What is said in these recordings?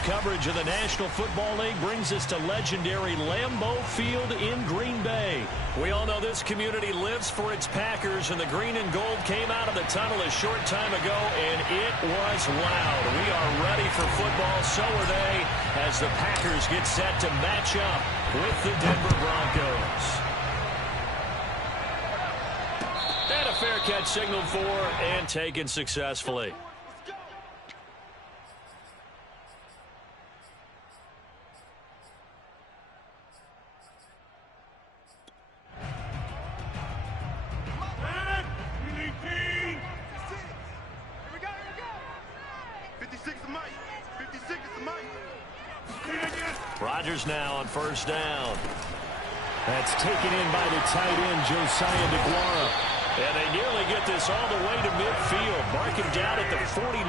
This coverage of the National Football League brings us to legendary Lambeau Field in Green Bay. We all know this community lives for its Packers, and the green and gold came out of the tunnel a short time ago, and it was loud. We are ready for football, so are they, as the Packers get set to match up with the Denver Broncos. And a fair catch signaled for and taken successfully. Rodgers now on first down. That's taken in by the tight end, Josiah DeGuara. And they nearly get this all the way to midfield, marking down at the 49.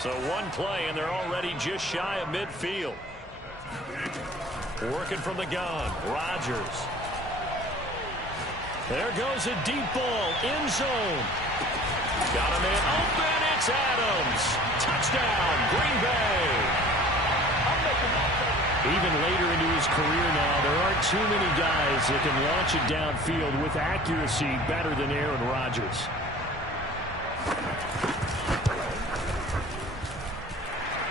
So one play, and they're already just shy of midfield. Working from the gun, Rodgers. There goes a deep ball, end zone. Got him in open, it's Adams. Touchdown, Green Bay. Even later into his career now, there aren't too many guys that can launch it downfield with accuracy better than Aaron Rodgers.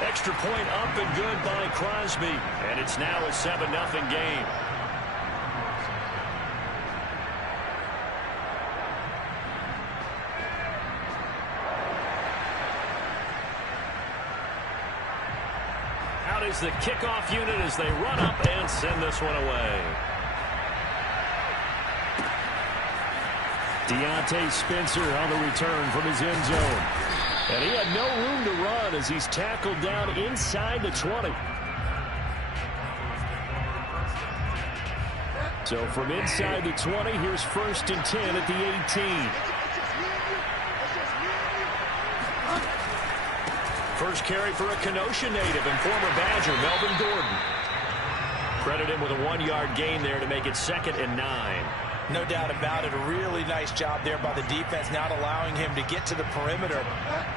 Extra point up and good by Crosby. And it's now a 7-0 game. Is the kickoff unit as they run up and send this one away. Deontay Spencer on the return from his end zone. And he had no room to run as he's tackled down inside the 20. So from inside the 20, here's 1st and 10 at the 18. First carry for a Kenosha native and former Badger, Melvin Gordon. Credit him with a 1-yard gain there to make it 2nd and 9. No doubt about it. A really nice job there by the defense, not allowing him to get to the perimeter.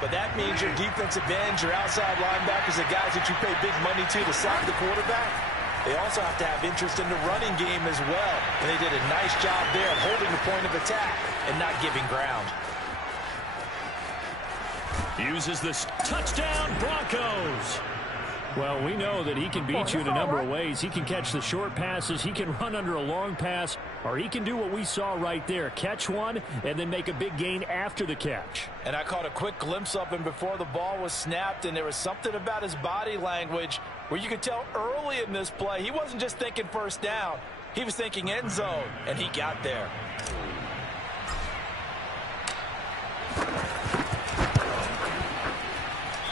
But that means your defensive ends, your outside linebackers, the guys that you pay big money to sack the quarterback, they also have to have interest in the running game as well. And they did a nice job there at holding the point of attack and not giving ground. Uses this touchdown, Broncos. Well, we know that he can beat you in a number of ways. He can catch the short passes, he can run under a long pass, or he can do what we saw right there, catch one and then make a big gain after the catch. And I caught a quick glimpse of him before the ball was snapped, and there was something about his body language where you could tell early in this play he wasn't just thinking first down, he was thinking end zone, and he got there.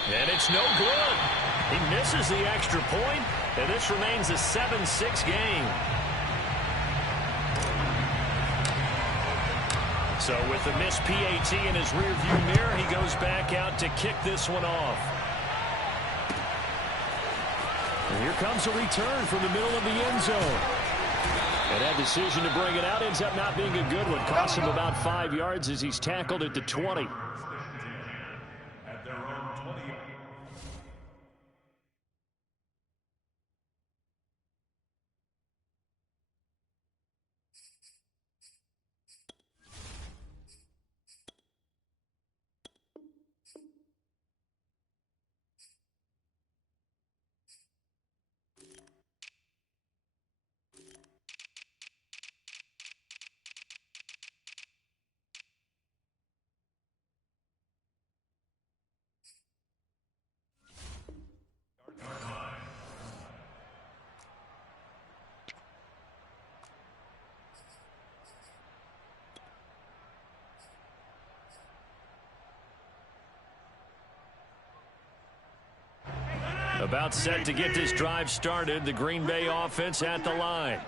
And it's no good. He misses the extra point, and this remains a 7-6 game. So with the missed PAT in his rearview mirror, he goes back out to kick this one off. And here comes a return from the middle of the end zone. And that decision to bring it out ends up not being a good one. Costs him about 5 yards as he's tackled at the 20. About set to get this drive started, the Green Bay offense at the line.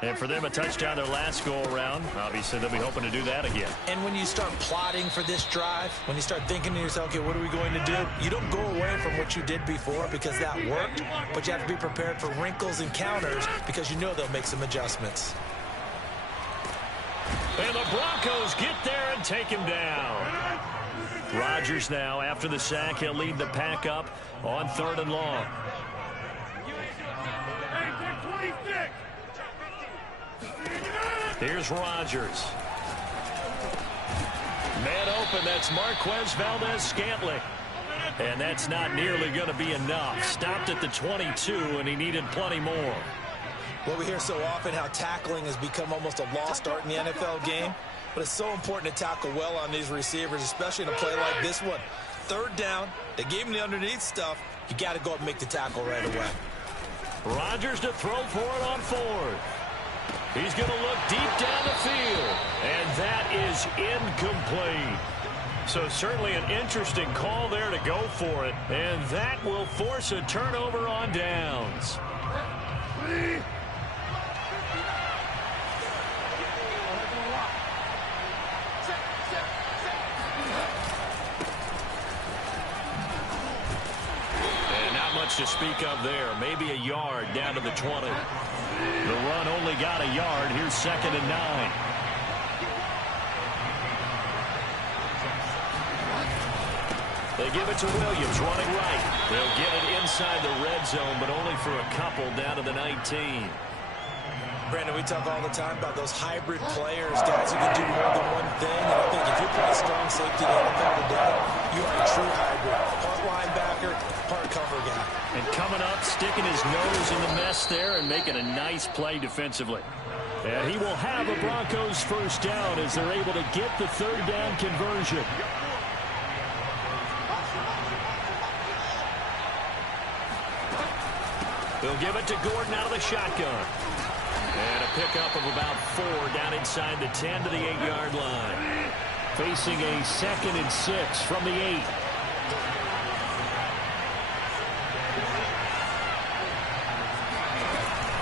And for them, a touchdown their last go-around. Obviously, they'll be hoping to do that again. And when you start plotting for this drive, when you start thinking to yourself, okay, what are we going to do? You don't go away from what you did before because that worked, but you have to be prepared for wrinkles and counters because you know they'll make some adjustments. And the Broncos get there and take him down. Rodgers now, after the sack, he'll lead the pack up on 3rd and long. Here's Rodgers. Man open, that's Marquez Valdez-Scantling. And that's not nearly going to be enough. Stopped at the 22, and he needed plenty more. Well, we hear so often how tackling has become almost a lost art in the NFL game. But it's so important to tackle well on these receivers, especially in a play like this one. 3rd down, they gave him the underneath stuff. You got to go up and make the tackle right away. Rodgers to throw for it on 4th. He's going to look deep down the field, and that is incomplete. So certainly an interesting call there to go for it, and that will force a turnover on downs. And not much to speak of there. Maybe a yard down to the 20. The run only got a yard. Here's 2nd and 9. They give it to Williams, running right. They'll get it inside the red zone, but only for a couple down to the 19. Brandon, we talk all the time about those hybrid players, guys who can do more than one thing. And I think if you're playing strong safety in the NFL today, you are a true hybrid. Part linebacker, part cover guy. And coming up, sticking his nose in the mess there and making a nice play defensively. And he will have a Broncos 1st down as they're able to get the 3rd down conversion. They'll give it to Gordon out of the shotgun. And a pickup of about 4 down inside the 10 to the 8-yard line. Facing a 2nd and 6 from the 8.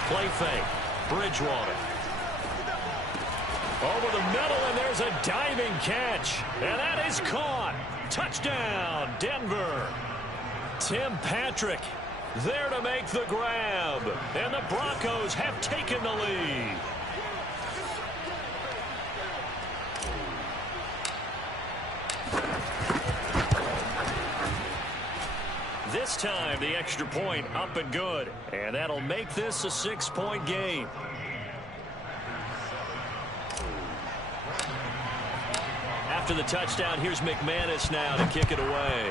Play fake. Bridgewater. Over the middle, and there's a diving catch. And that is caught. Touchdown, Denver. Tim Patrick there to make the grab. And the Broncos have taken the lead. This time, the extra point up and good. And that'll make this a 6-point game. After the touchdown, here's McManus now to kick it away.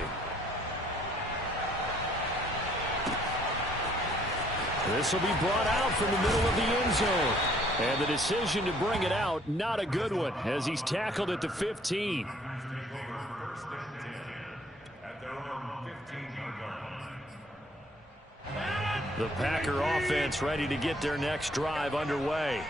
This will be brought out from the middle of the end zone. And the decision to bring it out, not a good one, as he's tackled at the 15. The Packer offense ready to get their next drive underway.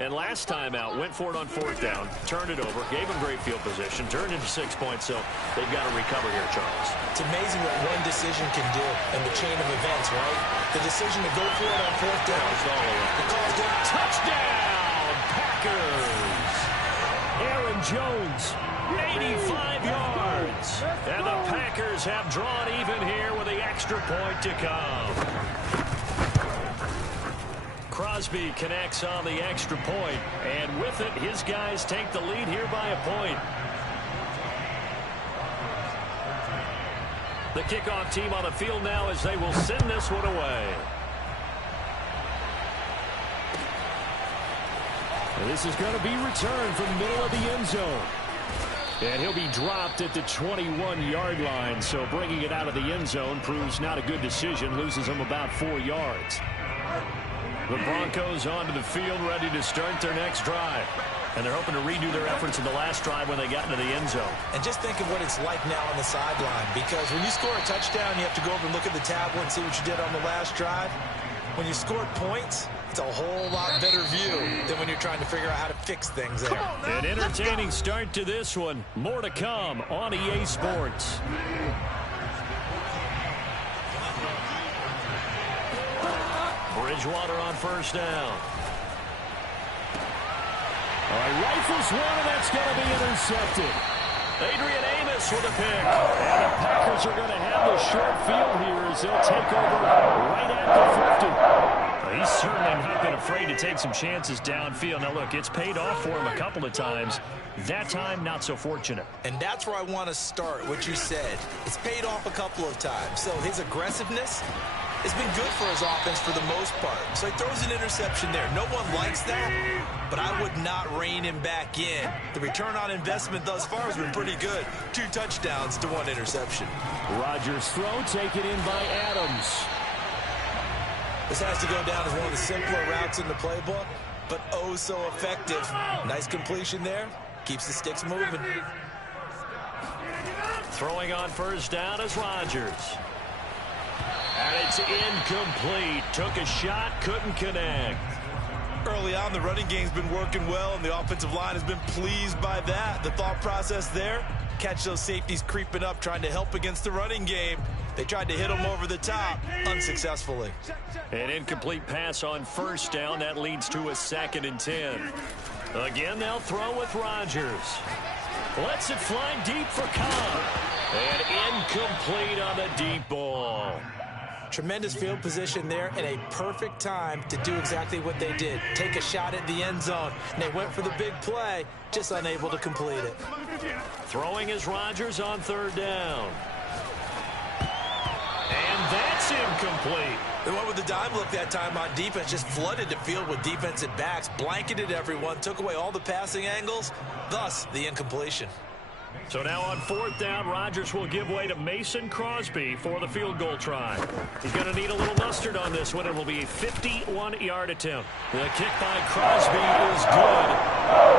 And last time out, went for it on 4th down, turned it over, gave them great field position, turned into 6 points, so they've got to recover here, Charles. It's amazing what one decision can do in the chain of events, right? The decision to go for it on 4th down. The call's good. Touchdown, Packers! Aaron Jones, 85 yards. And the Packers have drawn even here with the extra point to come. Crosby connects on the extra point, and with it, his guys take the lead here by a point. The kickoff team on the field now as they will send this one away. And this is going to be returned from the middle of the end zone. And he'll be dropped at the 21-yard line, so bringing it out of the end zone proves not a good decision, loses him about 4 yards. The Broncos onto the field, ready to start their next drive. And they're hoping to redo their efforts in the last drive when they got into the end zone. And just think of what it's like now on the sideline, because when you score a touchdown, you have to go over and look at the tablet and see what you did on the last drive. When you score points, it's a whole lot better view than when you're trying to figure out how to fix things there. An entertaining start to this one. More to come on EA Sports. Bridgewater on 1st down. All right, rifles one, and that's going to be intercepted. Adrian Amos with a pick. And the Packers are going to have the short field here as they'll take over right at the 50. He's certainly not been afraid to take some chances downfield. Now, look, it's paid off for him a couple of times. That time, not so fortunate. And that's where I want to start, what you said. It's paid off a couple of times. So his aggressiveness has been good for his offense for the most part. So he throws an interception there. No one likes that, but I would not rein him back in. The return on investment thus far has been pretty good. 2 touchdowns to 1 interception. Rodgers' throw taken in by Adams. This has to go down as one of the simpler routes in the playbook, but oh so effective. Nice completion there. Keeps the sticks moving. Throwing on first down is Rodgers. And it's incomplete. Took a shot, couldn't connect. Early on, the running game's been working well, and the offensive line has been pleased by that. The thought process there, catch those safeties creeping up, trying to help against the running game. They tried to hit him over the top, unsuccessfully. An incomplete pass on first down. That leads to a 2nd and 10. Again, they'll throw with Rodgers. Lets it fly deep for Cobb. And incomplete on the deep ball. Tremendous field position there and a perfect time to do exactly what they did. Take a shot at the end zone. And they went for the big play, just unable to complete it. Throwing is Rodgers on 3rd down. And that's incomplete. They went with the dime look that time on defense, just flooded the field with defensive backs, blanketed everyone, took away all the passing angles, thus the incompletion. So now on 4th down, Rodgers will give way to Mason Crosby for the field goal try. He's going to need a little mustard on this one. It will be a 51-yard attempt. The kick by Crosby is good.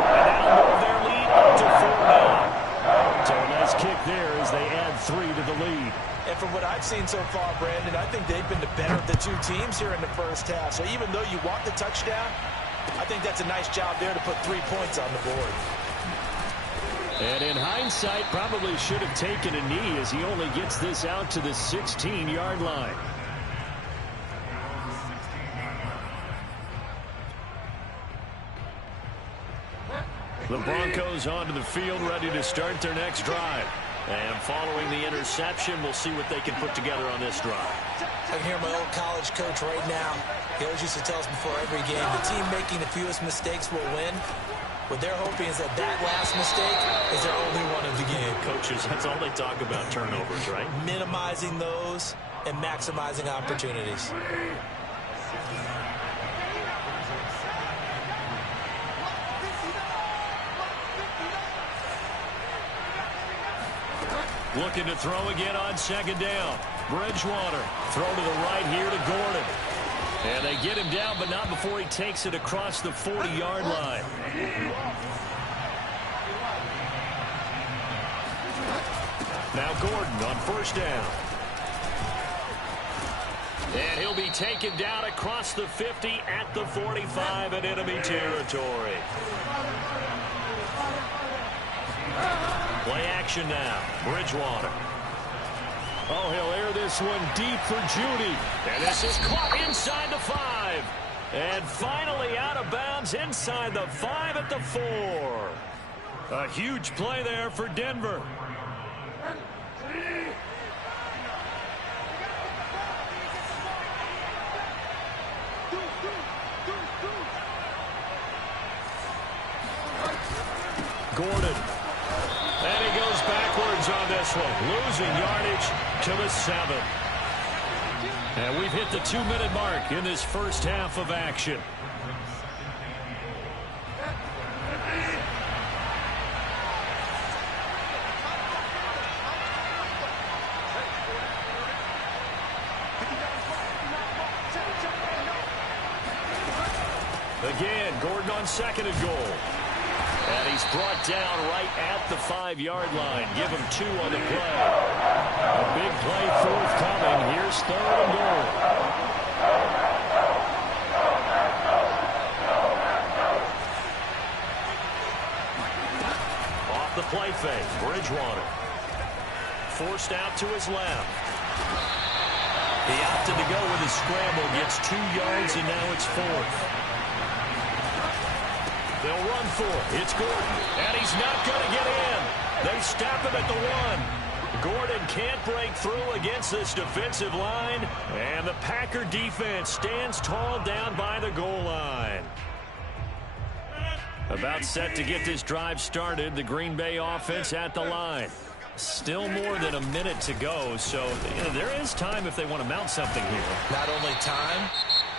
And that'll move their lead up to 4 now. So a nice kick there as they add 3 to the lead. And from what I've seen so far, Brandon, I think they've been the better of the 2 teams here in the first half. So even though you want the touchdown, I think that's a nice job there to put 3 points on the board. And in hindsight, probably should have taken a knee as he only gets this out to the 16-yard line. The Broncos onto the field, ready to start their next drive. And following the interception, we'll see what they can put together on this drive. I can hear my old college coach right now. He always used to tell us before every game, the team making the fewest mistakes will win. What they're hoping is that last mistake is their only one of the game. Coaches, that's all they talk about, turnovers, right? Minimizing those and maximizing opportunities. Looking to throw again on 2nd down. Bridgewater, throw to the right here to Gordon. And they get him down, but not before he takes it across the 40-yard line. Now Gordon on 1st down. And he'll be taken down across the 50 at the 45 in enemy territory. Play action now. Bridgewater. Oh, he'll air this one deep for Judy. And this is caught inside the 5. And finally out of bounds inside the 5 at the 4. A huge play there for Denver. Gordon. And he goes backwards on this one, losing yardage to the 7. And we've hit the 2-minute mark in this first half of action. Again, Gordon on 2nd and goal. And he's brought down right at the 5-yard line. Give him 2 on the play. A big play forthcoming. Here's 3rd and goal. Off the play fake, Bridgewater. Forced out to his left. He opted to go with his scramble. Gets 2 yards, and now it's 4th. They'll run for it. It's Gordon. And he's not going to get in. They stop him at the 1. Gordon can't break through against this defensive line. And the Packer defense stands tall down by the goal line. About set to get this drive started. The Green Bay offense at the line. Still more than a minute to go, so there is time if they want to mount something here. Not only time,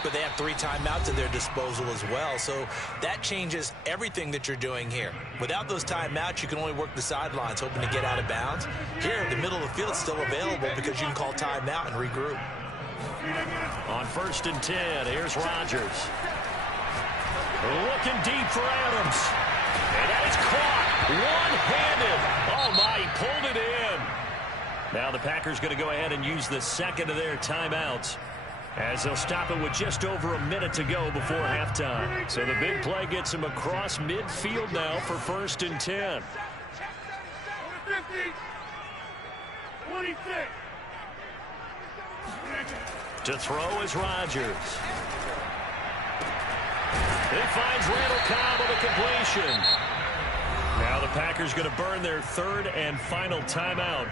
but they have 3 timeouts at their disposal as well, so that changes everything that you're doing here. Without those timeouts, you can only work the sidelines, hoping to get out of bounds. Here, the middle of the field is still available because you can call timeout and regroup. On 1st and 10, here's Rodgers. Looking deep for Adams. And that is caught one-handed. Oh, my, he pulled it in. Now the Packers going to go ahead and use the second of their timeouts, as they'll stop it with just over a minute to go before halftime. So the big play gets him across midfield now for 1st and 10. 26. To throw is Rodgers. He finds Randall Cobb with a completion. Now the Packers going to burn their 3rd and final timeout,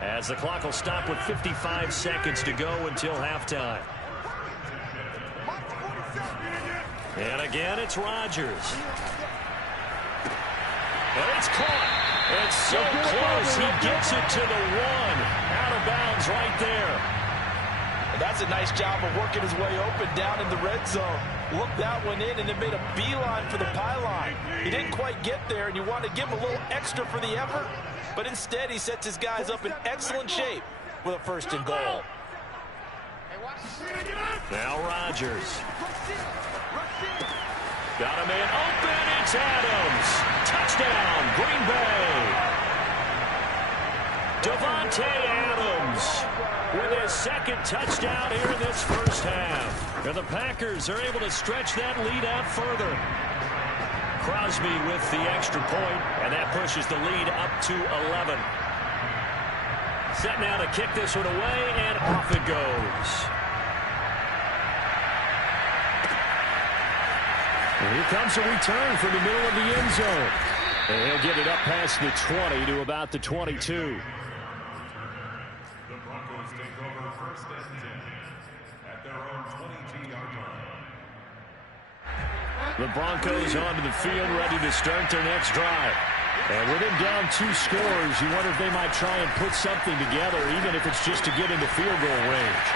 as the clock will stop with 55 seconds to go until halftime. And again, it's Rodgers. And it's caught. It's so close. He gets it to the 1. Out of bounds right there. And that's a nice job of working his way open down in the red zone. Looked that one in and then made a beeline for the pylon. He didn't quite get there, and you want to give him a little extra for the effort, but instead he sets his guys up in excellent shape with a 1st and goal. Now Rodgers. Got a man open. It's Adams. Touchdown, Green Bay. Davante Adams with his 2nd touchdown here in this 1st half. And the Packers are able to stretch that lead out further. Crosby with the extra point, and that pushes the lead up to 11. Set now to kick this one away, and off it goes. And here comes a return from the middle of the end zone. And he'll get it up past the 20 to about the 22. The Broncos onto the field, ready to start their next drive. And with him down 2 scores, you wonder if they might try and put something together, even if it's just to get into field goal range.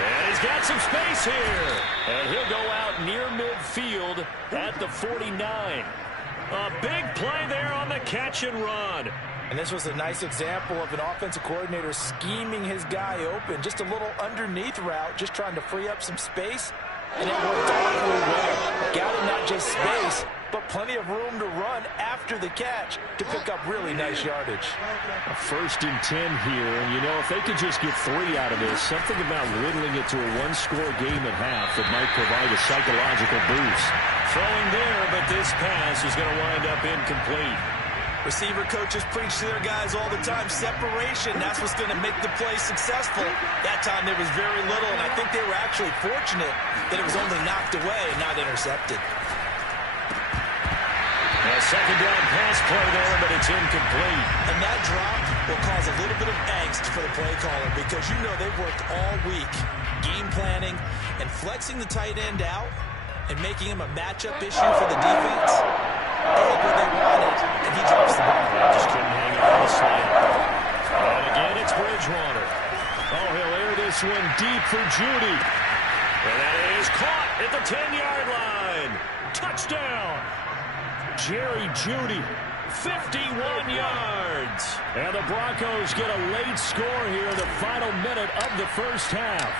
And he's got some space here. And he'll go out near midfield at the 49. A big play there on the catch and run. And this was a nice example of an offensive coordinator scheming his guy open. Just a little underneath route, just trying to free up some space. And it worked awfully well. Got him not just space, but plenty of room to run after the catch to pick up really nice yardage. A 1st and 10 here, and you know, if they could just get 3 out of this, something about whittling it to a 1-score game at half that might provide a psychological boost. Throwing there, but this pass is going to wind up incomplete. Receiver coaches preach to their guys all the time. Separation, that's what's going to make the play successful. That time there was very little, and I think they were actually fortunate that it was only knocked away and not intercepted. A 2nd down pass play there, but it's incomplete. And that drop will cause a little bit of angst for the play caller, because you know they've worked all week game planning and flexing the tight end out and making him a matchup issue for the defense. They had what they wanted, and he drops the ball. Just couldn't hang on the slant. And again, it's Bridgewater. Oh, he'll air this one deep for Judy. And that is caught at the 10-yard line. Touchdown. Jerry Judy, 51 yards. And the Broncos get a late score here in the final minute of the 1st half.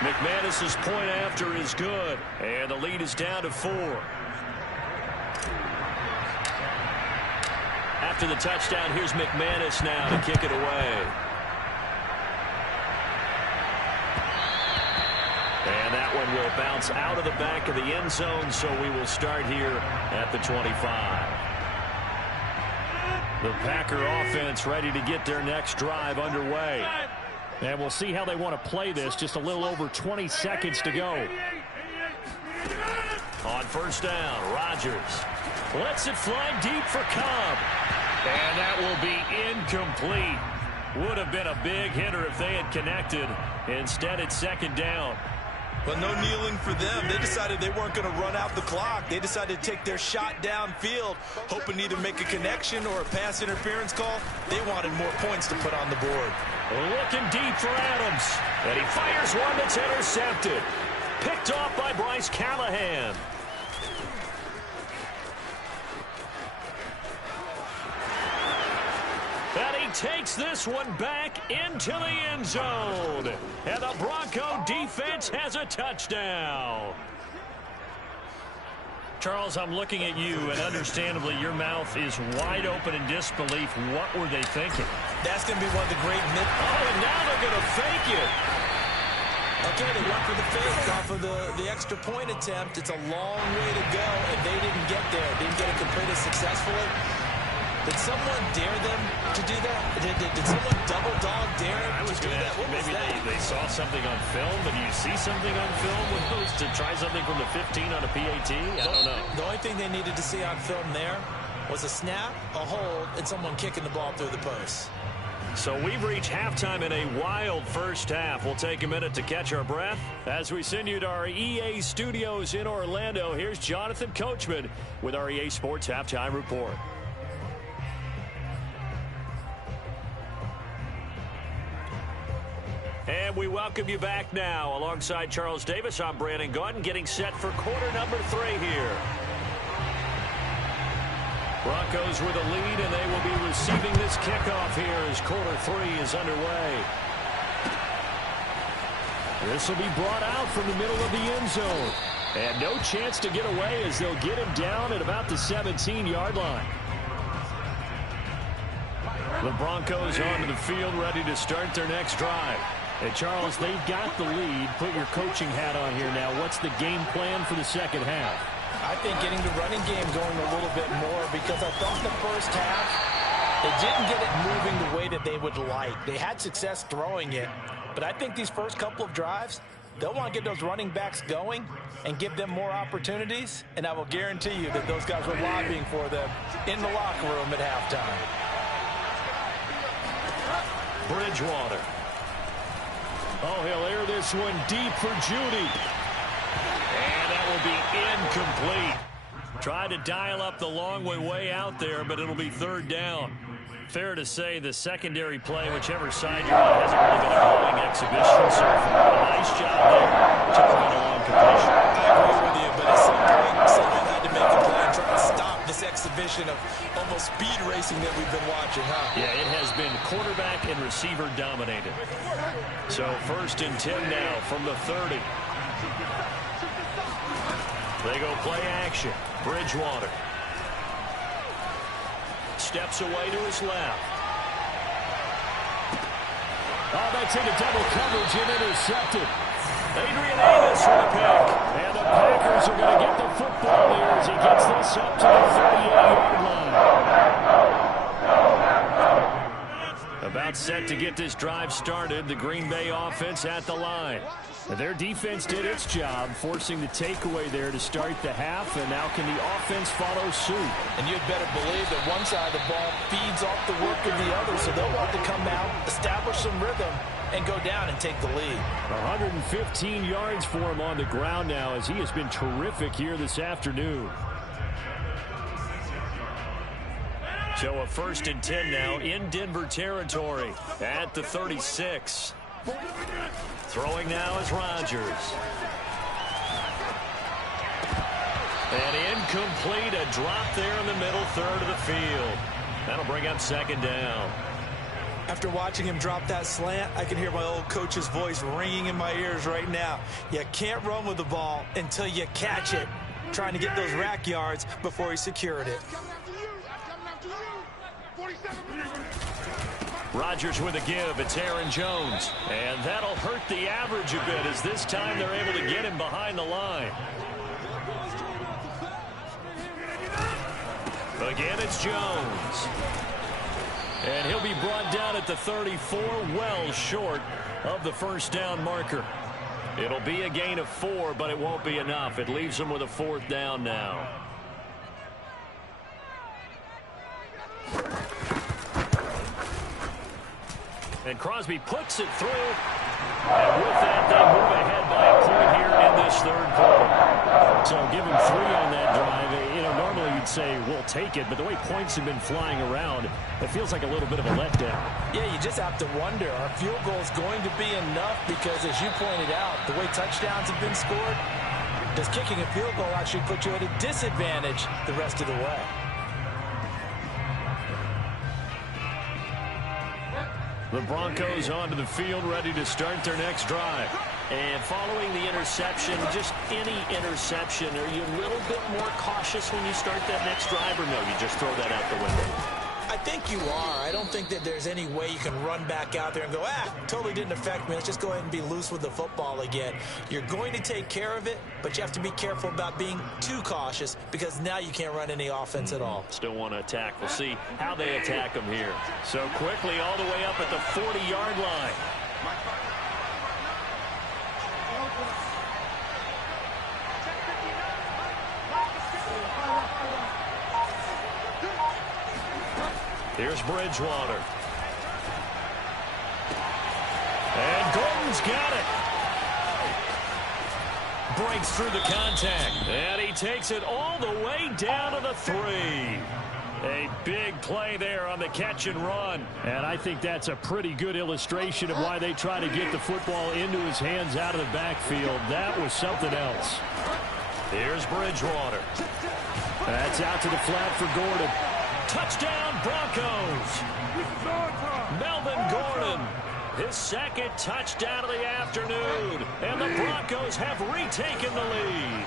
McManus's point after is good, and the lead is down to 4. After the touchdown, here's McManus now to kick it away. And that one will bounce out of the back of the end zone, so we will start here at the 25. The Packer offense ready to get their next drive underway. And we'll see how they want to play this. Just a little over 20 seconds to go. On 1st down, Rodgers. Lets it fly deep for Cobb. And that will be incomplete. Would have been a big hitter if they had connected. Instead, it's second down. But no kneeling for them. They decided they weren't going to run out the clock. They decided to take their shot downfield, hoping to either make a connection or a pass interference call. They wanted more points to put on the board. Looking deep for Adams. And he fires one that's intercepted. Picked off by Bryce Callahan. And he takes this one back into the end zone. And the Bronco defense has a touchdown. Charles, I'm looking at you, and understandably your mouth is wide open in disbelief. What were they thinking? That's going to be one of the great myths. Oh, and now they're going to fake it. Okay, they went for the fake off of the extra point attempt. It's a long way to go, and they didn't get there. Didn't get it completed successfully. Did someone dare them to do that? Did someone double dog dare them to do that? What was maybe that? they saw something on film, but do you see something on film when it was to try something from the 15 on a PAT? I don't know. The only thing they needed to see on film there was a snap, a hold, and someone kicking the ball through the post. So we've reached halftime in a wild first half. We'll take a minute to catch our breath. As we send you to our EA studios in Orlando, here's Jonathan Coachman with our EA Sports Halftime Report. And we welcome you back now. Alongside Charles Davis, I'm Brandon Gaudin, getting set for quarter number 3 here. Broncos with a lead, and they will be receiving this kickoff here as quarter 3 is underway. This will be brought out from the middle of the end zone. And no chance to get away as they'll get him down at about the 17-yard line. The Broncos onto the field, ready to start their next drive. And Charles, they've got the lead. Put your coaching hat on here now. What's the game plan for the second half? I think getting the running game going a little bit more, because I thought the first half, they didn't get it moving the way that they would like. They had success throwing it, but I think these first couple of drives, they'll want to get those running backs going and give them more opportunities, and I will guarantee you that those guys were lobbying for them in the locker room at halftime. Bridgewater. Oh, he'll air this one deep for Judy. And that will be incomplete. Tried to dial up the long way out there, but it'll be third down. Fair to say the secondary play, whichever side you're on, hasn't really been a glowing exhibition so far. A nice job there to prevent a long completion. I agree with you, but at some point, someone had to make a play and try to stop this exhibition of almost speed racing that we've been watching, huh? Yeah, it has been quarterback and receiver dominated. So first and 10 now from the 30. They go play action. Bridgewater steps away to his left. Oh, that's into double coverage and intercepted. Adrian Amos for the pick. And the Packers are going to get the football here as he gets this up to the 38-yard line. About set to get this drive started. The Green Bay offense at the line. Their defense did its job, forcing the takeaway there to start the half, and now can the offense follow suit? And you'd better believe that one side of the ball feeds off the work of the other, so they'll want to come out, establish some rhythm, and go down and take the lead. 115 yards for him on the ground now, as he has been terrific here this afternoon. So a first and 10 now in Denver territory at the 36. Throwing now is Rodgers. And incomplete, a drop there in the middle third of the field. That'll bring up second down. After watching him drop that slant, I can hear my old coach's voice ringing in my ears right now. You can't run with the ball until you catch it. Trying to get those rack yards before he secured it. Rodgers with a give. It's Aaron Jones. And that'll hurt the average a bit as this time they're able to get him behind the line. Again, it's Jones. And he'll be brought down at the 34, well short of the first down marker. It'll be a gain of 4, but it won't be enough. It leaves them with a fourth down now. And Crosby puts it through. And with that, they move ahead by a point here in this third quarter. So give him 3 on that drive. You know, normally you'd say, we'll take it. But the way points have been flying around, it feels like a little bit of a letdown. Yeah, you just have to wonder, are field goals going to be enough? Because as you pointed out, the way touchdowns have been scored, does kicking a field goal actually put you at a disadvantage the rest of the way? The Broncos onto the field, ready to start their next drive. And following the interception, just any interception, are you a little bit more cautious when you start that next drive, or no, you just throw that out the window? I think you are. I don't think that there's any way you can run back out there and go, totally didn't affect me. Let's just go ahead and be loose with the football again. You're going to take care of it, but you have to be careful about being too cautious because now you can't run any offense at all. Still want to attack. We'll see how they attack them here. So quickly all the way up at the 40-yard line. Here's Bridgewater. And Gordon's got it. Breaks through the contact. And he takes it all the way down to the 3. A big play there on the catch and run. And I think that's a pretty good illustration of why they try to get the football into his hands out of the backfield. That was something else. Here's Bridgewater. That's out to the flat for Gordon. Touchdown, Broncos. Melvin Gordon, his second touchdown of the afternoon. And the Broncos have retaken the lead.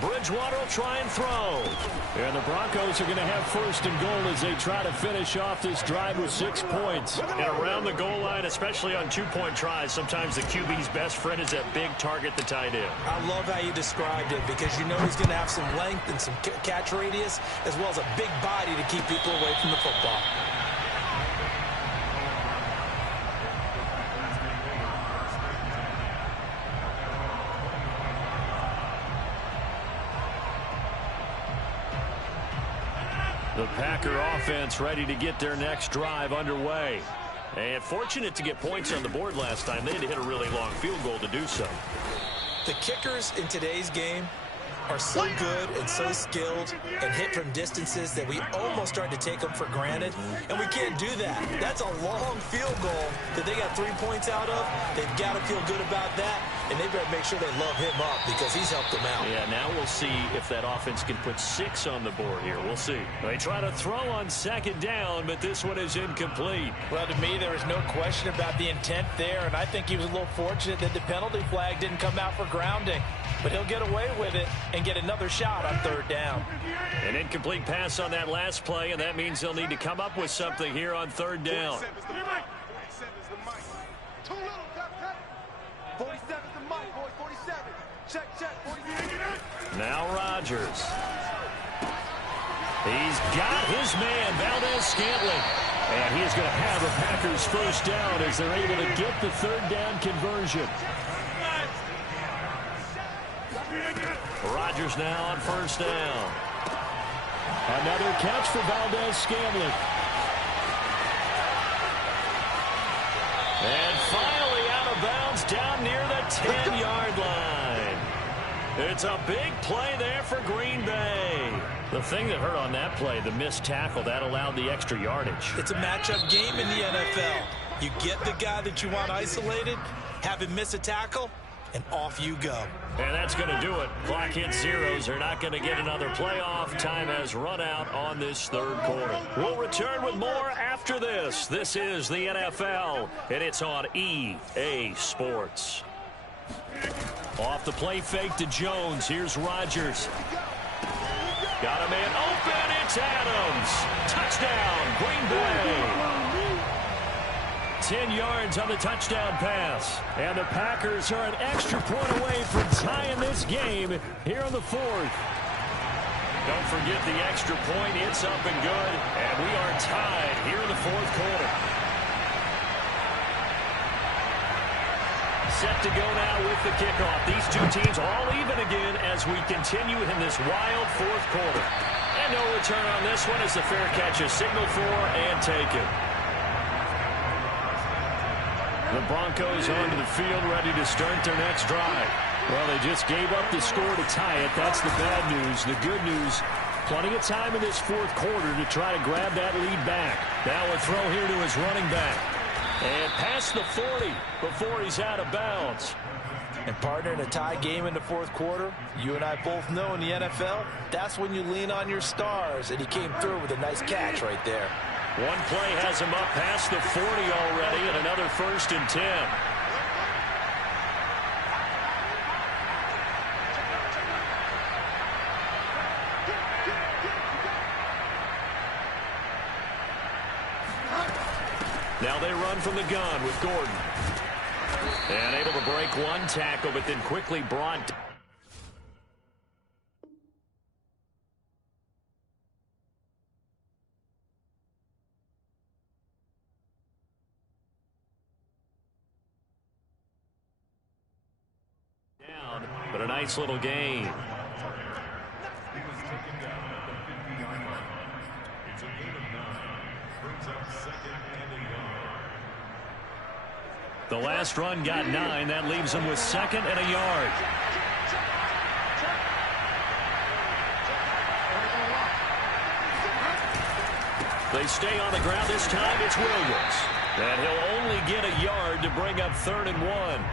Bridgewater will try and throw. And the Broncos are going to have first and goal as they try to finish off this drive with 6 points. And around the goal line, especially on two-point tries, sometimes the QB's best friend is that big target, the tight end. I love how you described it because you know he's going to have some length and some catch radius as well as a big body to keep people away from the football. The Packer offense ready to get their next drive underway. And fortunate to get points on the board last time. They had to hit a really long field goal to do so. The kickers in today's game are so good and so skilled and hit from distances that we almost start to take them for granted, and we can't do that. That's a long field goal that they got 3 points out of. They've got to feel good about that, and they better make sure they love him up because he's helped them out. Yeah, now we'll see if that offense can put 6 on the board here. We'll see. They try to throw on second down, but this one is incomplete. Well, to me, there was no question about the intent there, and I think he was a little fortunate that the penalty flag didn't come out for grounding. But he'll get away with it and get another shot on third down. An incomplete pass on that last play, and that means they'll need to come up with something here on third down. 47's the mic. Too little, cut. 47's the mic, boy. 47. Check. 47. Now Rodgers. He's got his man, Valdez-Scantling. And he is going to have the Packers first down as they're able to get the third down conversion. Rodgers now on first down. Another catch for Valdez-Scantling. And finally out of bounds down near the 10-yard line. It's a big play there for Green Bay. The thing that hurt on that play, the missed tackle, that allowed the extra yardage. It's a matchup game in the NFL. You get the guy that you want isolated, have him miss a tackle, and off you go. And that's going to do it. Clock hits zeros. They're not going to get another playoff. Time has run out on this third quarter. We'll return with more after this. This is the NFL, and it's on EA Sports. Off the play fake to Jones. Here's Rodgers. Got a man open. It's Adams. Touchdown, Green Bay. 10 yards on the touchdown pass. And the Packers are an extra point away from tying this game here in the fourth. Don't forget the extra point. It's up and good. And we are tied here in the fourth quarter. Set to go now with the kickoff. These two teams all even again as we continue in this wild fourth quarter. And no return on this one as the fair catch is signaled for and taken. The Broncos onto the field ready to start their next drive. Well, they just gave up the score to tie it. That's the bad news. The good news, plenty of time in this fourth quarter to try to grab that lead back. Now a throw here to his running back. And past the 40 before he's out of bounds. And partner, in a tie game in the fourth quarter, you and I both know in the NFL, that's when you lean on your stars. And he came through with a nice catch right there. One play has him up past the 40 already, and another 1st and 10. Now they run from the gun with Gordon. And able to break one tackle, but then quickly brought down. But a nice little gain. The last run got 9. That leaves them with 2nd and a yard. They stay on the ground. This time it's Williams. And he'll only get a yard to bring up 3rd and 1.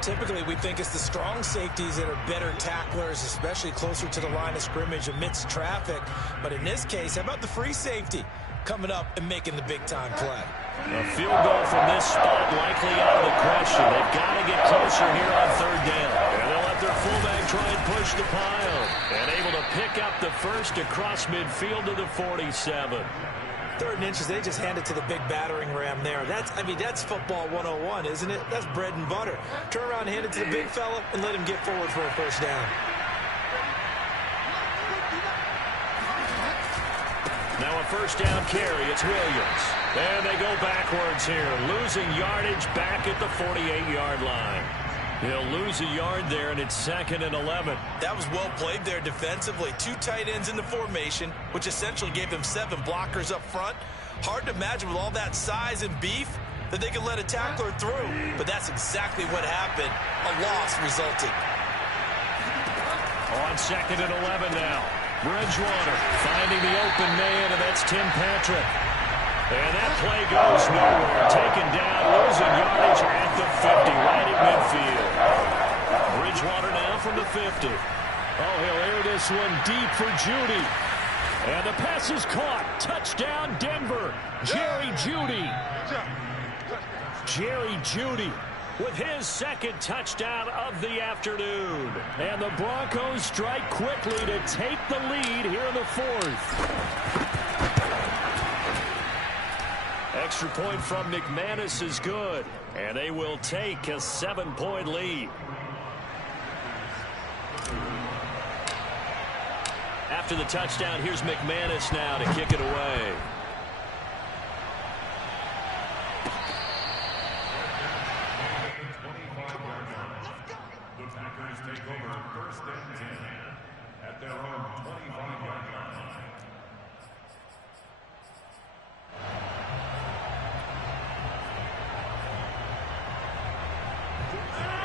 Typically, we think it's the strong safeties that are better tacklers, especially closer to the line of scrimmage amidst traffic. But in this case, how about the free safety coming up and making the big-time play? A field goal from this spot likely out of the question. They've got to get closer here on 3rd down. And they'll let their fullback try and push the pile. And able to pick up the first across midfield to the 47. 3rd and inches, they just hand it to the big battering ram there. That's football 101, isn't it? That's bread and butter. Turn around, hand it to the big fella, and let him get forward for a 1st down. Now a 1st down carry. It's Williams. And they go backwards here, losing yardage back at the 48-yard line. He'll lose a yard there, and it's 2nd and 11. That was well played there defensively. 2 tight ends in the formation, which essentially gave them 7 blockers up front. Hard to imagine with all that size and beef that they could let a tackler through. But that's exactly what happened. A loss resulted. On 2nd and 11 now. Bridgewater finding the open man, and that's Tim Patrick. And that play goes nowhere. Taken down, losing yardage at the 50, right at midfield. Bridgewater now from the 50. Oh, he'll air this one deep for Jeudy. And the pass is caught. Touchdown, Denver. Jerry Jeudy. Jerry Jeudy with his 2nd touchdown of the afternoon. And the Broncos strike quickly to take the lead here in the 4th. Extra point from McManus is good. And they will take a 7-point lead. After the touchdown, here's McManus now to kick it away.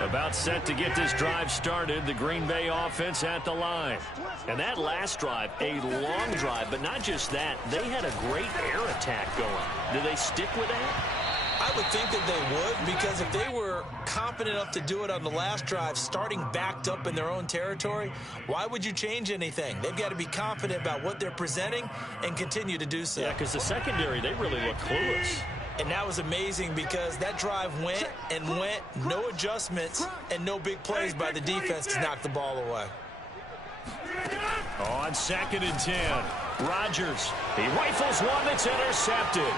About set to get this drive started. The Green Bay offense at the line. And that last drive, a long drive, but not just that. They had a great air attack going. Do they stick with that? I would think that they would, because if they were confident enough to do it on the last drive, starting backed up in their own territory, why would you change anything? They've got to be confident about what they're presenting and continue to do so. Yeah, because the secondary, they really look clueless. And that was amazing because that drive went and went, no adjustments, and no big plays by the defense to knock the ball away. On 2nd and 10, Rodgers. He rifles one that's intercepted.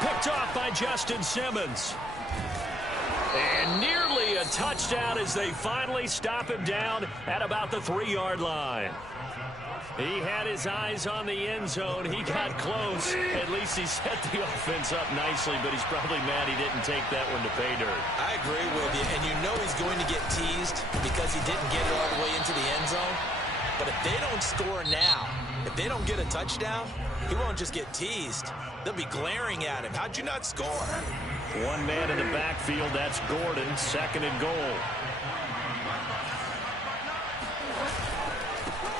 Picked off by Justin Simmons. And nearly a touchdown as they finally stop him down at about the 3-yard line. He had his eyes on the end zone. He got close. At least he set the offense up nicely, but he's probably mad he didn't take that one to pay dirt. I agree with you, and you know he's going to get teased because he didn't get it all the way into the end zone. But if they don't score now, if they don't get a touchdown, he won't just get teased. They'll be glaring at him. How'd you not score? One man in the backfield. That's Gordon. 2nd and goal.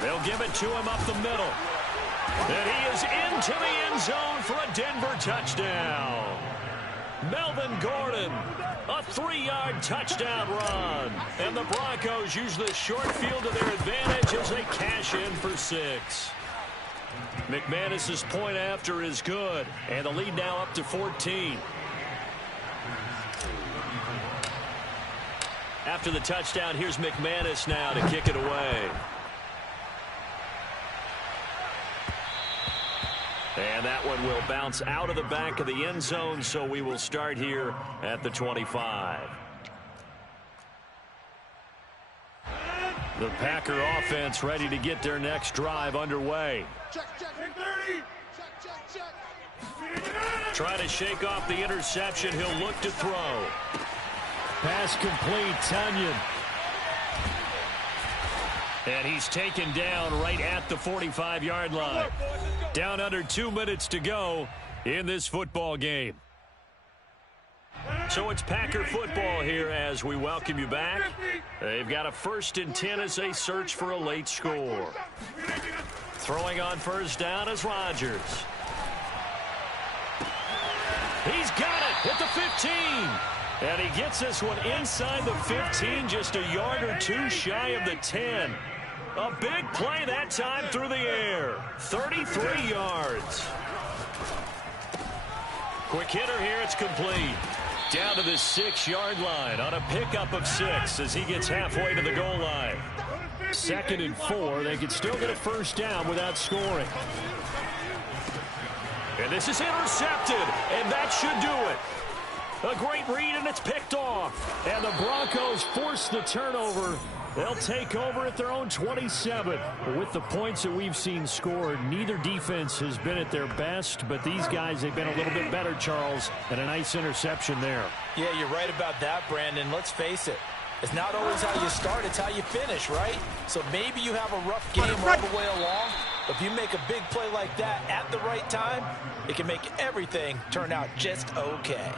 They'll give it to him up the middle. And he is into the end zone for a Denver touchdown. Melvin Gordon, a 3-yard touchdown run. And the Broncos use the short field to their advantage as they cash in for 6. McManus's point after is good. And the lead now up to 14. After the touchdown, here's McManus now to kick it away. And that one will bounce out of the back of the end zone, so we will start here at the 25. The Packer offense ready to get their next drive underway. Try to shake off the interception. He'll look to throw. Pass complete, Tunyon. And he's taken down right at the 45-yard line. Down under 2 minutes to go in this football game. So it's Packer football here as we welcome you back. They've got a 1st and 10 as they search for a late score. Throwing on first down is Rodgers. He's got it at the 15. And he gets this one inside the 15, just a yard or two shy of the 10. A big play that time through the air. 33 yards. Quick hitter here. It's complete. Down to the 6-yard line on a pickup of 6 as he gets halfway to the goal line. 2nd and 4. They could still get a first down without scoring. And this is intercepted, and that should do it. A great read, and it's picked off. And the Broncos force the turnover. They'll take over at their own 27. With the points that we've seen scored, neither defense has been at their best, but these guys, they've been a little bit better, Charles, and a nice interception there. Yeah, you're right about that, Brandon. Let's face it. It's not always how you start, it's how you finish, right? So maybe you have a rough game all the way along, but if you make a big play like that at the right time, it can make everything turn out just okay.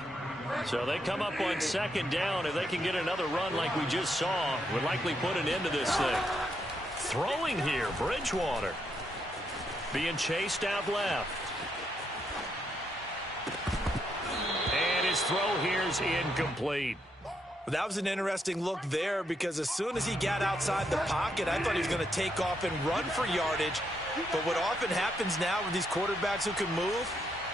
So they come up on 2nd down. If they can get another run like we just saw, would likely put an end to this thing. Throwing here, Bridgewater. Being chased out left. And his throw here is incomplete. That was an interesting look there because as soon as he got outside the pocket, I thought he was going to take off and run for yardage. But what often happens now with these quarterbacks who can move,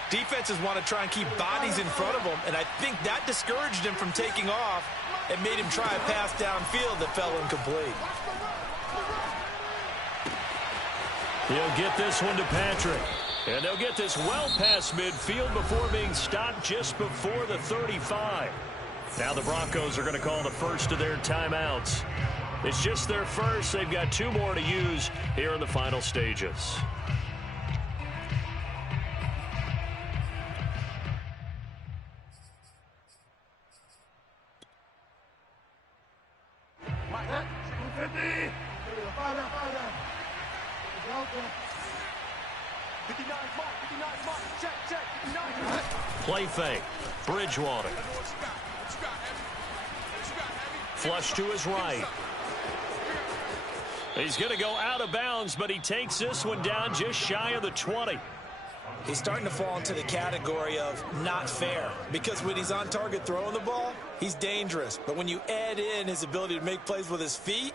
defenses want to try and keep bodies in front of them, and I think that discouraged him from taking off and made him try a pass downfield that fell incomplete. He'll get this one to Patrick. And they'll get this well past midfield before being stopped just before the 35. Now the Broncos are going to call the first of their timeouts. It's just their first. They've got 2 more to use here in the final stages. Play fake. Bridgewater. Flush to his right. He's going to go out of bounds, but he takes this one down just shy of the 20. He's starting to fall into the category of not fair because when he's on target throwing the ball, he's dangerous. But when you add in his ability to make plays with his feet,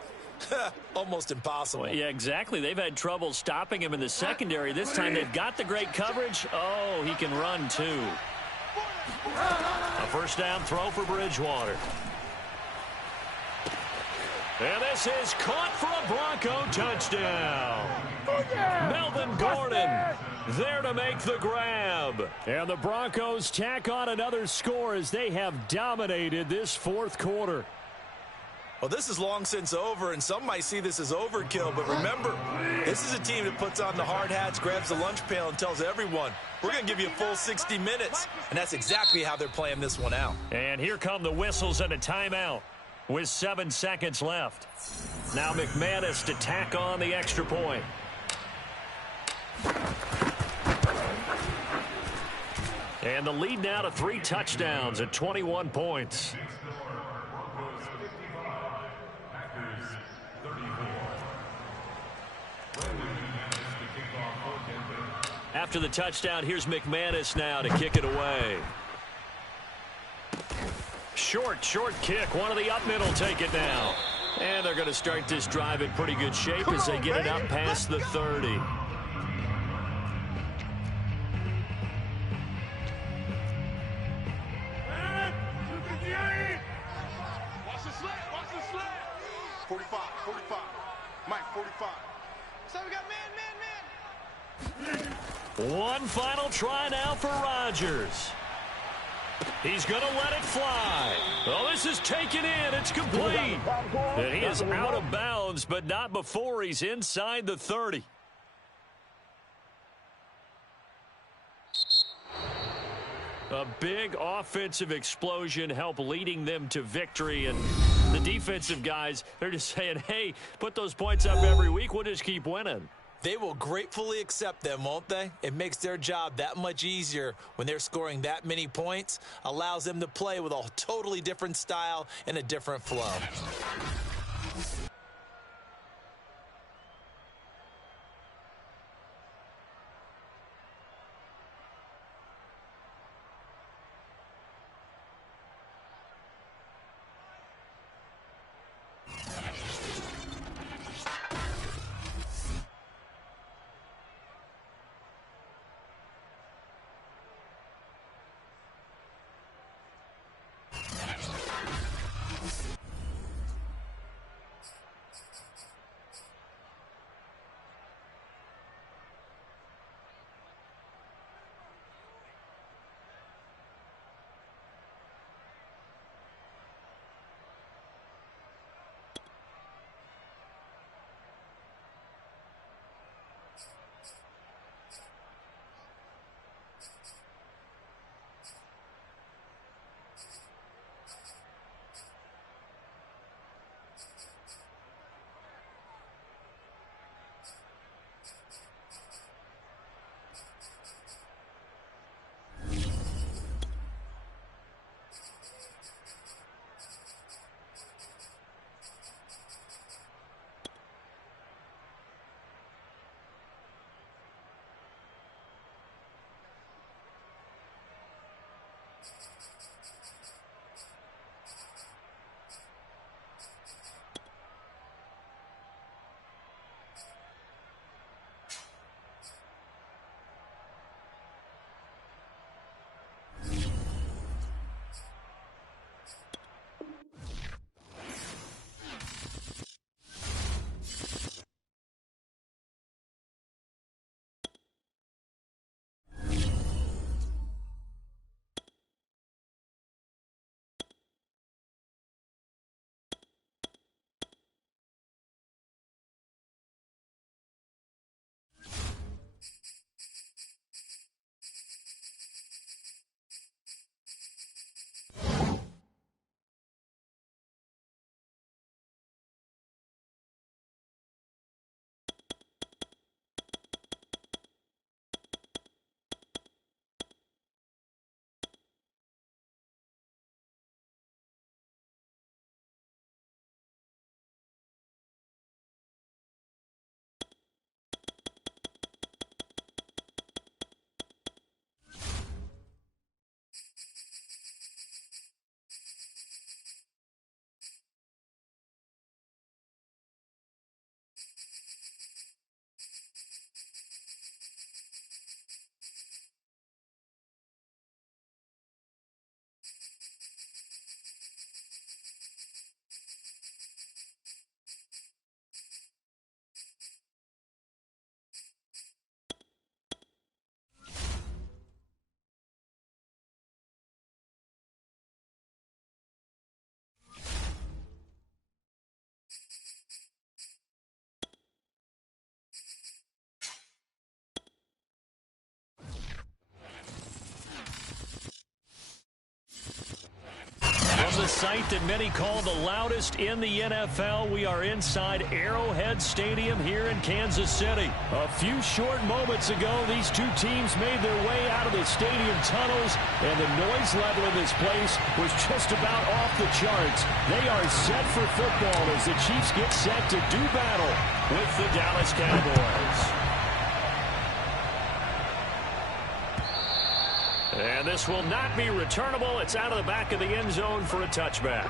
almost impossible. Well, yeah, exactly. They've had trouble stopping him in the secondary. This time they've got the great coverage. Oh, he can run too. A first down throw for Bridgewater. And this is caught for a Bronco touchdown. Melvin Gordon there to make the grab. And the Broncos tack on another score as they have dominated this 4th quarter. Well, this is long since over, and some might see this as overkill. But remember, this is a team that puts on the hard hats, grabs the lunch pail, and tells everyone, we're going to give you a full 60 minutes. And that's exactly how they're playing this one out. And here come the whistles and a timeout with 7 seconds left. Now McManus to tack on the extra point. And the lead now to 3 touchdowns at 21 points. After the touchdown, here's McManus now to kick it away. Short kick. One of the up middle take it now. And they're going to start this drive in pretty good shape as they get it up past the 30. Watch the slant, watch the slant. 45. Mike, 45. So we got man. One final try now for Rodgers. He's going to let it fly. Oh, this is taken in. It's complete. And he is out of bounds, but not before he's inside the 30. A big offensive explosion helped leading them to victory. And the defensive guys, they're just saying, hey, put those points up every week. We'll just keep winning. They will gratefully accept them, won't they? It makes their job that much easier when they're scoring that many points. Allows them to play with a totally different style and a different flow. sight that many call the loudest in the NFL. We are inside Arrowhead Stadium here in Kansas City. A few short moments ago, these two teams made their way out of the stadium tunnels, and the noise level in this place was just about off the charts. They are set for football as the Chiefs get set to do battle with the Dallas Cowboys. And this will not be returnable. It's out of the back of the end zone for a touchback.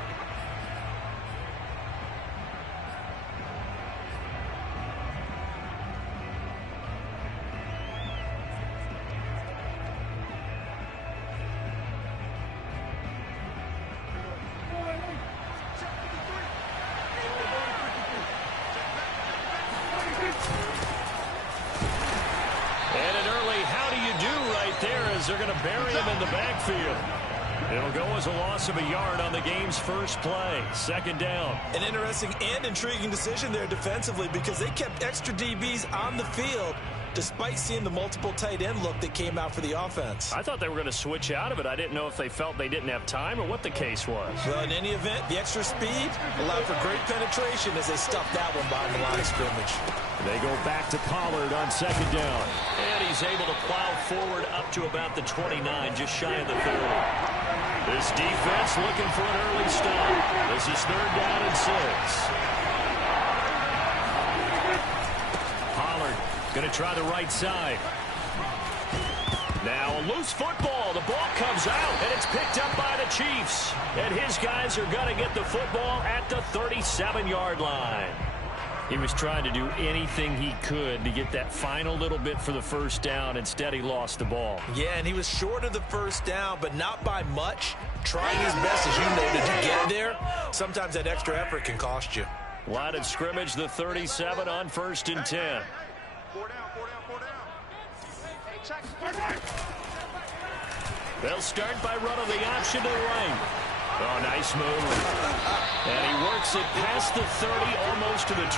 They're going to bury him in the backfield. It'll go as a loss of a yard on the game's first play. Second down. An interesting and intriguing decision there defensively because they kept extra DBs on the field despite seeing the multiple tight end look that came out for the offense. I thought they were going to switch out of it. I didn't know if they felt they didn't have time or what the case was. Well, in any event, the extra speed allowed for great penetration as they stuffed that one behind the line of scrimmage. They go back to Pollard on second down. And he's able to plow forward up to about the 29, just shy of the 30. This defense looking for an early stop. This is third down and 6. Pollard going to try the right side. Now a loose football. The ball comes out, and it's picked up by the Chiefs. And his guys are going to get the football at the 37-yard line. He was trying to do anything he could to get that final little bit for the first down. Instead, he lost the ball. Yeah, and he was short of the first down, but not by much. Trying his best, as you noted, to get there. Sometimes that extra effort can cost you. Line of scrimmage, the 37 on 1st and 10. 4 down, 4 down, 4 down. Hey, check. They'll start by running the option to the right. Oh, nice move. And he works it past the 30, almost to the 25.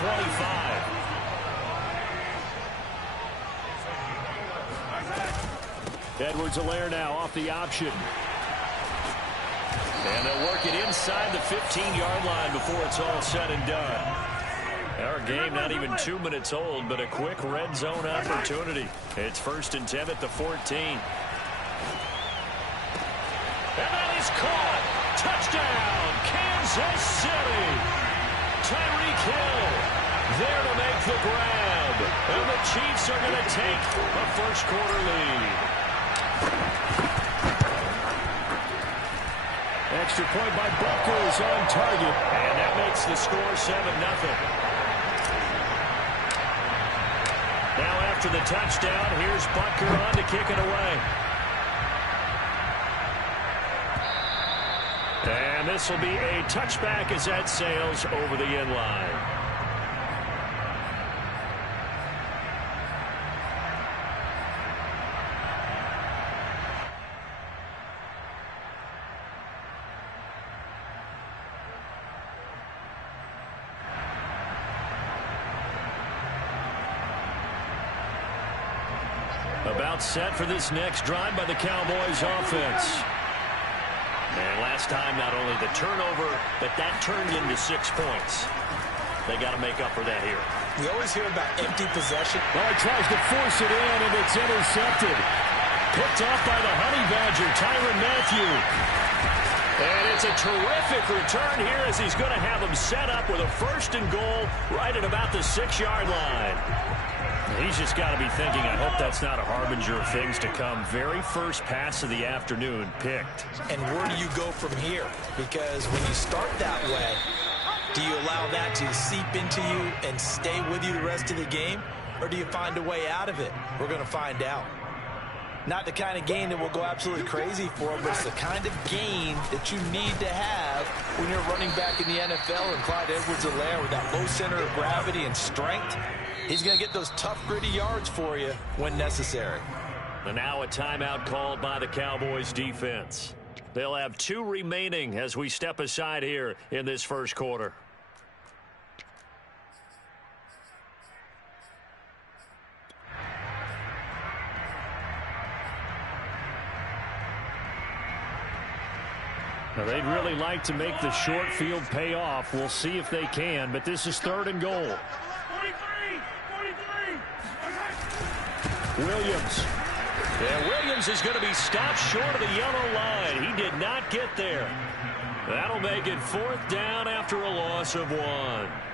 Edwards-Helaire now off the option. And they'll work it inside the 15-yard line before it's all said and done. Our game not even 2 minutes old, but a quick red zone opportunity. It's 1st and 10 at the 14. And that is caught. Touchdown, Kansas City. Tyreek Hill there to make the grab. And the Chiefs are going to take a first-quarter lead. Extra point by Butker is on target. And that makes the score 7-0. Now after the touchdown, here's Butker on to kick it away. And this will be a touchback as that sails over the end line. About set for this next drive by the Cowboys offense. And last time, not only the turnover, but that turned into 6 points. They got to make up for that here. We always hear about empty possession. Well, he tries to force it in, and it's intercepted. Picked off by the Honey Badger, Tyrann Mathieu. And it's a terrific return here as he's going to have them set up with a 1st and goal right at about the 6-yard line. He's just got to be thinking, I hope that's not a harbinger of things to come. Very first pass of the afternoon picked. And where do you go from here? Because when you start that way, do you allow that to seep into you and stay with you the rest of the game? Or do you find a way out of it? We're going to find out. Not the kind of game that will go absolutely crazy for, but it's the kind of game that you need to have when you're running back in the NFL. And Clyde Edwards-Helaire with that low center of gravity and strength, he's going to get those tough, gritty yards for you when necessary. And now a timeout called by the Cowboys defense. They'll have 2 remaining as we step aside here in this first quarter. Well, they'd really like to make the short field pay off. We'll see if they can, but this is 3rd and goal. 43. Williams. Yeah, Williams is going to be stopped short of the yellow line. He did not get there. That'll make it 4th down after a loss of 1.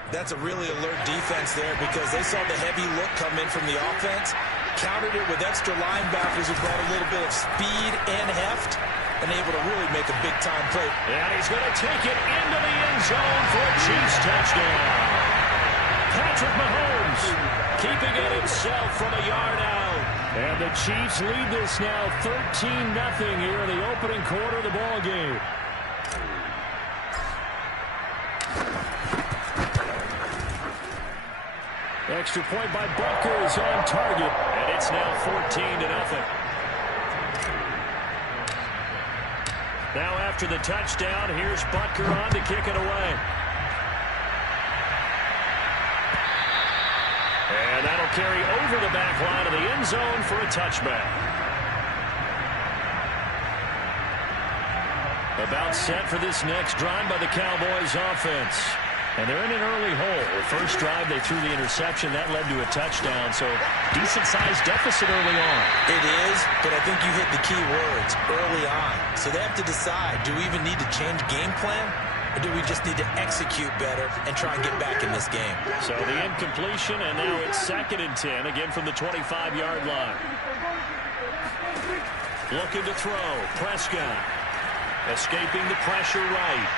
That's a really alert defense there because they saw the heavy look come in from the offense, countered it with extra linebackers who brought a little bit of speed and heft, and able to really make a big-time play. And he's going to take it into the end zone for a Chiefs touchdown. Patrick Mahomes keeping it himself from a yard out. And the Chiefs lead this now 13-0 here in the opening quarter of the ball game. Extra point by Butker is on target, and it's now 14-0. Now after the touchdown, here's Butker on to kick it away. And that'll carry over the back line of the end zone for a touchback. About set for this next drive by the Cowboys offense. And they're in an early hole. The first drive, they threw the interception. That led to a touchdown. So decent-sized deficit early on. It is, but I think you hit the key words, early on. So they have to decide, do we even need to change game plan? Or do we just need to execute better and try and get back in this game? So the incompletion, and now it's 2nd and 10, again from the 25-yard line. Looking to throw. Prescott escaping the pressure right.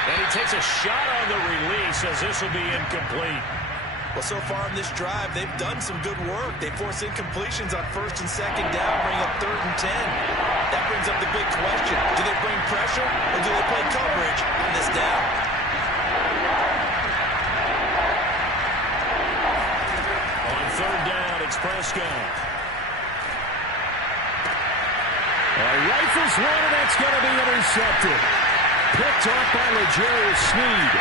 And he takes a shot on the release as this will be incomplete. Well, so far in this drive, they've done some good work. They force incompletions on 1st and 2nd down, bring up 3rd and 10. That brings up the big question. Do they bring pressure or do they play coverage on this down? On 3rd down, it's Prescott. Rifles one, and that's going to be intercepted. Picked off by L'Jarius Sneed.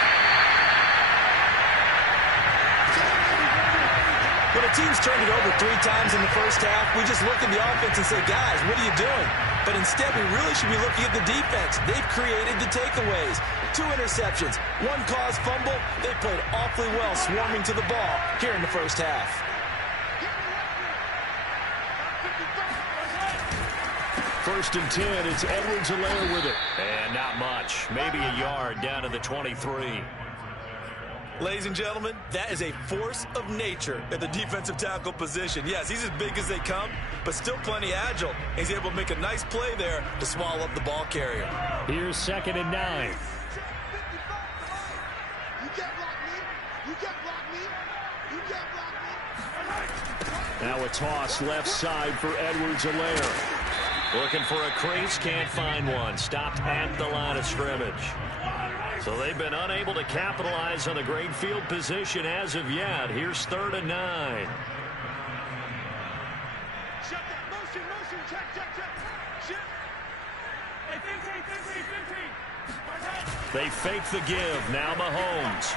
When a team's turned it over 3 times in the first half, we just look at the offense and say, guys, what are you doing? But instead, we really should be looking at the defense. They've created the takeaways. 2 interceptions, 1 caused fumble. They played awfully well swarming to the ball here in the first half. First and 10, it's Edwards-Helaire with it. And not much. Maybe a yard down to the 23. Ladies and gentlemen, that is a force of nature at the defensive tackle position. Yes, he's as big as they come, but still plenty agile. He's able to make a nice play there to swallow up the ball carrier. Here's 2nd and 9. Now a toss left side for Edwards-Helaire. Looking for a crease, can't find one. Stopped at the line of scrimmage. So they've been unable to capitalize on the great field position as of yet. Here's 3rd and 9. They fake the give. Now Mahomes.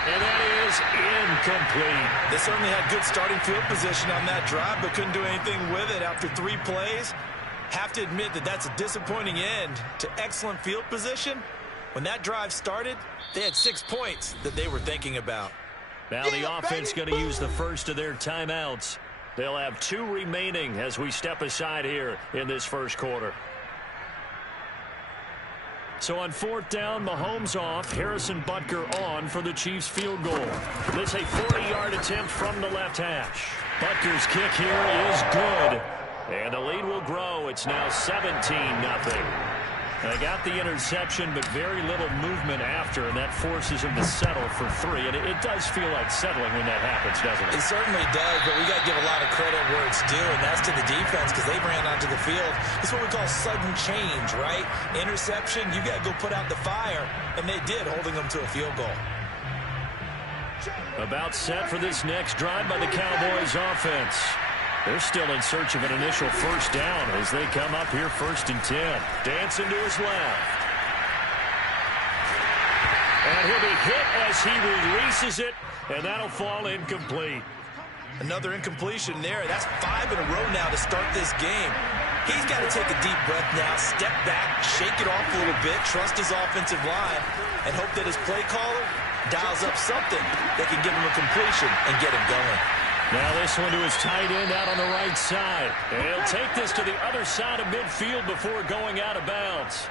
And that is incomplete. They certainly had good starting field position on that drive, but couldn't do anything with it after 3 plays. Have to admit that that's a disappointing end to excellent field position. When that drive started, they had 6 points that they were thinking about. Now the offense going to use the first of their timeouts. They'll have 2 remaining as we step aside here in this first quarter. So on 4th down, Mahomes off, Harrison Butker on for the Chiefs field goal. This a 40-yard attempt from the left hash. Butker's kick here is good. And the lead will grow. It's now 17-0. They got the interception, but very little movement after, and that forces him to settle for 3. And it does feel like settling when that happens, doesn't it? It certainly does, but we got to give a lot of credit where it's due, and that's to the defense because they ran onto the field. It's what we call sudden change, right? Interception, you got to go put out the fire, and they did, holding them to a field goal. About set for this next drive by the Cowboys offense. They're still in search of an initial first down as they come up here 1st and 10. Dancing to his left. And he'll be hit as he releases it, and that'll fall incomplete. Another incompletion there. That's 5 in a row now to start this game. He's got to take a deep breath now, step back, shake it off a little bit, trust his offensive line, and hope that his play caller dials up something that can give him a completion and get him going. Now this one to his tight end out on the right side. And he'll take this to the other side of midfield before going out of bounds.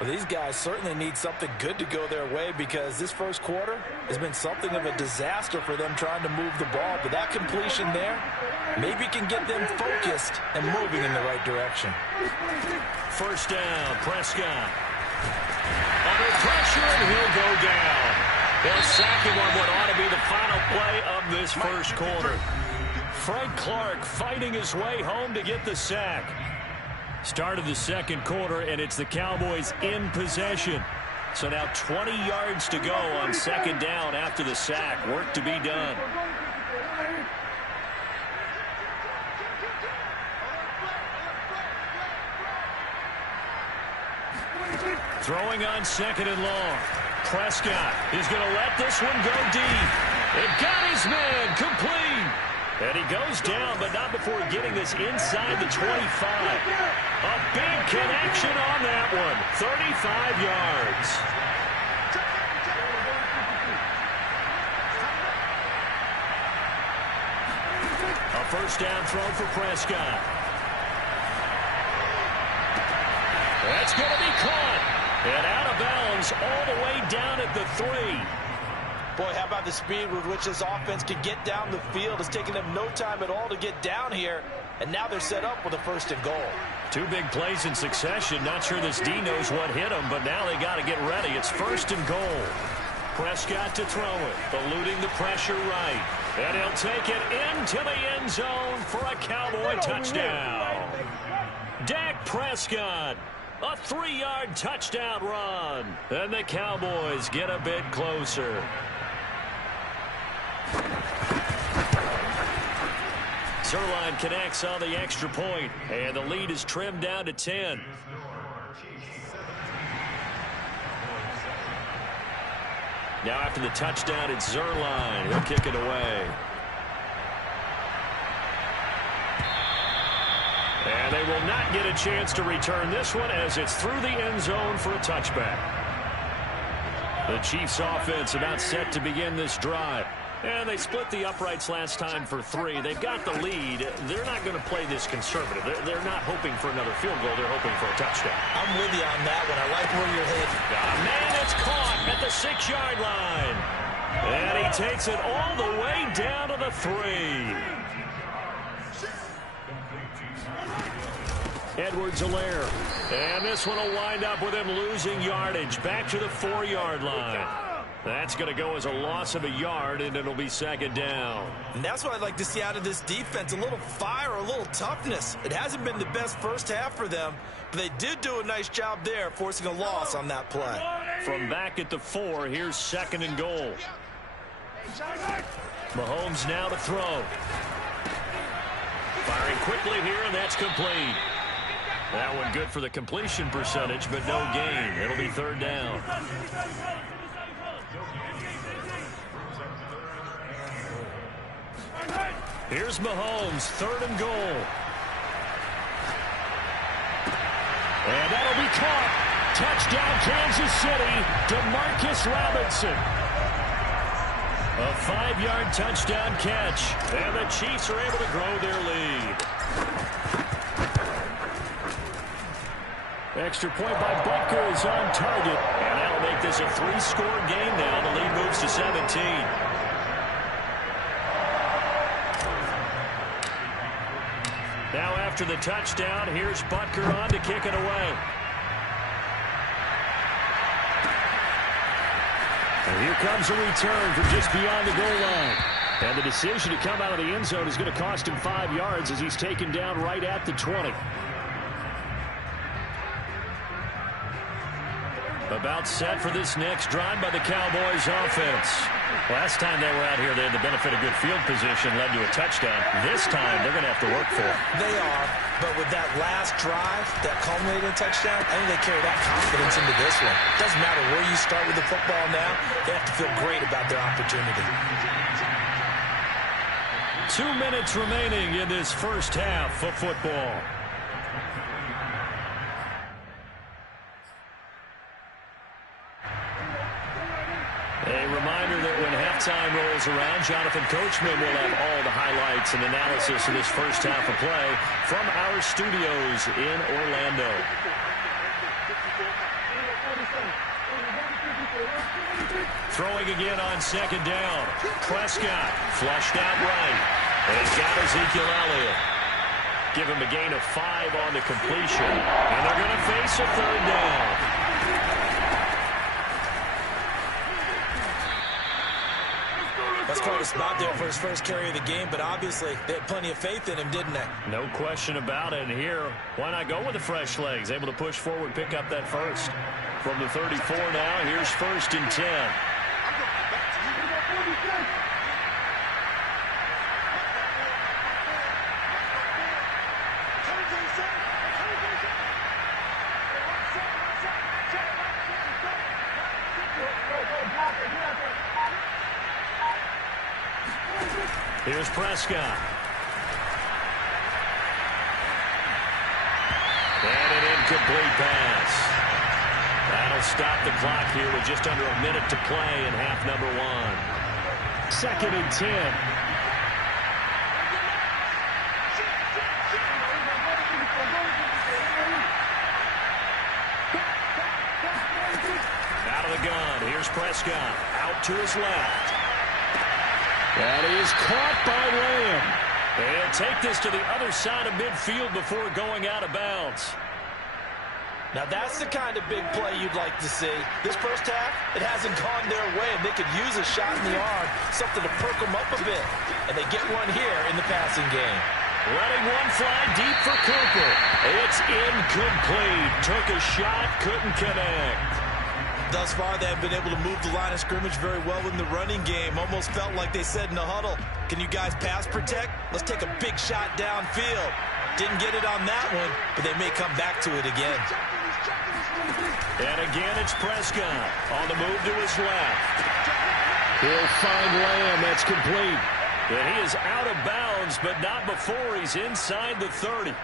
Well, these guys certainly need something good to go their way because this first quarter has been something of a disaster for them trying to move the ball. But that completion there maybe can get them focused and moving in the right direction. First down, Prescott. Under pressure, and he'll go down. They'll sack him on what ought to be the final play of this first quarter. Frank Clark fighting his way home to get the sack. Start of the second quarter, and it's the Cowboys in possession. So now 20 yards to go on second down after the sack. Work to be done. Throwing on second and long. Prescott is going to let this one go deep. It got his man complete. And he goes down, but not before getting this inside the 25. A big connection on that one. 35 yards. A first down throw for Prescott. That's going to be caught. And out of bounds all the way down at the 3. Boy, how about the speed with which this offense can get down the field? It's taken them no time at all to get down here, and now they're set up with a first and goal. 2 big plays in succession. Not sure this D knows what hit them, but now they got to get ready. It's first and goal. Prescott to throw it, eluding the pressure right. And he'll take it into the end zone for a Cowboy touchdown. Dak Prescott. A 3-yard touchdown run. And the Cowboys get a bit closer. Zerline connects on the extra point, and the lead is trimmed down to 10. Now after the touchdown, it's Zerline. He'll kick it away. And they will not get a chance to return this one as it's through the end zone for a touchback. The Chiefs offense about set to begin this drive. And they split the uprights last time for 3. They've got the lead. They're not going to play this conservative. They're not hoping for another field goal. They're hoping for a touchdown. I'm with you on that one. I like where you're headed. Man, it's caught at the 6-yard line. And he takes it all the way down to the 3. Edwards-Helaire. And this one will wind up with him losing yardage. Back to the 4-yard line. That's going to go as a loss of a yard, and it'll be second down. And that's what I'd like to see out of this defense. A little fire, a little toughness. It hasn't been the best first half for them, but they did do a nice job there, forcing a loss on that play. From back at the 4, here's second and goal. Mahomes now to throw. Firing quickly here, and that's complete. That one good for the completion percentage, but no gain. It'll be third down. Here's Mahomes, third and goal. And that'll be caught. Touchdown, Kansas City, DeMarcus Robinson. A 5-yard touchdown catch, and the Chiefs are able to grow their lead. Extra point by Butker is on target, and that'll make this a 3-score game now. The lead moves to 17. Now after the touchdown, here's Butker on to kick it away. And here comes a return from just beyond the goal line. And the decision to come out of the end zone is going to cost him 5 yards as he's taken down right at the 20. About set for this next drive by the Cowboys offense. Last time they were out here, they had the benefit of good field position, led to a touchdown. This time, they're going to have to work for it. They are, but with that last drive, that culminating touchdown, I think they carry that confidence into this one. Doesn't matter where you start with the football now, they have to feel great about their opportunity. 2 minutes remaining in this first half of football. A reminder that when halftime rolls around, Jonathan Coachman will have all the highlights and analysis of this first half of play from our studios in Orlando. Throwing again on second down. Prescott flushed out right. And he's got Ezekiel Elliott. Give him a gain of 5 on the completion. And they're going to face a third down. Let's call the spot there for his first carry of the game, but obviously they had plenty of faith in him, didn't they? No question about it. And here, why not go with the fresh legs? Able to push forward, pick up that first. From the 34 now, here's 1st and 10. Here's Prescott. And an incomplete pass. That'll stop the clock here with just under a minute to play in half number 1. 2nd and 10. Out of the gun. Here's Prescott. Out to his left. That is caught by Lamb. They'll take this to the other side of midfield before going out of bounds. Now that's the kind of big play you'd like to see. This first half, it hasn't gone their way, and they could use a shot in the arm, something to perk them up a bit. And they get one here in the passing game. Letting one fly deep for Cooper. It's incomplete. Took a shot, couldn't connect. Thus far, they have been able to move the line of scrimmage very well in the running game. Almost felt like they said in the huddle, can you guys pass protect? Let's take a big shot downfield. Didn't get it on that one, but they may come back to it again. And again, it's Prescott on the move to his left. He'll find Lamb. That's complete. And he is out of bounds, but not before he's inside the 30.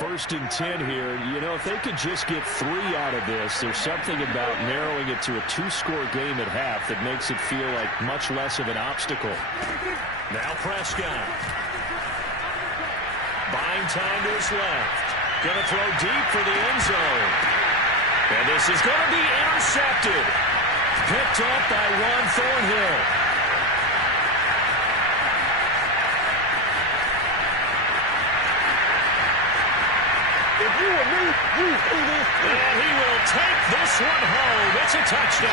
1st and 10 here. You know, if they could just get 3 out of this, there's something about narrowing it to a 2-score game at half that makes it feel like much less of an obstacle. Now Prescott. Buying time to his left. Going to throw deep for the end zone. And this is going to be intercepted. Picked up by Ron Thornhill. And he will take this one home. It's a touchdown.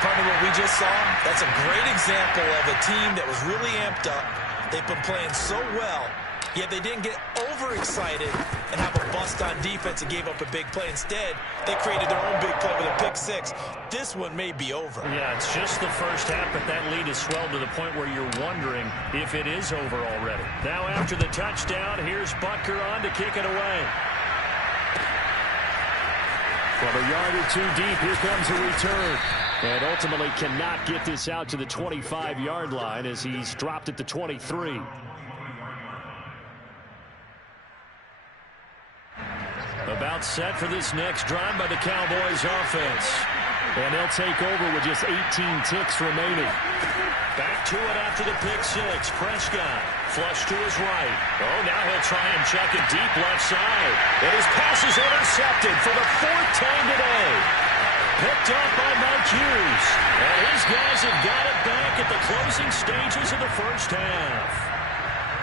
Partner, what we just saw, that's a great example of a team that was really amped up. They've been playing so well, yet they didn't get overexcited and have a bust on defense and gave up a big play. Instead, they created their own big play with a pick 6. This one may be over. Yeah, it's just the first half, but that lead has swelled to the point where you're wondering if it is over already. Now after the touchdown, here's Butker on to kick it away. From a yard or 2 deep, here comes a return. And ultimately cannot get this out to the 25-yard line as he's dropped at the 23. About set for this next drive by the Cowboys offense. And they'll take over with just 18 ticks remaining. Back to it after the pick 6. Prescott flush to his right. Oh, now he'll try and check it deep left side. And his pass is intercepted for the 4th time today. Picked up by Mike Hughes. And his guys have got it back at the closing stages of the first half.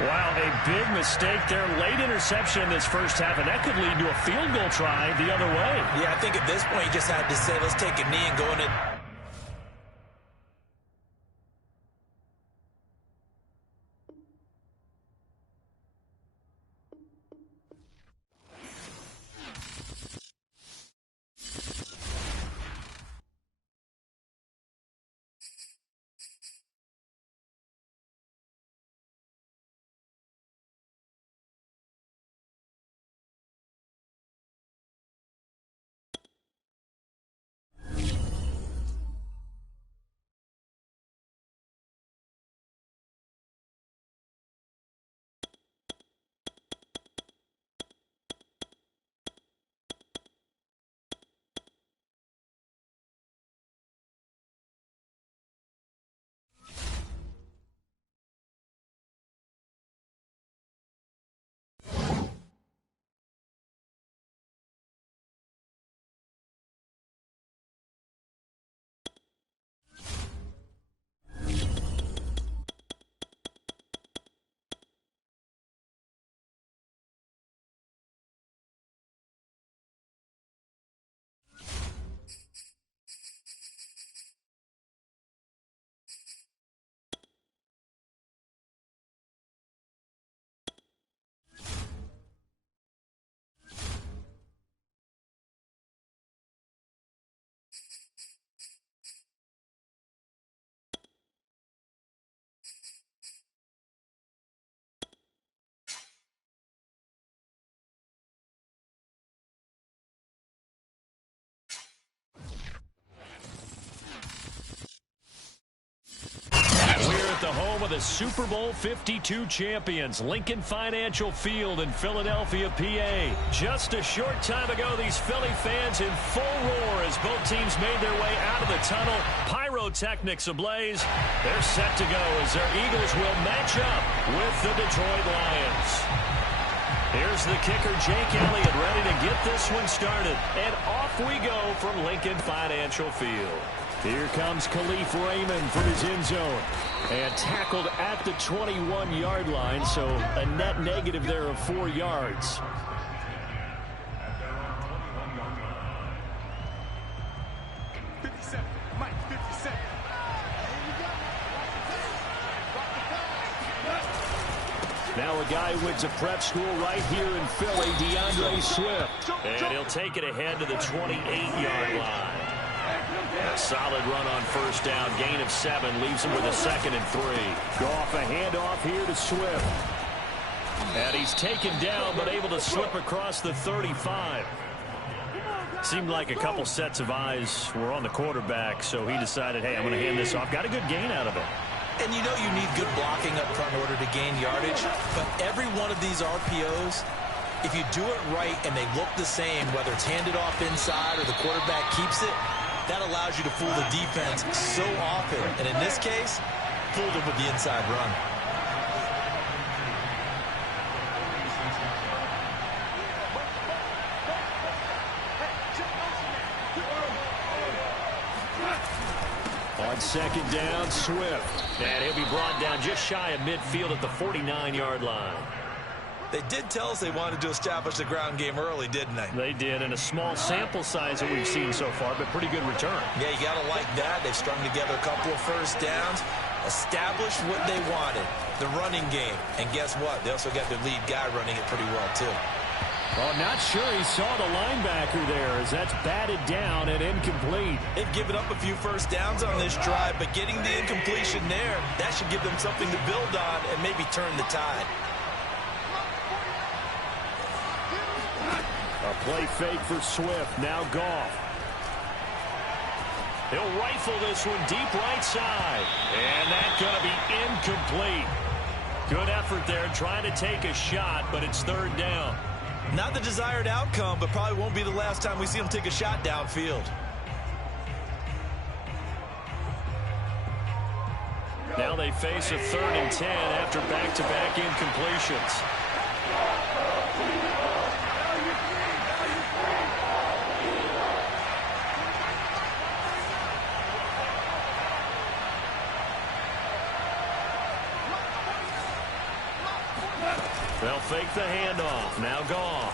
Wow, a big mistake there. Late interception in this first half, and that could lead to a field goal try the other way. Yeah, I think at this point you just had to say, let's take a knee and go in it. of the Super Bowl 52 champions, Lincoln Financial Field in Philadelphia, PA. Just a short time ago, these Philly fans in full roar as both teams made their way out of the tunnel. Pyrotechnics ablaze. They're set to go as their Eagles will match up with the Detroit Lions. Here's the kicker, Jake Elliott, ready to get this one started. And off we go from Lincoln Financial Field. Here comes Khalif Raymond from his end zone. And tackled at the 21-yard line, so a net negative there of 4 yards. Now a guy who went to prep school right here in Philly, DeAndre Swift. And he'll take it ahead to the 28-yard line. A solid run on first down. Gain of 7 leaves him with a 2nd and 3. Goff a handoff here to Swift. And he's taken down but able to slip across the 35. Seemed like a couple sets of eyes were on the quarterback, so he decided, hey, I'm going to hand this off. Got a good gain out of it. And you know you need good blocking up front in order to gain yardage. But every one of these RPOs, if you do it right and they look the same, whether it's handed off inside or the quarterback keeps it, that allows you to fool the defense so often. And in this case, fooled him with the inside run. On second down, Swift. And he'll be brought down just shy of midfield at the 49-yard line. They did tell us they wanted to establish the ground game early, didn't they? They did, and a small sample size that we've seen so far, but pretty good return. Yeah, you got to like that. They've strung together a couple of first downs, established what they wanted, the running game. And guess what? They also got their lead guy running it pretty well, too. Oh, not sure he saw the linebacker there as that's batted down and incomplete. They've given up a few first downs on this drive, but getting the incompletion there, that should give them something to build on and maybe turn the tide. A play fake for Swift. Now Goff. He'll rifle this one deep right side. And that's going to be incomplete. Good effort there trying to take a shot, but it's 3rd down. Not the desired outcome, but probably won't be the last time we see him take a shot downfield. Now they face a 3rd and 10 after back-to-back incompletions. They'll fake the handoff. Now Goff.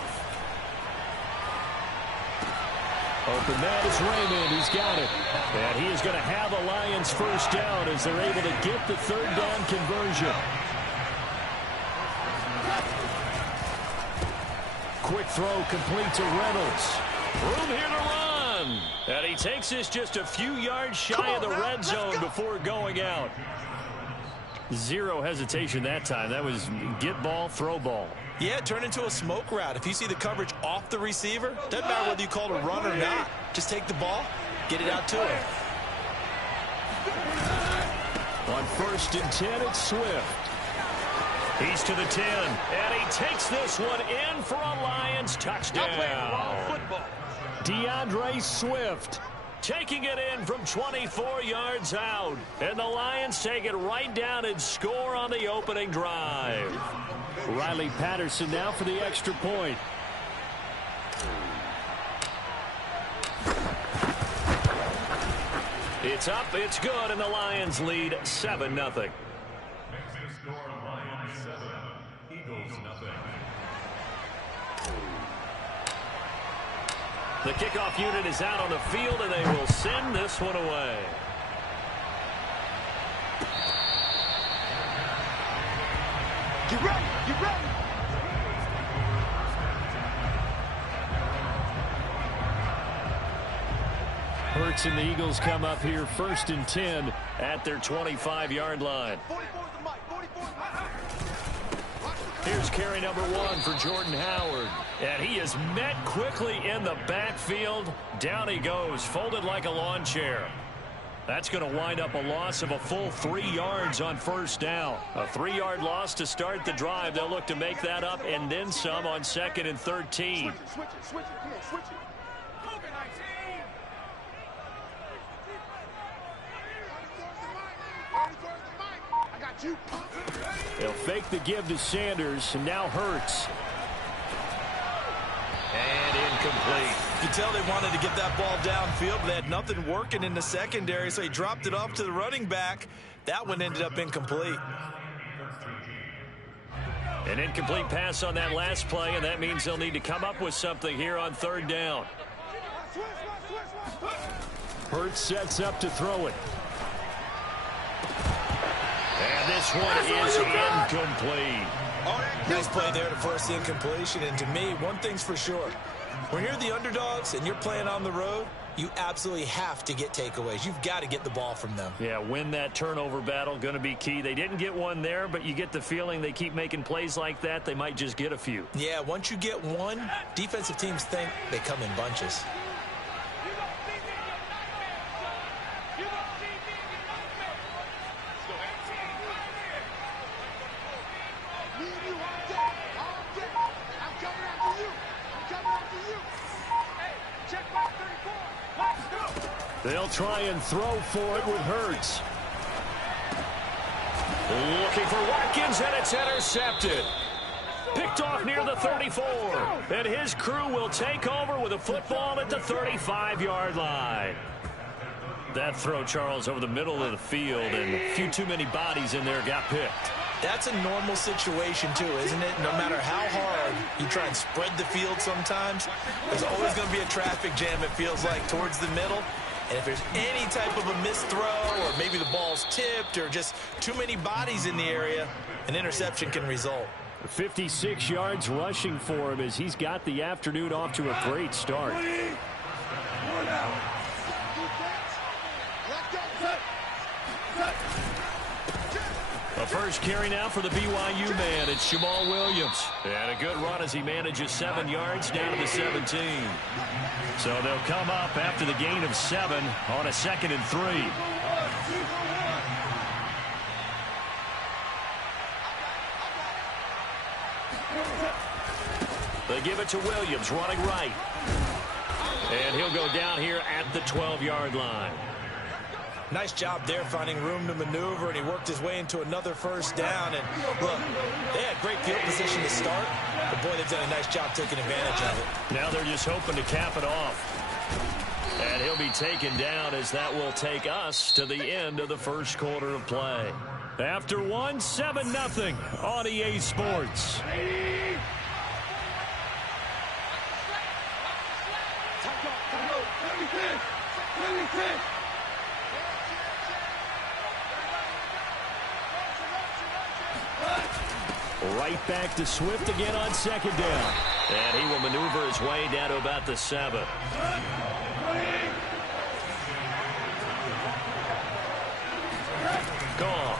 Open man is Raymond. He's got it. And he is going to have a Lions first down as they're able to get the 3rd down conversion. Quick throw complete to Reynolds. Room here to run. And he takes this just a few yards shy of the red zone before going out. Zero hesitation that time. That was get ball, throw ball. Yeah, turn into a smoke route. If you see the coverage off the receiver, doesn't matter whether you call it a run or not. Just take the ball, get it out to him. On 1st and 10, it's Swift. He's to the 10, and he takes this one in for a Lions touchdown. DeAndre Swift. Taking it in from 24 yards out. And the Lions take it right down and score on the opening drive. Riley Patterson now for the extra point. It's up, it's good, and the Lions lead 7-0. The kickoff unit is out on the field, and they will send this one away. Get ready, get ready. Hurts and the Eagles come up here 1st and 10 at their 25-yard line. 44's the mic, 44's the mic. Here's carry number 1 for Jordan Howard. And he is met quickly in the backfield. Down he goes, folded like a lawn chair. That's going to wind up a loss of a full 3 yards on first down. A 3-yard loss to start the drive. They'll look to make that up and then some on 2nd and 13. Switch it. Come on, switch it. I got you. They'll fake the give to Sanders, and now Hurts. And incomplete. You can tell they wanted to get that ball downfield, but they had nothing working in the secondary, so he dropped it off to the running back. That one ended up incomplete. An incomplete pass on that last play, and that means they'll need to come up with something here on 3rd down. Hurts sets up to throw it. And this one is incomplete. Nice play there to force the incompletion, and to me, one thing's for sure. When you're the underdogs and you're playing on the road, you absolutely have to get takeaways. You've got to get the ball from them. Yeah, win that turnover battle, going to be key. They didn't get one there, but you get the feeling they keep making plays like that, they might just get a few. Yeah, once you get one, defensive teams think they come in bunches. They'll try and throw for it with Hurts. Looking for Watkins, and it's intercepted. Picked off near the 34. And his crew will take over with a football at the 35-yard line. That throw, Charles, over the middle of the field, and a few too many bodies in there got picked. That's a normal situation, too, isn't it? No matter how hard you try and spread the field sometimes, there's always going to be a traffic jam, it feels like, towards the middle. And if there's any type of a missed throw, or maybe the ball's tipped, or just too many bodies in the area, an interception can result. 56 yards rushing for him as he's got the afternoon off to a great start. The first carry now for the BYU man. It's Jamal Williams. And a good run as he manages 7 yards down to the 17. So they'll come up after the gain of 7 on a 2nd and 3. They give it to Williams, running right. And he'll go down here at the 12-yard line. Nice job there finding room to maneuver, and he worked his way into another first down. And look, they had great field position to start, but boy, they've done a nice job taking advantage of it. Now they're just hoping to cap it off. And he'll be taken down as that will take us to the end of the first quarter of play. After one, 7-0 on EA Sports. Right back to Swift again on 2nd down. And he will maneuver his way down to about the 7. Gone.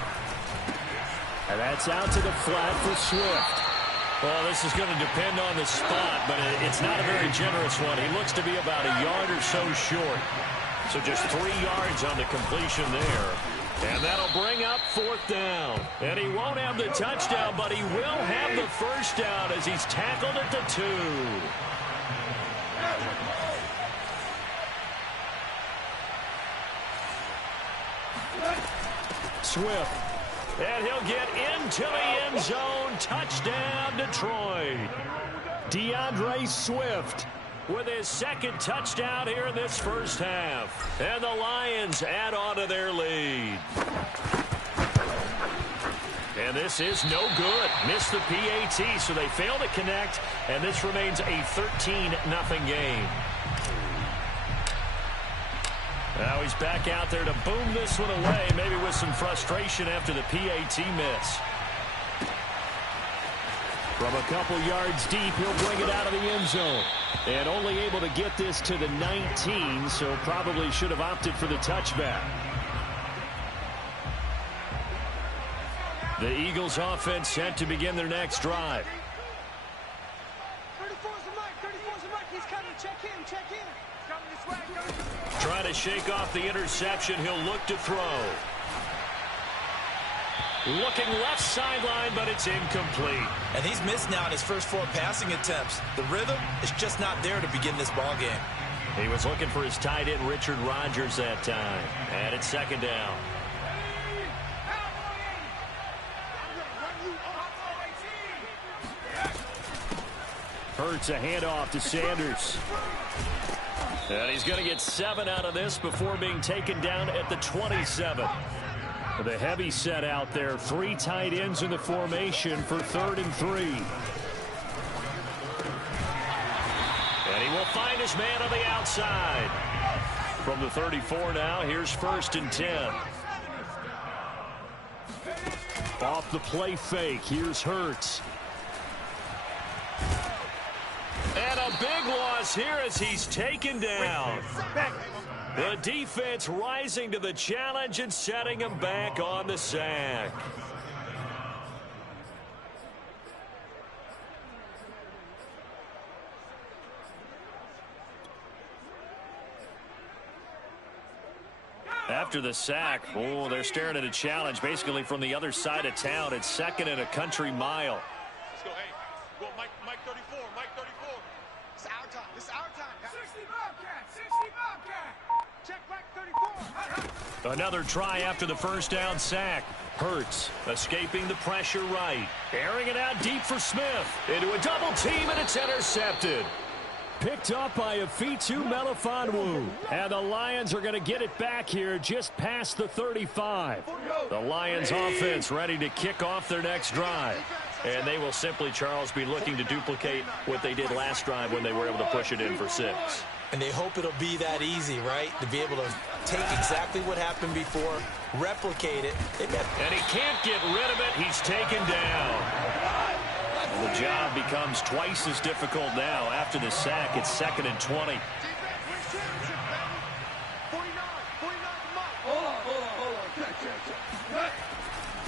And that's out to the flat for Swift. Well, this is going to depend on the spot, but it's not a very generous one. He looks to be about a yard or so short. So just 3 yards on the completion there. And that'll bring up 4th down. And he won't have the touchdown, but he will have the first down as he's tackled at the 2. Swift. And he'll get into the end zone. Touchdown, Detroit. DeAndre Swift with his 2nd touchdown here in this first half. And the Lions add on to their lead. And this is no good. Missed the PAT, so they fail to connect, and this remains a 13-0 game. Now he's back out there to boom this one away, maybe with some frustration after the PAT miss. From a couple yards deep, he'll bring it out of the end zone. And only able to get this to the 19, so probably should have opted for the touchback. The Eagles offense set to begin their next drive. 34's the mic, he's coming, Trying to shake off the interception. He'll look to throw. Looking left sideline, but it's incomplete. And he's missed now in his first 4 passing attempts. The rhythm is just not there to begin this ball game. He was looking for his tight end, Richard Rodgers, that time. And it's second down. Hurts a handoff to Sanders. And he's going to get 7 out of this before being taken down at the 27. The heavy set out there. 3 tight ends in the formation for 3rd and 3. And he will find his man on the outside. From the 34 now, here's 1st and 10. Off the play fake, here's Hurts. And a big loss here as he's taken down. The defense rising to the challenge and setting him back on the sack. After the sack, oh, they're staring at a challenge basically from the other side of town. It's 2nd and a country mile. Let's go, hey. Go, Mike 34, Mike 34. It's our time, it's our time. 60 Bobcat, 60 Bobcat. Check Mike 34. Another try after the first down sack. Hurts escaping the pressure right. Airing it out deep for Smith. Into a double team, and it's intercepted. Picked up by Afitu Melifonwu. And the Lions are going to get it back here just past the 35. The Lions offense ready to kick off their next drive. And they will simply, Charles, be looking to duplicate what they did last drive when they were able to push it in for 6. And they hope it'll be that easy, right? To be able to take exactly what happened before, replicate it. And he can't get rid of it. He's taken down. The job becomes twice as difficult now. After the sack, it's 2nd and 20.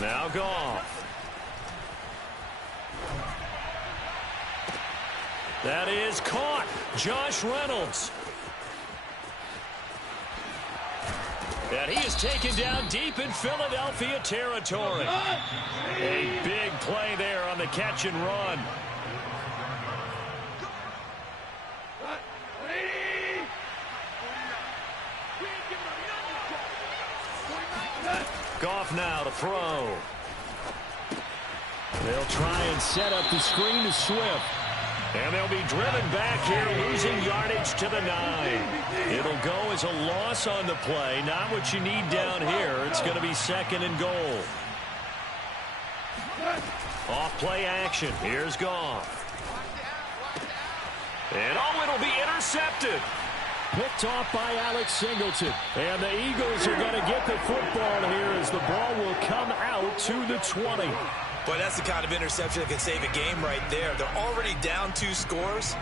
Now Goff. That is caught. Josh Reynolds. And he is taken down deep in Philadelphia territory. A big play there on the catch and run. Goff now to throw. They'll try and set up the screen to Swift. And they'll be driven back here, losing yardage to the 9. It'll go as a loss on the play. Not what you need down here. It's going to be 2nd and goal. Off play action. Here's Goff. And oh, it'll be intercepted. Picked off by Alex Singleton. And the Eagles are going to get the football here as the ball will come out to the 20. Boy, that's the kind of interception that can save a game right there. They're already down 2 scores.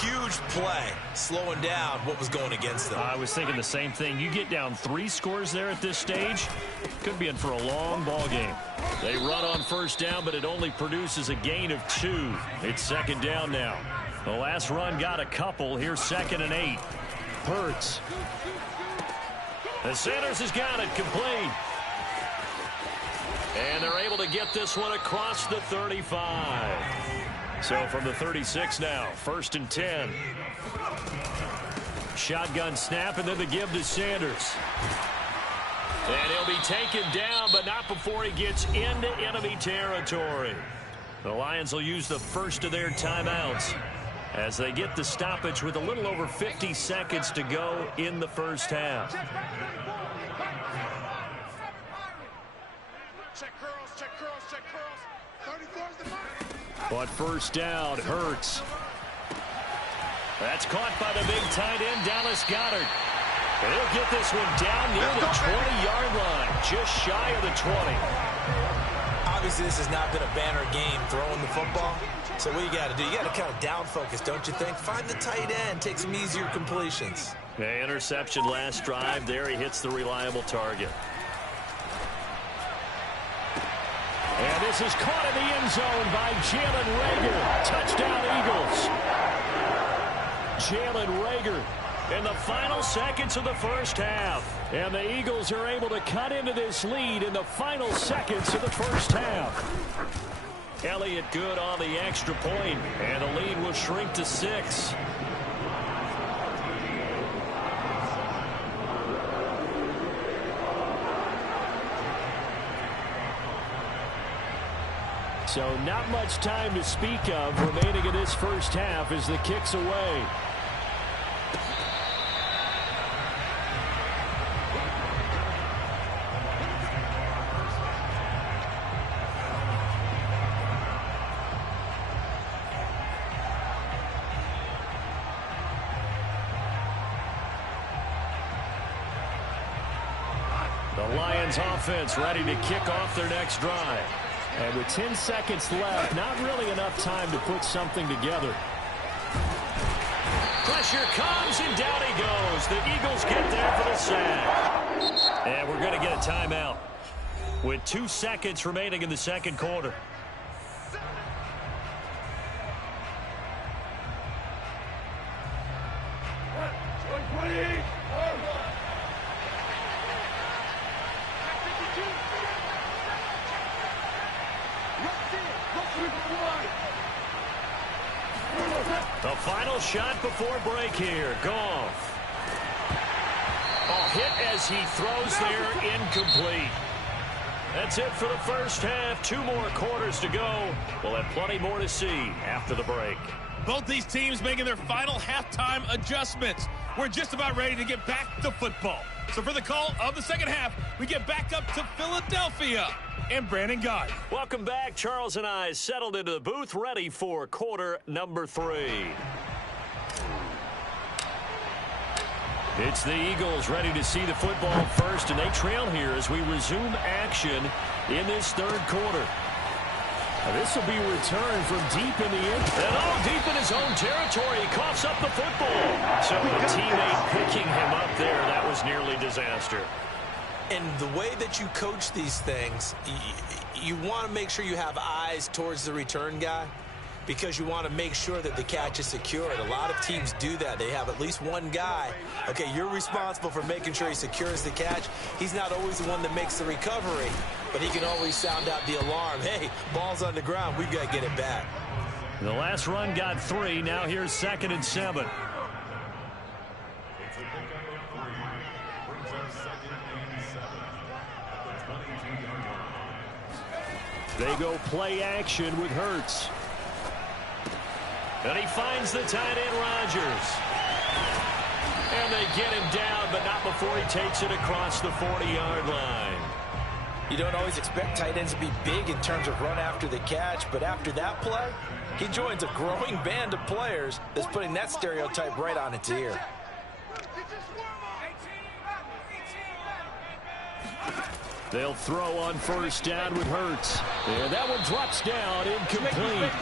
Huge play, slowing down what was going against them. I was thinking the same thing. You get down 3 scores there at this stage, could be in for a long ball game. They run on first down, but it only produces a gain of 2. It's 2nd down now. The last run got a couple. Here's 2nd and 8. Hurts. The Sanders has got it complete. And they're able to get this one across the 35. So from the 36 now, 1st and 10. Shotgun snap, and then the give to Sanders. And he'll be taken down, but not before he gets into enemy territory. The Lions will use the first of their timeouts as they get the stoppage with a little over 50 seconds to go in the first half. But first down, Hurts. That's caught by the big tight end, Dallas Goedert. And he'll get this one down near the 20-yard line, just shy of the 20. Obviously, this has not been a banner game throwing the football. So what you got to do, you got to kind of down focus, don't you think? Find the tight end, take some easier completions. The interception last drive. There he hits the reliable target. And this is caught in the end zone by Jalen Reagor. Touchdown, Eagles. Jalen Reagor in the final seconds of the first half. And the Eagles are able to cut into this lead in the final seconds of the first half. Elliott good on the extra point, and the lead will shrink to 6. So not much time to speak of remaining in this first half as the kick's away. The Lions offense ready to kick off their next drive. And with 10 seconds left, not really enough time to put something together. Pressure comes, and down he goes. The Eagles get there for the sack. And we're going to get a timeout with 2 seconds remaining in the second quarter. The final shot before break here. Goff. A hit as he throws there, incomplete. That's it for the first half. 2 more quarters to go. We'll have plenty more to see after the break. Both these teams making their final halftime adjustments. We're just about ready to get back to football. So for the call of the second half, we get back up to Philadelphia and Brandon Guy. Welcome back. Charles and I settled into the booth, ready for quarter number 3. It's the Eagles ready to see the football first, and they trail here as we resume action in this third quarter. This will be returned from deep in the end. And deep in his own territory, he coughs up the football. So a teammate picking him up there, that was nearly disaster. And the way that you coach these things, you want to make sure you have eyes towards the return guy, because you want to make sure that the catch is secured. A lot of teams do that. They have at least one guy. Okay, you're responsible for making sure he secures the catch. He's not always the one that makes the recovery, but he can always sound out the alarm. Hey, ball's on the ground. We've got to get it back. The last run got 3. Now here's 2nd and 7. They go play action with Hurts. And he finds the tight end, Rodgers. And they get him down, but not before he takes it across the 40-yard line. You don't always expect tight ends to be big in terms of run after the catch, but after that play, he joins a growing band of players that's putting that stereotype right on its ear. They'll throw on first down with Hurts. And that one drops down, incomplete.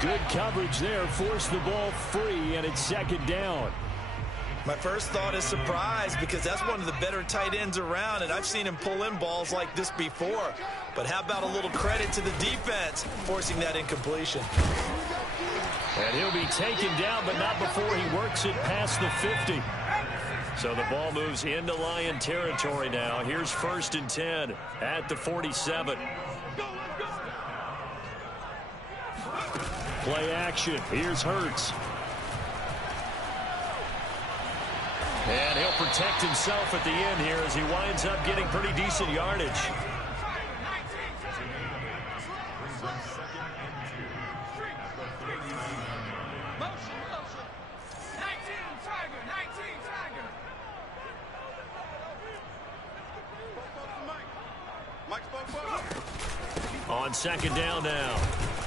Good coverage there, forced the ball free, and it's 2nd down. My first thought is surprise, because that's one of the better tight ends around, and I've seen him pull in balls like this before. But how about a little credit to the defense forcing that incompletion? And he'll be taken down, but not before he works it past the 50. So the ball moves into Lion territory now. Here's 1st and 10 at the 47. Play action. Here's Hurts. And he'll protect himself at the end here as he winds up getting pretty decent yardage. On 2nd down now,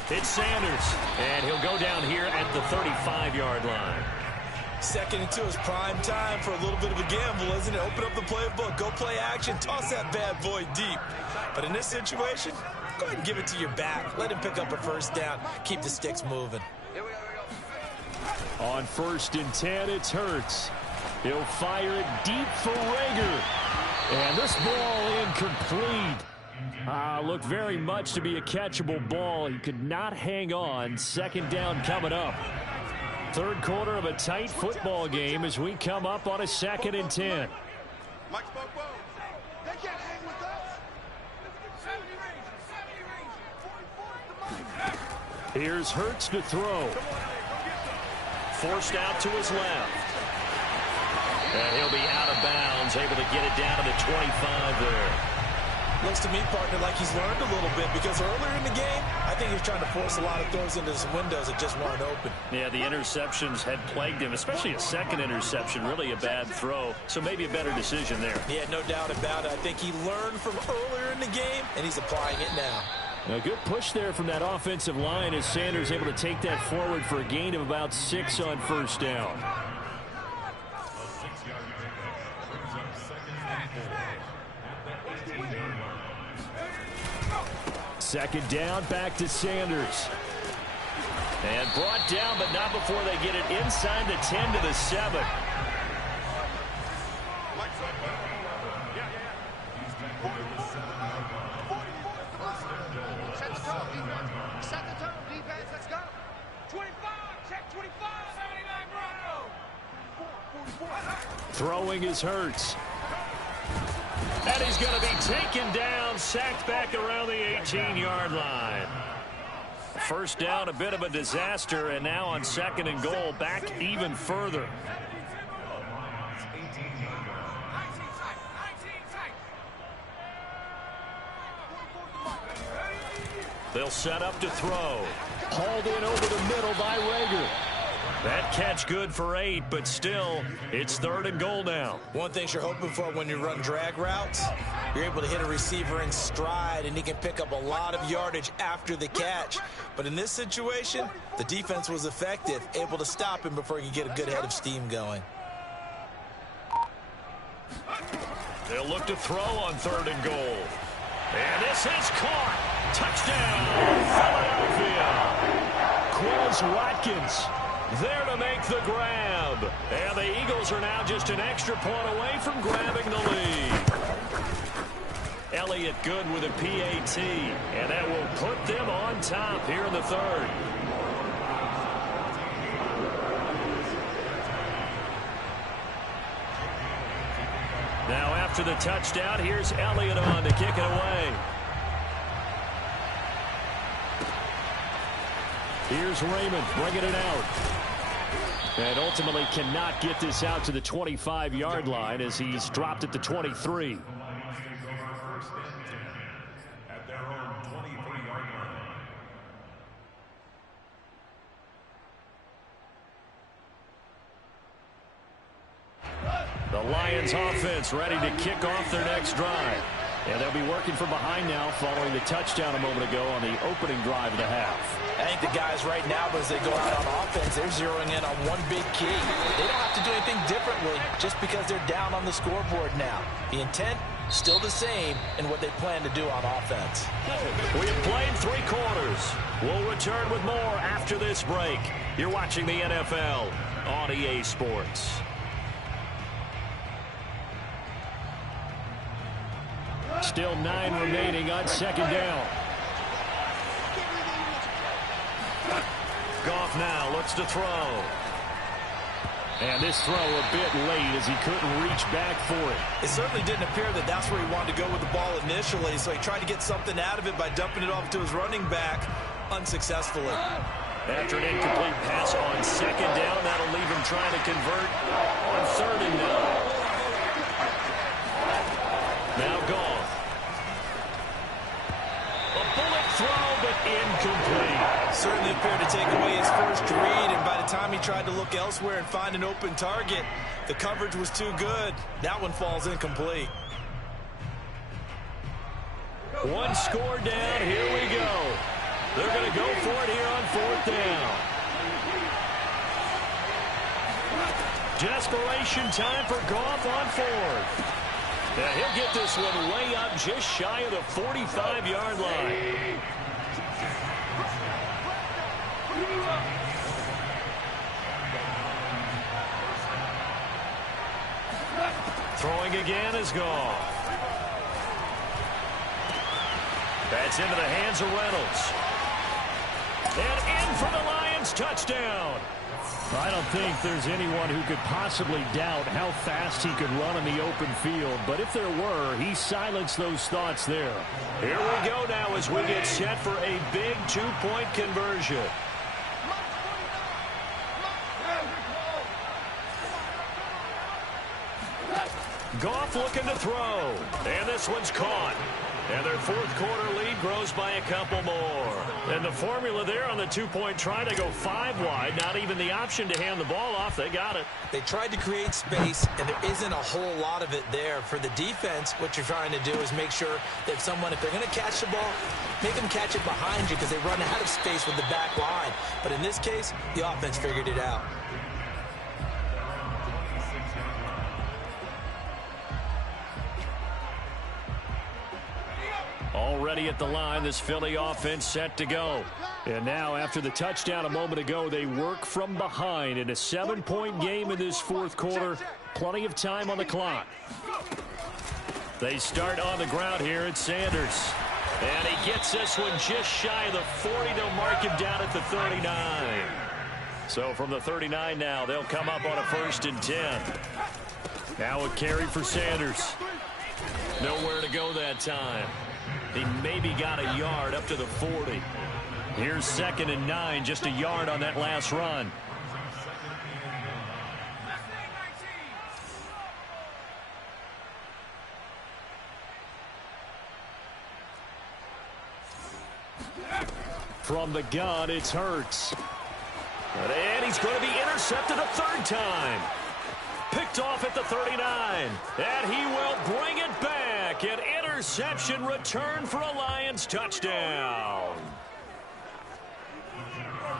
it's Sanders, and he'll go down here at the 35-yard line. 2nd and 2 is prime time for a little bit of a gamble, isn't it? Open up the playbook, go play action, toss that bad boy deep. But in this situation, go ahead and give it to your back. Let him pick up a first down, keep the sticks moving. On 1st and 10, it's Hurts. He'll fire it deep for Reagor. And this ball incomplete. Looked very much to be a catchable ball. He could not hang on. 2nd down coming up. Third quarter of a tight football game as we come up on a 2nd and 10. Mike spoke well. They can't hang with us. Here's Hurts to throw. Forced out to his left. And he'll be out of bounds, able to get it down to the 25 there. Looks to me, partner, like he's learned a little bit, because earlier in the game, I think he was trying to force a lot of throws into some windows that just weren't open. Yeah, the interceptions had plagued him, especially a second interception, really a bad throw. So maybe a better decision there. Yeah, no doubt about it. I think he learned from earlier in the game, and he's applying it now. A good push there from that offensive line as Sanders able to take that forward for a gain of about 6 on first down. Second down, back to Sanders. And brought down, but not before they get it inside the 10 to the 7. Set the tone, defense. Let's go. 25. Check 25. 79 Bronco. Throwing is Hurts. And he's going to be taken down, sacked back around the 18-yard line. First down, a bit of a disaster, and now on 2nd and goal, back even further. They'll set up to throw. Hauled in over the middle by Rager. That catch good for 8, but still, it's 3rd and goal now. One thing you're hoping for when you run drag routes, you're able to hit a receiver in stride, and he can pick up a lot of yardage after the catch. But in this situation, the defense was effective, able to stop him before he could get a good head of steam going. They'll look to throw on 3rd and goal. And this is caught. Touchdown, Philadelphia. Quez Watkins there to make the grab. And the Eagles are now just an extra point away from grabbing the lead. Elliott good with a PAT. And that will put them on top here in the 3rd. Now after the touchdown, here's Elliott on to kick it away. Here's Raymond bringing it out. And ultimately cannot get this out to the 25-yard line as he's dropped at the 23. The Lions offense ready to kick off their next drive. And they'll be working from behind now following the touchdown a moment ago on the opening drive of the half. I think the guys right now, as they go out on offense, they're zeroing in on one big key. They don't have to do anything differently just because they're down on the scoreboard now. The intent, still the same in what they plan to do on offense. We have played 3 quarters. We'll return with more after this break. You're watching the NFL on EA Sports. Still 9 remaining on 2nd down. Goff now looks to throw. And this throw a bit late as he couldn't reach back for it. It certainly didn't appear that that's where he wanted to go with the ball initially, so he tried to get something out of it by dumping it off to his running back unsuccessfully. After an incomplete pass on 2nd down, that'll leave him trying to convert on 3rd and 9. Now Goff. A bullet throw, but incomplete. Certainly appeared to take away his first read, and by the time he tried to look elsewhere and find an open target, the coverage was too good. That one falls incomplete. One score down. Here we go. They're going to go for it here on 4th down. Desperation time for Goff on 4th. And he'll get this one way up just shy of the 45-yard line. Throwing again is Goff. That's into the hands of Reynolds. And in for the Lions touchdown. I don't think there's anyone who could possibly doubt how fast he could run in the open field. But if there were, he silenced those thoughts there. Here we go now as we get set for a big two-point conversion. Goff looking to throw. And this one's caught. And their fourth quarter lead grows by a couple more. And the formula there on the two-point try to go 5 wide. Not even the option to hand the ball off. They got it. They tried to create space, and there isn't a whole lot of it there. For the defense, what you're trying to do is make sure that someone, if they're going to catch the ball, make them catch it behind you because they run out of space with the back line. But in this case, the offense figured it out. Already at the line, this Philly offense set to go. And now, after the touchdown a moment ago, they work from behind in a 7-point game in this fourth quarter. Plenty of time on the clock. They start on the ground here at Sanders. And he gets this one just shy of the 40. They'll mark him down at the 39. So from the 39 now, they'll come up on a 1st and 10. Now a carry for Sanders. Nowhere to go that time. He maybe got a yard up to the 40. Here's 2nd and 9, just a yard on that last run. From the gun, it's Hurts. And he's going to be intercepted a 3rd time. Picked off at the 39. And he will bring it back. An interception return for a Lions touchdown.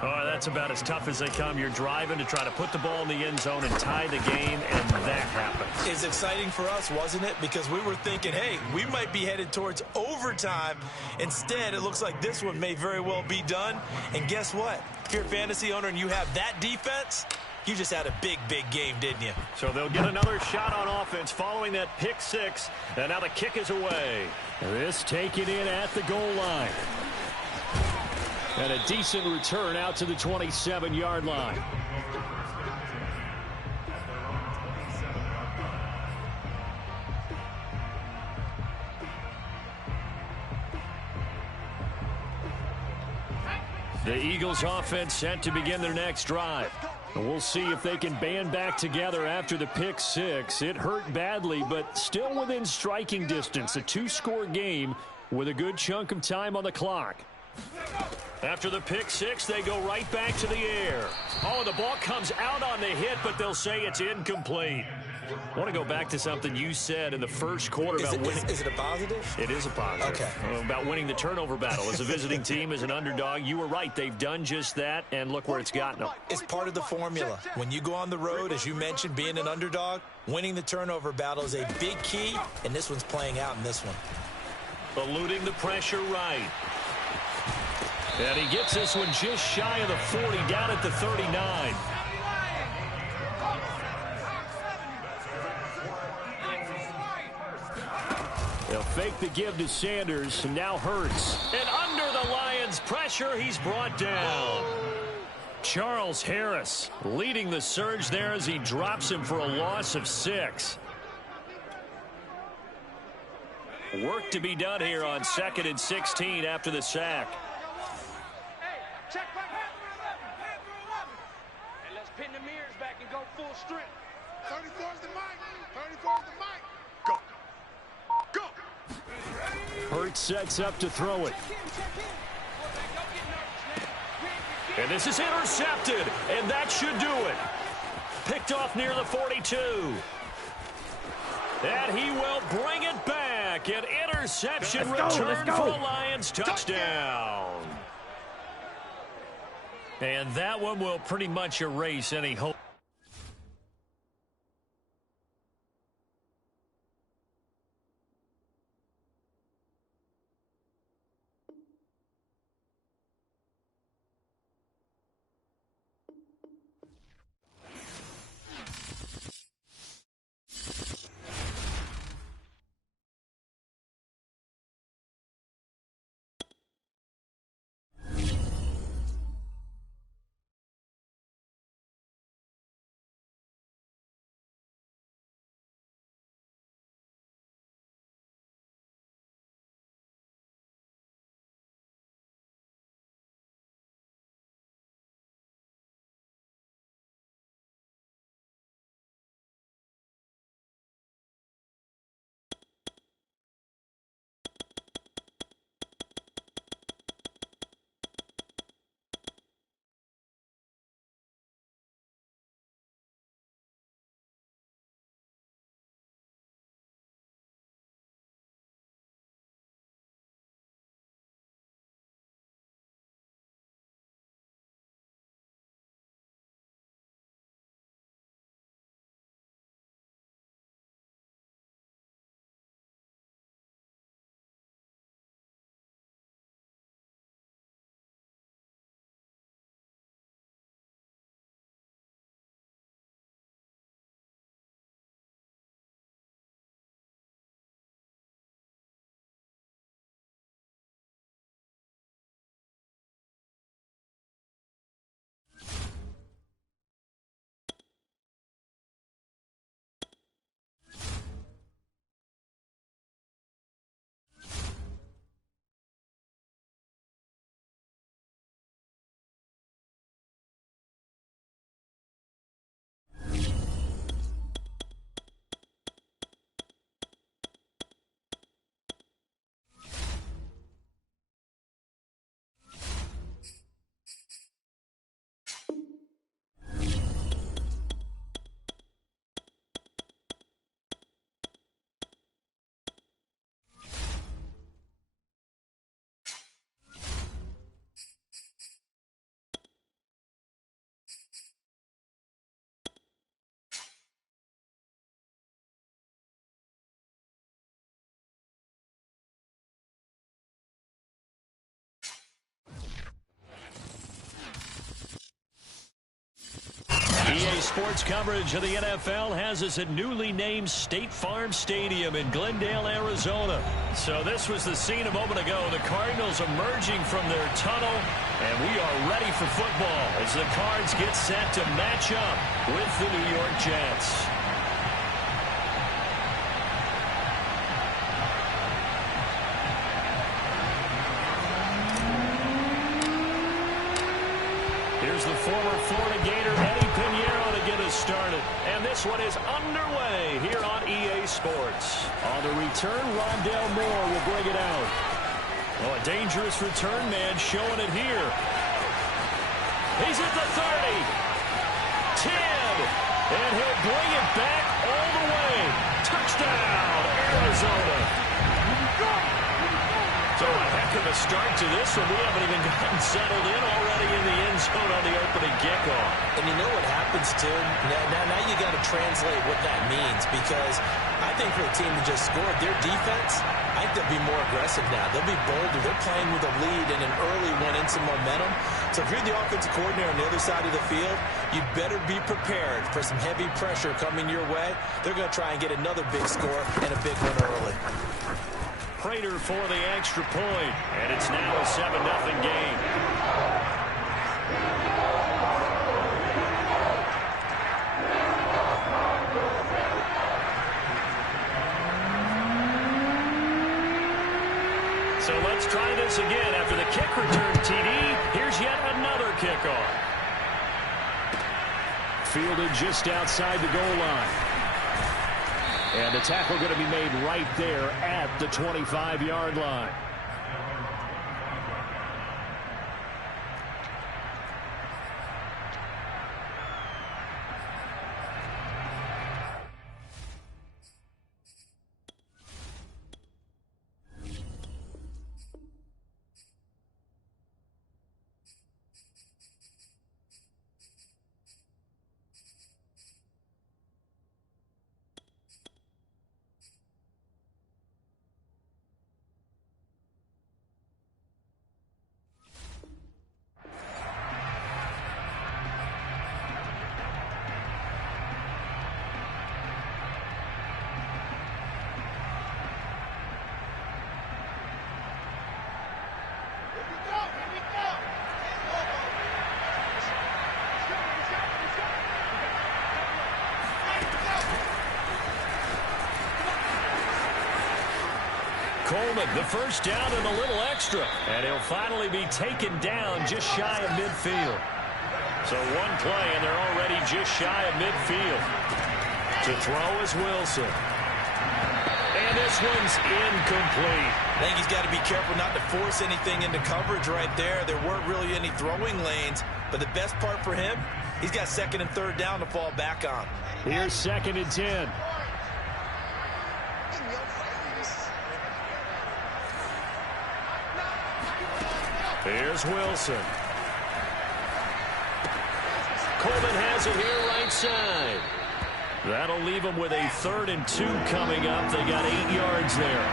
Oh, that's about as tough as they come. You're driving to try to put the ball in the end zone and tie the game, and that happens. It's exciting for us, wasn't it? Because we were thinking, hey, we might be headed towards overtime. Instead, it looks like this one may very well be done. And guess what? If you're a fantasy owner and you have that defense, you just had a big, big game, didn't you? So they'll get another shot on offense following that pick 6. And now the kick is away. This taken in at the goal line. And a decent return out to the 27-yard line. The Eagles offense set to begin their next drive. We'll see if they can band back together after the pick 6. It hurt badly, but still within striking distance. A 2-score game with a good chunk of time on the clock. After the pick 6, they go right back to the air. Oh, the ball comes out on the hit, but they'll say it's incomplete. I want to go back to something you said in the first quarter about winning. Is it a positive? It is a positive. Okay. About winning the turnover battle. As a visiting team, as an underdog, you were right. They've done just that, and look where it's gotten them. It's part of the formula. When you go on the road, as you mentioned, being an underdog, winning the turnover battle is a big key, and this one's playing out in this one. Eluding the pressure right. And he gets this one just shy of the 40, down at the 39. They'll fake the give to Sanders, and now Hurts. And under the Lions' pressure, he's brought down. Charles Harris leading the surge there as he drops him for a loss of 6. Work to be done here on 2nd and 16 after the sack. Check back, hand through 11. And let's pin the mirrors back and go full strength. 34's the mic. 34's the mic. Go. Go. Hurts sets up to throw it. And this is intercepted, and that should do it. Picked off near the 42. And he will bring it back. An interception return for a Lions touchdown. And that one will pretty much erase any hope. EA Sports coverage of the NFL has us at newly named State Farm Stadium in Glendale, Arizona. So this was the scene a moment ago. The Cardinals emerging from their tunnel, and we are ready for football as the Cards get set to match up with the New York Jets. Here's the former Florida Gator, Eddie Pinheiro, to get us started. And this one is underway here on EA Sports. On the return, Rondell Moore will bring it out. Oh, a dangerous return man showing it here. He's at the 30. 10. And he'll bring it back all the way. Touchdown, Arizona. So a heck of a start to this one. We haven't even gotten settled in already in the end zone on the opening kickoff. And you know what happens, too? Now you got to translate what that means, because I think for a team that just scored, their defense, I think they'll be more aggressive now. They'll be bolder. They're playing with a lead and an early one and some momentum. So if you're the offensive coordinator on the other side of the field, you better be prepared for some heavy pressure coming your way. They're going to try and get another big score and a big one early. Prater for the extra point, and it's now a 7-0 game. So let's try this again. After the kick return TD, here's yet another kickoff. Fielded just outside the goal line. And the tackle going to be made right there at the 25-yard line. Coleman, the first down and a little extra. And he'll finally be taken down just shy of midfield. So one play, and they're already just shy of midfield. To throw is Wilson. And this one's incomplete. I think he's got to be careful not to force anything into coverage right there. There weren't really any throwing lanes. But the best part for him, he's got second and third down to fall back on. Here's 2nd and 10. Here's Wilson. Coleman has it here right side. That'll leave them with a 3rd and 2 coming up. They got 8 yards there.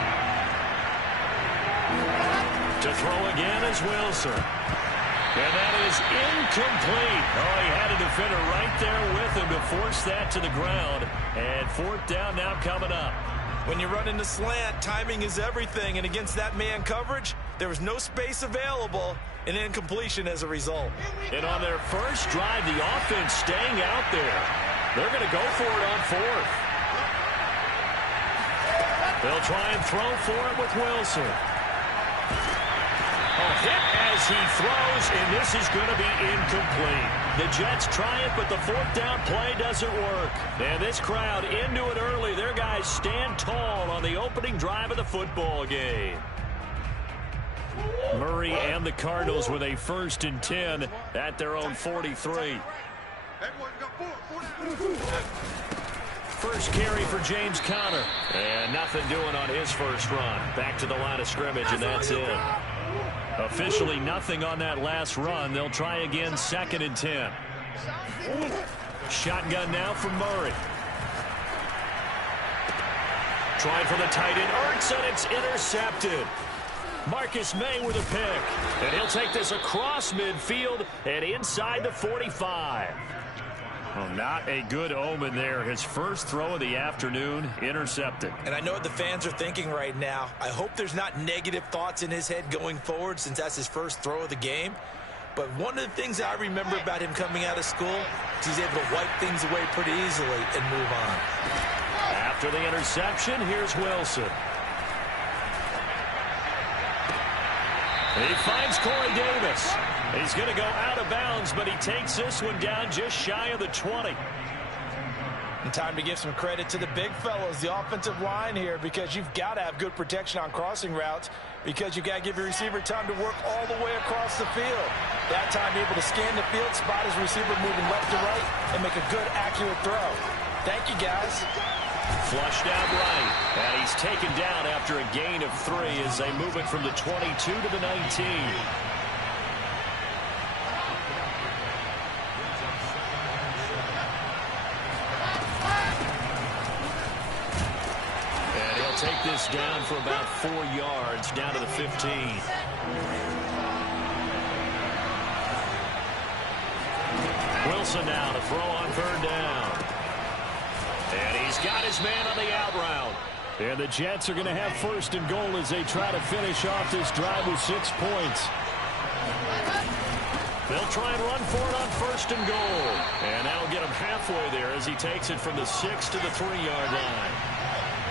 To throw again is Wilson. And that is incomplete. Oh, he had a defender right there with him to force that to the ground. And 4th down now coming up. When you run into slant, timing is everything. And against that man coverage, there was no space available, and incompletion as a result. And on their first drive, the offense staying out there. They're going to go for it on 4th. They'll try and throw for it with Wilson. A hit as he throws, and this is going to be incomplete. The Jets try it, but the 4th down play doesn't work. And this crowd into it early. Their guys stand tall on the opening drive of the football game. Murray and the Cardinals with a 1st and 10 at their own 43. First carry for James Conner. And nothing doing on his first run. Back to the line of scrimmage, and that's it. Officially nothing on that last run. They'll try again, 2nd and 10. Shotgun now from Murray. Trying for the tight end, Ertz, and it's intercepted. Marcus May with a pick. And he'll take this across midfield and inside the 45. Well, not a good omen there. His first throw of the afternoon intercepted. And I know what the fans are thinking right now. I hope there's not negative thoughts in his head going forward since that's his first throw of the game. But one of the things I remember about him coming out of school is he's able to wipe things away pretty easily and move on. After the interception, here's Wilson. He finds Corey Davis. He's going to go out of bounds, but he takes this one down just shy of the 20. And time to give some credit to the big fellows, the offensive line here, because you've got to have good protection on crossing routes because you've got to give your receiver time to work all the way across the field. That time able to scan the field, spot his receiver moving left to right, and make a good, accurate throw. Thank you, guys. Flushed out right, and he's taken down after a gain of 3 as they move it from the 22 to the 19. And he'll take this down for about 4 yards, down to the 15. Wilson now to throw on 3rd down. And he's got his man on the out route. And the Jets are going to have 1st and goal as they try to finish off this drive with 6 points. They'll try and run for it on 1st and goal. And that'll get him halfway there as he takes it from the 6 to the 3-yard line.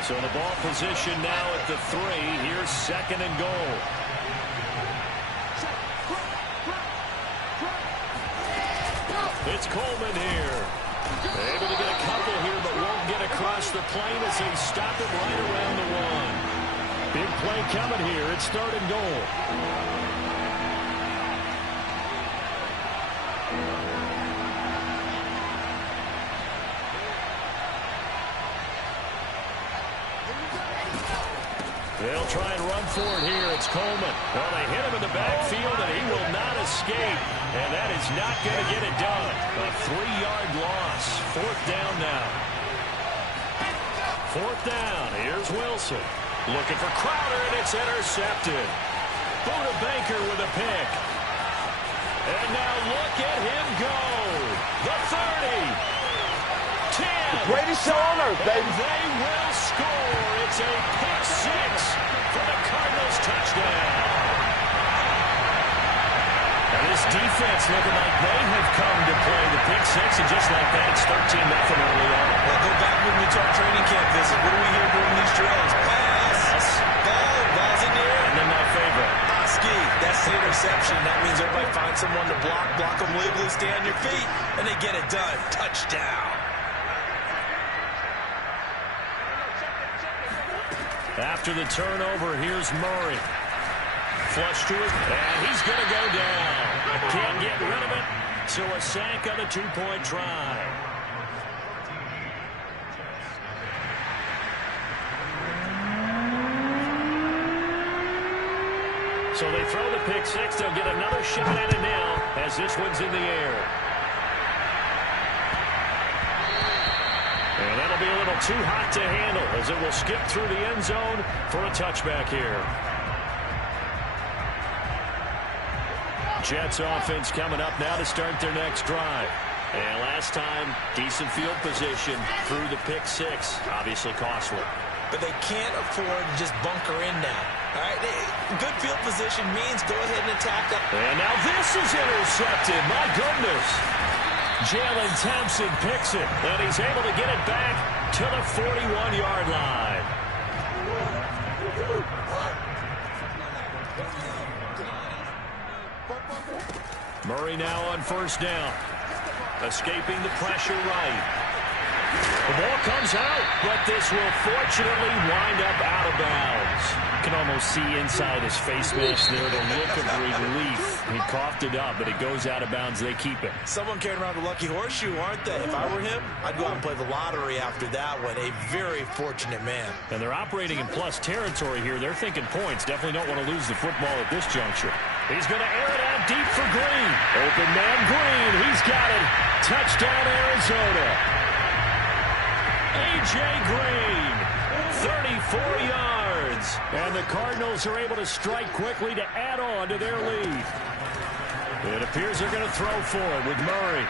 So the ball position now at the 3. Here's 2nd and goal. It's Coleman here. Able to get a couple here, but won't get across the plane as they stop it right around the 1. Big play coming here. It's 3rd and goal. They'll try and run for it here. It's Coleman. Well, they hit him in the backfield, and he will not escape. And that is not going to get it done. A 3-yard loss. 4th down now. 4th down. Here's Wilson. Looking for Crowder, and it's intercepted. Buda Baker with a pick. And now look at him go. The 30. 10. Greatest show on earth, baby. And they will score. It's a pick 6 for the Cardinals touchdown. And this defense looking like they have come to play the pick 6, and just like that, it's 13-0 early on. Well, go back with me to our training camp visit. What do we hear during these drills? Pass. Ball's in the air. And then my favorite. Ski. That's the interception. That means everybody finds someone to block them legally, stay on your feet, and they get it done. Touchdown. After the turnover, here's Murray. Flush to it, and he's going to go down. Can't get rid of it, so a sack on the 2-point try. So they throw the pick 6. They'll get another shot at it now as this one's in the air. And that'll be a little too hot to handle as it will skip through the end zone for a touchback here. Jets offense coming up now to start their next drive. And last time, decent field position through the pick 6. Obviously costly. But they can't afford to just bunker in now. All right, good field position means go ahead and attack up. And now this is intercepted. My goodness. Jalen Thompson picks it, and he's able to get it back to the 41-yard line. Murray now on 1st down. Escaping the pressure right. The ball comes out, but this will fortunately wind up out of bounds. You can almost see inside his face mask there the look of relief. He coughed it up, but it goes out of bounds. They keep it. Someone carrying around a lucky horseshoe, aren't they? If I were him, I'd go out and play the lottery after that one. A very fortunate man. And they're operating in plus territory here. They're thinking points. Definitely don't want to lose the football at this juncture. He's going to air it out deep for Green. Open man Green. He's got it. Touchdown, Arizona. A.J. Green, 34 yards. And the Cardinals are able to strike quickly to add on to their lead. It appears they're going to throw for it with Murray.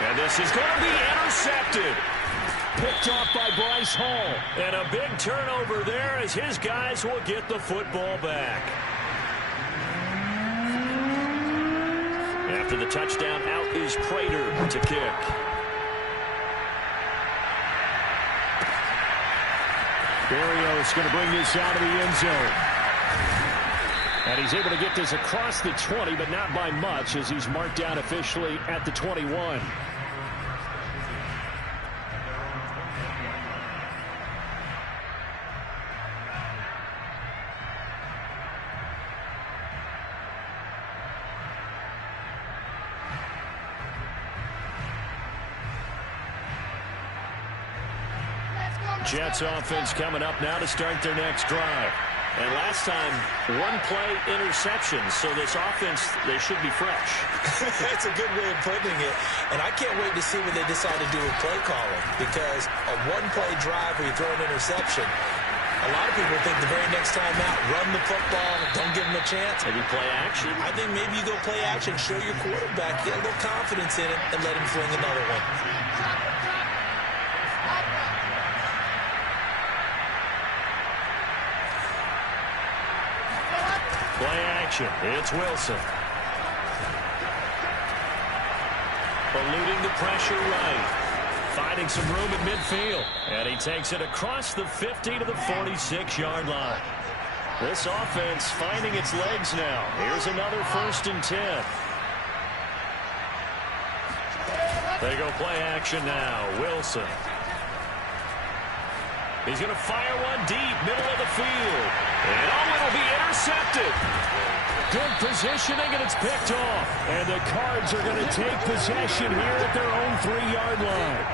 And this is going to be intercepted. Picked off by Bryce Hall. And a big turnover there as his guys will get the football back. After the touchdown, out is Prater to kick. Barrios going to bring this out of the end zone. And he's able to get this across the 20, but not by much as he's marked down officially at the 21. Jets offense coming up now to start their next drive. And last time, one play interception, so this offense, they should be fresh. That's a good way of putting it. And I can't wait to see what they decide to do with play calling, because a one-play drive where you throw an interception, a lot of people think the very next time out, run the football, don't give them a chance. Maybe play action. I think maybe you go play action, show your quarterback, get a little confidence in it, and let him fling another one. Play action. It's Wilson. Eluding the pressure right. Finding some room at midfield. And he takes it across the 50 to the 46-yard line. This offense finding its legs now. Here's another 1st and 10. They go play action now. Wilson. He's going to fire one deep, middle of the field. And it'll be intercepted. Good positioning, and it's picked off. And the Cards are going to take possession here at their own 3-yard line.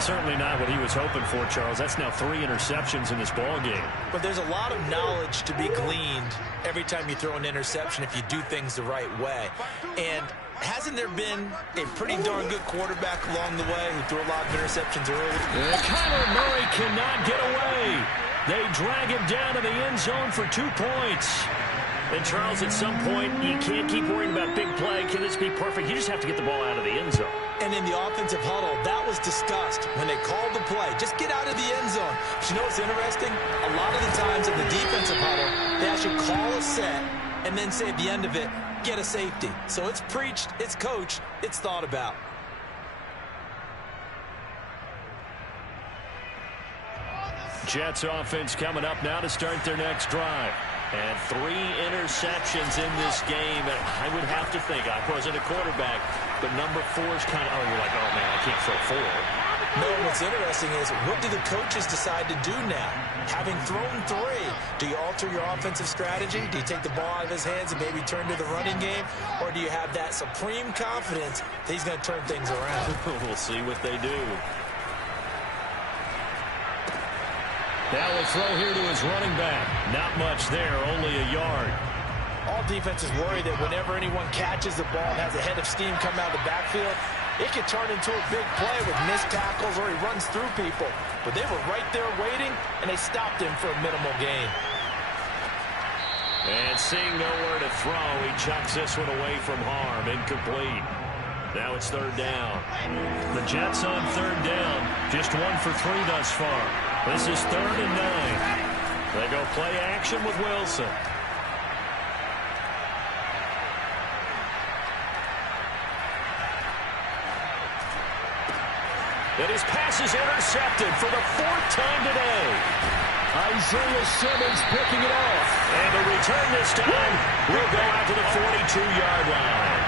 Certainly not what he was hoping for, Charles. That's now 3 interceptions in this ball game. But there's a lot of knowledge to be gleaned every time you throw an interception if you do things the right way. And hasn't there been a pretty darn good quarterback along the way who threw a lot of interceptions early? Kyler Murray cannot get away. They drag him down to the end zone for 2 points. And, Charles, at some point, you can't keep worrying about big play. Can this be perfect? You just have to get the ball out of the end zone. And in the offensive huddle, that was discussed when they called the play. Just get out of the end zone. But you know what's interesting? A lot of the times in the defensive huddle, they actually call a set and then say at the end of it, get a safety. So it's preached, it's coached, it's thought about. Jets offense coming up now to start their next drive. And 3 interceptions in this game. And I would have to think, I wasn't a quarterback, but number 4 is kind of, you're like, oh, man, I can't throw 4. No, what's interesting is, what do the coaches decide to do now? Having thrown 3, do you alter your offensive strategy? Do you take the ball out of his hands and maybe turn to the running game? Or do you have that supreme confidence that he's going to turn things around? We'll see what they do. Now a throw here to his running back. Not much there, only a yard. All defenses worry that whenever anyone catches the ball and has a head of steam come out of the backfield, it can turn into a big play with missed tackles or he runs through people. But they were right there waiting, and they stopped him for a minimal gain. And seeing nowhere to throw, he chucks this one away from harm. Incomplete. Now it's 3rd down. The Jets on 3rd down. Just 1 for 3 thus far. This is 3rd and 9. They go play action with Wilson. And his pass is intercepted for the 4th time today. Isaiah Simmons picking it off. And the return this time will go out to the 42-yard line.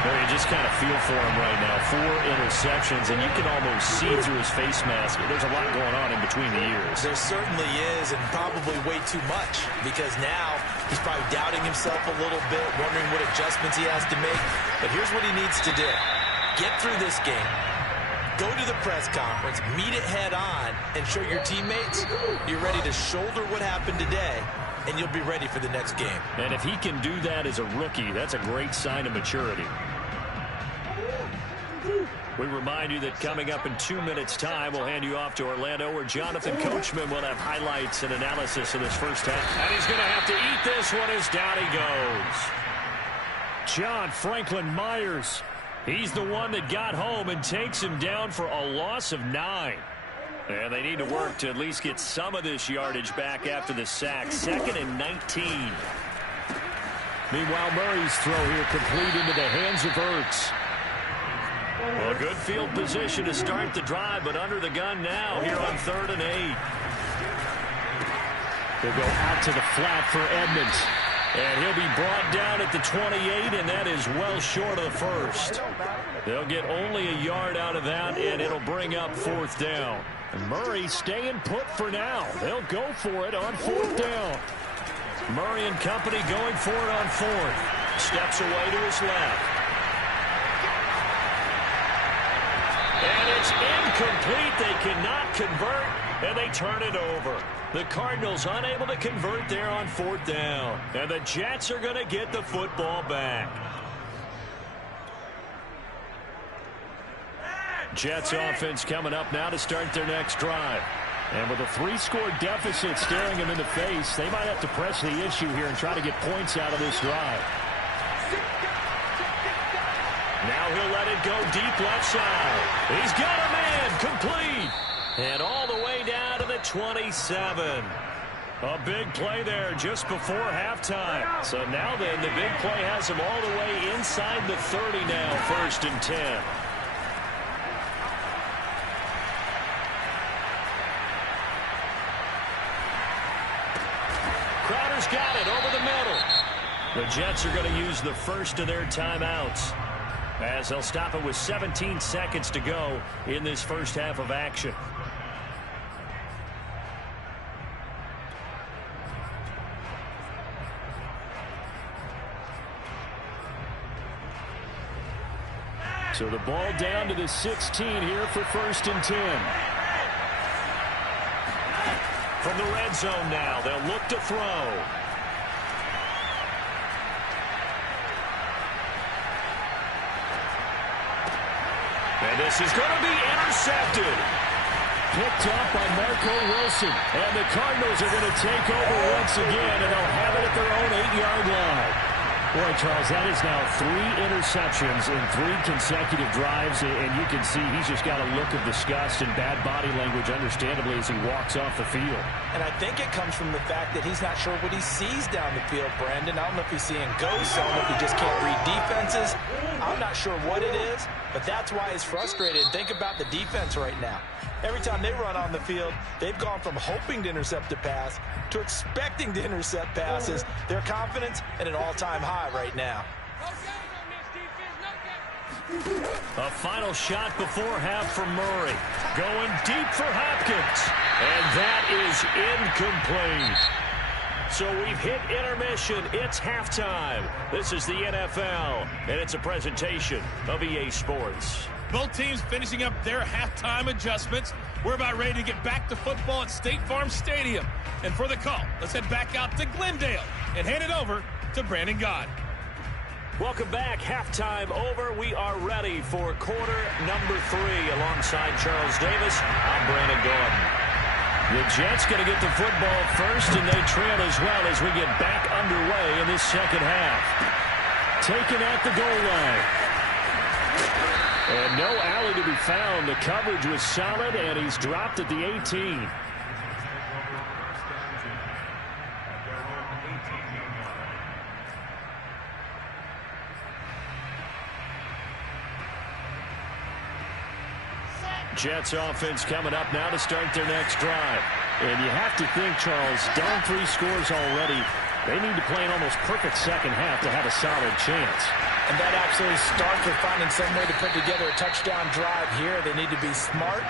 Well, you just kind of feel for him right now. 4 interceptions, and you can almost see through his face mask. There's a lot going on in between the ears. There certainly is, and probably way too much, because now he's probably doubting himself a little bit, wondering what adjustments he has to make. But here's what he needs to do. Get through this game. Go to the press conference, meet it head on, and show your teammates you're ready to shoulder what happened today, and you'll be ready for the next game. And if he can do that as a rookie, that's a great sign of maturity. We remind you that coming up in 2 minutes' time, we'll hand you off to Orlando, where Jonathan Coachman will have highlights and analysis of this first half. And he's going to have to eat this one as down he goes. John Franklin Myers He's the one that got home and takes him down for a loss of 9. And they need to work to at least get some of this yardage back after the sack. 2nd and 19. Meanwhile, Murray's throw here complete into the hands of Ertz. Well, good field position to start the drive, but under the gun now here on 3rd and 8. They'll go out to the flat for Edmonds. And he'll be brought down at the 28, and that is well short of the first. They'll get only a yard out of that, and it'll bring up 4th down. And Murray staying put for now. They'll go for it on 4th down. Murray and company going for it on 4th. Steps away to his left. And it's incomplete. They cannot convert, and they turn it over. The Cardinals unable to convert there on 4th down. And the Jets are going to get the football back. Jets offense coming up now to start their next drive. And with a 3-score deficit staring them in the face, they might have to press the issue here and try to get points out of this drive. Now he'll let it go deep left side. He's got a man complete. And all the way down to the 27. A big play there just before halftime. So now then, the big play has him all the way inside the 30 now, 1st and 10. Crowder's got it over the middle. The Jets are going to use the first of their timeouts, as they'll stop it with 17 seconds to go in this first half of action. So the ball down to the 16 here for 1st and 10. From the red zone now, they'll look to throw. And this is going to be intercepted. Picked up by Marco Wilson. And the Cardinals are going to take over once again, and they'll have it at their own 8-yard line. Boy, Charles, that is now 3 interceptions in 3 consecutive drives, and you can see he's just got a look of disgust and bad body language, understandably, as he walks off the field. And I think it comes from the fact that he's not sure what he sees down the field, Brandon. I don't know if he's seeing ghosts. I don't know if he just can't read defenses. I'm not sure what it is, but that's why he's frustrated. Think about the defense right now. Every time they run on the field, they've gone from hoping to intercept a pass to expecting to intercept passes. Their confidence at an all-time high right now. A final shot before half from Murray. Going deep for Hopkins. And that is incomplete. So we've hit intermission. It's halftime. This is the NFL, and it's a presentation of EA Sports. Both teams finishing up their halftime adjustments. We're about ready to get back to football at State Farm Stadium. And for the call, let's head back out to Glendale and hand it over to Brandon Gaud. Welcome back. Halftime over. We are ready for quarter number 3. Alongside Charles Davis, I'm Brandon Gaud. The Jets going to get the football first, and they trail as well as we get back underway in this second half. Taken at the goal line. And no alley to be found. The coverage was solid, and he's dropped at the 18. Jets offense coming up now to start their next drive. And you have to think, Charles, down 3 scores already. They need to play an almost perfect second half to have a solid chance. And that absolutely starts with finding some way to put together a touchdown drive here. They need to be smart,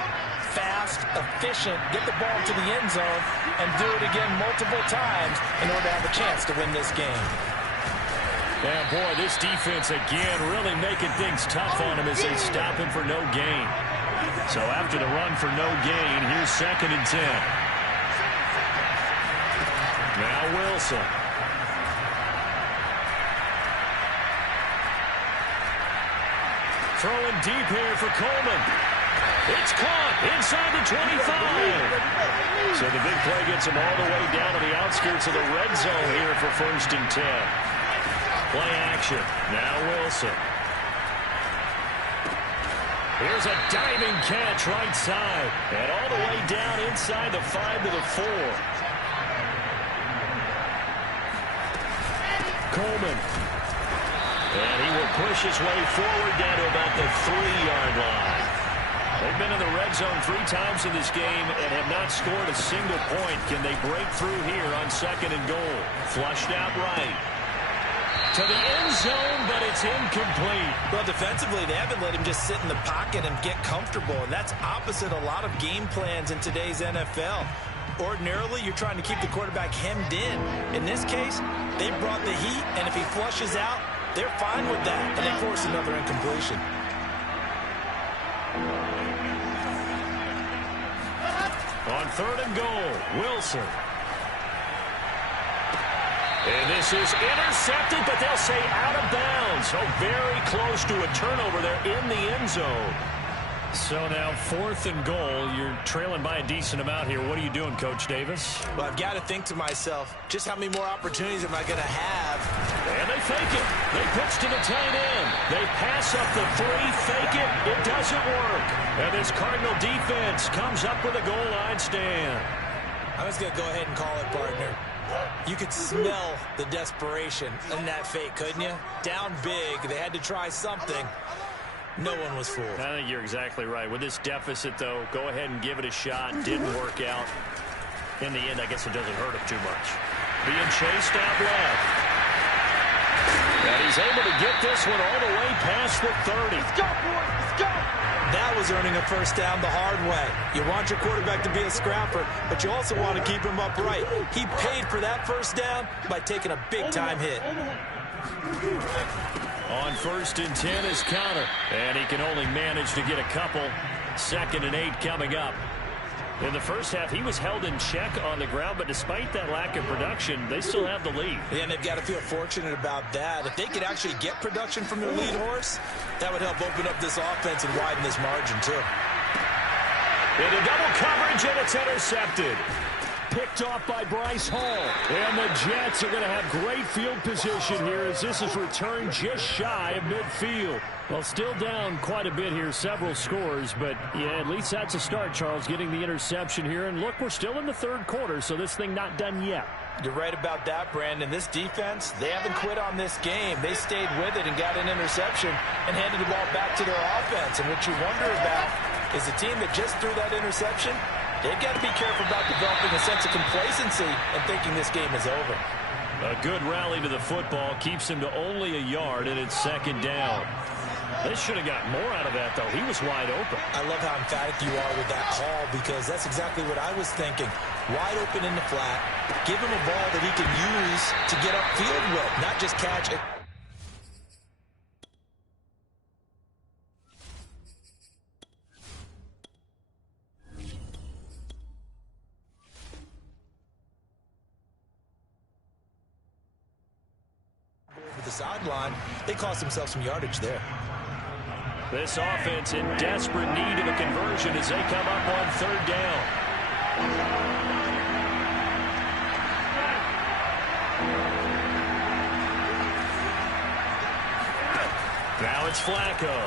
fast, efficient, get the ball to the end zone, and do it again multiple times in order to have a chance to win this game. Yeah, boy, this defense again really making things tough on him as they stop him for no gain. So after the run for no gain, here's 2nd and 10. Now Wilson. Throwing deep here for Coleman. It's caught inside the 25. So the big play gets him all the way down to the outskirts of the red zone here for 1st and 10. Play action. Now Wilson. Here's a diving catch right side. And all the way down inside the 5 to the 4. Coleman. And he will push his way forward down to about the 3-yard line. They've been in the red zone 3 times in this game and have not scored a single point. Can they break through here on 2nd and goal? Flushed out right. To the end zone, but it's incomplete. Well, defensively, they haven't let him just sit in the pocket and get comfortable, and that's opposite a lot of game plans in today's NFL. Ordinarily, you're trying to keep the quarterback hemmed in. In this case, they brought the heat, and if he flushes out, they're fine with that, and they force another incompletion. On 3rd and goal, Wilson. And this is intercepted, but they'll say out of bounds. So very close to a turnover there in the end zone. So now 4th and goal. You're trailing by a decent amount here. What are you doing, Coach Davis? Well, I've got to think to myself, just how many more opportunities am I going to have? And they fake it. They pitch to the tight end. They pass up the 3, fake it. It doesn't work. And this Cardinal defense comes up with a goal line stand. I'm just going to go ahead and call it, partner. You could smell the desperation in that fake, couldn't you? Down big. They had to try something. No one was fooled. I think you're exactly right. With this deficit, though, go ahead and give it a shot. Didn't work out. In the end, I guess it doesn't hurt him too much. Being chased out left. And he's able to get this one all the way past the 30. Let's go, boys. Let's go. That was earning a first down the hard way. You want your quarterback to be a scrapper, but you also want to keep him upright. He paid for that first down by taking a big-time hit. On 1st and 10 is Counter. And he can only manage to get a couple. 2nd and 8 coming up. In the first half, he was held in check on the ground, but despite that lack of production, they still have the lead. Yeah, and they've got to feel fortunate about that. If they could actually get production from their lead horse, that would help open up this offense and widen this margin, too. Into double coverage, and it's intercepted. Picked off by Bryce Hall. And the Jets are going to have great field position here as this is returned just shy of midfield. Well, still down quite a bit here, several scores, but yeah, at least that's a start, Charles, getting the interception here. And look, we're still in the 3rd quarter, so this thing not done yet. You're right about that, Brandon. This defense, they haven't quit on this game. They stayed with it and got an interception and handed the ball back to their offense. And what you wonder about is the team that just threw that interception, they've got to be careful about developing a sense of complacency and thinking this game is over. A good rally to the football keeps him to only a yard, and it's 2nd down. They should have got more out of that, though. He was wide open. I love how emphatic you are with that call because that's exactly what I was thinking. Wide open in the flat. Give him a ball that he can use to get upfield with, not just catch it. The sideline, they cost themselves some yardage there. This offense in desperate need of a conversion as they come up on 3rd down. Now it's Flacco.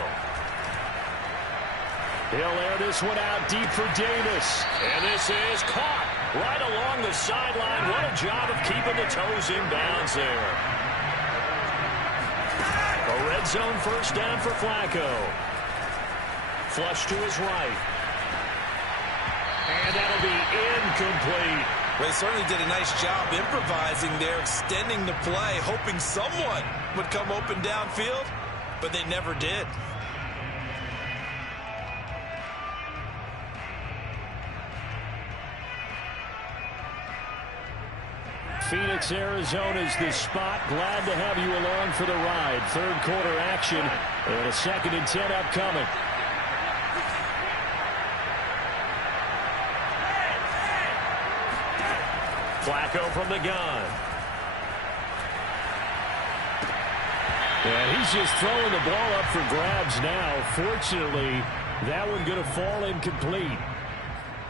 He'll air this one out deep for Davis. And this is caught right along the sideline. What a job of keeping the toes in bounds there. A red zone first down for Flacco. Flush to his right. And that'll be incomplete. Well, they certainly did a nice job improvising there, extending the play, hoping someone would come open downfield, but they never did. Phoenix, Arizona is the spot. Glad to have you along for the ride. 3rd quarter action and a 2nd and 10 upcoming. Flacco from the gun. And he's just throwing the ball up for grabs now. Fortunately, that one going to fall incomplete.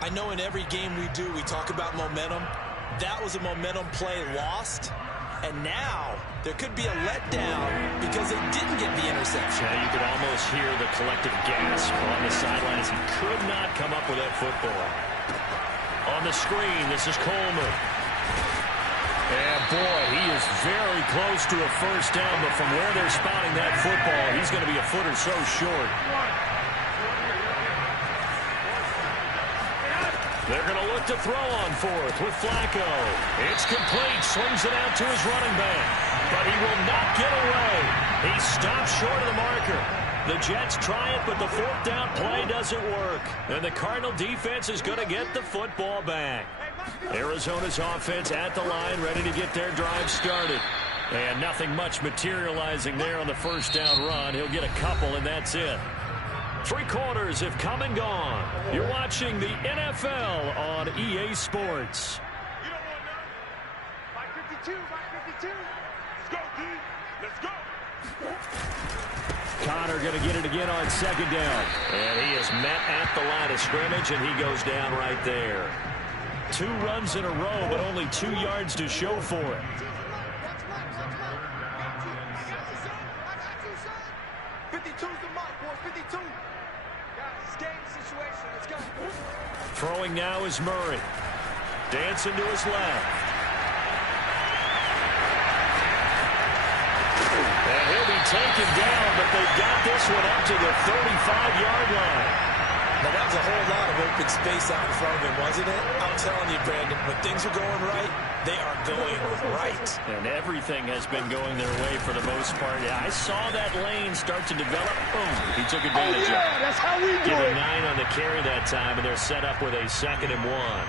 I know in every game we do, we talk about momentum. That was a momentum play lost. And now there could be a letdown because they didn't get the interception. Now you could almost hear the collective gasp on the sideline as he could not come up with that football. On the screen, this is Coleman. And boy, he is very close to a first down, but from where they're spotting that football, he's going to be a foot or so short. They're going to look to throw on fourth with Flacco. It's complete. Swings it out to his running back. But he will not get away. He stops short of the marker. The Jets try it, but the fourth down play doesn't work. And the Cardinal defense is going to get the football back. Arizona's offense at the line, ready to get their drive started. And nothing much materializing there on the first down run. He'll get a couple, and that's it. 3 quarters have come and gone. You're watching the NFL on EA Sports. You don't want none. 552, 552. Let's go, D. Let's go. Connor going to get it again on second down. And he is met at the line of scrimmage, and he goes down right there. 2 runs in a row, but only 2 yards to show for it. 52's the mark, boys. 52. Throwing now is Murray. Dancing to his left. And he'll be taken down, but they've got this one up to the 35-yard line. Now, that was a whole lot of open space out in front of him, wasn't it? I'm telling you, Brandon, when things are going right, they are going right. And everything has been going their way for the most part. Yeah, I saw that lane start to develop. Boom. He took advantage of it. That's how we do Give it. a 9 on the carry that time, and they're set up with a 2nd and 1.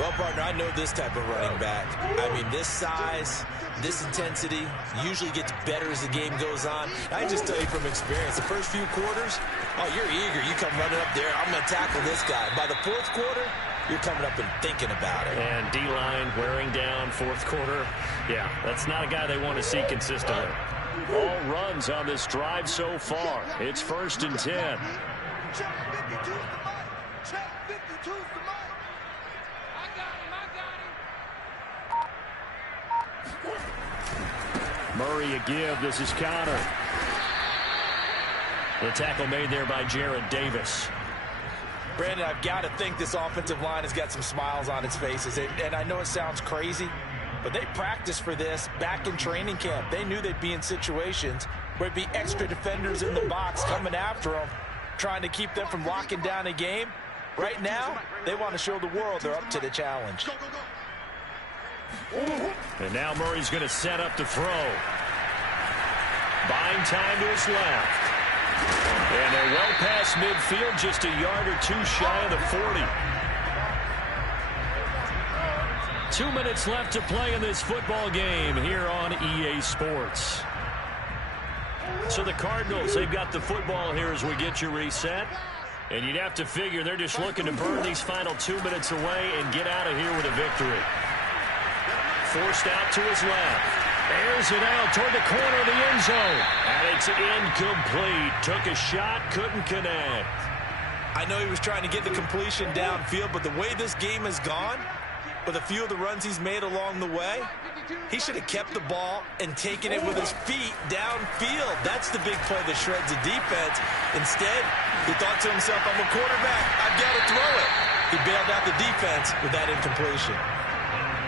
Well, partner, I know this type of running back. I mean, this size, this intensity usually gets better as the game goes on. I just tell you from experience, the first few quarters, oh, you're eager. You come running up there, I'm going to tackle this guy. By the 4th quarter, you're coming up and thinking about it. And D-line wearing down 4th quarter. Yeah, that's not a guy they want to see consistently. All runs on this drive so far. It's 1st and 10. Check 52's the mark. Check 52's the mark. I got him. Murray a give. This is Connor. The tackle made there by Jared Davis. Brandon, I've got to think this offensive line has got some smiles on its faces. And I know it sounds crazy, but they practiced for this back in training camp. They knew they'd be in situations where it'd be extra defenders in the box coming after them, trying to keep them from locking down a game. Right now, they want to show the world they're up to the challenge. And now Murray's going to set up to throw. Buying time to his left. And they're well past midfield, just a yard or 2 shy of the 40. 2 minutes left to play in this football game here on EA Sports. So the Cardinals, they've got the football here as we get you reset. And you'd have to figure they're just looking to burn these final 2 minutes away and get out of here with a victory. Forced out to his left. Airs it out toward the corner of the end zone. And it's incomplete. Took a shot, couldn't connect. I know he was trying to get the completion downfield, but the way this game has gone, with a few of the runs he's made along the way, he should have kept the ball and taken it with his feet downfield. That's the big play that shreds the defense. Instead, he thought to himself, I'm a quarterback. I've got to throw it. He bailed out the defense with that incompletion.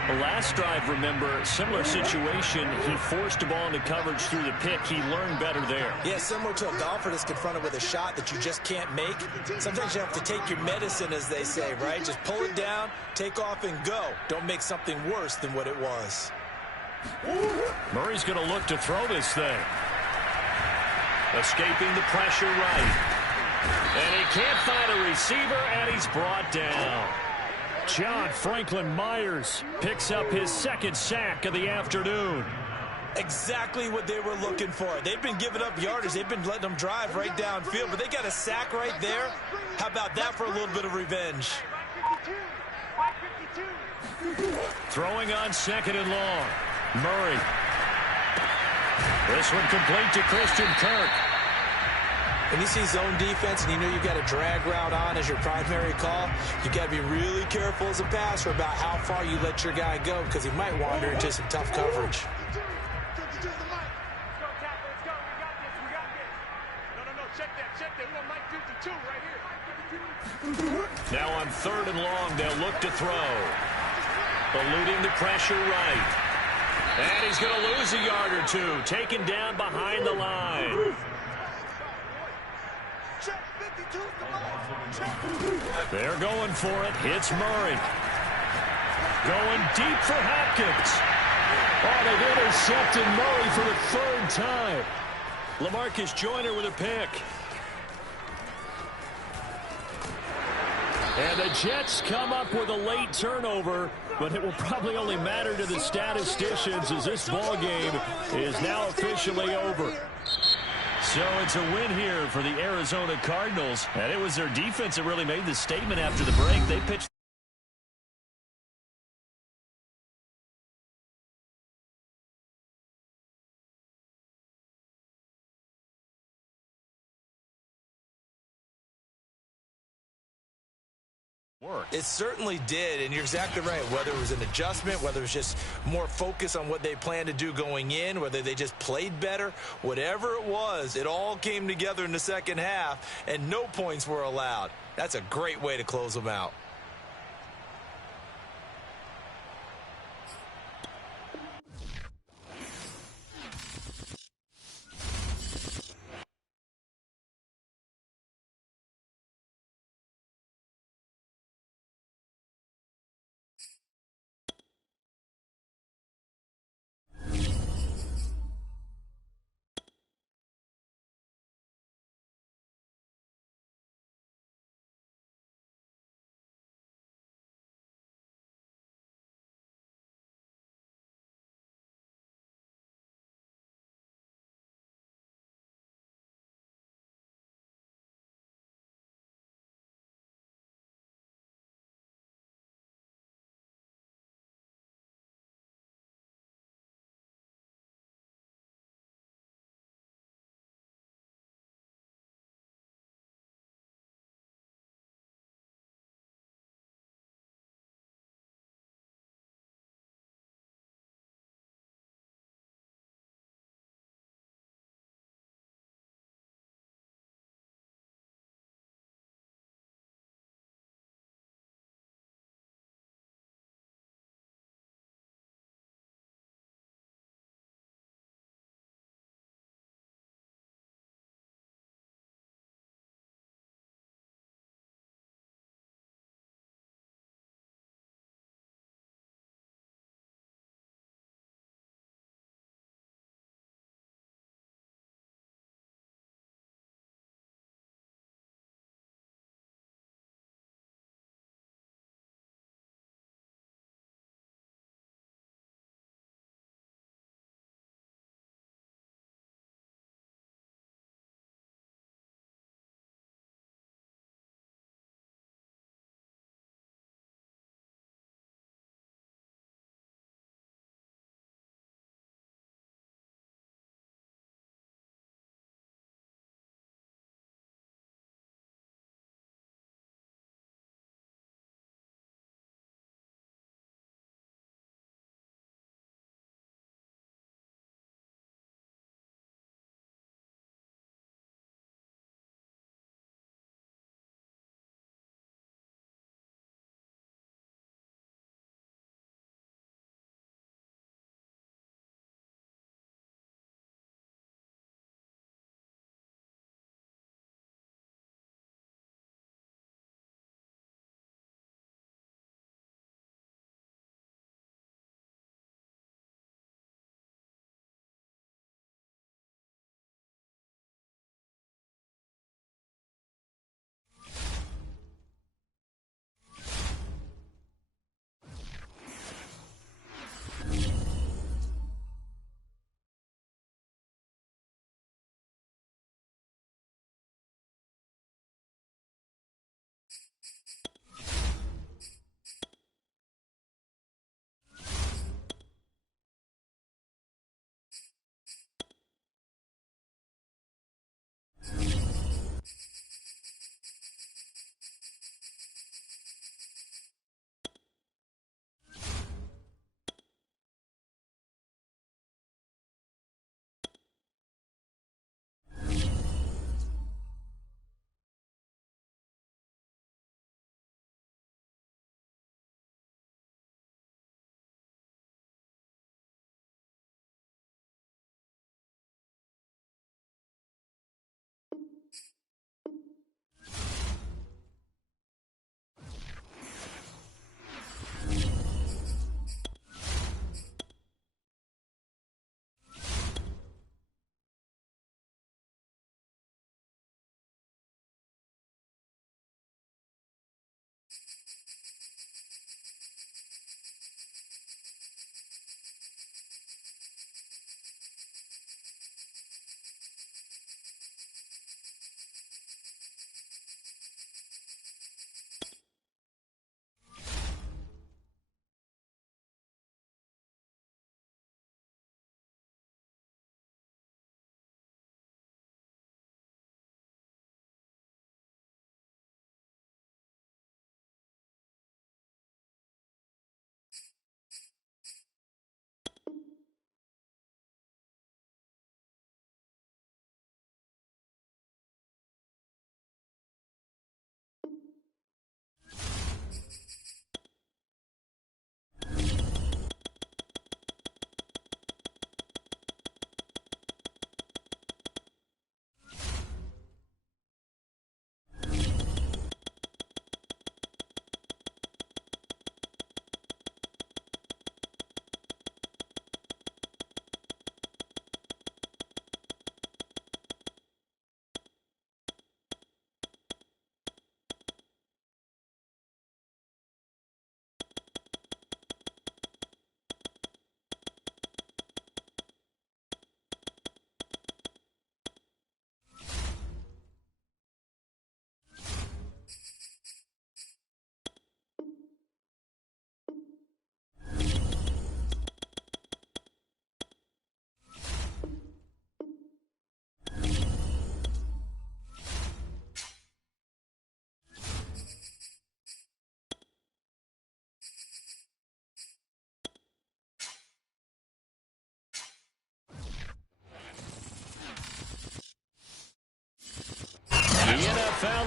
The last drive, remember, similar situation. He forced the ball into coverage through the pick. He learned better there. Yeah, similar to a golfer that's confronted with a shot that you just can't make. Sometimes you have to take your medicine, as they say, right? Just pull it down, take off, and go. Don't make something worse than what it was. Murray's going to look to throw this thing. Escaping the pressure right. And he can't find a receiver, and he's brought down. John Franklin Myers picks up his 2nd sack of the afternoon. Exactly what they were looking for. They've been giving up yardage. They've been letting them drive right downfield, but they got a sack right there. How about that for a little bit of revenge? Throwing on 2nd and long. Murray. This one complete to Christian Kirk. When you see zone defense and you know you've got a drag route on as your primary call, you got to be really careful as a passer about how far you let your guy go because he might wander into some tough coverage. 52's the mic. Let's go, tackle. Let's go. We got this. We got this. No. Check that. Check that. We want Mike 52 right here. Now on 3rd and long, they'll look to throw. Eluding the pressure right. And he's going to lose a yard or two. Taken down behind the line. Check 52's the mic. Check. They're going for it. Hits Murray. Going deep for Hopkins. Oh, they've intercepted Murray for the 3rd time. LaMarcus Joyner with a pick. And the Jets come up with a late turnover, but it will probably only matter to the statisticians as this ball game is now officially over. So it's a win here for the Arizona Cardinals, and it was their defense that really made the statement after the break. They pitched work. It certainly did, and you're exactly right. Whether it was an adjustment, whether it was just more focus on what they planned to do going in, whether they just played better, whatever it was, it all came together in the second half, and no points were allowed. That's a great way to close them out.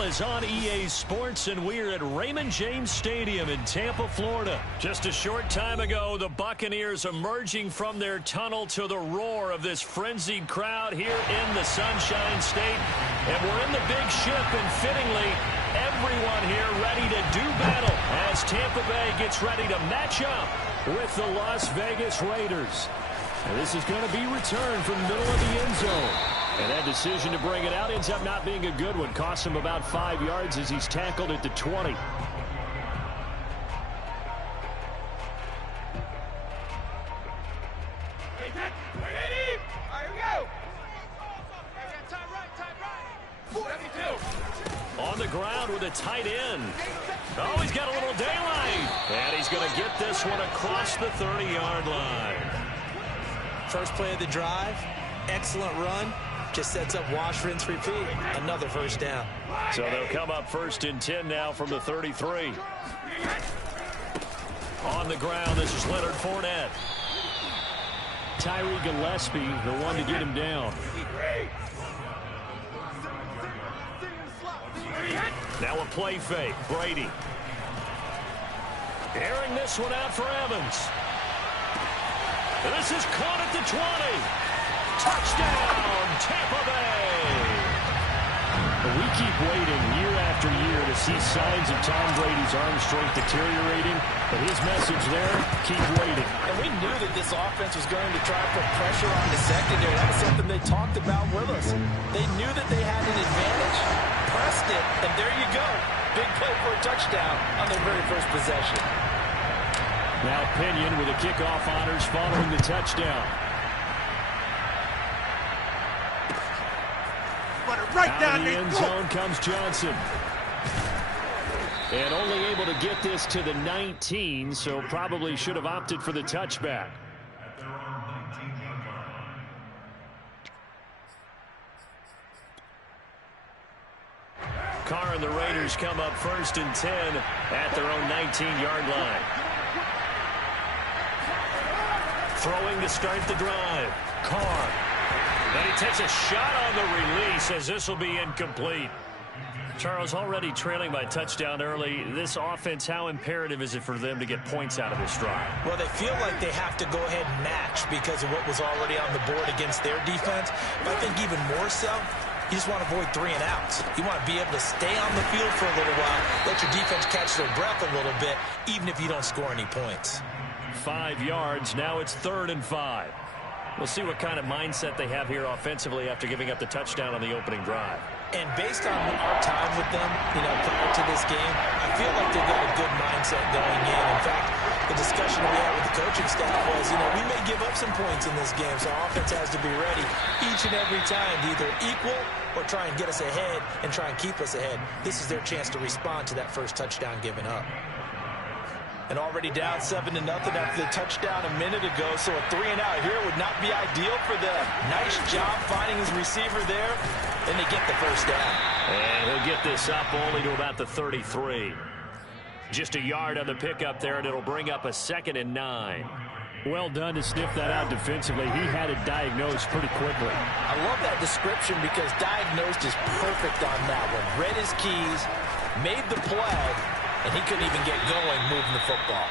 is on EA Sports, and we're at Raymond James Stadium in Tampa, Florida. Just a short time ago, the Buccaneers emerging from their tunnel to the roar of this frenzied crowd here in the Sunshine State. And we're in the big ship, and fittingly, everyone here ready to do battle as Tampa Bay gets ready to match up with the Las Vegas Raiders. And this is going to be returned from the middle of the end zone. And that decision to bring it out ends up not being a good one. Costs him about 5 yards as he's tackled at the 20. On the ground with a tight end. Oh, he's got a little daylight. And he's going to get this one across the 30-yard line. First play of the drive, excellent run. Just sets up wash, rinse, repeat. Another first down. So they'll come up 1st and 10 now from the 33. On the ground, this is Leonard Fournette. Tyree Gillespie, the one to get him down. Now a play fake. Brady. Airing this one out for Evans. And this is caught at the 20. Touchdown, Tampa Bay. We keep waiting year after year to see signs of Tom Brady's arm strength deteriorating. But his message there, keep waiting. And we knew that this offense was going to try to put pressure on the secondary. That was something they talked about with us. They knew that they had an advantage, pressed it, and there you go. Big play for a touchdown on their very first possession. Now Pinion with the kickoff honors following the touchdown. Right down the end zone comes Johnson. And only able to get this to the 19, so probably should have opted for the touchback. Carr and the Raiders come up 1st and 10 at their own 19-yard line. Throwing to start the drive. Carr. And he takes a shot on the release as this will be incomplete. Charles, already trailing by touchdown early. This offense, how imperative is it for them to get points out of this drive? Well, they feel like they have to go ahead and match because of what was already on the board against their defense. But I think even more so, you just want to avoid 3 and outs. You want to be able to stay on the field for a little while, let your defense catch their breath a little bit, even if you don't score any points. 5 yards. Now it's 3rd and 5. We'll see what kind of mindset they have here offensively after giving up the touchdown on the opening drive. And based on our time with them, prior to this game, I feel like they've got a good mindset going in. In fact, the discussion we had with the coaching staff was, we may give up some points in this game, so our offense has to be ready each and every time to either equal or try and get us ahead and try and keep us ahead. This is their chance to respond to that first touchdown given up. And already down 7-0 after the touchdown a minute ago, so a 3 and out here would not be ideal for them. Nice job finding his receiver there, and they get the first down. And he'll get this up only to about the 33. Just a yard on the pickup there, and it'll bring up a 2nd and 9. Well done to sniff that out defensively. He had it diagnosed pretty quickly. I love that description because diagnosed is perfect on that one. Read his keys, made the play, and he couldn't even get going moving the football.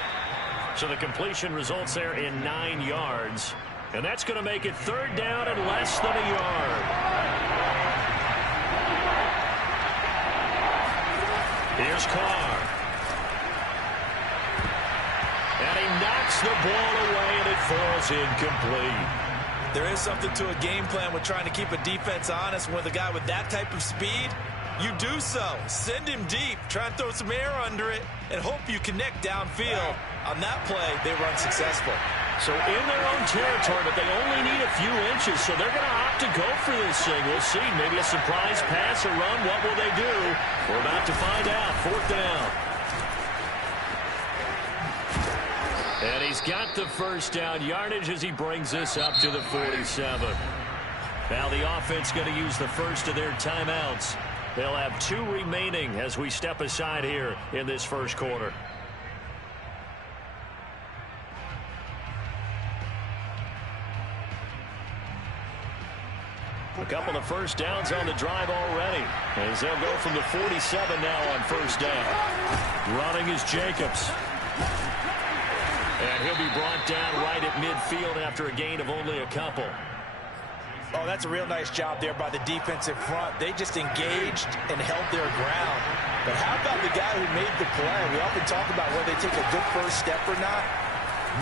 So the completion results there in 9 yards. And that's going to make it 3rd down and less than a yard. Here's Carr. And he knocks the ball away, and it falls incomplete. There is something to a game plan with trying to keep a defense honest with a guy with that type of speed. You do so. Send him deep. Try and throw some air under it and hope you connect downfield. On that play, they run successful. So in their own territory, but they only need a few inches, so they're going to opt to go for this thing. We'll see. Maybe a surprise pass or run. What will they do? We're about to find out. 4th down. And he's got the first down yardage as he brings this up to the 47. Now the offense going to use the first of their timeouts. They'll have 2 remaining as we step aside here in this first quarter. A couple of first downs on the drive already, as they'll go from the 47 now on first down. Running is Jacobs. And he'll be brought down right at midfield after a gain of only a couple. Oh, that's a real nice job there by the defensive front. They just engaged and held their ground. But how about the guy who made the play? We often talk about whether they take a good first step or not.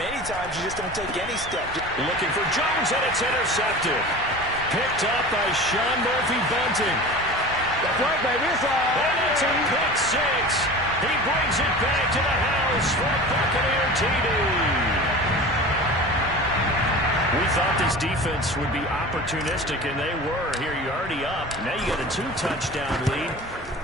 Many times you just don't take any step. Looking for Jones, and it's intercepted. Picked up by Sean Murphy-Bunting. That's right, baby. And it's a pick six. He brings it back to the house for a Buccaneer TD. We thought this defense would be opportunistic, and they were. Here, you're already up. Now you got a 2-touchdown lead.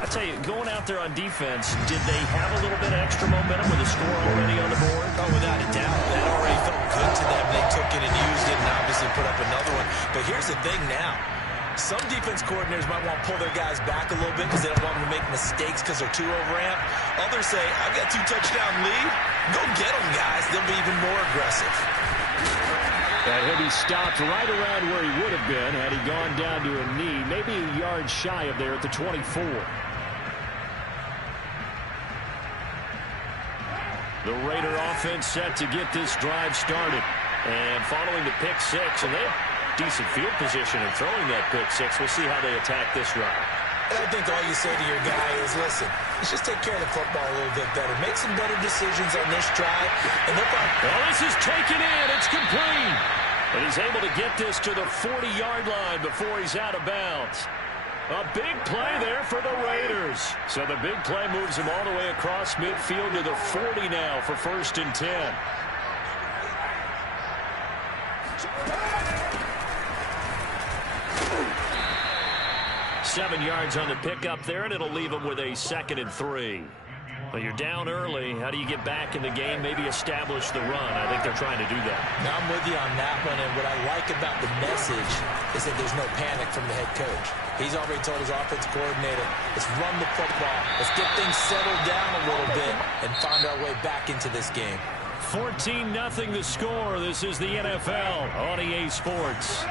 I tell you, going out there on defense, did they have a little bit of extra momentum with a score already on the board? Oh, without a doubt. That already felt good to them. They took it and used it and obviously put up another one. But here's the thing now. Some defense coordinators might want to pull their guys back a little bit because they don't want them to make mistakes because they're too overamped. Others say, I've got 2-touchdown lead. Go get them, guys. They'll be even more aggressive. And he'll be stopped right around where he would have been had he gone down to a knee, maybe a yard shy of there at the 24. The Raider offense set to get this drive started. And following the pick six, and they have decent field position in throwing that pick six. We'll see how they attack this drive. And I think all you say to your guy is, listen, let's just take care of the football a little bit better. Make some better decisions on this drive. And they'll find. Well, this is taken in. It's complete. And he's able to get this to the 40-yard line before he's out of bounds. A big play there for the Raiders. So the big play moves him all the way across midfield to the 40 now for 1st and 10. Seven yards on the pickup there, and it'll leave him with a 2nd and 3. Well, you're down early. How do you get back in the game, maybe establish the run? I think they're trying to do that. Now I'm with you on that one, and what I like about the message is that there's no panic from the head coach. He's already told his offensive coordinator, let's run the football, let's get things settled down a little bit and find our way back into this game. 14-0 the score. This is the NFL on EA Sports.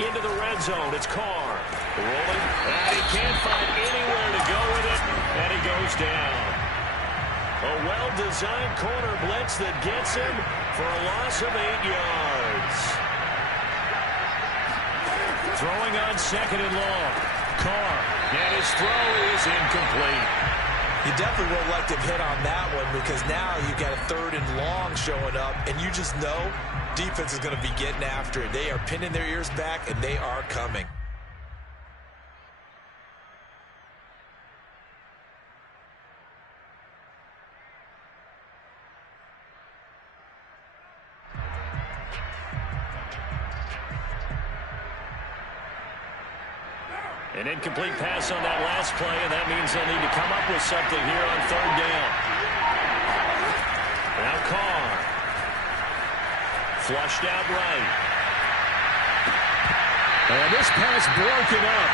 Into the red zone. It's Carr. Rolling. And he can't find anywhere to go with it. And he goes down. A well-designed corner blitz that gets him for a loss of 8 yards. Throwing on 2nd and long. Carr. And his throw is incomplete. You definitely would like to hit on that one because now you've got a 3rd and long showing up, and you just know defense is going to be getting after it. They are pinning their ears back, and they are coming. An incomplete pass on that last play, and that means they'll need to come up with something here on 3rd down. Now Carr. Flushed out right. And this pass broken up.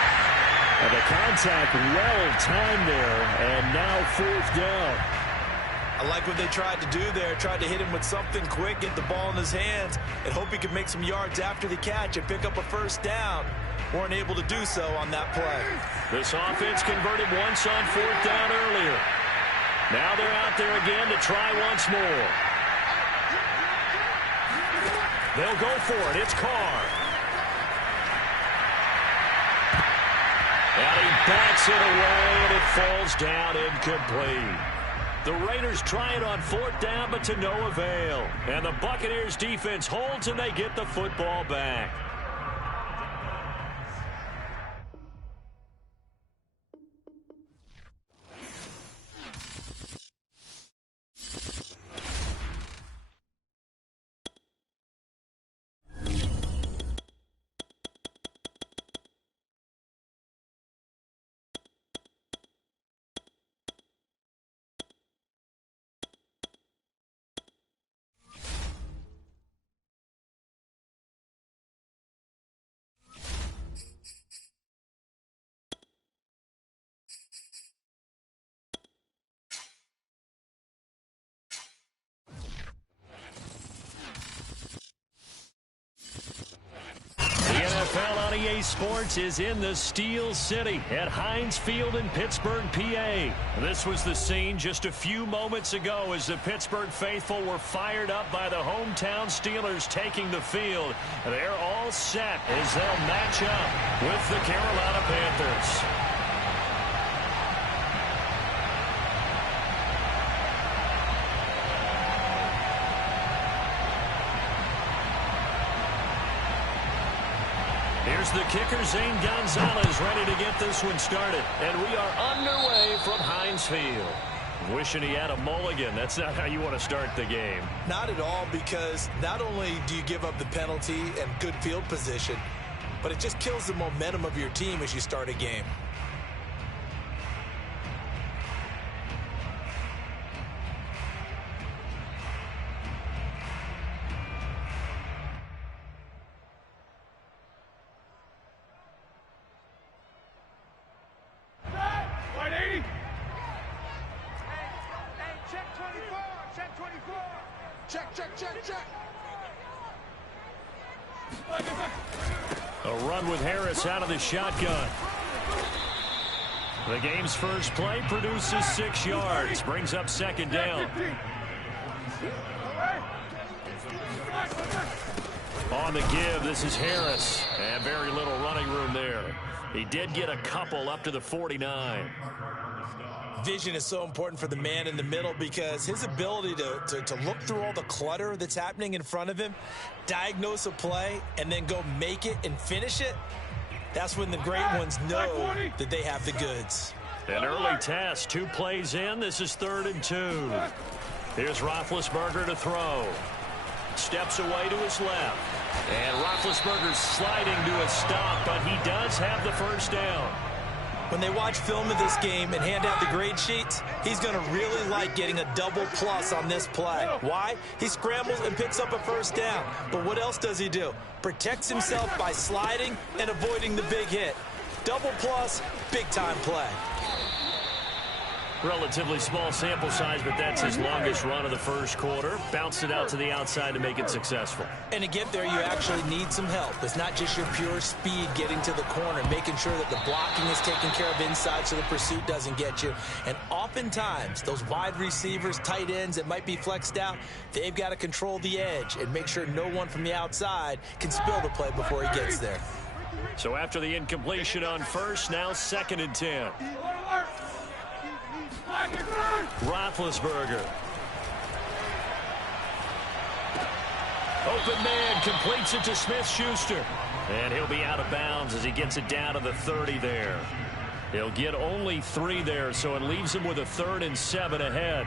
And the contact well timed there, and now 4th down. I like what they tried to do there. Tried to hit him with something quick, get the ball in his hands, and hope he could make some yards after the catch and pick up a 1st down. Weren't able to do so on that play. This offense converted once on 4th down earlier. Now they're out there again to try once more. They'll go for it. It's Carr. And he backs it away, and it falls down incomplete. The Raiders try it on 4th down, but to no avail. And the Buccaneers defense holds, and they get the football back. EA Sports is in the Steel City at Heinz Field in Pittsburgh, PA. This was the scene just a few moments ago as the Pittsburgh faithful were fired up by the hometown Steelers taking the field. They're all set as they'll match up with the Carolina Panthers. Here's the kicker, Zane Gonzalez, ready to get this one started. And we are underway from Heinz Field. Wishing he had a mulligan. That's not how you want to start the game. Not at all, because not only do you give up the penalty and good field position, but it just kills the momentum of your team as you start a game. A run with Harris out of the shotgun. The game's first play produces 6 yards. Brings up second down. On the give, this is Harris. And very little running room there. He did get a couple up to the 49. Vision is so important for the man in the middle, because his ability to look through all the clutter that's happening in front of him, diagnose a play, and then go make it and finish it, that's when the great ones know that they have the goods. An early test, 2 plays in. This is 3rd and 2. Here's Roethlisberger to throw. Steps away to his left. And Roethlisberger's sliding to a stop, but he does have the first down. When they watch film of this game and hand out the grade sheets, he's going to really like getting a double plus on this play. Why? He scrambles and picks up a first down. But what else does he do? Protects himself by sliding and avoiding the big hit. Double plus, big-time play. Relatively small sample size, but that's his longest run of the first quarter. Bounced it out to the outside to make it successful. And to get there, you actually need some help. It's not just your pure speed getting to the corner, making sure that the blocking is taken care of inside so the pursuit doesn't get you. And oftentimes, those wide receivers, tight ends that might be flexed out, they've got to control the edge and make sure no one from the outside can spill the play before he gets there. So after the incompletion on first, now 2nd and 10. Roethlisberger. Open man, completes it to Smith-Schuster. And he'll be out of bounds as he gets it down to the 30 there. He'll get only 3 there, so it leaves him with a 3rd and 7 ahead.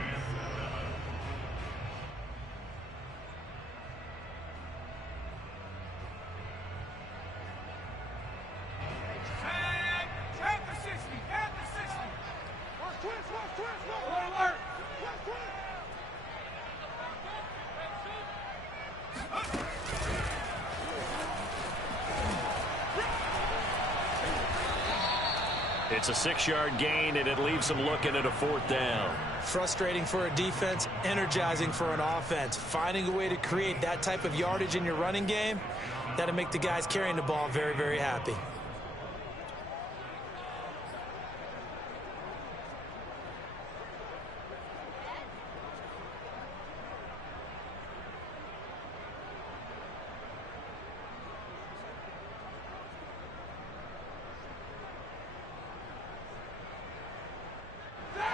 It's a 6-yard gain, and it leaves them looking at a 4th down. Frustrating for a defense, energizing for an offense. Finding a way to create that type of yardage in your running game, that'll make the guys carrying the ball very, very happy.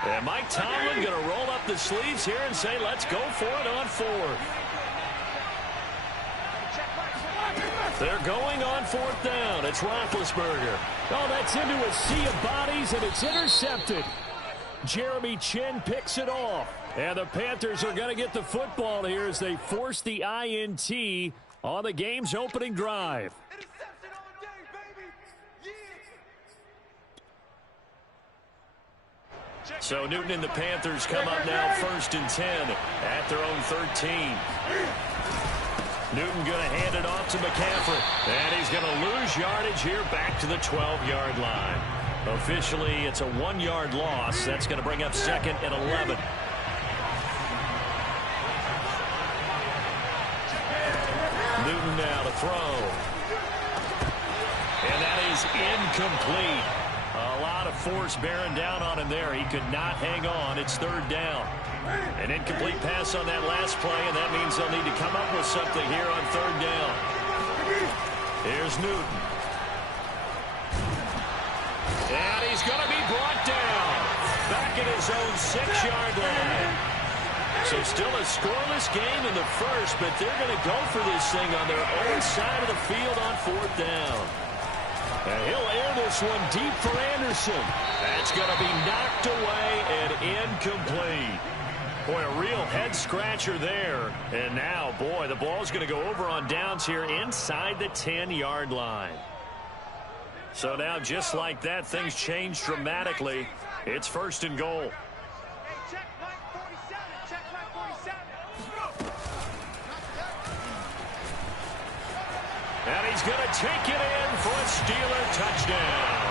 And Mike Tomlin going to roll up the sleeves here and say, let's go for it on 4th. They're going on 4th down. It's Roethlisberger. Oh, that's into a sea of bodies, and it's intercepted. Jeremy Chin picks it off. And the Panthers are going to get the football here as they force the INT on the game's opening drive. So Newton and the Panthers come up now 1st and 10 at their own 13. Newton going to hand it off to McCaffrey. And he's going to lose yardage here back to the 12-yard line. Officially, it's a 1-yard loss. That's going to bring up 2nd and 11. Newton now to throw. And that is incomplete. A lot of force bearing down on him there. He could not hang on. It's third down. An incomplete pass on that last play, and that means they'll need to come up with something here on third down. Here's Newton. And he's going to be brought down. Back at his own 6-yard line. So still a scoreless game in the first, but they're going to go for this thing on their own side of the field on fourth down. And he'll air this one deep for Anderson. That's going to be knocked away and incomplete. Boy, a real head-scratcher there. And now, boy, the ball's going to go over on downs here inside the 10-yard line. So now, just like that, things change dramatically. It's first and goal. Hey, check Mike 47. Check Mike 47. And he's going to take it in for a Steeler touchdown.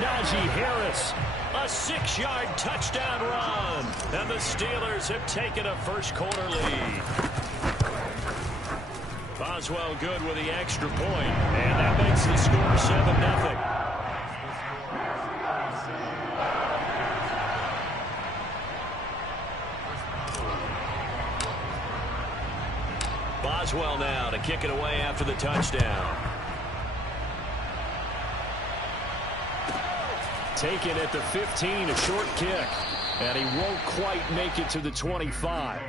Najee Harris, a 6-yard touchdown run. And the Steelers have taken a first-quarter lead. Boswell good with the extra point, and that makes the score 7-0. Boswell now to kick it away after the touchdown. Taken at the 15, a short kick, and he won't quite make it to the 25.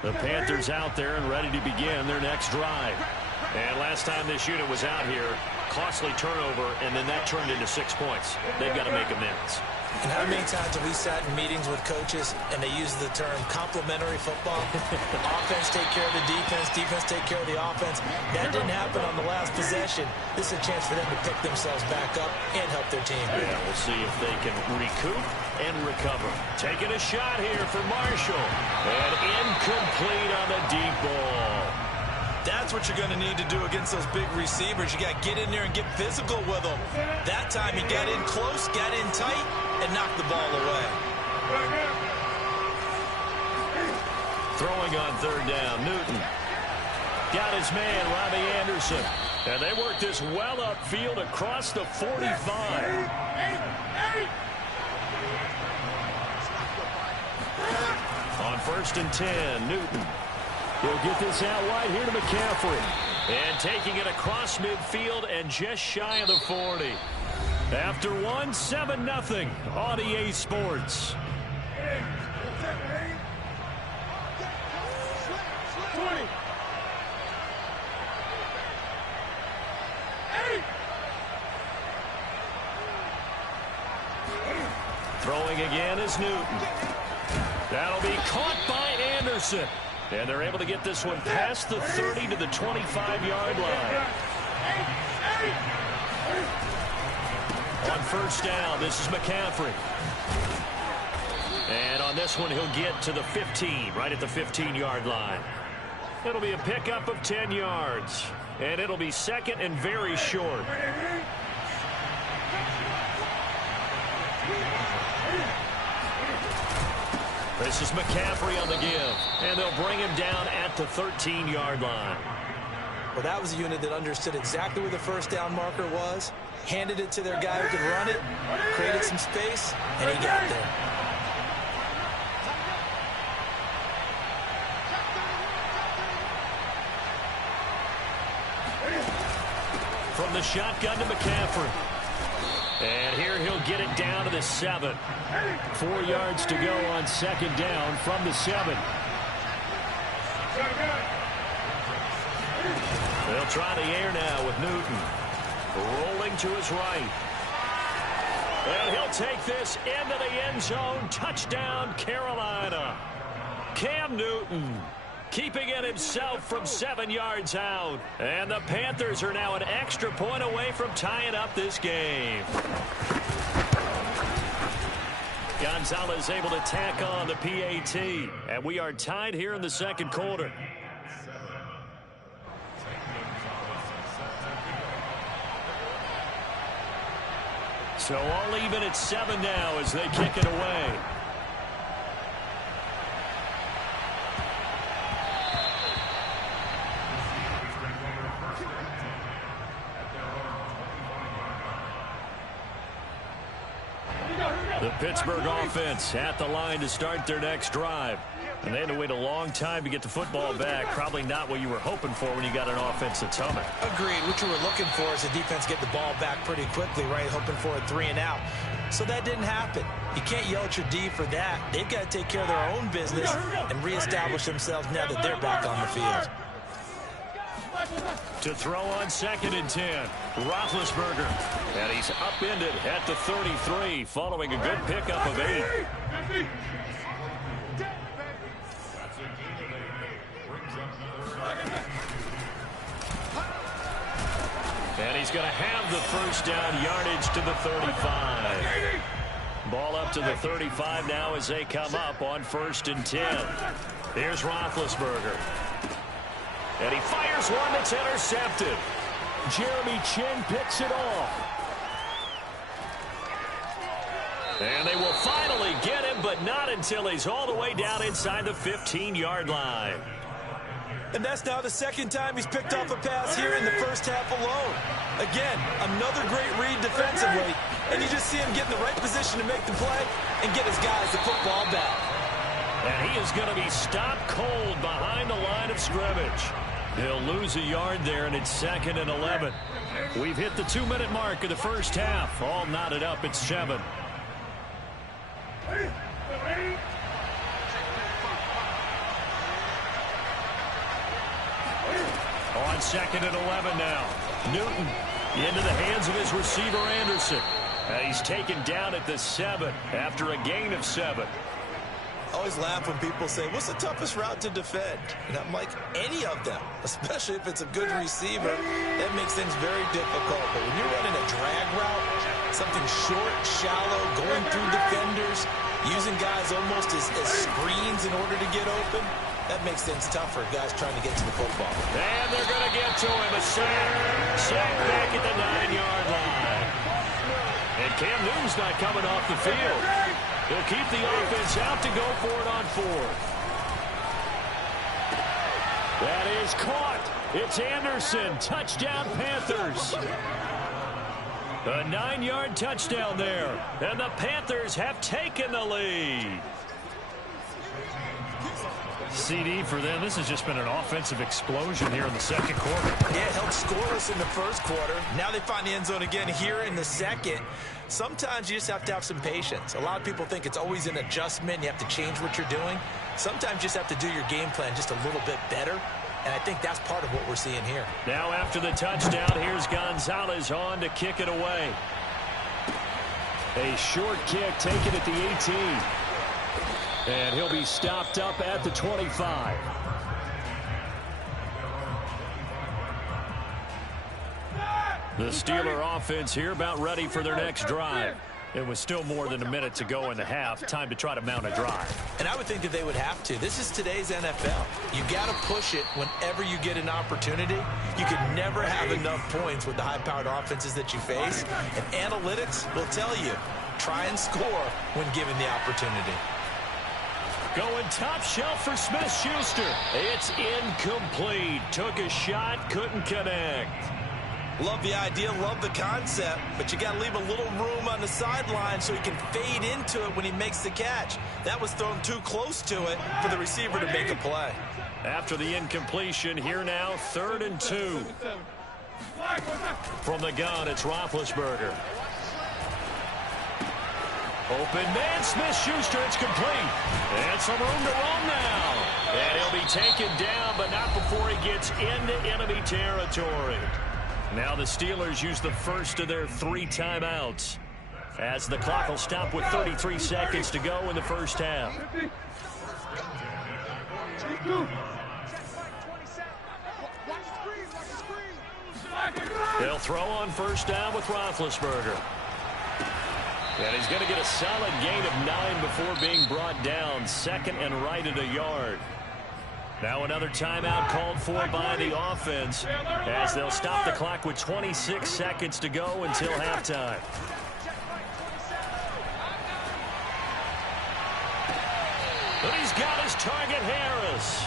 The Panthers out there and ready to begin their next drive. And last time this unit was out here, costly turnover, and then that turned into 6 points. They've got to make amends. And how many times have we sat in meetings with coaches and they use the term complementary football? Offense take care of the defense, defense take care of the offense. That didn't happen on the last possession. This is a chance for them to pick themselves back up and help their team. Yeah, we'll see if they can recoup and recover. Taking a shot here for Marshall. And incomplete on the deep ball. That's what you're going to need to do against those big receivers. You got to get in there and get physical with them. That time he got in close, got in tight, and knocked the ball away. Throwing on third down, Newton. Got his man, Robbie Anderson. And they work this well upfield across the 45. On first and 10, Newton. He'll get this out wide here to McCaffrey. And taking it across midfield and just shy of the 40. After one, 7-0 on EA Sports. Throwing again is Newton. That'll be caught by Anderson. And they're able to get this one past the 30 to the 25-yard line. On first down, this is McCaffrey. And on this one, he'll get to the 15, right at the 15-yard line. It'll be a pickup of 10 yards. And it'll be second and very short. This is McCaffrey on the give, and they'll bring him down at the 13-yard line. Well, that was a unit that understood exactly where the first down marker was, handed it to their guy who could run it, created some space, and he got there. From the shotgun to McCaffrey. And here he'll get it down to the 7. 4 yards to go on second down from the 7. They'll try the air now with Newton. Rolling to his right. And he'll take this into the end zone. Touchdown, Carolina. Cam Newton keeping it himself from 7 yards out. And the Panthers are now an extra point away from tying up this game. Gonzalez able to tack on the PAT. And we are tied here in the second quarter. So all even at 7 now as they kick it away. The Pittsburgh offense at the line to start their next drive. And they had to wait a long time to get the football back. Probably not what you were hoping for when you got an offense that's humming. Agreed. What you were looking for is the defense get the ball back pretty quickly, right? Hoping for a 3 and out. So that didn't happen. You can't yell at your D for that. They've got to take care of their own business and reestablish themselves now that they're back on the field. To throw on 2nd and 10, Roethlisberger. And he's upended at the 33 following a good pickup of 8. And he's going to have the first down yardage to the 35. Ball up to the 35 now as they come up on 1st and 10. Here's Roethlisberger. And he fires one that's intercepted. Jeremy Chin picks it off. And they will finally get him, but not until he's all the way down inside the 15-yard line. And that's now the 2nd time he's picked off a pass here in the first half alone. Again, another great read defensively. And you just see him get in the right position to make the play and get his guys the football back. And he is going to be stopped cold behind the line of scrimmage. He'll lose a yard there, and it's 2nd and 11. We've hit the 2-minute mark of the first half. All knotted up at 7. On 2nd and 11 now. Newton into the hands of his receiver, Anderson. And he's taken down at the 7 after a gain of 7. I always laugh when people say, what's the toughest route to defend? And I'm like, any of them, especially if it's a good receiver. That makes things very difficult. But when you're running a drag route, something short, shallow, going through defenders, using guys almost as screens in order to get open, that makes things tough for guys trying to get to the football. And they're going to get to him. A sack. Sack back at the 9-yard line. And Cam Newton's not coming off the field. He'll keep the offense out to go for it on 4th. That is caught. It's Anderson. Touchdown, Panthers. A 9-yard touchdown there. And the Panthers have taken the lead. CD for them. This has just been an offensive explosion here in the 2nd quarter. Yeah, held scoreless in the 1st quarter. Now they find the end zone again here in the 2nd. Sometimes you just have to have some patience. A lot of people think it's always an adjustment. You have to change what you're doing. Sometimes you just have to do your game plan just a little bit better. And I think that's part of what we're seeing here. Now after the touchdown, here's Gonzalez on to kick it away. A short kick taken at the 18. And he'll be stopped up at the 25. The Steeler offense here about ready for their next drive. It was still more than a minute to go in the half. Time to try to mount a drive. And I would think that they would have to. This is today's NFL. You got to push it whenever you get an opportunity. You can never have enough points with the high-powered offenses that you face. And analytics will tell you, try and score when given the opportunity. Going top shelf for Smith-Schuster. It's incomplete. Took a shot, couldn't connect. Love the idea, love the concept, but you got to leave a little room on the sideline so he can fade into it when he makes the catch. That was thrown too close to it for the receiver to make a play. After the incompletion, here now, 3rd and 2. From the gun, it's Roethlisberger. Open man, Smith-Schuster, it's complete. And some room to run now. And he'll be taken down, but not before he gets into enemy territory. Now the Steelers use the first of their 3 timeouts as the clock will stop with 33 seconds to go in the first half. They'll throw on first down with Roethlisberger. And he's going to get a solid gain of 9 before being brought down. 2nd and right at a yard. Now another timeout called for by the offense as they'll stop the clock with 26 seconds to go until halftime. But he's got his target, Harris.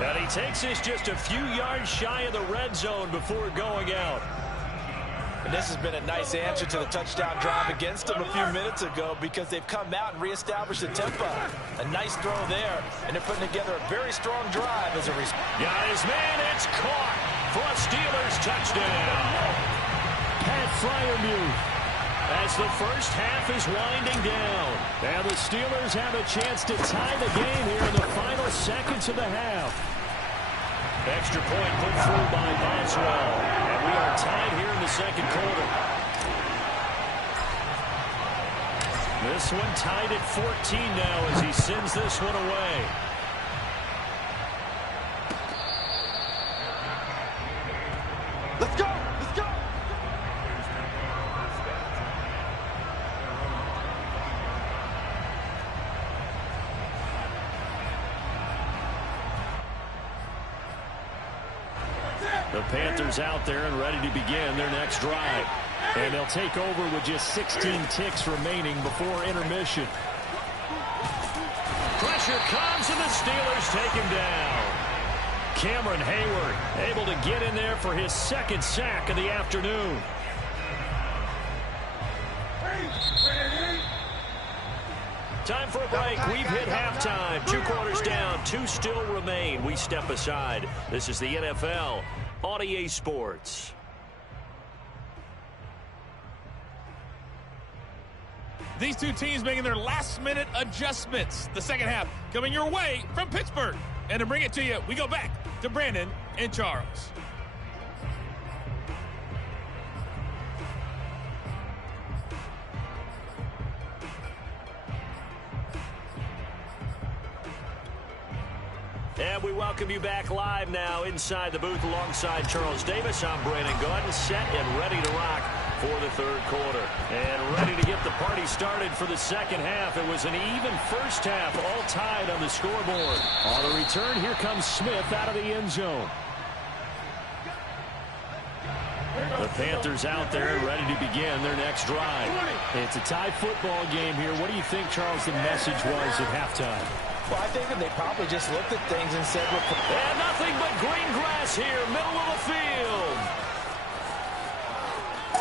And he takes this just a few yards shy of the red zone before going out. And this has been a nice answer to the touchdown drive against them a few minutes ago because they've come out and reestablished the tempo. A nice throw there, and they're putting together a very strong drive as a result. Got his man, it's caught for a Steelers touchdown. Pat Fryermuth. As the first half is winding down. And the Steelers have a chance to tie the game here in the final seconds of the half. Extra point put through by Boswell. And we are tied here in the second quarter. This one tied at 14 now as he sends this one away. Let's go! Let's go! The Panthers out there and ready to begin their next drive. And they'll take over with just 16 ticks remaining before intermission. Pressure comes and the Steelers take him down. Cameron Hayward able to get in there for his second sack of the afternoon. Time for a break. We've hit halftime. 2 quarters down. 2 still remain. We step aside. This is the NFL on EA Sports. These two teams making their last-minute adjustments. The second half coming your way from Pittsburgh. And to bring it to you, we go back to Brandon and Charles. And we welcome you back live now inside the booth alongside Charles Davis. I'm Brandon Gaudin, set and ready to rock for the third quarter. And ready to get the party started for the second half. It was an even first half, all tied on the scoreboard. On the return, here comes Smith out of the end zone. The Panthers out there ready to begin their next drive. It's a tie football game here. What do you think, Charles, the message was at halftime? Well, I think that they probably just looked at things and said, we're and nothing but green grass here, middle of the field.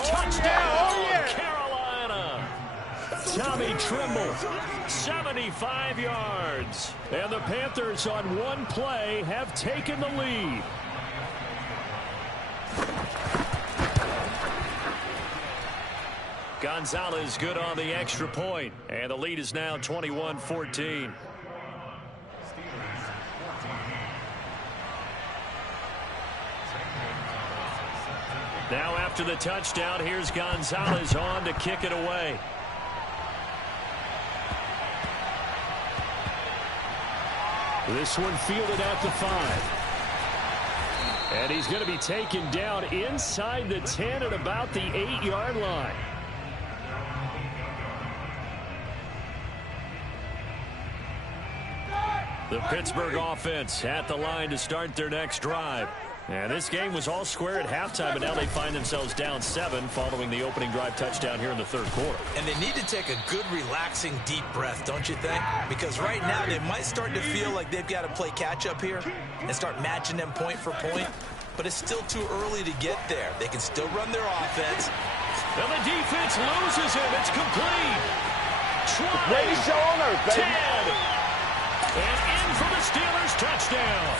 Touchdown, Carolina. Tommy Tremble. 75 yards. And the Panthers on one play have taken the lead. Gonzalez good on the extra point. And the lead is now 21-14. Now after the touchdown, here's Gonzalez on to kick it away. This one fielded out to 5. And he's going to be taken down inside the 10 at about the 8-yard line. The Pittsburgh offense at the line to start their next drive. And this game was all square at halftime, but now they find themselves down 7 following the opening drive touchdown here in the third quarter. And they need to take a good, relaxing, deep breath, don't you think? Because right now they might start to feel like they've got to play catch-up here and start matching them point for point. But it's still too early to get there. They can still run their offense. And the defense loses him. It's complete. 20, Greatest show on earth, baby. 10. And in for the Steelers touchdown.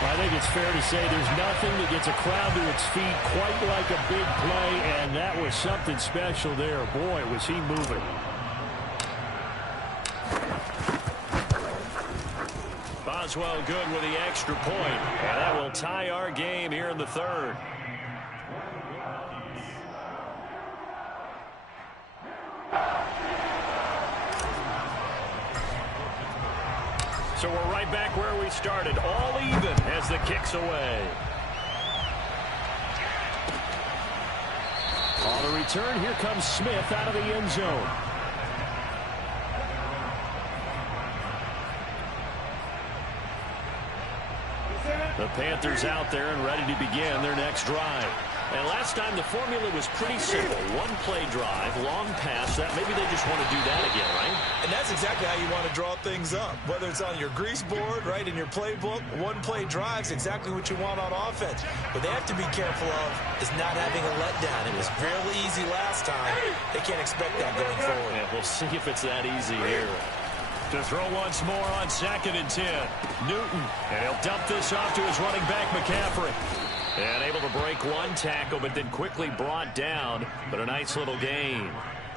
I think it's fair to say there's nothing that gets a crowd to its feet quite like a big play, and that was something special there. Boy, was he moving. Boswell good with the extra point, and that will tie our game here in the third. So we're right back where we started, all even as the kick's away. On the return, here comes Smith out of the end zone. The Panthers out there and ready to begin their next drive. And last time the formula was pretty simple. One play drive, long pass. That maybe they just want to do that again, right? And that's exactly how you want to draw things up. Whether it's on your grease board, right, in your playbook, one play drive's exactly what you want on offense. What they have to be careful of is not having a letdown. It was fairly easy last time. They can't expect that going forward. Yeah, we'll see if it's that easy here. To throw once more on 2nd and 10. Newton, and he'll dump this off to his running back, McCaffrey. And able to break one tackle, but then quickly brought down. But a nice little gain.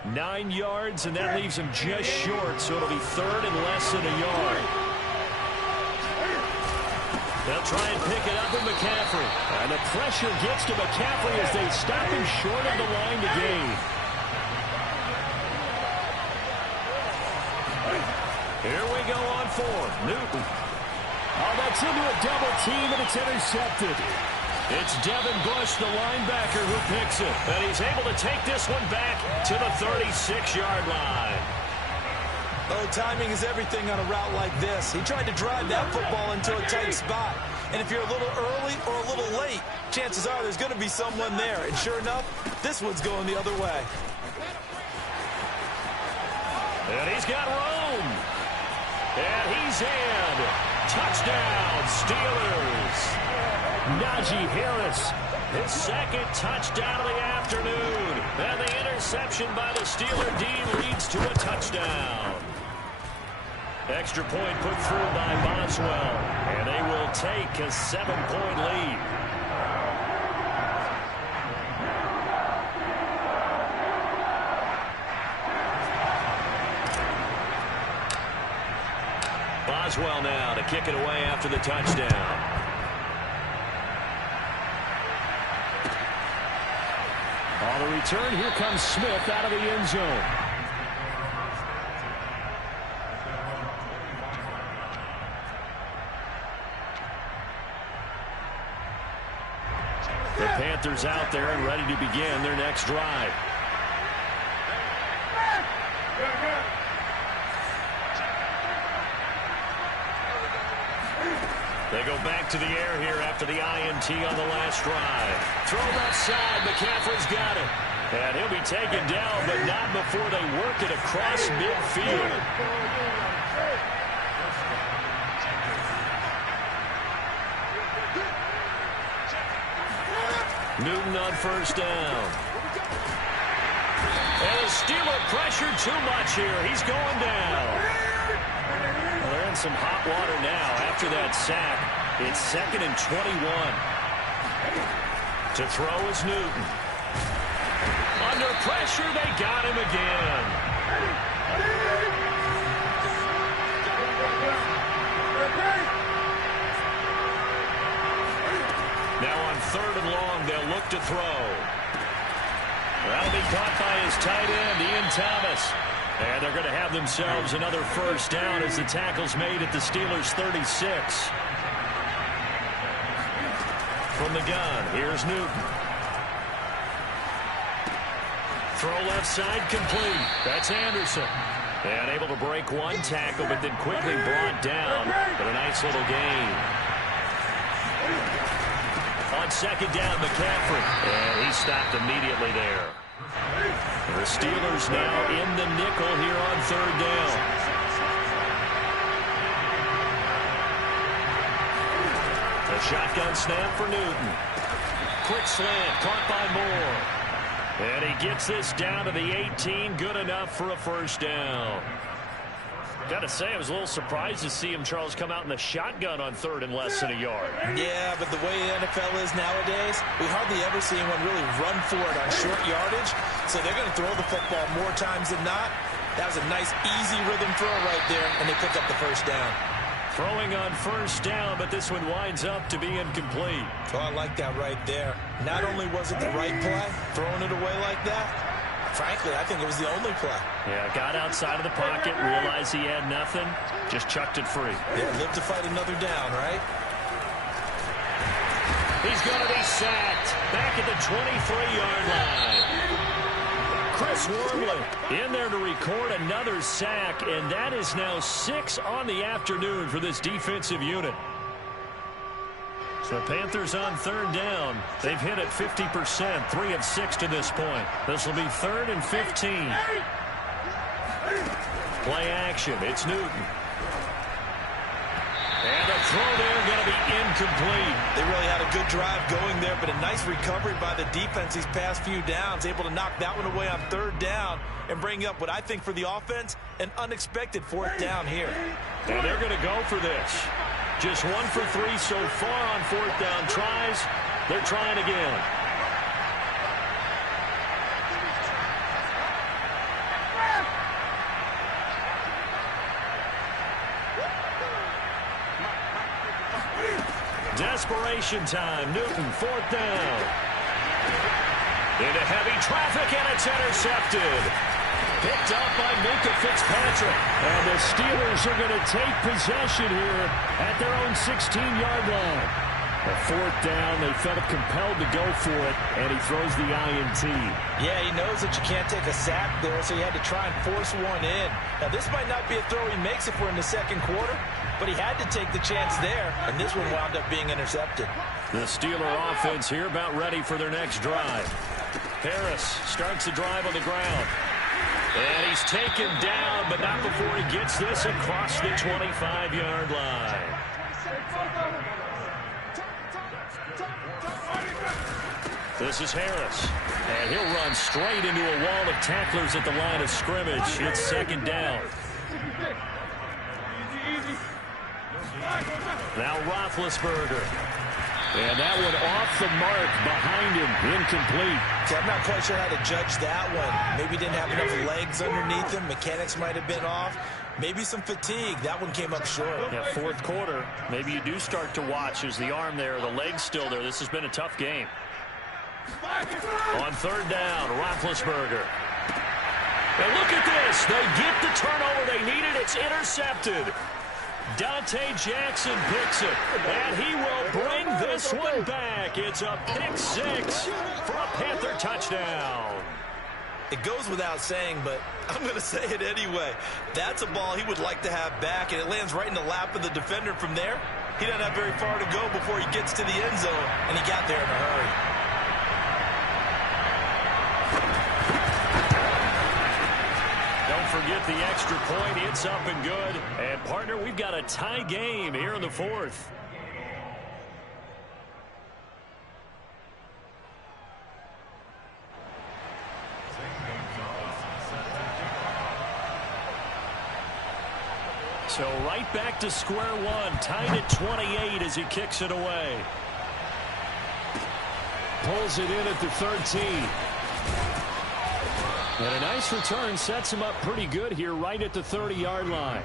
9 yards, and that leaves him just short, so it'll be 3rd and less than a yard. They'll try and pick it up with McCaffrey. And the pressure gets to McCaffrey as they stop him short of the line to gain. Here we go on 4th. Newton. Oh, that's into a double team, and it's intercepted. It's Devin Bush, the linebacker, who picks it. And he's able to take this one back to the 36-yard line. Oh, timing is everything on a route like this. He tried to drive that football into a tight spot. And if you're a little early or a little late, chances are there's going to be someone there. And sure enough, this one's going the other way. And he's got room. And he's in. Touchdown, Steelers. Najee Harris, his 2nd touchdown of the afternoon. And the interception by the Steeler D leads to a touchdown. Extra point put through by Boswell. And they will take a 7-point lead. Boswell now to kick it away after the touchdown. On the return, here comes Smith out of the end zone. The Panthers out there and ready to begin their next drive. They go back to the air here after the INT on the last drive. Throw left side. McCaffrey's got it. And he'll be taken down, but not before they work it across midfield. Newton on 1st down. And the Steeler pressure too much here. He's going down. Well, they're in some hot water now after that sack. It's 2nd and 21. To throw is Newton. Under pressure, they got him again. Now on 3rd and long, they'll look to throw. That'll be caught by his tight end, Ian Thomas. And they're going to have themselves another 1st down as the tackle's made at the Steelers' 36. From the gun, here's Newton. Throw left side complete. That's Anderson. And able to break one tackle, but then quickly brought down. But a nice little gain. On 2nd down, McCaffrey. And he stopped immediately there. The Steelers now in the nickel here on 3rd down. A shotgun snap for Newton. Quick slant, caught by Moore. And he gets this down to the 18, good enough for a 1st down. Got to say, I was a little surprised to see him, Charles, come out in the shotgun on 3rd and less than a yard. Yeah, but the way the NFL is nowadays, we hardly ever see anyone really run for it on short yardage. So they're going to throw the football more times than not. That was a nice, easy rhythm throw right there, and they pick up the 1st down. Throwing on 1st down, but this one winds up to be incomplete. Oh, I like that right there. Not only was it the right play, throwing it away like that, frankly, I think it was the only play. Yeah, got outside of the pocket, realized he had nothing, just chucked it free. Yeah, live to fight another down, right? He's going to be sacked back at the 23-yard line. Chris Wormley in there to record another sack, and that is now 6 on the afternoon for this defensive unit. The Panthers on third down. They've hit it 50%, 3 of 6 to this point. This will be 3rd and 15. Play action. It's Newton. And the throw there going to be incomplete. They really had a good drive going there, but a nice recovery by the defense these past few downs, able to knock that one away on third down and bring up what I think for the offense, an unexpected 4th down here. And they're going to go for this. Just 1 for 3 so far on 4th down tries. They're trying again. Desperation time. Newton, 4th down. Into heavy traffic, and it's intercepted. Picked up by Minka Fitzpatrick. And the Steelers are going to take possession here at their own 16-yard line. A 4th down, they felt compelled to go for it, and he throws the INT. Yeah, he knows that you can't take a sack there, so he had to try and force one in. Now, this might not be a throw he makes if we're in the second quarter, but he had to take the chance there, and this one wound up being intercepted. The Steeler offense here about ready for their next drive. Harris starts the drive on the ground. And he's taken down, but not before he gets this across the 25-yard line. This is Harris. And he'll run straight into a wall of tacklers at the line of scrimmage. It's 2nd down. Now Roethlisberger. And that one off the mark behind him, incomplete. See, I'm not quite sure how to judge that one. Maybe didn't have enough legs underneath him. Mechanics might have been off. Maybe some fatigue. That one came up short. Yeah, 4th quarter. Maybe you do start to watch as the arm there, the leg's still there. This has been a tough game. On 3rd down, Roethlisberger. And look at this. They get the turnover they needed. It's intercepted. Dante Jackson picks it, and he will bring this one back. It's a pick 6 for a Panther touchdown. It goes without saying, but I'm going to say it anyway. That's a ball he would like to have back, and it lands right in the lap of the defender from there. He doesn't have very far to go before he gets to the end zone, and he got there in a hurry. Forget the extra point. It's up and good. And, partner, we've got a tie game here in the 4th. So right back to square one. Tied at 28 as he kicks it away. Pulls it in at the 13. And a nice return sets him up pretty good here right at the 30-yard line.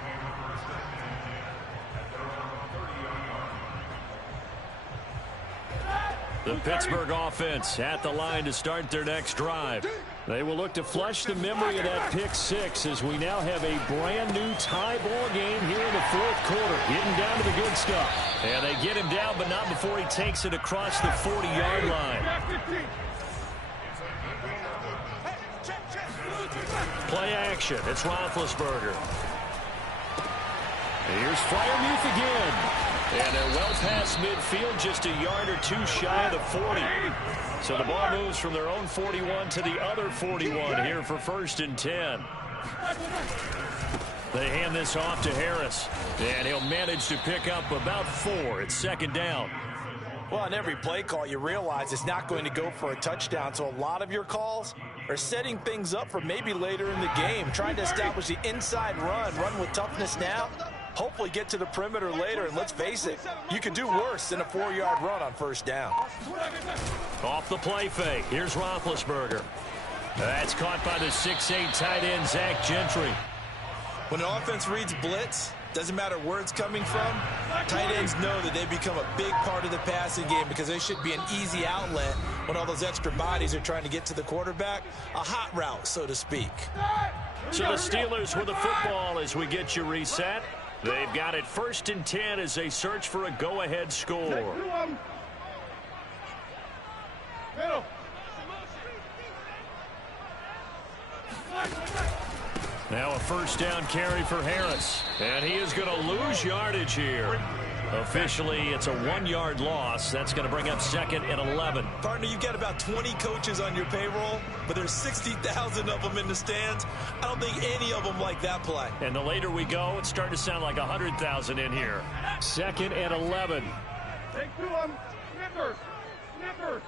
The Pittsburgh offense at the line to start their next drive. They will look to flush the memory of that pick 6 as we now have a brand new tie ball game here in the 4th quarter. Getting down to the good stuff. And they get him down, but not before he takes it across the 40-yard line. Play action. It's Roethlisberger. Here's Freiermuth again. And they're well past midfield, just a yard or two shy of the 40. So the ball moves from their own 41 to the other 41 here for 1st and 10. They hand this off to Harris, and he'll manage to pick up about 4. It's 2nd down. Well, on every play call, you realize it's not going to go for a touchdown, so a lot of your calls are setting things up for maybe later in the game, trying to establish the inside run with toughness now, hopefully get to the perimeter later, and let's face it, you can do worse than a 4-yard run on 1st down. Off the play fake, here's Roethlisberger. That's caught by the 6'8" tight end, Zach Gentry. When an offense reads blitz, doesn't matter where it's coming from, tight ends know that they become a big part of the passing game because they should be an easy outlet when all those extra bodies are trying to get to the quarterback. A hot route, so to speak. So the Steelers with the football as we get you reset. They've got it 1st and 10 as they search for a go-ahead score. Now a 1st down carry for Harris. And he is going to lose yardage here. Officially, it's a 1-yard loss. That's going to bring up 2nd and 11. Partner, you've got about 20 coaches on your payroll, but there's 60,000 of them in the stands. I don't think any of them like that play. And the later we go, it's starting to sound like 100,000 in here. 2nd and 11. Take 2 on snippers. Snippers.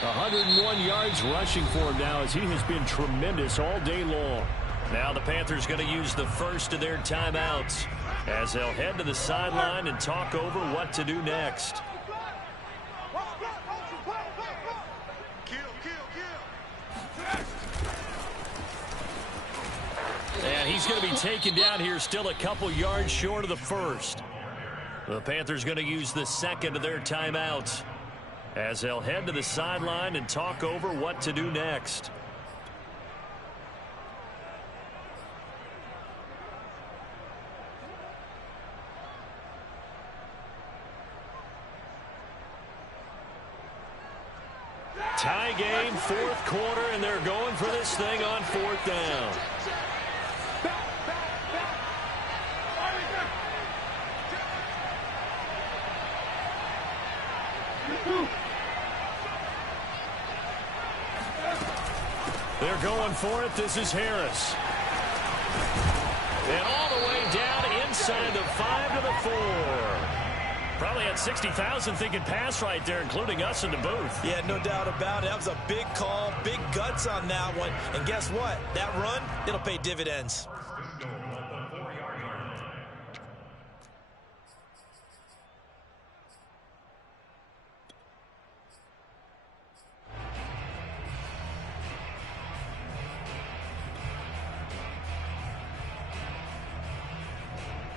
$101 yards rushing for him now as he has been tremendous all day long. Now the Panthers going to use the first of their timeouts as they'll head to the sideline and talk over what to do next. And he's going to be taken down here still a couple yards short of the first. The Panthers going to use the second of their timeouts as they'll head to the sideline and talk over what to do next. Tie game, 4th quarter, and they're going for this thing on 4th down. They're going for it. This is Harris. And all the way down inside the 5 to the 4. Probably had 60,000 thinking pass right there, including us in the booth. Yeah, no doubt about it. That was a big call, big guts on that one. And guess what? That run, it'll pay dividends.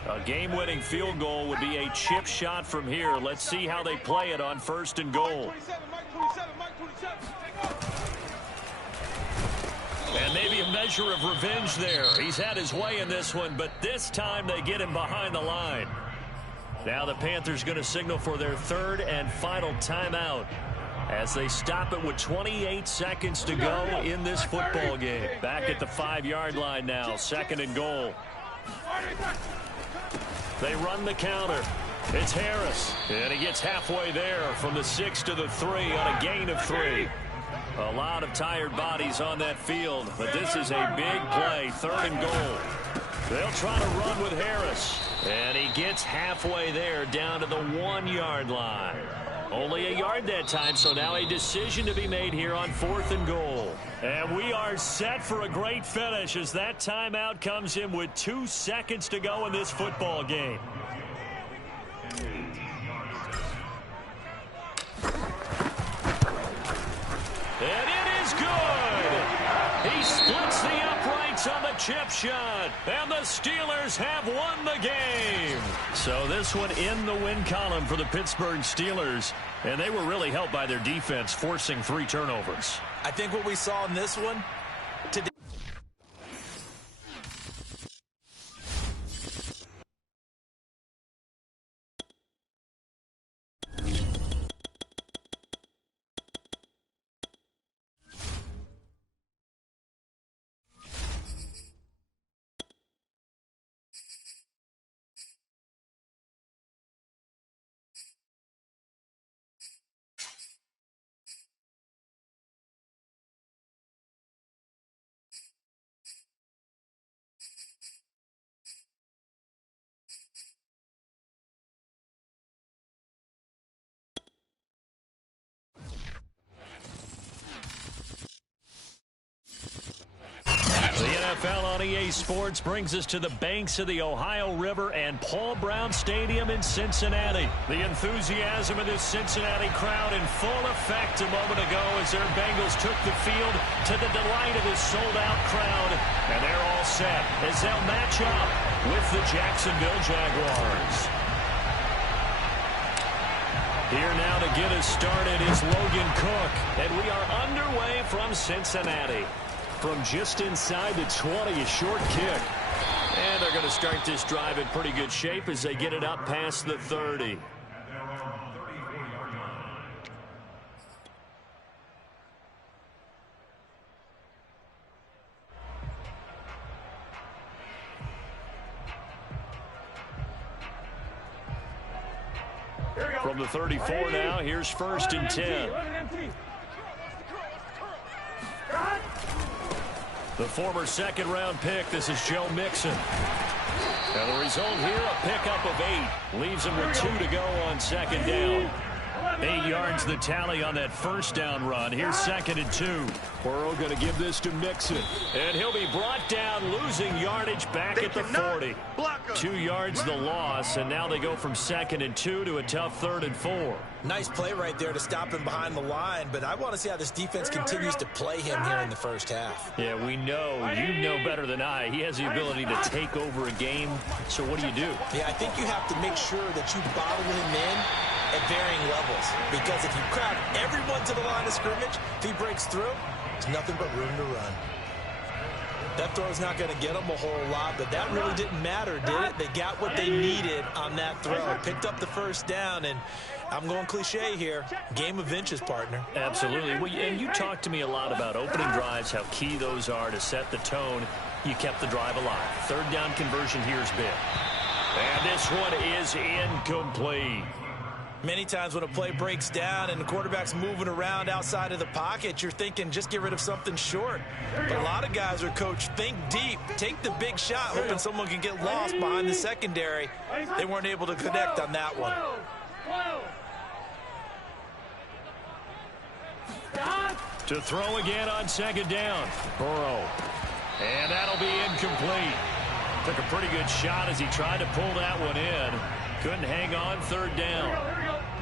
A game-winning field goal would be a chip shot from here. Let's see how they play it on 1st and goal. And maybe a measure of revenge there. He's had his way in this one, but this time they get him behind the line. Now the Panthers going to signal for their 3rd and final timeout as they stop it with 28 seconds to go in this football game. Back at the 5-yard line now, 2nd and goal. They run the counter. It's Harris. And he gets halfway there from the 6 to the 3 on a gain of 3. A lot of tired bodies on that field, but this is a big play, 3rd and goal. They'll try to run with Harris. And he gets halfway there down to the 1-yard line. Only a yard that time, so now a decision to be made here on 4th and goal. And we are set for a great finish as that timeout comes in with 2 seconds to go in this football game. And it is good! He splits the uprights on the chip shot, and the Steelers have won the game. So this one in the win column for the Pittsburgh Steelers, and they were really helped by their defense, forcing 3 turnovers. I think what we saw in this one today. NFL on EA Sports brings us to the banks of the Ohio River and Paul Brown Stadium in Cincinnati. The enthusiasm of this Cincinnati crowd in full effect a moment ago as their Bengals took the field to the delight of this sold-out crowd. And they're all set as they'll match up with the Jacksonville Jaguars. Here now to get us started is Logan Cook. And we are underway from Cincinnati. From just inside the 20, a short kick. And they're going to start this drive in pretty good shape as they get it up past the 30. From the 34 now, here's 1st and 10. The former second-round pick, this is Joe Mixon. And the result here, a pickup of 8. Leaves him with 2 to go on 2nd down. 8 yards the tally on that 1st down run. Here's 2nd and 2. Burrow going to give this to Mixon. And he'll be brought down, losing yardage back at the 40. 2 yards the loss, and now they go from 2nd and 2 to a tough 3rd and 4. Nice play right there to stop him behind the line, but I want to see how this defense continues to play him here in the 1st half. Yeah, we know. You know better than I. He has the ability to take over a game, so what do you do? Yeah, I think you have to make sure that you bottle him in at varying levels, because if you crowd everyone to the line of scrimmage, if he breaks through, there's nothing but room to run. That throw's not going to get them a whole lot, but that really didn't matter, did it? They got what they needed on that throw. Picked up the 1st down, and I'm going cliche here. Game of inches, partner. Absolutely. Well, and you talked to me a lot about opening drives, how key those are to set the tone. You kept the drive alive. 3rd down conversion here is big. And this one is incomplete. Many times when a play breaks down and the quarterback's moving around outside of the pocket, you're thinking just get rid of something short. But a lot of guys are coached, think deep, take the big shot, hoping someone can get lost behind the secondary. They weren't able to connect on that one. To throw again on 2nd down. Burrow. And that'll be incomplete. Took a pretty good shot as he tried to pull that one in. Couldn't hang on, 3rd down.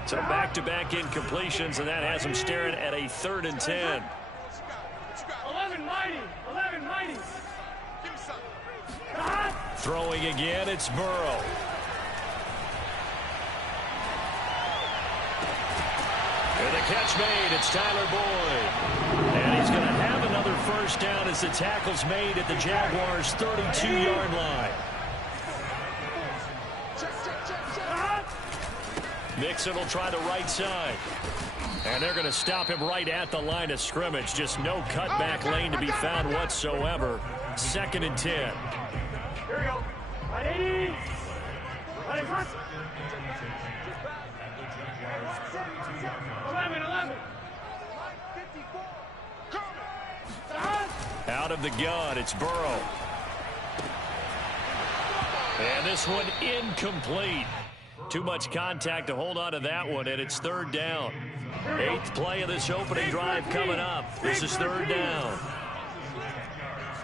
So back-to-back incompletions, and that has him staring at a 3rd and 10. 11 mighty. Give me some. Throwing again, it's Burrow. And the catch made, it's Tyler Boyd. And he's going to have another 1st down as the tackle's made at the Jaguars' 32-yard line. Mixon will try the right side. And they're going to him him right at the line of scrimmage. Just no cutback lane to be found whatsoever. 2nd and 10. Here we go. 180. 11. Out of the gun, it's Burrow. And this one incomplete. Too much contact to hold on to that one, and it's 3rd down. 8th play of this opening drive coming up. This is 3rd down.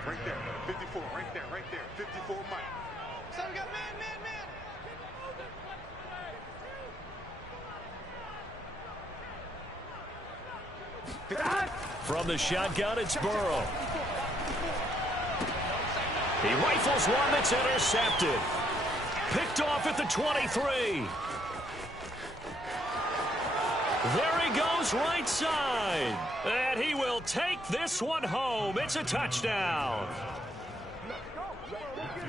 Right there, 54, right there, 54 Mike. So we got man. From the shotgun, it's Burrow. He rifles one that's intercepted. Picked off at the 23. There he goes, right side. And he will take this one home. It's a touchdown.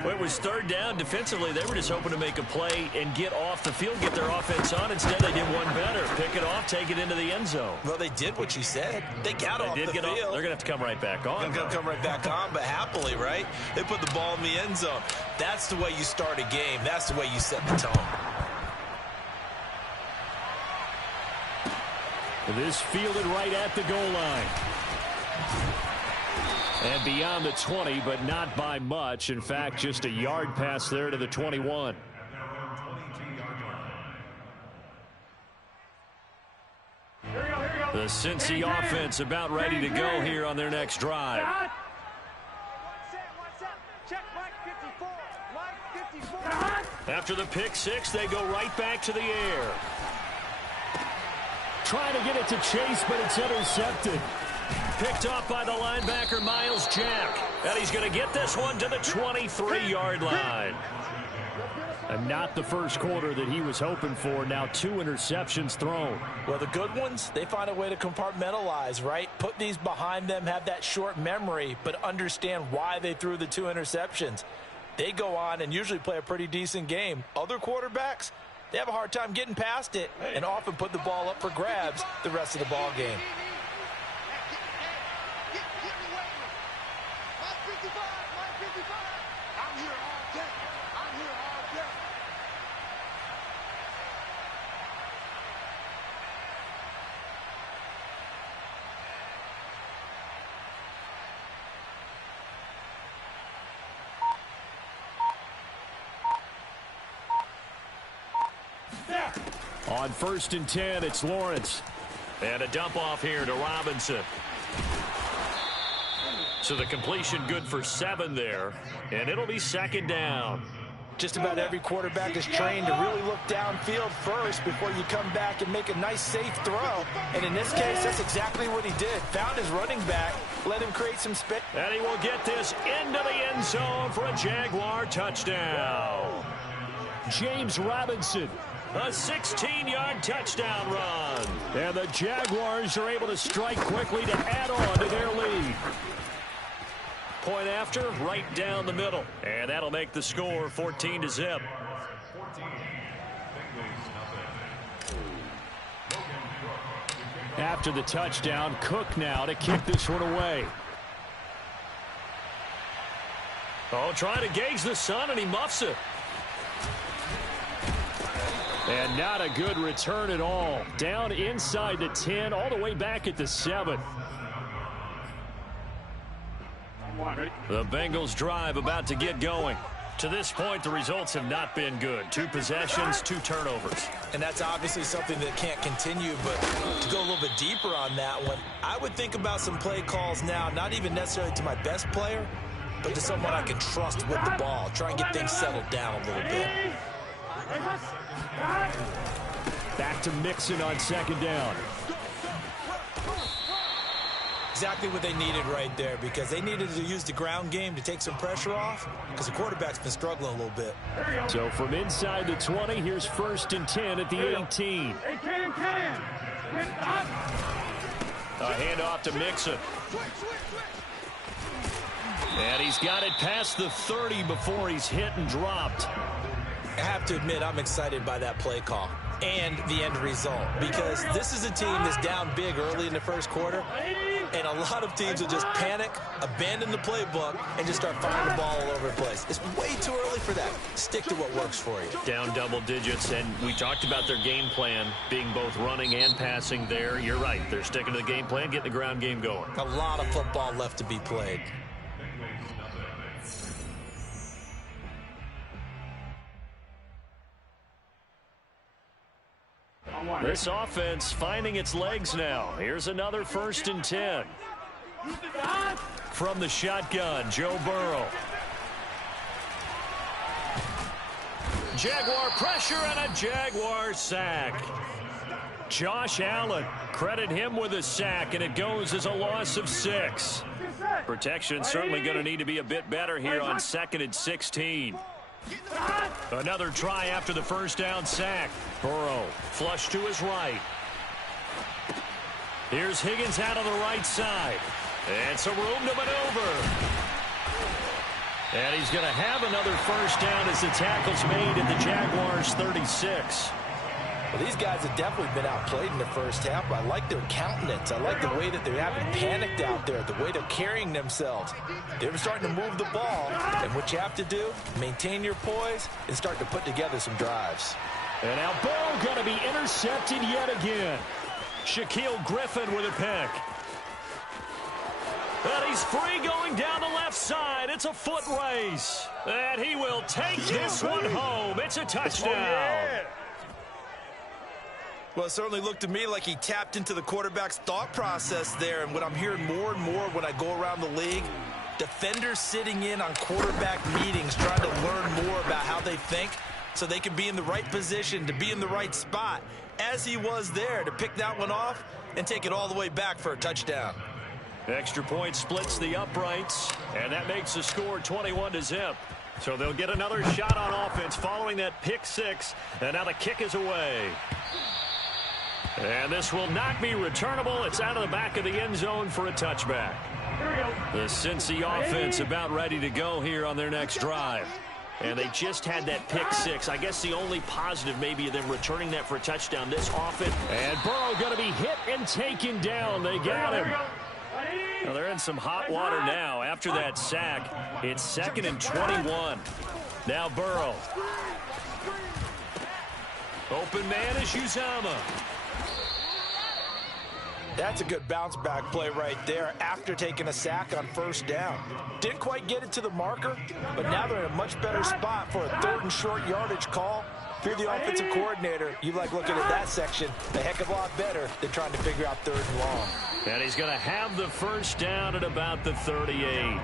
Well, it was 3rd down. Defensively, they were just hoping to make a play and get off the field, get their offense on. Instead, they did one better. Pick it off, take it into the end zone. Well, they did what you said. They got off the field. They're going to have to come right back on. They're going to come right back on, but happily, right? They put the ball in the end zone. That's the way you start a game. That's the way you set the tone. This fielded right at the goal line. And beyond the 20, but not by much. In fact, just a yard pass there to the 21. The Cincy offense about ready to go here on their next drive. After the pick 6, they go right back to the air. Trying to get it to Chase, but it's intercepted. Picked off by the linebacker, Miles Jack. And he's going to get this one to the 23-yard line. And not the first quarter that he was hoping for. Now 2 interceptions thrown. Well, the good ones, they find a way to compartmentalize, right? Put these behind them, have that short memory, but understand why they threw the 2 interceptions. They go on and usually play a pretty decent game. Other quarterbacks, they have a hard time getting past it and often put the ball up for grabs the rest of the ball game. On 1st and 10, it's Lawrence. And a dump off here to Robinson. So the completion good for 7 there. And it'll be 2nd down. Just about every quarterback is trained to really look downfield first before you come back and make a nice, safe throw. And in this case, that's exactly what he did. Found his running back, let him create some space. And he will get this into the end zone for a Jaguar touchdown. James Robinson. A 16-yard touchdown run. And the Jaguars are able to strike quickly to add on to their lead. Point after, right down the middle. And that'll make the score 14-0. After the touchdown, Cook now to kick this one away. Oh, trying to gauge the sun, and he muffs it. And not a good return at all. Down inside the 10, all the way back at the 7. The Bengals drive about to get going. To this point, the results have not been good. 2 possessions, 2 turnovers. And that's obviously something that can't continue, but to go a little bit deeper on that one, I would think about some play calls now, not even necessarily to my best player, but to someone I can trust with the ball. Try and get things settled down a little bit. Back to Mixon on 2nd down. Exactly what they needed right there, because they needed to use the ground game to take some pressure off, because the quarterback's been struggling a little bit. So from inside the 20, here's 1st and 10 at the 18. A handoff to Mixon. And he's got it past the 30 before he's hit and dropped. I have to admit, I'm excited by that play call and the end result, because this is a team that's down big early in the first quarter, and a lot of teams will just panic, abandon the playbook, and just start firing the ball all over the place. It's way too early for that. Stick to what works for you. Down double digits, and we talked about their game plan being both running and passing there. You're right. They're sticking to the game plan, getting the ground game going. A lot of football left to be played. This offense finding its legs now. Here's another 1st and 10. From the shotgun, Joe Burrow. Jaguar pressure and a Jaguar sack. Josh Allen, credit him with a sack, and it goes as a loss of 6. Protection certainly going to need to be a bit better here on 2nd and 16. Another try after the 1st down sack. Burrow flush to his right. Here's Higgins out on the right side. And some room to maneuver. And he's going to have another 1st down as the tackle's made at the Jaguars' 36. Well, these guys have definitely been outplayed in the first half. I like their countenance. I like the way that they haven't panicked out there, the way they're carrying themselves. They're starting to move the ball, and what you have to do, maintain your poise and start to put together some drives. And now Burrow going to be intercepted yet again. Shaquille Griffin with a pick. And he's free going down the left side. It's a foot race. And he will take this one home. It's a touchdown. Well, it certainly looked to me like he tapped into the quarterback's thought process there. And what I'm hearing more and more when I go around the league, defenders sitting in on quarterback meetings trying to learn more about how they think so they can be in the right position to be in the right spot, as he was there to pick that one off and take it all the way back for a touchdown. Extra point splits the uprights, and that makes the score 21-0. So they'll get another shot on offense following that pick 6, and now the kick is away. And this will not be returnable. It's out of the back of the end zone for a touchback. The Cincy offense about ready to go here on their next drive. And they just had that pick 6. I guess the only positive maybe of them returning that for a touchdown this often. And Burrow going to be hit and taken down. They got him. Well, they're in some hot water now. After that sack, it's 2nd and 21. Now Burrow. Open man is Uzama. That's a good bounce back play right there after taking a sack on 1st down. Didn't quite get it to the marker, but now they're in a much better spot for a 3rd and short yardage call. you're the offensive coordinator, you like looking at that section a heck of a lot better than trying to figure out 3rd and long. And he's going to have the first down at about the 38.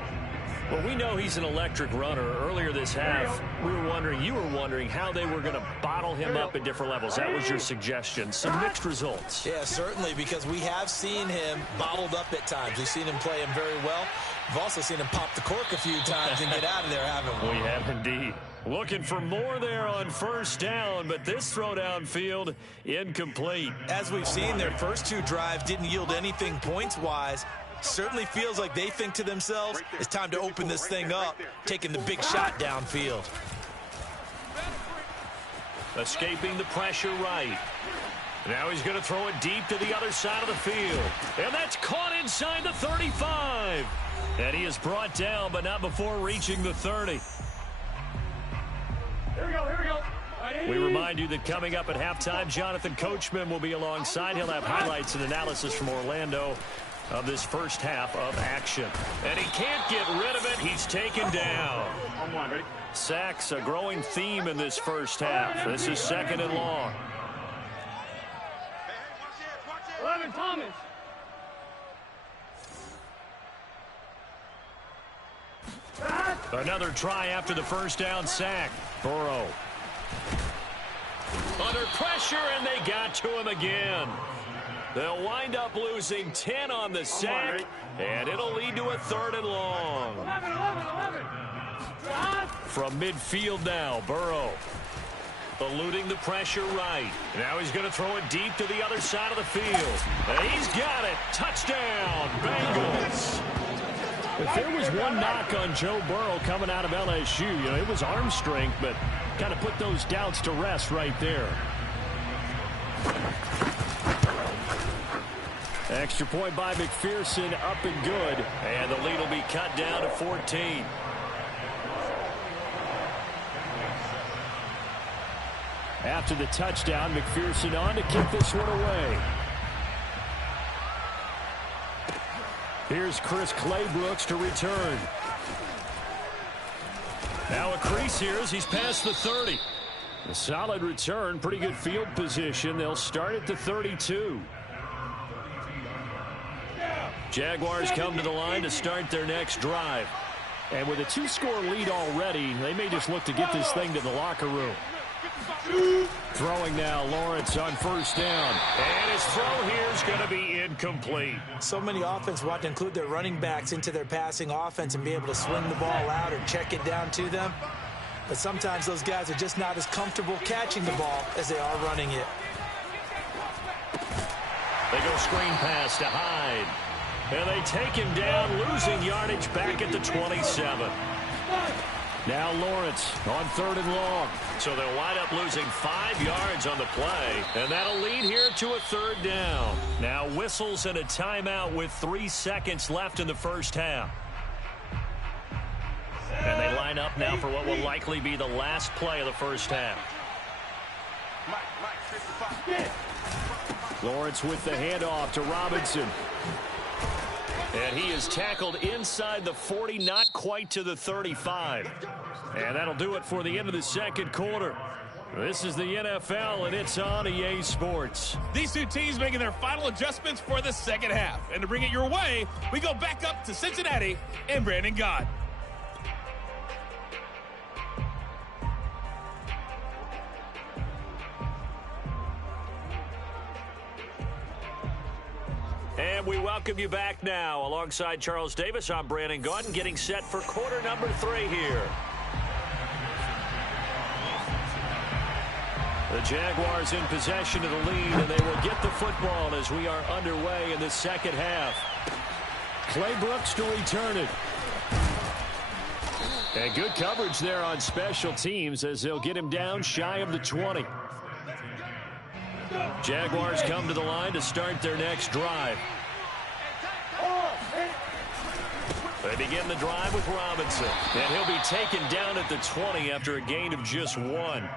Well, we know he's an electric runner. Earlier this half, you were wondering how they were going to bottle him up at different levels. That was your suggestion. Some mixed results. Yeah, certainly, because we have seen him bottled up at times. We've seen him play him very well. We've also seen him pop the cork a few times and get out of there, haven't we? We have indeed. Looking for more there on first down, but this throw downfield incomplete. As we've seen, their first 2 drives didn't yield anything points-wise. Certainly feels like they think to themselves, it's time to open this thing up, taking the big shot downfield. Escaping the pressure right. Now he's going to throw it deep to the other side of the field. And that's caught inside the 35. And he is brought down, but not before reaching the 30. Here we go. We remind you that coming up at halftime, Jonathan Coachman will be alongside. He'll have highlights and analysis from Orlando of this first half of action. And he can't get rid of it. He's taken down. Sacks, a growing theme in this first half. This is 2nd and long. 11, Thomas. Another try after the first down sack. Burrow. Under pressure, and they got to him again. They'll wind up losing 10 on the sack, and it'll lead to a 3rd and long. 11. From midfield now, Burrow. Eluding the pressure right. Now he's going to throw it deep to the other side of the field. And he's got it. Touchdown, Bengals. If there was one knock on Joe Burrow coming out of LSU, it was arm strength, but kind of put those doubts to rest right there. Extra point by McPherson, up and good. And the lead will be cut down to 14. After the touchdown, McPherson on to kick this one away. Here's Chris Claybrooks to return. Now a crease here as he's past the 30. A solid return, pretty good field position. They'll start at the 32. Jaguars come to the line to start their next drive. And with a 2-score lead already, they may just look to get this thing to the locker room. Throwing now, Lawrence on first down. And his throw here is going to be incomplete. So many offense want to include their running backs into their passing offense and be able to swing the ball out or check it down to them. But sometimes those guys are just not as comfortable catching the ball as they are running it. They go screen pass to Hyde. And they take him down, losing yardage back at the 27. Now Lawrence on 3rd and long. So they'll wind up losing 5 yards on the play. And that'll lead here to a 3rd down. Now whistles and a timeout with 3 seconds left in the first half. And they line up now for what will likely be the last play of the first half. Lawrence with the handoff to Robinson. And he is tackled inside the 40, not quite to the 35. And that'll do it for the end of the second quarter. This is the NFL, and it's on EA Sports. These two teams making their final adjustments for the second half. And to bring it your way, we go back up to Cincinnati and Brandon Gott. And we welcome you back now. Alongside Charles Davis, I'm Brandon Gaudin, getting set for quarter number 3 here. The Jaguars in possession of the lead, and they will get the football as we are underway in the second half. Claybrooks to return it. And good coverage there on special teams as they'll get him down shy of the 20. Jaguars come to the line to start their next drive. They begin the drive with Robinson. And he'll be taken down at the 20 after a gain of just 1.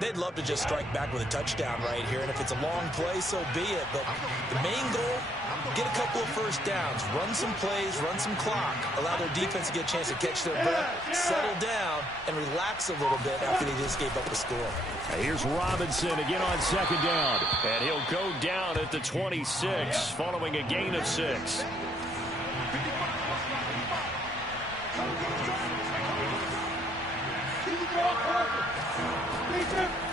They'd love to just strike back with a touchdown right here, and if it's a long play, so be it. But the main goal, get a couple of first downs, run some plays, run some clock, allow their defense to get a chance to catch their breath, settle down, and relax a little bit after they just gave up a score. Here's Robinson again on second down. And he'll go down at the 26 following a gain of 6.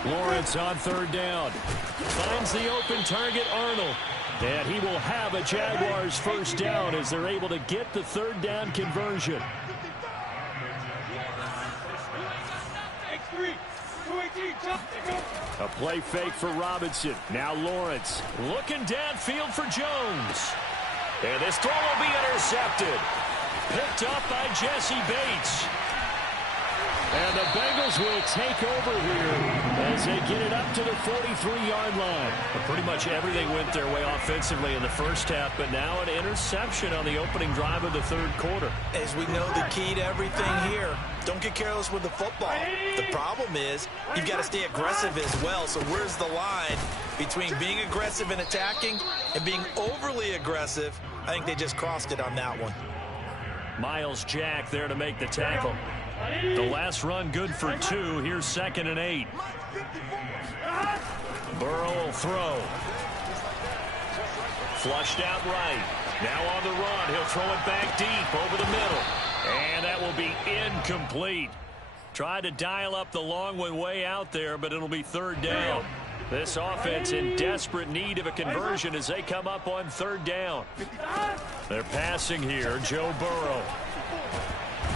Lawrence on third down. Finds the open target, Arnold. And he will have a Jaguars first down as they're able to get the third down conversion. A play fake for Robinson. Now Lawrence. Looking downfield for Jones. And this throw will be intercepted. Picked up by Jesse Bates. And the Bengals will take over here as they get it up to the 43-yard line. But pretty much everything went their way offensively in the first half, but now an interception on the opening drive of the third quarter. As we know, the key to everything here, don't get careless with the football. The problem is you've got to stay aggressive as well. So where's the line between being aggressive and attacking and being overly aggressive? I think they just crossed it on that one. Miles Jack there to make the tackle. The last run good for 2. Here's 2nd and 8. Burrow will throw. Flushed out right. Now on the run. He'll throw it back deep over the middle. And that will be incomplete. Tried to dial up the long one way out there, but it'll be third down. This offense in desperate need of a conversion as they come up on third down. They're passing here. Joe Burrow.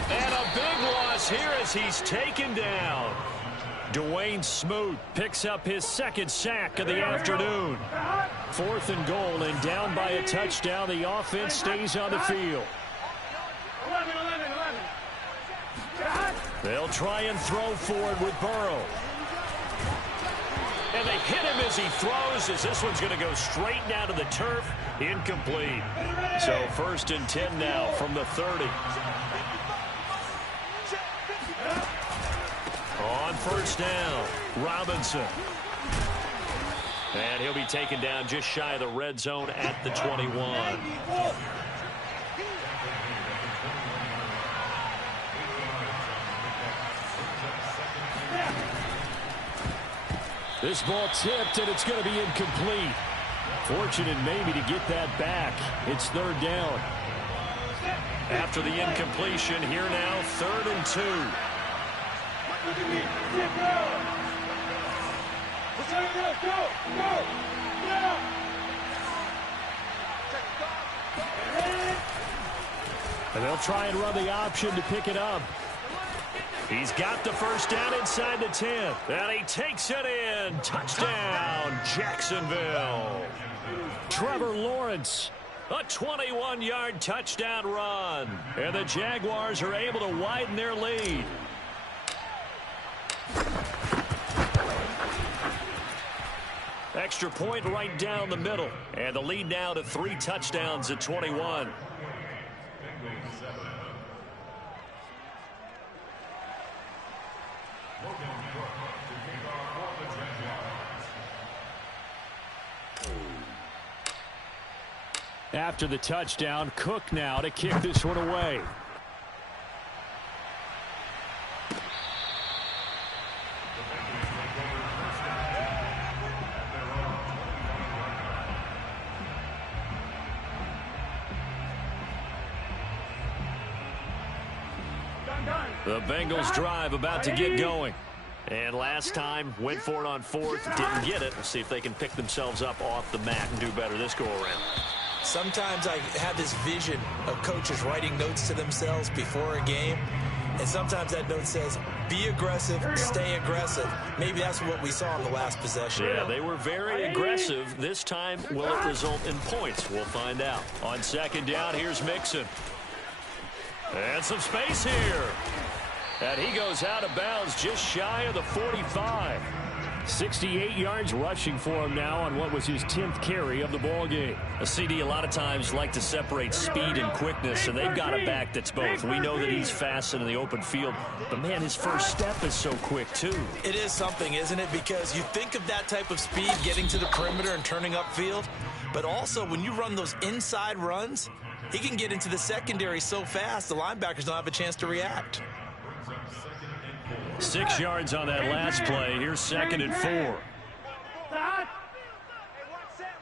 And a big loss here as he's taken down. Dwayne Smoot picks up his 2nd sack of the afternoon. 4th and goal, and down by a touchdown. The offense stays on the field. They'll try and throw forward with Burrow. And they hit him as he throws, as this one's going to go straight down to the turf. Incomplete. So 1st and 10 now from the 30. On first down, Robinson. And he'll be taken down just shy of the red zone at the 21. This ball tipped, and it's going to be incomplete. Fortunate maybe to get that back. It's third down. After the incompletion, here now, 3rd and 2. And they'll try and run the option to pick it up. He's got the first down inside the 10. And he takes it in. Touchdown, Jacksonville. Trevor Lawrence. A 21-yard touchdown run. And the Jaguars are able to widen their lead. Extra point right down the middle. And the lead now to 3 touchdowns at 21. After the touchdown, Cook now to kick this one away. The Bengals drive about to get going. And last time, went for it on 4th, didn't get it. Let's see if they can pick themselves up off the mat and do better this go-around. Sometimes I have this vision of coaches writing notes to themselves before a game, and sometimes that note says, be aggressive, stay aggressive. Maybe that's what we saw in the last possession. Yeah, they were very aggressive. This time, will it result in points? We'll find out. On 2nd down, here's Mixon. And some space here. And he goes out of bounds just shy of the 45. 68 yards rushing for him now on what was his 10th carry of the ball game. A CD a lot of times like to separate speed and quickness, and they've got a back that's both. We know that he's fast in the open field, but man, his first step is so quick too. It is something, isn't it? Because you think of that type of speed getting to the perimeter and turning upfield, but also when you run those inside runs, he can get into the secondary so fast the linebackers don't have a chance to react. 6 yards on that last play. Here's 2nd and 4. Hey, watch that.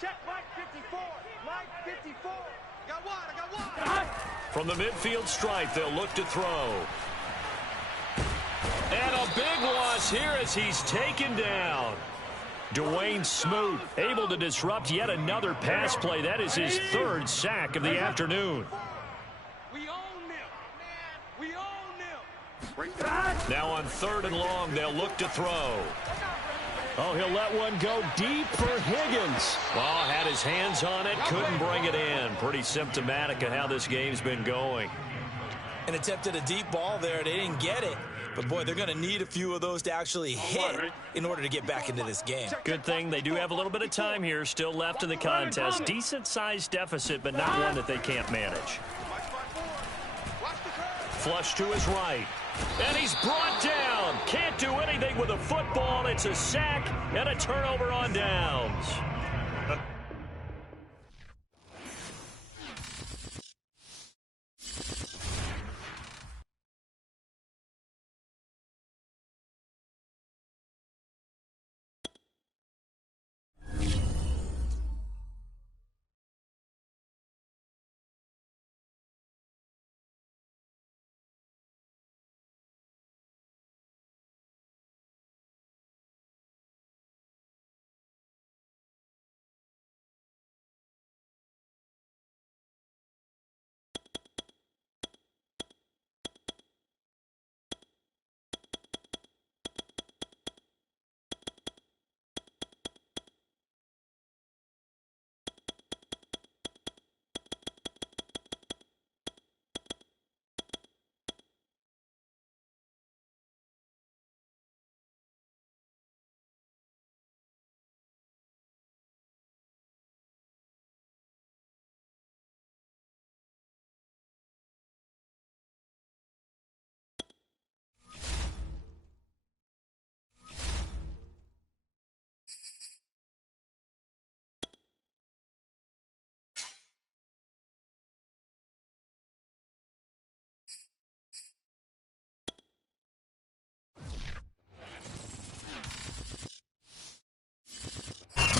Check Mike 54. Mike 54. I got one. From the midfield stripe, they'll look to throw. And a big loss here as he's taken down. Dwayne Smoot able to disrupt yet another pass play. That is his 3rd sack of the afternoon. We own them. We own them. Now on 3rd and long, they'll look to throw. Oh, he'll let one go deep for Higgins. Well, had his hands on it, couldn't bring it in. Pretty symptomatic of how this game's been going. And attempted a deep ball there. They didn't get it. But, boy, they're going to need a few of those to actually hit in order to get back into this game. Good thing they do have a little bit of time here still left in the contest. Decent-sized deficit, but not one that they can't manage. Flush to his right. And he's brought down. Can't do anything with a football. It's a sack and a turnover on downs.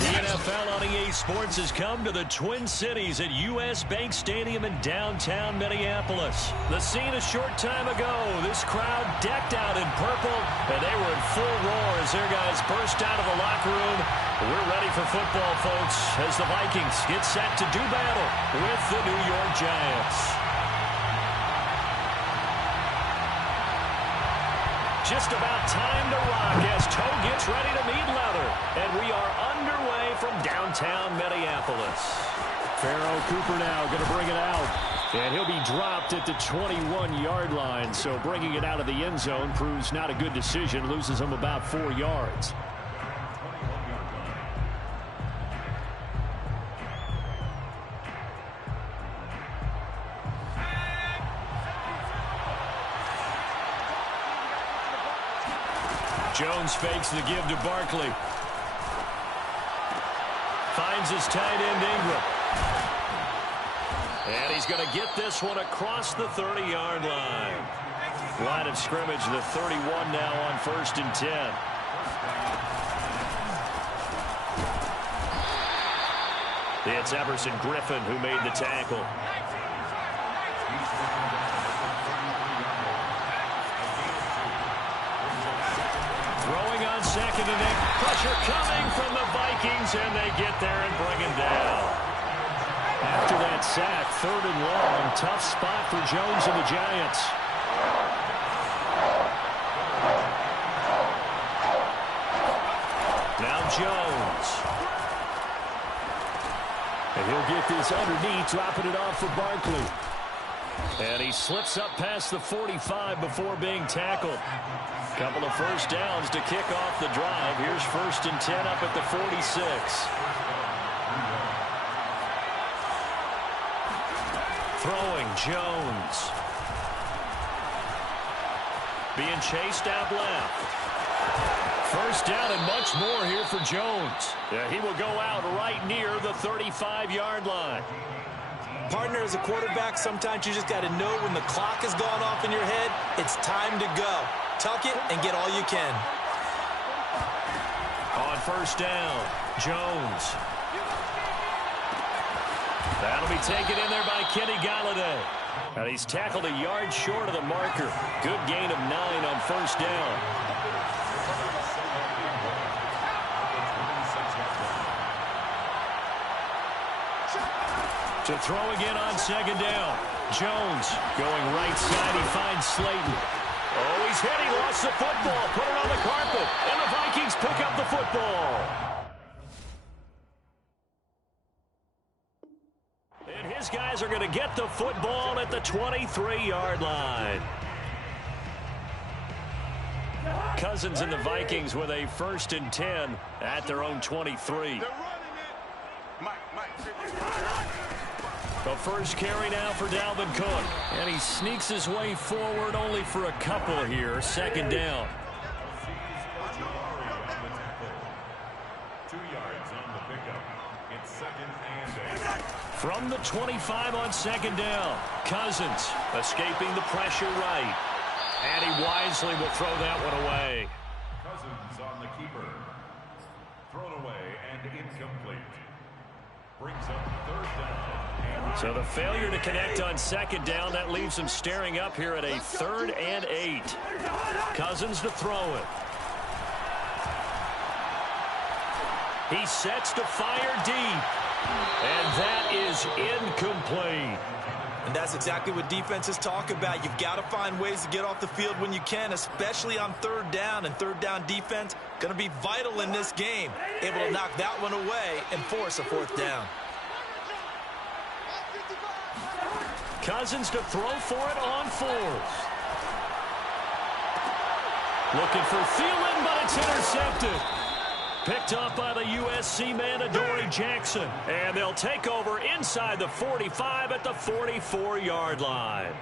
NFL on EA Sports has come to the Twin Cities at U.S. Bank Stadium in downtown Minneapolis. The scene a short time ago, this crowd decked out in purple, and they were in full roar as their guys burst out of the locker room. We're ready for football, folks, as the Vikings get set to do battle with the New York Giants. Just about time to rock as Toe gets ready to meet leather. And we are underway from downtown Minneapolis. Pharaoh Cooper now going to bring it out. And he'll be dropped at the 21-yard line. So bringing it out of the end zone proves not a good decision. Loses him about 4 yards. Jones fakes the give to Barkley. Finds his tight end Ingram. And he's going to get this one across the 30-yard line. Line of scrimmage, the 31 now on 1st and 10. It's Everson Griffin who made the tackle. Throwing on 2nd and 8. Pressure coming from the Vikings, and they get there and bring him down. After that sack, 3rd and long. Tough spot for Jones and the Giants. Now Jones. And he'll get this underneath, dropping it off for Barkley. And he slips up past the 45 before being tackled. Couple of first downs to kick off the drive. Here's 1st and 10 up at the 46. Throwing Jones. Being chased out left. First down and much more here for Jones. Yeah, he will go out right near the 35-yard line. Partner, as a quarterback, sometimes you just got to know when the clock has gone off in your head, it's time to go. Tuck it and get all you can. On first down, Jones. That'll be taken in there by Kenny Galladay. And he's tackled a yard short of the marker. Good gain of 9 on first down. To throw again on second down. Jones going right side. He finds Slayton. Oh, he's hit. He lost the football. Put it on the carpet. And the Vikings pick up the football. And his guys are going to get the football at the 23-yard line. Cousins and the Vikings with a 1st and 10 at their own 23. The first carry now for Dalvin Cook. And he sneaks his way forward only for a couple here. Second down. 2 yards on the pickup. It's 2nd and 8. From the 25 on second down. Cousins escaping the pressure right. And he wisely will throw that one away. Cousins on the keeper. Thrown away and incomplete. Brings up 3rd down. So the failure to connect on second down, that leaves him staring up here at a 3rd and 8. Cousins to throw it. He sets to fire deep. And that is incomplete. And that's exactly what defenses talk about. You've got to find ways to get off the field when you can, especially on 3rd down. And 3rd down defense going to be vital in this game. Able to knock that one away and force a 4th down. Cousins to throw for it on 4th. Looking for Thielen, but it's intercepted. Picked up by the USC man, Adoree Jackson. And they'll take over inside the 45 at the 44-yard line.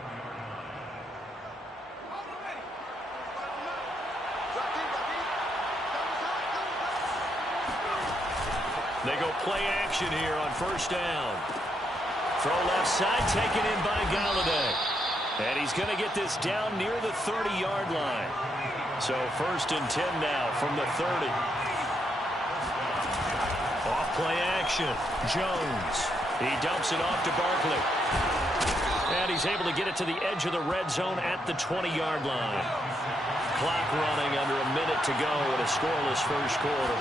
They go play action here on first down. Throw left side, taken in by Galladay. And he's going to get this down near the 30-yard line. So 1st and 10 now from the 30. Off play action. Jones. He dumps it off to Barkley. And he's able to get it to the edge of the red zone at the 20-yard line. Clock running under a minute to go in a scoreless first quarter.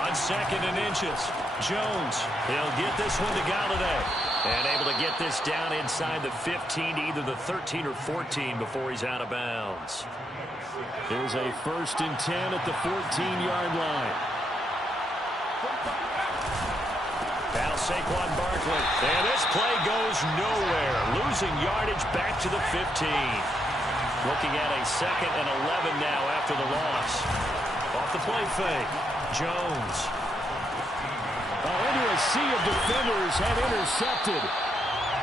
On 2nd and inches. Jones. He'll get this one to Galladay. And able to get this down inside the 15 to either the 13 or 14 before he's out of bounds. There's a 1st and 10 at the 14-yard line. Now Saquon Barkley. And this play goes nowhere. Losing yardage back to the 15. Looking at a 2nd and 11 now after the loss. Off the play fake. Jones. Into a sea of defenders and intercepted.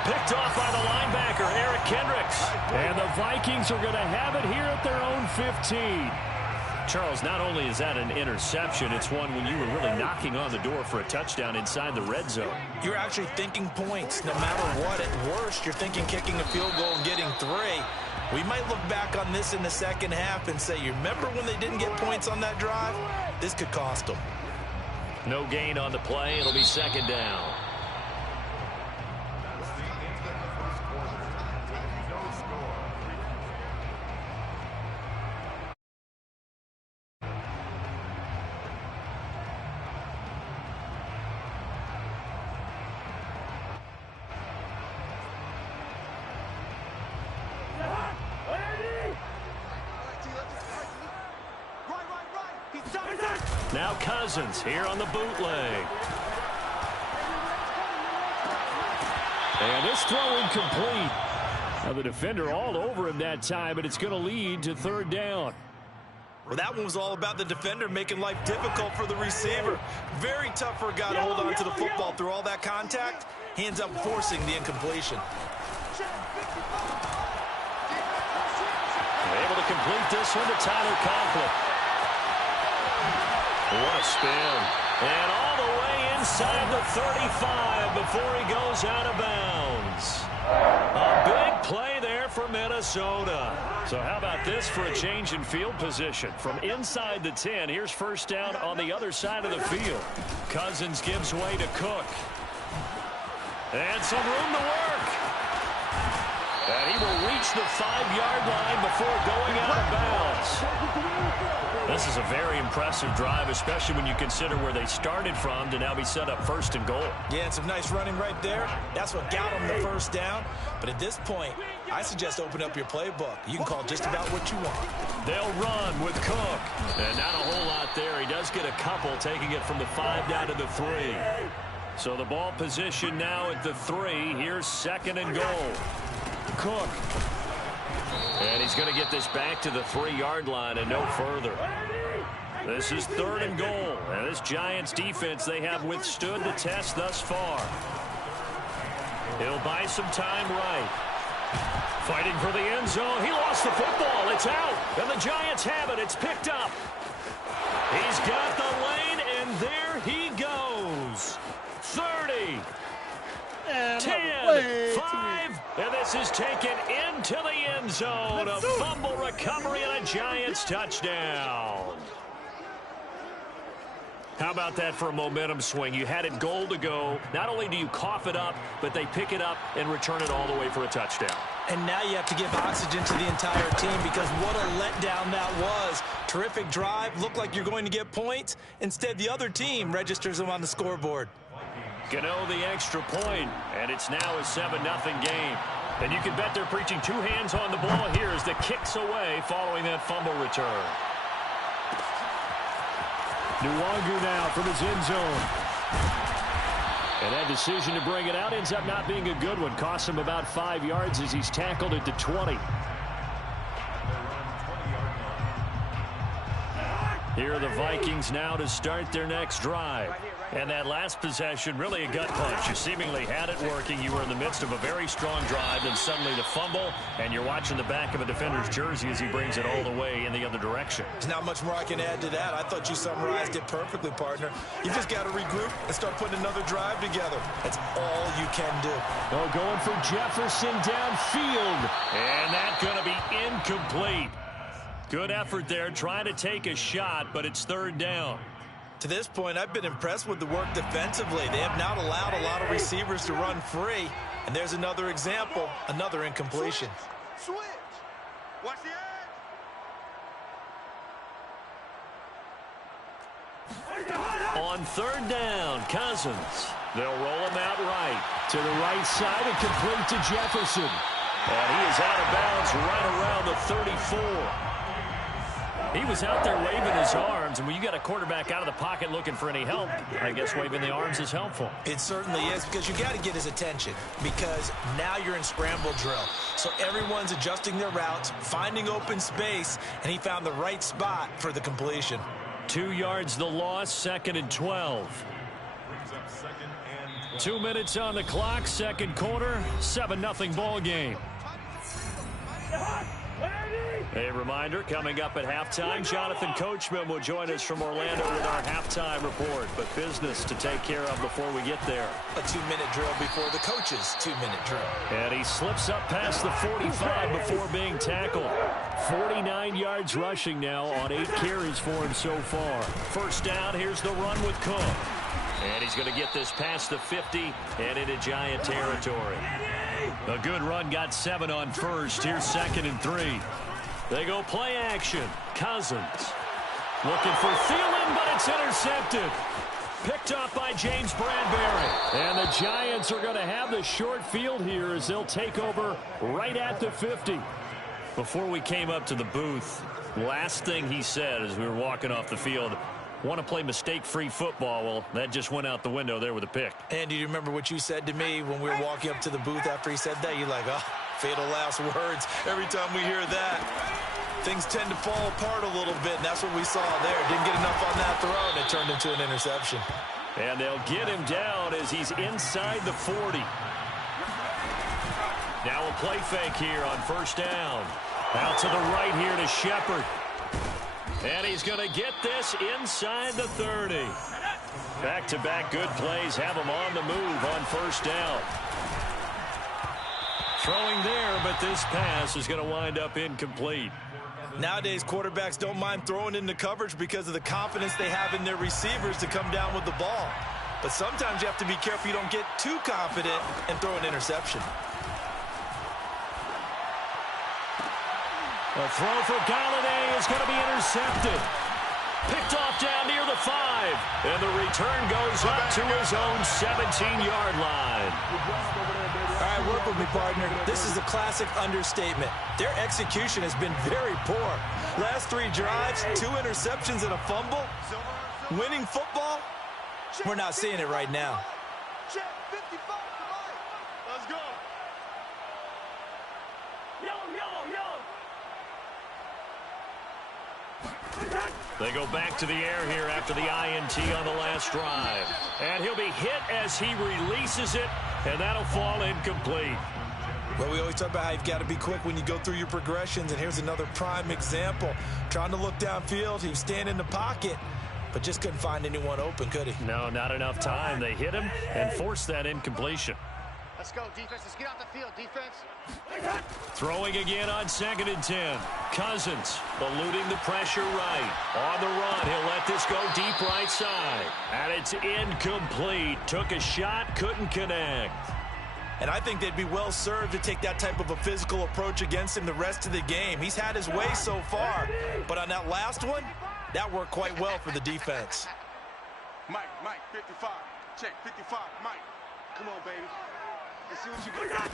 Picked off by the linebacker, Eric Kendricks. And the Vikings are going to have it here at their own 15. Charles, not only is that an interception, it's one when you were really knocking on the door for a touchdown inside the red zone. You're actually thinking points. No matter what, at worst, you're thinking kicking a field goal and getting 3. We might look back on this in the second half and say, you remember when they didn't get points on that drive? This could cost them. No gain on the play. It'll be second down. Now Cousins here on the bootleg. And this throw incomplete. Now the defender all over him that time, but it's going to lead to third down. Well, that one was all about the defender making life difficult for the receiver. Very tough for a guy to hold on to the football through all that contact. He ends up forcing the incompletion. Able to complete this one to Tyler Conklin. What a spin. And all the way inside the 35 before he goes out of bounds. A big play there for Minnesota. So how about this for a change in field position? From inside the 10, here's first down on the other side of the field. Cousins gives way to Cook. And some room to work. And he will reach the 5-yard line before going out of bounds. This is a very impressive drive, especially when you consider where they started from to now be set up first and goal. Yeah, and some nice running right there. That's what got him the first down. But at this point, I suggest open up your playbook. You can call just about what you want. They'll run with Cook. And not a whole lot there. He does get a couple, taking it from the 5 down to the 3. So the ball position now at the 3. Here's second and goal. Cook. And he's going to get this back to the 3-yard line and no further. This is third and goal. And this Giants defense, they have withstood the test thus far. He'll buy some time right. Fighting for the end zone. He lost the football. It's out. And the Giants have it. It's picked up. He's got the lane, and there he goes. 30. 10, 5, and this is taken into the end zone. A fumble recovery and a Giants touchdown. How about that for a momentum swing? You had it goal to go. Not only do you cough it up, but they pick it up and return it all the way for a touchdown. And now you have to give oxygen to the entire team because what a letdown that was. Terrific drive. Looked like you're going to get points. Instead, the other team registers them on the scoreboard. Gano the extra point, and it's now a 7-0 game. And you can bet they're preaching 2 hands on the ball here as the kick's away following that fumble return. Nwangu now from his end zone. And that decision to bring it out ends up not being a good one. Costs him about 5 yards as he's tackled at the 20. Here are the Vikings now to start their next drive. And that last possession, really a gut punch. You seemingly had it working. You were in the midst of a very strong drive, and suddenly the fumble, and you're watching the back of a defender's jersey as he brings it all the way in the other direction. There's not much more I can add to that. I thought you summarized it perfectly, partner. You just got to regroup and start putting another drive together. That's all you can do. Oh, going for Jefferson downfield. And that's going to be incomplete. Good effort there, trying to take a shot, but it's third down. To this point, I've been impressed with the work defensively. They have not allowed a lot of receivers to run free. And there's another example, another incompletion. Switch. Watch the edge. On third down, Cousins. They'll roll him out right. To the right side and complete to Jefferson. And he is out of bounds right around the 34. He was out there waving his arms, and when you got a quarterback out of the pocket looking for any help, I guess waving the arms is helpful. It certainly is, because you got to get his attention, because now you're in scramble drill. So everyone's adjusting their routes, finding open space, and he found the right spot for the completion. 2 yards the loss, 2nd and 12. 2 minutes on the clock, second quarter, 7-0 ball game. A reminder, coming up at halftime, Jonathan Coachman will join us from Orlando with our halftime report. But business to take care of before we get there. A 2-minute drill before the coach's 2-minute drill. And he slips up past the 45 before being tackled. 49 yards rushing now on 8 carries for him so far. First down, here's the run with Cook. And he's going to get this past the 50 and into Giant territory. A good run, got 7 on first. Here's 2nd and 3. They go play action. Cousins looking for Thielen, but it's intercepted. Picked up by James Bradbury. And the Giants are going to have the short field here as they'll take over right at the 50. Before we came up to the booth, last thing he said as we were walking off the field, want to play mistake-free football. Well, that just went out the window there with a pick. And do you remember what you said to me when we were walking up to the booth after he said that? You're like, oh, Fatal last words. Every time we hear that, things tend to fall apart a little bit, and that's what we saw there. Didn't get enough on that throw, and it turned into an interception. And they'll get him down as he's inside the 40. Now a play fake here on first down. Out to the right here to Shepard. And he's going to get this inside the 30. Back-to-back good plays have him on the move on first down. Throwing there, but this pass is going to wind up incomplete. Nowadays, quarterbacks don't mind throwing into coverage because of the confidence they have in their receivers to come down with the ball. But sometimes you have to be careful you don't get too confident and throw an interception. A throw for Galladay is going to be intercepted. Picked off down near the 5. And the return goes up to his own 17-yard line. All right, work with me, partner. This is a classic understatement. Their execution has been very poor. Last 3 drives, 2 interceptions and a fumble. Winning football? We're not seeing it right now. Check 55 to Mike. Let's go. They go back to the air here after the INT on the last drive. And he'll be hit as he releases it, and that'll fall incomplete. Well, we always talk about how you've got to be quick when you go through your progressions, and here's another prime example. Trying to look downfield, he was standing in the pocket, but just couldn't find anyone open, could he? No, not enough time. They hit him and forced that incompletion. Let's go, defense. Let's get out the field, defense. Throwing again on 2nd and 10. Cousins eluding the pressure right. On the run, he'll let this go deep right side. And it's incomplete. Took a shot, couldn't connect. And I think they'd be well served to take that type of a physical approach against him the rest of the game. He's had his way so far, but on that last one, that worked quite well for the defense. Mike, 55. Check 55, Mike. Come on, baby. Let's see what you got.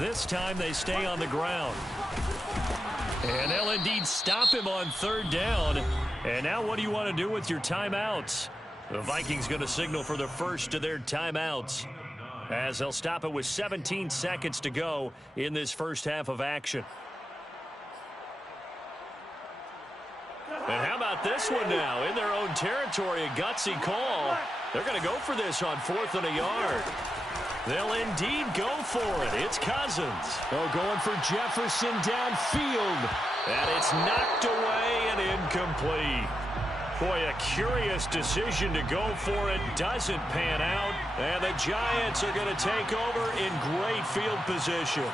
This time they stay on the ground. And they'll indeed stop him on 3rd down. And now what do you want to do with your timeouts? The Vikings going to signal for the first of their timeouts, as they'll stop it with 17 seconds to go in this first half of action. And how about this one now? In their own territory, a gutsy call. They're going to go for this on 4th and a yard. They'll indeed go for it. It's Cousins. Oh, going for Jefferson downfield. And it's knocked away and incomplete. Boy, a curious decision to go for it. Doesn't pan out. And the Giants are going to take over in great field position.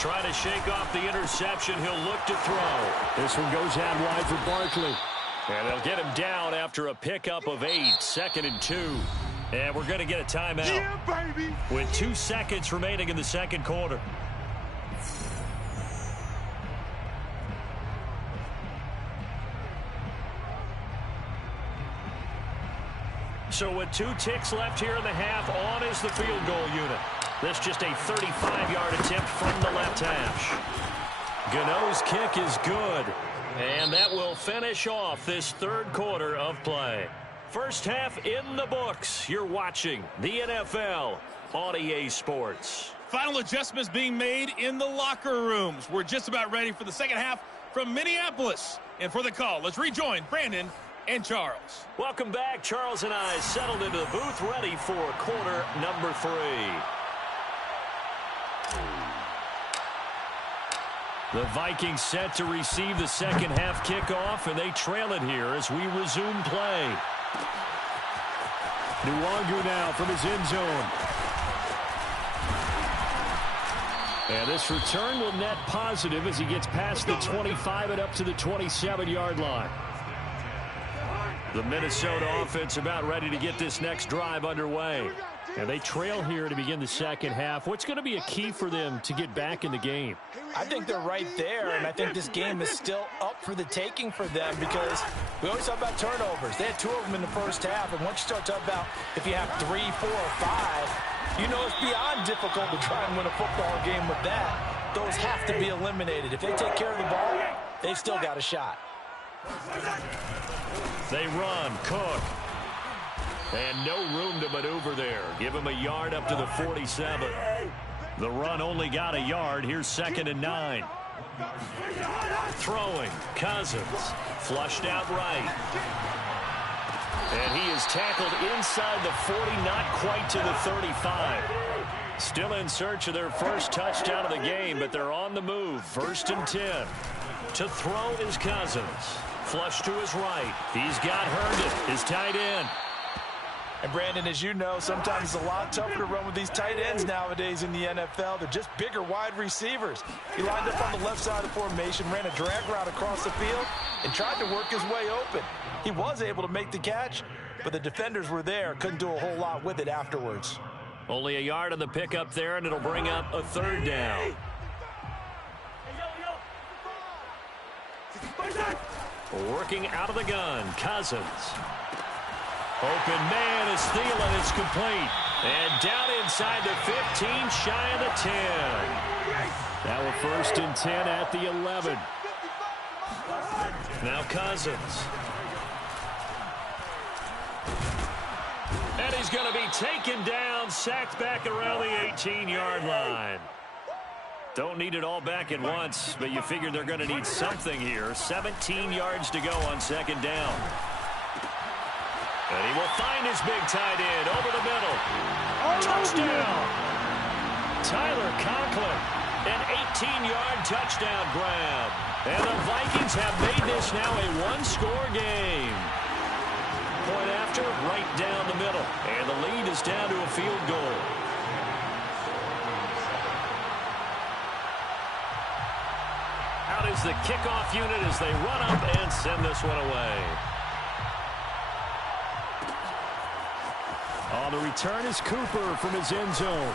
Trying to shake off the interception. He'll look to throw. This one goes out wide for Barkley. And they'll get him down after a pickup of 8. 2nd and 2. And we're going to get a timeout. Yeah, baby. With 2 seconds remaining in the second quarter. So with 2 ticks left here in the half, on is the field goal unit. This just a 35-yard attempt from the left hash. Gano's kick is good. And that will finish off this 3rd quarter of play. First half in the books. You're watching the NFL on EA Sports. Final adjustments being made in the locker rooms. We're just about ready for the second half from Minneapolis. And for the call, let's rejoin Brandon and Charles. Welcome back. Charles and I settled into the booth, ready for quarter number 3. The Vikings set to receive the second half kickoff, and they trail it here as we resume play. Nwangu now from his end zone. And this return will net positive as he gets past the 25 and up to the 27-yard line. The Minnesota offense about ready to get this next drive underway. And they trail here to begin the second half. What's going to be a key for them to get back in the game? I think they're right there, and I think this game is still up for the taking for them because we always talk about turnovers. They had 2 of them in the first half, and once you start talking about if you have 3, 4, or 5, you know it's beyond difficult to try and win a football game with that. Those have to be eliminated. If they take care of the ball, they've still got a shot. They run. Cook. And no room to maneuver there. Give him a yard up to the 47. The run only got a yard. Here's 2nd and 9. Throwing. Cousins. Flushed out right. And he is tackled inside the 40, not quite to the 35. Still in search of their first touchdown of the game, but they're on the move. 1st and 10. To throw is Cousins. Flush to his right. He's got Herndon, his tight end. And Brandon, as you know, sometimes it's a lot tougher to run with these tight ends nowadays in the NFL. They're just bigger wide receivers. He lined up on the left side of the formation, ran a drag route across the field, and tried to work his way open. He was able to make the catch, but the defenders were there. Couldn't do a whole lot with it afterwards. Only a yard on the pickup there, and it'll bring up a 3rd down. Working out of the gun, Cousins. Open man is Thielen. It's complete. And down inside the 15, shy of the 10. Now a 1st and 10 at the 11. Now Cousins. And he's going to be taken down, sacked back around the 18-yard line. Don't need it all back at once, but you figure they're going to need something here. 17 yards to go on 2nd down. And he will find his big tight end over the middle. Touchdown! Tyler Conklin, an 18-yard touchdown grab. And the Vikings have made this now a one-score game. Point after, right down the middle. And the lead is down to a field goal. Out is the kickoff unit as they run up and send this one away. On the return is Cooper from his end zone.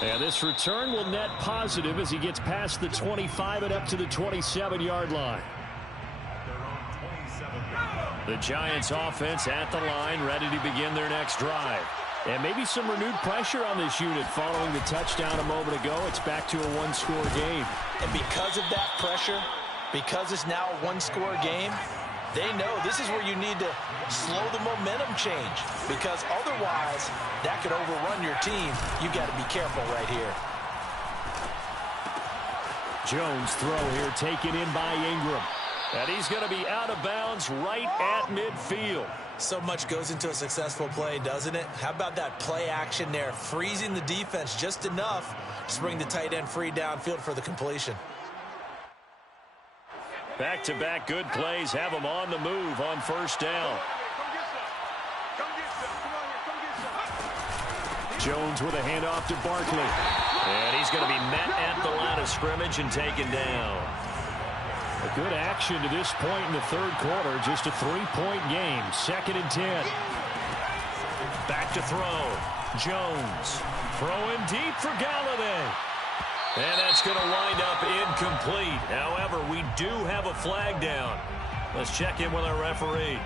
And this return will net positive as he gets past the 25 and up to the 27-yard line. The Giants offense at the line, ready to begin their next drive. And maybe some renewed pressure on this unit following the touchdown a moment ago. It's back to a one-score game. And because of that pressure, because it's now a one-score game, they know this is where you need to slow the momentum change, because otherwise that could overrun your team. You got to be careful right here. Jones throw here taken in by Ingram. And he's going to be out of bounds right at midfield. So much goes into a successful play, doesn't it? How about that play action there, freezing the defense just enough to bring the tight end free downfield for the completion. Back-to-back good plays have them on the move on 1st down. Jones with a handoff to Barkley. And he's going to be met at the line of scrimmage and taken down. A good action to this point in the 3rd quarter. Just a 3-point game. 2nd and 10. Back to throw. Jones throwing deep for Galladay. And that's going to wind up incomplete. However, we do have a flag down. Let's check in with our referee.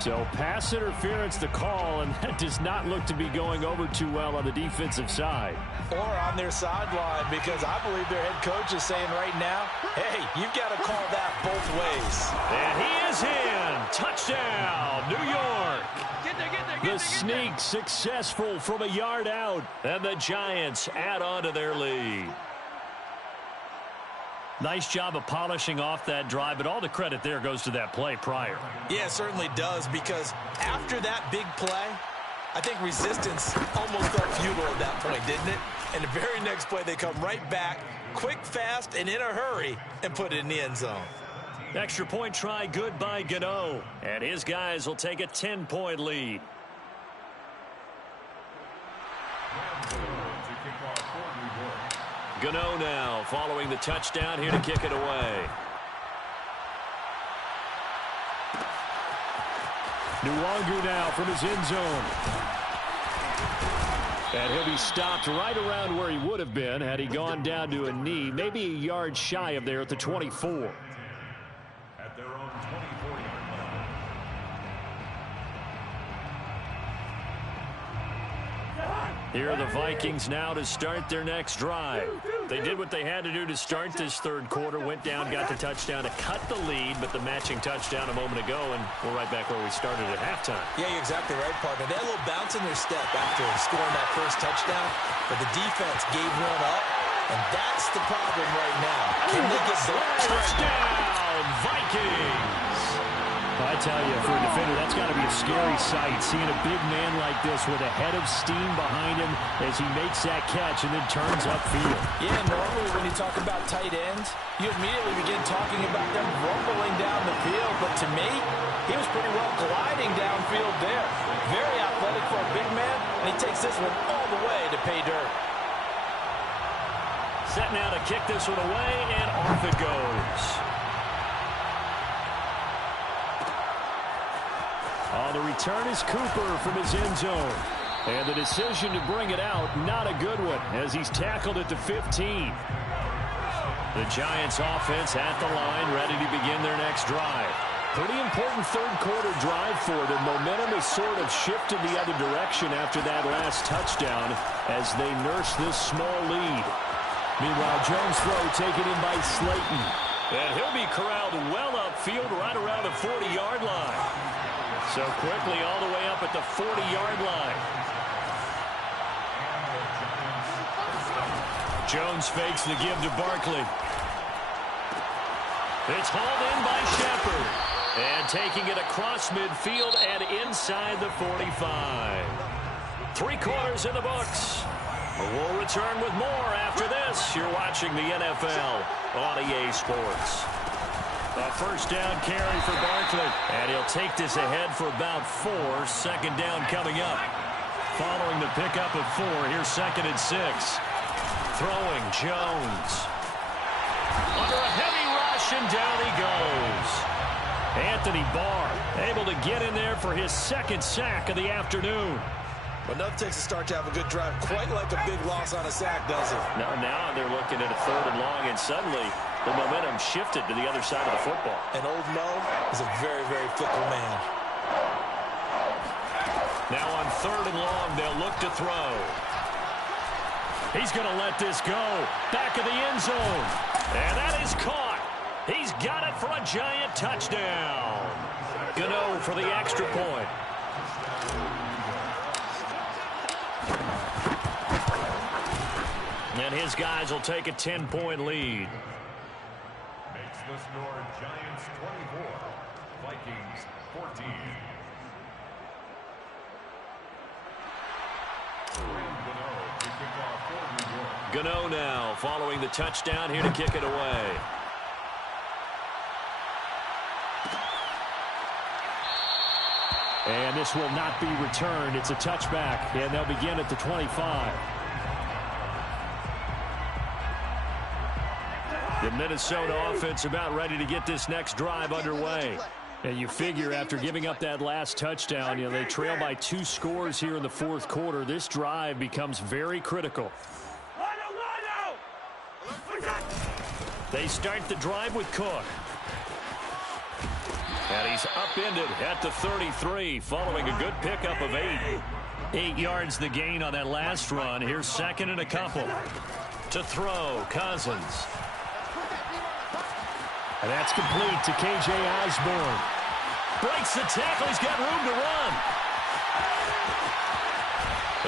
So pass interference the call, and that does not look to be going over too well on the defensive side. Or on their sideline, because I believe their head coach is saying right now, hey, you've got to call that both ways. And he is in. Touchdown, New York. The sneak successful from a yard out. And the Giants add on to their lead. Nice job of polishing off that drive, but all the credit there goes to that play prior. Yeah, it certainly does, because after that big play, I think resistance almost felt futile at that point, didn't it? And the very next play, they come right back, quick, fast, and in a hurry, and put it in the end zone. Extra point try good by Gano, and his guys will take a 10-point lead. Gano now following the touchdown here to kick it away. Nwangu now from his end zone. And he'll be stopped right around where he would have been had he gone down to a knee, maybe a yard shy of there at the 24. At their own 24-yard line. Here are the Vikings now to start their next drive. They did what they had to do to start this third quarter, went down, got the touchdown to cut the lead, but the matching touchdown a moment ago, and we're right back where we started at halftime. Yeah, you're exactly right, partner. They had a little bounce in their step after scoring that first touchdown, but the defense gave one up, and that's the problem right now. Can they get blocked? Touchdown, Vikings! I tell you, for a defender, that's got to be a scary sight, seeing a big man like this with a head of steam behind him as he makes that catch and then turns upfield. Yeah, normally when you talk about tight ends, you immediately begin talking about them rumbling down the field, but to me, he was pretty well gliding downfield there. Very athletic for a big man, and he takes this one all the way to pay dirt. Set now to kick this one away, and off it goes. On the return is Cooper from his end zone. And the decision to bring it out, not a good one, as he's tackled at the 15. The Giants offense at the line, ready to begin their next drive. Pretty important third quarter drive for them. Momentum has sort of shifted the other direction after that last touchdown as they nurse this small lead. Meanwhile, Jones' throw taken in by Slayton. And he'll be corralled well upfield right around the 40-yard line. So quickly all the way up at the 40-yard line. Jones fakes the give to Barkley. It's hauled in by Shepard. And taking it across midfield and inside the 45. 3 quarters in the books. We'll return with more after this. You're watching the NFL on EA Sports. A first down carry for Barkley. And he'll take this ahead for about 4. Second down coming up. Following the pickup of 4, here's 2nd and 6. Throwing Jones. Under a heavy rush, and down he goes. Anthony Barr able to get in there for his 2nd sack of the afternoon. Well, enough takes a start to have a good drive. Quite like a big loss on a sack, does it? Now they're looking at a 3rd and long, and suddenly the momentum shifted to the other side of the football. And old Mo is a very, very fickle man. Now on 3rd and long, they'll look to throw. He's going to let this go. Back of the end zone. And that is caught. He's got it for a giant touchdown. Gano for the extra point. And his guys will take a 10-point lead. Makes the score Giants 24, Vikings 14. Gano now following the touchdown, here to kick it away. And this will not be returned. It's a touchback, and they'll begin at the 25. The Minnesota offense about ready to get this next drive underway. And you figure after giving up that last touchdown, they trail by 2 scores here in the 4th quarter. This drive becomes very critical. They start the drive with Cook. And he's upended at the 33 following a good pickup of 8. 8 yards the gain on that last run. Here's 2nd and a couple. To throw, Cousins. And that's complete to K.J. Osborne. Breaks the tackle. He's got room to run.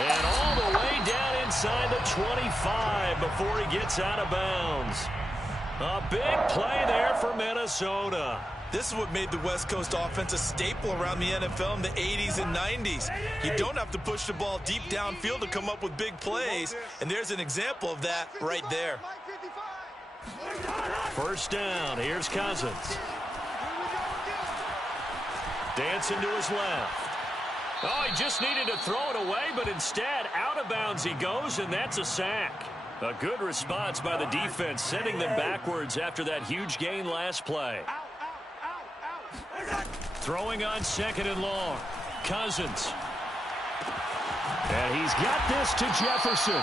And all the way down inside the 25 before he gets out of bounds. A big play there for Minnesota. This is what made the West Coast offense a staple around the NFL in the 80s and 90s. You don't have to push the ball deep downfield to come up with big plays, and there's an example of that right there. First down, here's Cousins. Dancing to his left. Oh, he just needed to throw it away, but instead, out of bounds he goes, and that's a sack. A good response by the defense, sending them backwards after that huge gain last play. Throwing on 2nd and long. Cousins. And he's got this to Jefferson.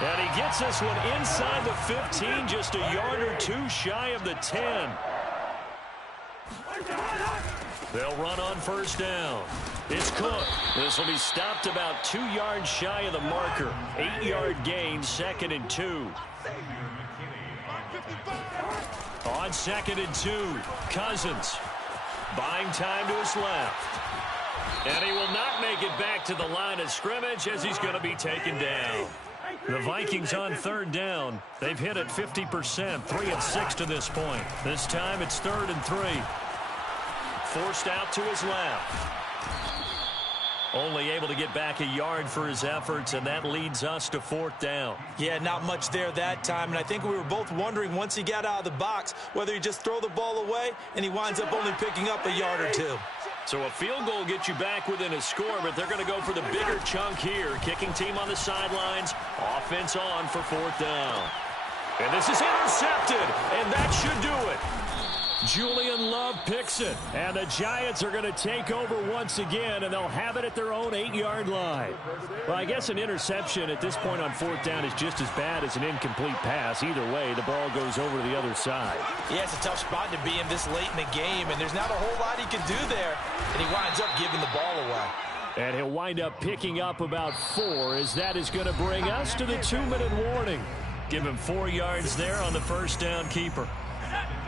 And he gets this one inside the 15, just a yard or 2 shy of the 10. They'll run on first down. It's Cook. This will be stopped about 2 yards shy of the marker. 8-yard gain, 2nd and 2. On 2nd and 2, Cousins buying time to his left. And he will not make it back to the line of scrimmage as he's going to be taken down. The Vikings on 3rd down. They've hit it 50%, 3 of 6 to this point. This time it's 3rd and 3. Forced out to his left. Only able to get back a yard for his efforts, and that leads us to 4th down. Yeah, not much there that time, and I think we were both wondering once he got out of the box whether he just throw the ball away, and he winds up only picking up a yard or 2. So a field goal gets you back within a score, but they're going to go for the bigger chunk here. Kicking team on the sidelines, offense on for 4th down. And this is intercepted, and that should do it. Julian Love picks it, and the Giants are going to take over once again, and they'll have it at their own 8-yard line. Well, I guess an interception at this point on 4th down is just as bad as an incomplete pass. Either way, the ball goes over to the other side. Yeah, it's a tough spot to be in this late in the game, and there's not a whole lot he can do there, and he winds up giving the ball away. And he'll wind up picking up about 4, as that is going to bring us to the 2-minute warning. Give him 4 yards there on the first down keeper.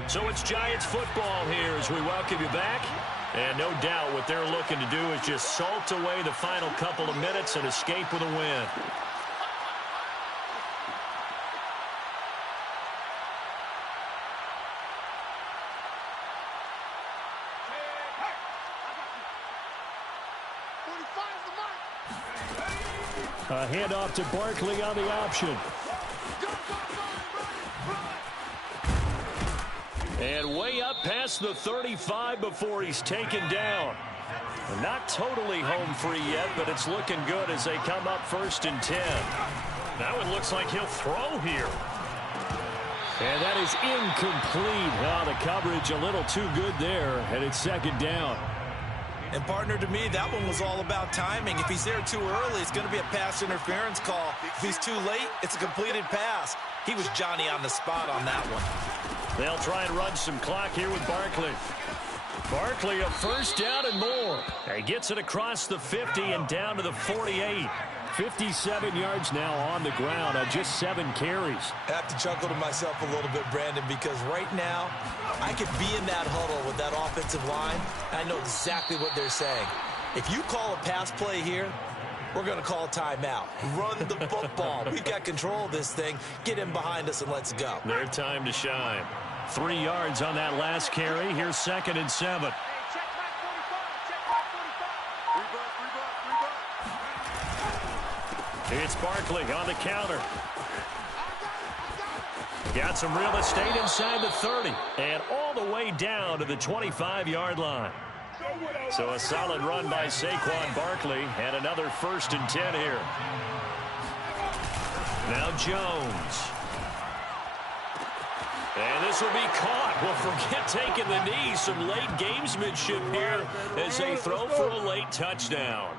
So it's Giants football here as we welcome you back. And no doubt what they're looking to do is just salt away the final couple of minutes and escape with a win. A handoff to Barkley on the option. And way up past the 35 before he's taken down. Not totally home free yet, but it's looking good as they come up 1st and 10. Now it looks like he'll throw here. And that is incomplete. Oh, the coverage a little too good there, and it's 2nd down. And, partner, to me, that one was all about timing. If he's there too early, it's going to be a pass interference call. If he's too late, it's a completed pass. He was Johnny on the spot on that one. They'll try and run some clock here with Barkley. Barkley, a 1st down and more. He gets it across the 50 and down to the 48. 57 yards now on the ground on just 7 carries. I have to chuckle to myself a little bit, Brandon, because right now I could be in that huddle with that offensive line. I know exactly what they're saying. If you call a pass play here, we're going to call timeout. Run the football. We've got control of this thing. Get in behind us and let's go. Their time to shine. 3 yards on that last carry. Here's 2nd and 7. It's Barkley on the counter. Got some real estate inside the 30 and all the way down to the 25-yard line. So a solid run by Saquon Barkley and another 1st and 10 here. Now Jones. And this will be caught. Well, forget taking the knee. Some late gamesmanship here as they throw for a late touchdown.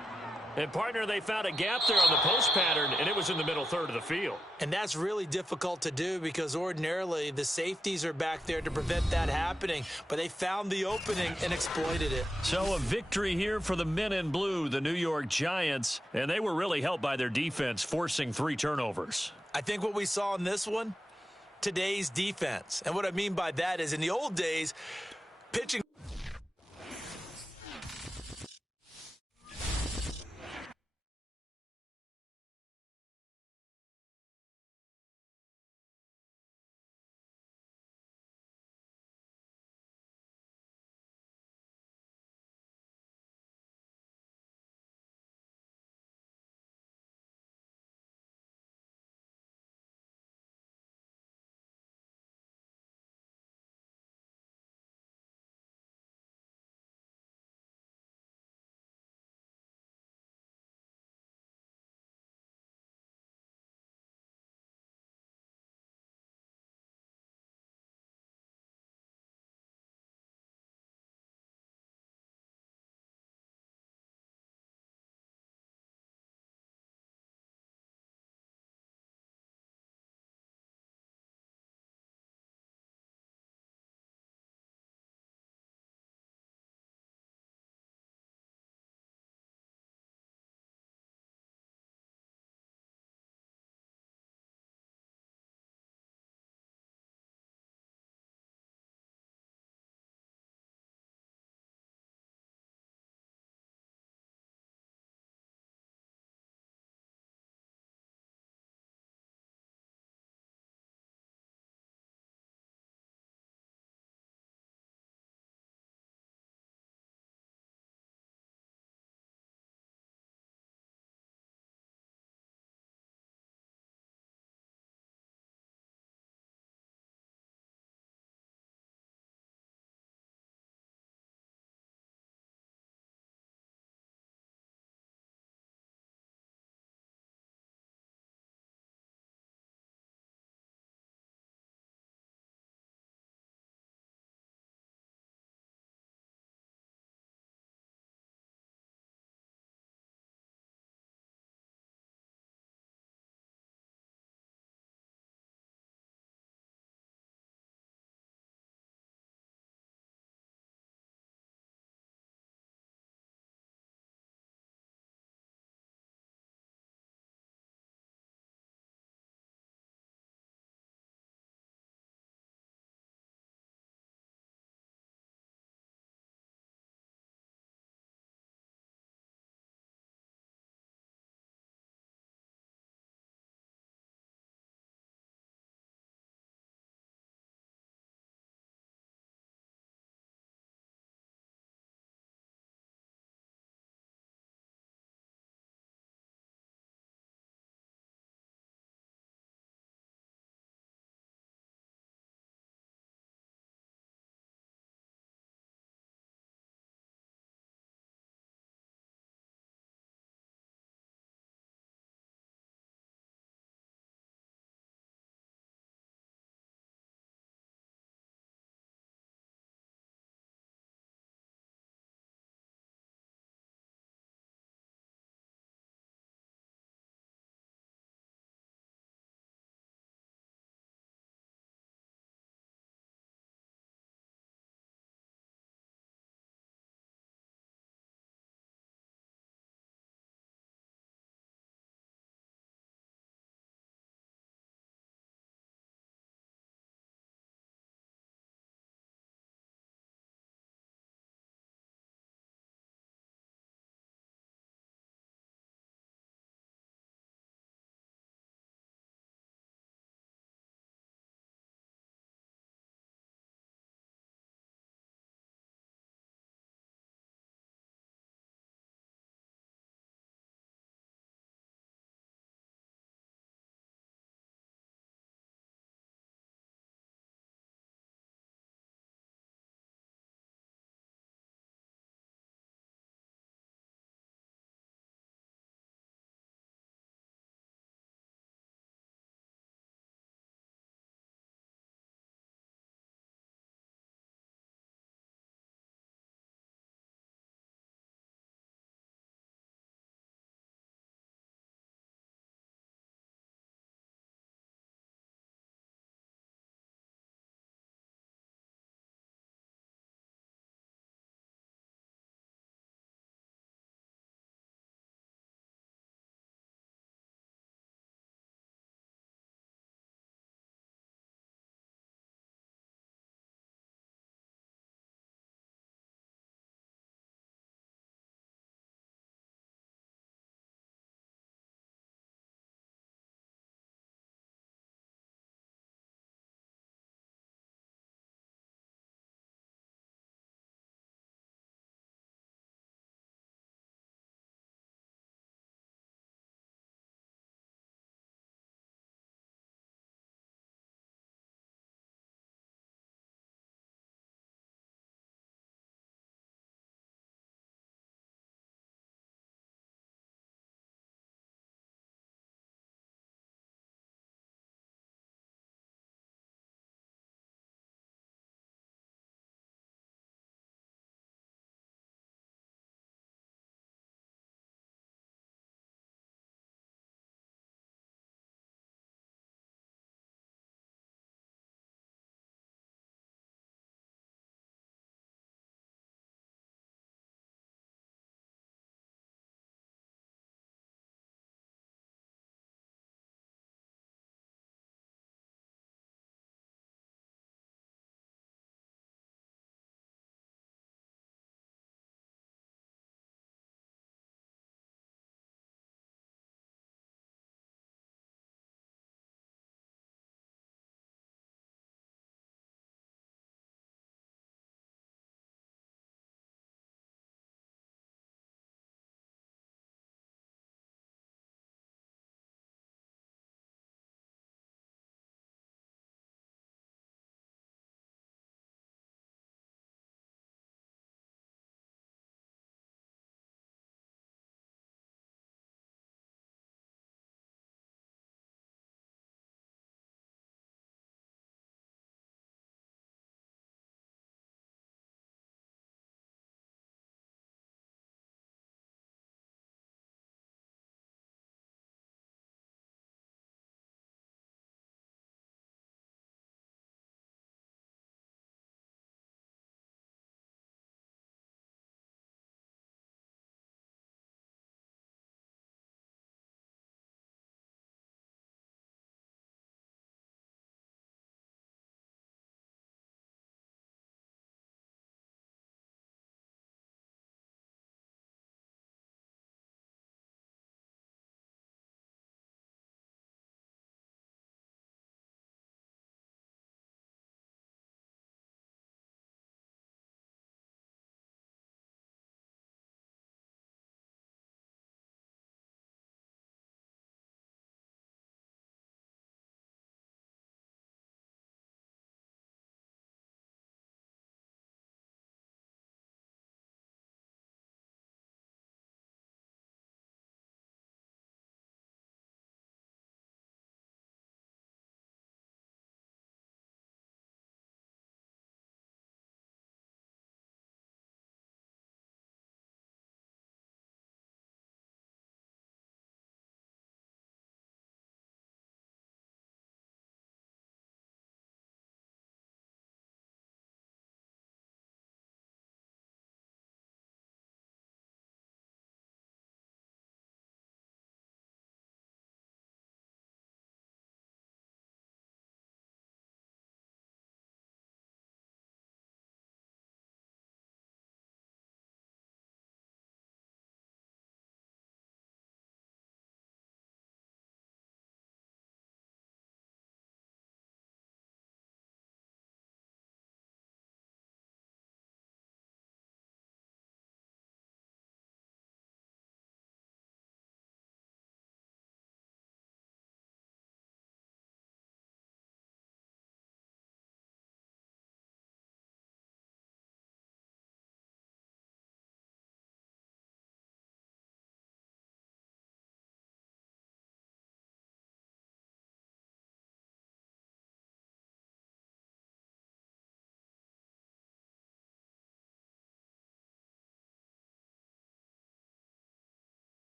And, partner, they found a gap there on the post pattern, and it was in the middle 3rd of the field. And that's really difficult to do because ordinarily the safeties are back there to prevent that happening. But they found the opening and exploited it. So a victory here for the men in blue, the New York Giants. And they were really helped by their defense, forcing 3 turnovers. I think what we saw in this one, today's defense. And what I mean by that is in the old days, pitching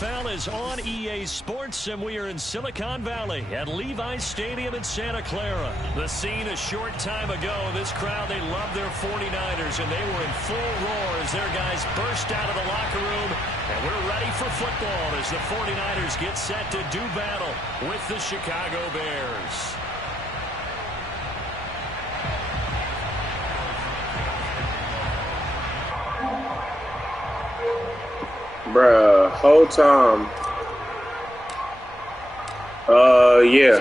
NFL is on EA Sports, and we are in Silicon Valley at Levi's Stadium in Santa Clara. The scene a short time ago, this crowd, they love their 49ers, and they were in full roar as their guys burst out of the locker room. And we're ready for football as the 49ers get set to do battle with the Chicago Bears. Bruh, whole time. Yeah.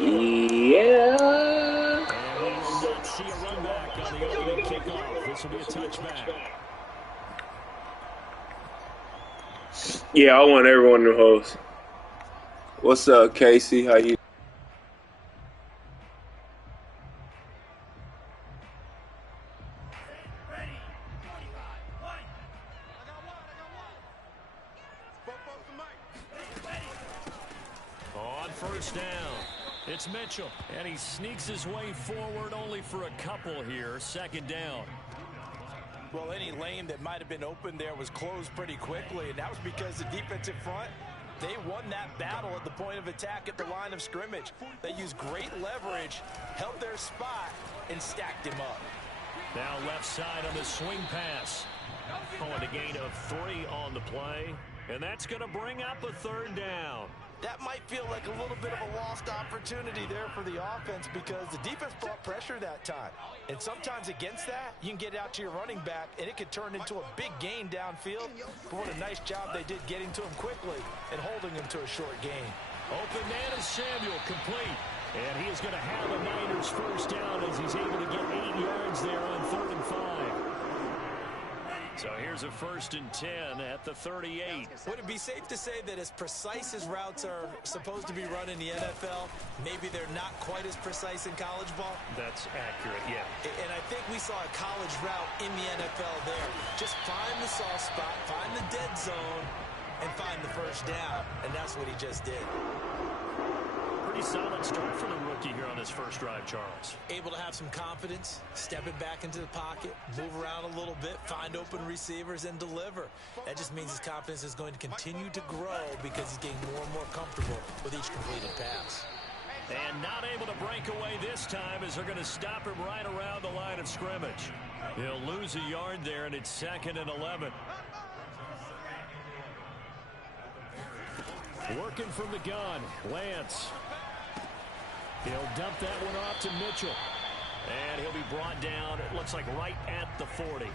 Yeah. Yeah, I want everyone to host. What's up, Casey? How you? On first down, it's Mitchell, and he sneaks his way forward only for a couple here. Second down. Well, any lane that might have been open there was closed pretty quickly, and that was because the defensive front, they won that battle at the point of attack at the line of scrimmage. They used great leverage, held their spot, and stacked him up. Now left side on the swing pass. Oh, and a gain of 3 on the play, and that's going to bring up a third down. That might feel like a little bit of a lost opportunity there for the offense because the defense brought pressure that time. And sometimes against that, you can get out to your running back, and it could turn into a big gain downfield. But what a nice job they did getting to him quickly and holding him to a short gain. Open man is Samuel, complete. And he is going to have a Niners first down as he's able to get 8 yards there on 3rd and 5. So here's a 1st and 10 at the 38. Would it be safe to say that as precise as routes are supposed to be run in the NFL, maybe they're not quite as precise in college ball? That's accurate, yeah. And I think we saw a college route in the NFL there. Just find the soft spot, find the dead zone, and find the first down. And that's what he just did. Pretty solid start for the rookie here on his first drive, Charles. Able to have some confidence, stepping back into the pocket, move around a little bit, find open receivers, and deliver. That just means his confidence is going to continue to grow because he's getting more and more comfortable with each completed pass. And not able to break away this time as they're going to stop him right around the line of scrimmage. He'll lose a yard there, and it's 2nd and 11. Working from the gun, Lance. He'll dump that one off to Mitchell. And he'll be brought down, it looks like right at the 40.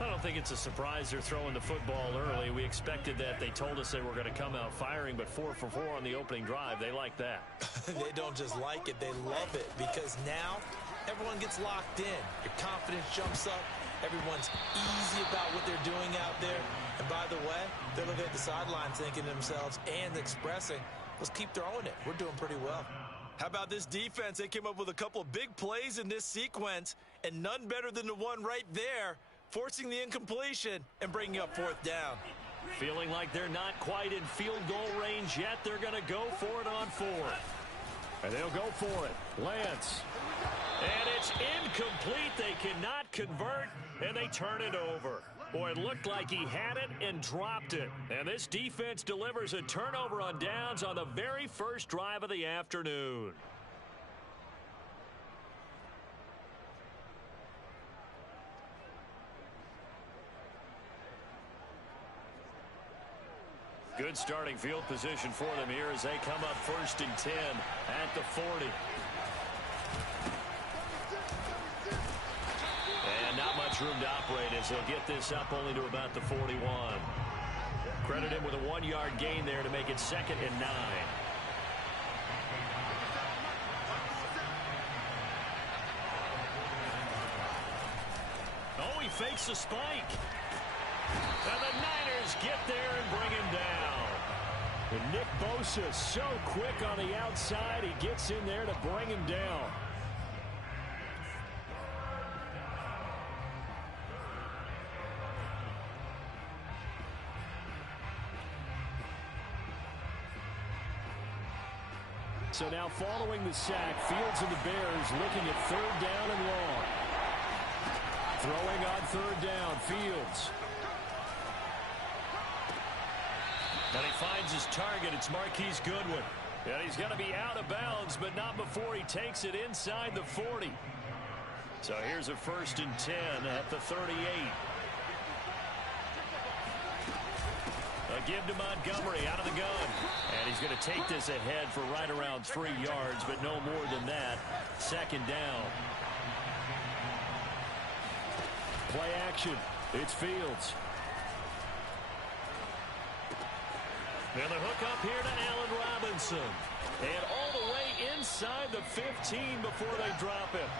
I don't think it's a surprise they're throwing the football early. We expected that. They told us they were going to come out firing, but 4 for 4 on the opening drive. They like that. They don't just like it, they love it, because now everyone gets locked in. Your confidence jumps up. Everyone's easy about what they're doing out there. And by the way, they're looking at the sideline thinking to themselves and expressing, let's keep throwing it. We're doing pretty well. How about this defense? They came up with a couple of big plays in this sequence, and none better than the one right there, forcing the incompletion and bringing up 4th down. Feeling like they're not quite in field goal range yet. They're going to go for it on 4th. And they'll go for it. Lance. And it's incomplete. They cannot convert, and they turn it over. Boy, it looked like he had it and dropped it. And this defense delivers a turnover on downs on the very first drive of the afternoon. Good starting field position for them here as they come up 1st and 10 at the 40. And not much room to operate as they'll get this up only to about the 41. Credit him with a 1-yard gain there to make it 2nd and 9. Oh, he fakes the spike. And the Niners get there and bring him down. And Nick Bosa so quick on the outside, he gets in there to bring him down. So now following the sack, Fields and the Bears looking at 3rd down and long. Throwing on third down, Fields. And he finds his target. It's Marquise Goodwin. And he's going to be out of bounds, but not before he takes it inside the 40. So here's a 1st and 10 at the 38. A give to Montgomery out of the gun. And he's going to take this ahead for right around 3 yards, but no more than that. 2nd down. Play action. It's Fields. And the hook up here to Allen Robinson. And all the way inside the 15 before they drop him.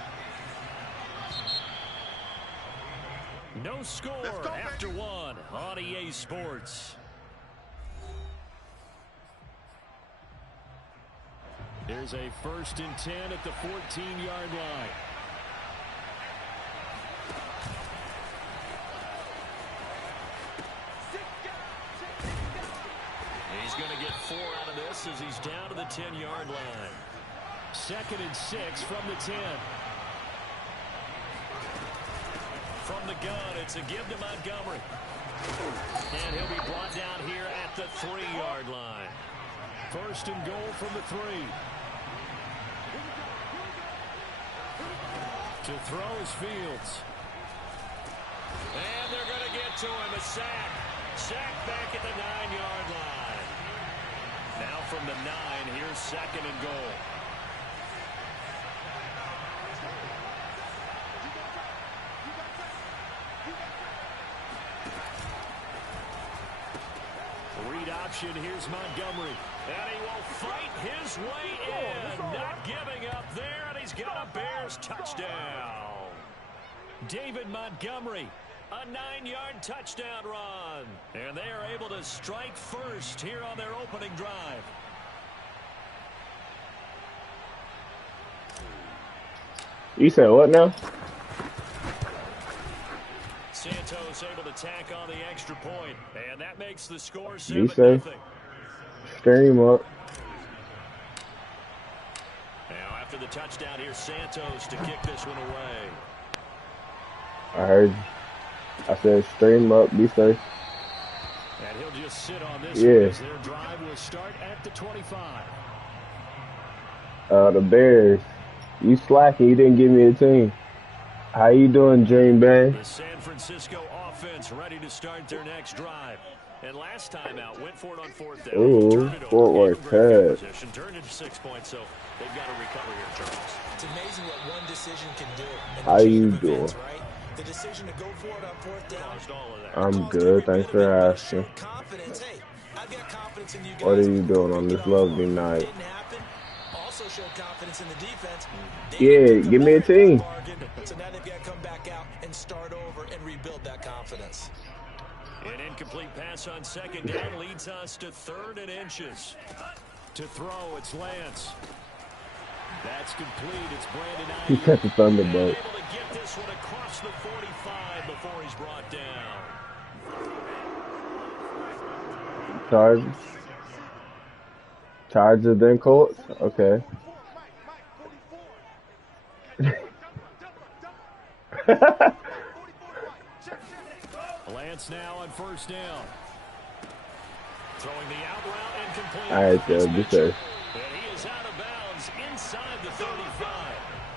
No score after 1 on EA Sports. There's a 1st and 10 at the 14-yard line. He's going to get 4 out of this as he's down to the 10-yard line. 2nd and 6 from the 10. From the gun, it's a give to Montgomery. And he'll be brought down here at the 3-yard line. 1st and goal from the 3. To throw is Fields. And they're going to get to him. A sack. Sack back at the 9-yard line. Now from the 9, here's 2nd and goal. Read option, here's Montgomery. And he will fight his way in. Not giving up there, and he's got a Bears touchdown. David Montgomery, a 9-yard touchdown run. And they are able to strike first here on their opening drive. You said what now? Santos able to tack on the extra point, and that makes the score 7-0. You say? Stream up. Now after the touchdown, here's Santos to kick this one away. I heard you. I said stream up, be safe. And he'll just sit on this one as their drive will start at the 25. The Bears. You slacking, you didn't give me a team. How you doing, Green Bay? The San Francisco offense ready to start their next drive. And last time out, went for it on 4th down. Ooh, Fort Worth Ted. Turned into 6 points, so they've got to recover here, Charles. It's amazing what one decision can do. How you doing? Right? The decision to go for it on 4th down. I'm good, thanks for asking. Confidence. Hey, I've got confidence in you guys. What are you doing on this lovely night? Didn't happen. Also showed confidence in the defense. Yeah, give me a team. So now they've got to come back out and start over and rebuild that confidence. An incomplete pass on 2nd down leads us to 3rd and inches. To throw, it's Lance. That's complete. It's Brandon He Ayuk. cut the Thunderbolt. Able to get this one across the 45 before he's brought down. Chargers then Colts? Okay. Lance now on 1st down. Throwing the out route and complete. All right, Joe, be safe. And he is out of bounds inside the 35.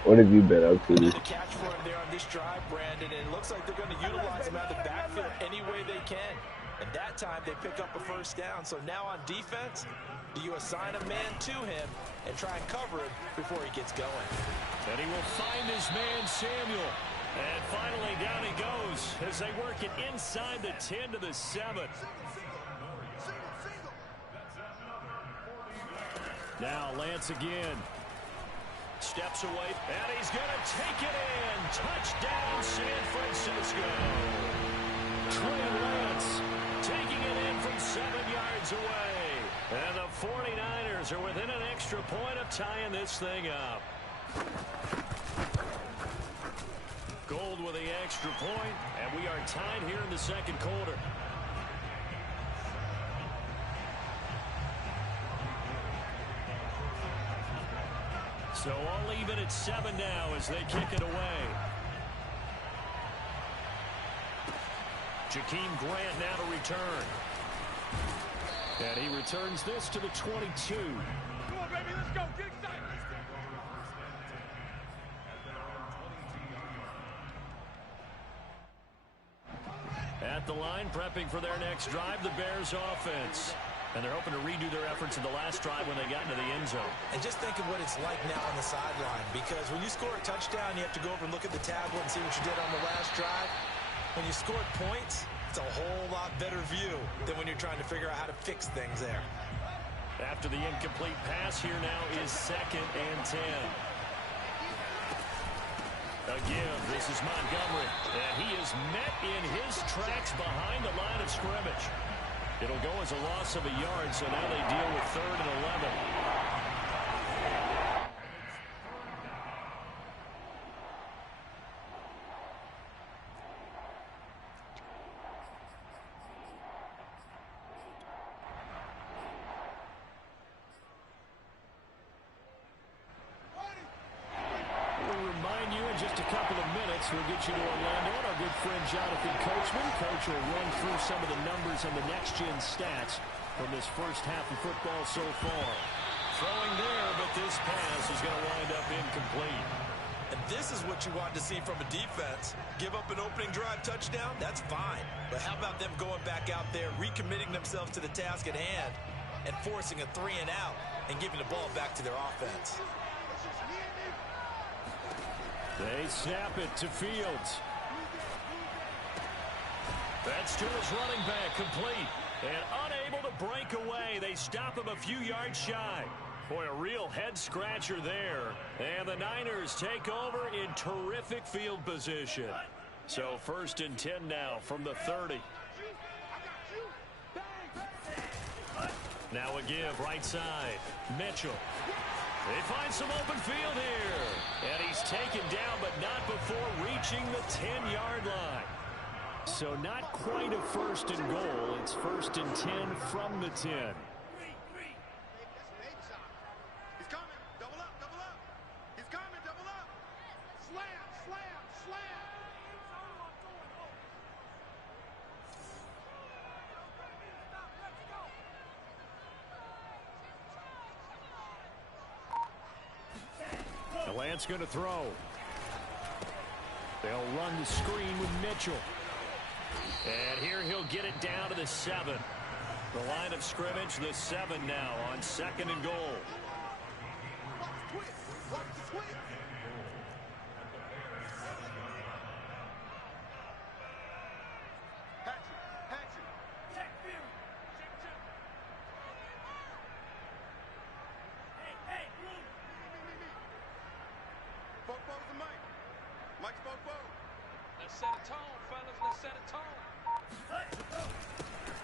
What have you been up to? The catch for him there on this drive, Brandon, and it looks like they're going to utilize him out of the backfield any way they can. And that time they pick up a 1st down. So now on defense, do you assign a man to him and try and cover him before he gets going? And he will find his man, Samuel. And finally, down he goes as they work it inside the 10 to the 7. Now Lance again. Steps away, and he's going to take it in. Touchdown, San Francisco. Trey Lance taking it in from 7 yards away. And the 49ers are within an extra point of tying this thing up. Gold with the extra point, and we are tied here in the 2nd quarter. So all even at 7 now as they kick it away. Jakeem Grant now to return. And he returns this to the 22. Come on, baby, let's go. Get excited. At the line, prepping for their next drive, the Bears offense. And they're hoping to redo their efforts in the last drive when they got into the end zone. And just think of what it's like now on the sideline, because when you score a touchdown, you have to go over and look at the tablet and see what you did on the last drive. When you scored points, it's a whole lot better view than when you're trying to figure out how to fix things there. After the incomplete pass, here now is 2nd and 10. Again, this is Montgomery, and he is met in his tracks behind the line of scrimmage. It'll go as a loss of a yard, so now they deal with 3rd and 11. We'll get you to Orlando and our good friend Jonathan Coachman. Coach will run through some of the numbers and the next-gen stats from this first half of football so far. Throwing there, but this pass is going to wind up incomplete. And this is what you want to see from a defense. Give up an opening drive touchdown, that's fine. But how about them going back out there, recommitting themselves to the task at hand, and forcing a 3-and-out and giving the ball back to their offense? They snap it to Fields. That's to his running back, complete. And unable to break away. They stop him a few yards shy. Boy, a real head-scratcher there. And the Niners take over in terrific field position. So 1st and 10 now from the 30. Now a give, right side. Mitchell. They find some open field here. And he's taken down, but not before reaching the 10-yard line. So not quite a 1st and goal. It's 1st and 10 from the 10. He's coming. Double up, double up. He's coming, double up. Slam, slam, slam. Lance going to throw. They'll run the screen with Mitchell. And here he'll get it down to the 7. The line of scrimmage, the 7 now on 2nd and goal.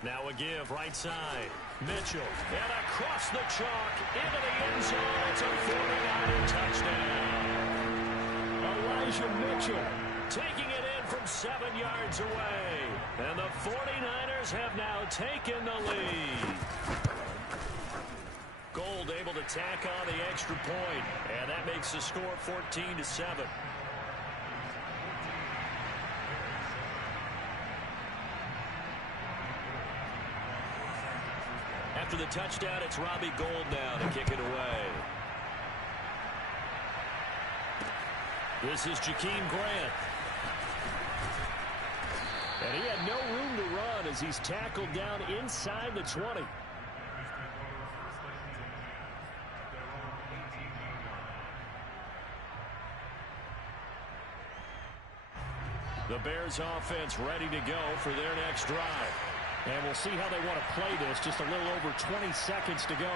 Now a give, right side. Mitchell, and across the chalk, into the end zone. It's a 49er touchdown. Elijah Mitchell taking it in from 7 yards away. And the 49ers have now taken the lead. Gold able to tack on the extra point, and that makes the score 14-7. After the touchdown, it's Robbie Gould now to kick it away. This is Jakeem Grant. And he had no room to run as he's tackled down inside the 20. The Bears offense ready to go for their next drive. And we'll see how they want to play this. Just a little over 20 seconds to go.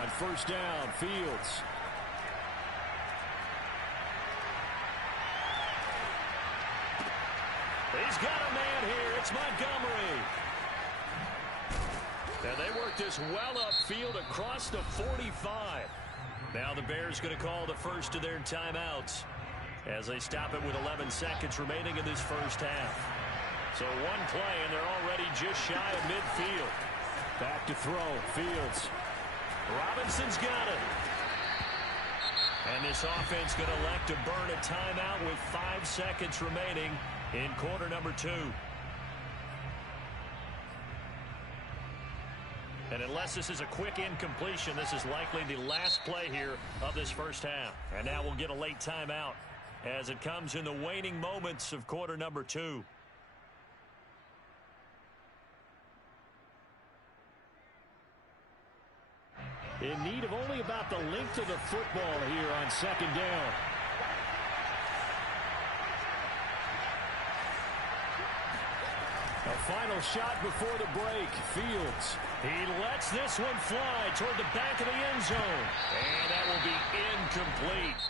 On 1st down, Fields. He's got a man here. It's Montgomery. And they work this well upfield across the 45. Now the Bears going to call the first of their timeouts as they stop it with 11 seconds remaining in this first half. So one play, and they're already just shy of midfield. Back to throw. Fields. Robinson's got it. And this offense going to elect to burn a timeout with 5 seconds remaining in quarter number 2. And unless this is a quick incompletion, this is likely the last play here of this first half. And now we'll get a late timeout as it comes in the waning moments of quarter number 2. In need of only about the length of the football here on second down. A final shot before the break. Fields. He lets this one fly toward the back of the end zone. And that will be incomplete.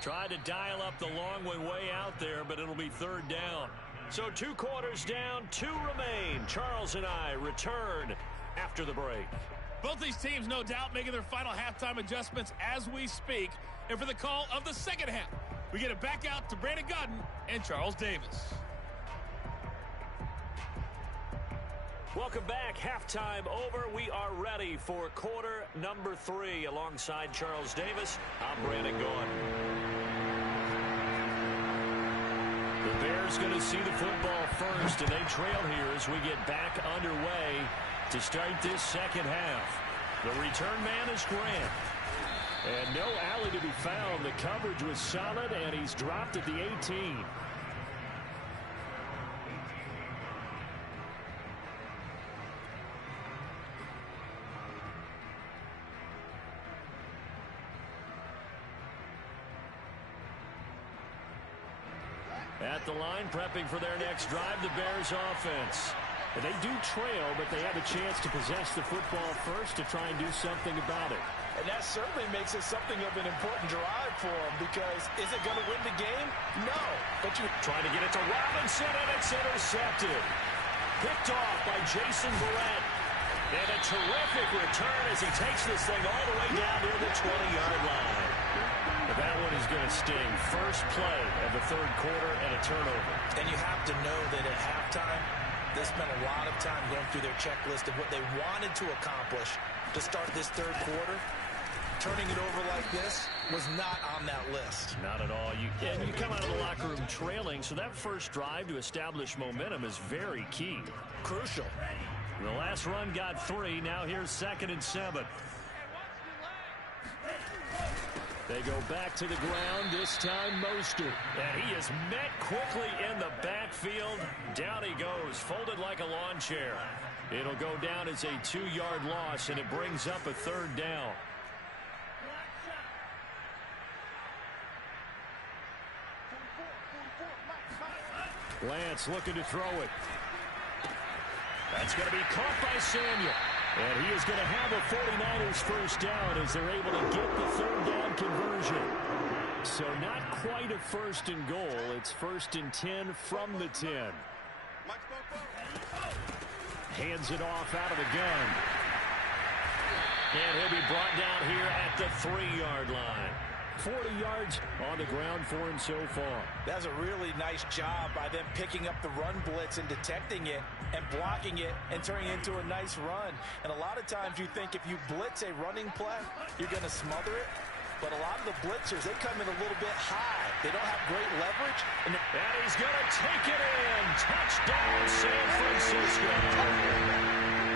Tried to dial up the long way out there, but it'll be third down. So 2 quarters down, 2 remain. Charles and I return after the break. Both these teams, no doubt, making their final halftime adjustments as we speak. And for the call of the second half, we get it back out to Brandon Godden and Charles Davis. Welcome back. Halftime over. We are ready for quarter number 3. Alongside Charles Davis, I'm Brandon Gaudin. The Bears going to see the football first, and they trail here as we get back underway to start this second half. The return man is Grant. And no alley to be found. The coverage was solid, and he's dropped at the 18. At the line, prepping for their next drive, the Bears offense. They do trail, but they have a chance to possess the football first to try and do something about it. And that certainly makes it something of an important drive for them, because is it going to win the game? No. But you trying to get it to Robinson, and it's intercepted. Picked off by Jason Barrett. And a terrific return as he takes this thing all the way down near the 20-yard line. But that one is going to sting. First play of the third quarter and a turnover. And you have to know that at halftime, they spent a lot of time going through their checklist of what they wanted to accomplish to start this third quarter. Turning it over like this was not on that list. Not at all. You come out of the locker room trailing, so that first drive to establish momentum is very key. Crucial. The last run got 3. Now here's 2nd and 7. They go back to the ground, this time Mostert. And he is met quickly in the backfield. Down he goes, folded like a lawn chair. It'll go down as a 2-yard loss, and it brings up a third down. Lance looking to throw it. That's going to be caught by Samuel. And he is going to have a 49ers first down as they're able to get the third down conversion. So not quite a first and goal. It's 1st and 10 from the 10. Hands it off out of the gun. And he'll be brought down here at the 3-yard line. 40 yards on the ground for him so far. That's a really nice job by them picking up the run blitz and detecting it and blocking it and turning it into a nice run. And a lot of times you think if you blitz a running play, you're going to smother it. But a lot of the blitzers, they come in a little bit high. They don't have great leverage. And he's going to take it in. Touchdown, San Francisco.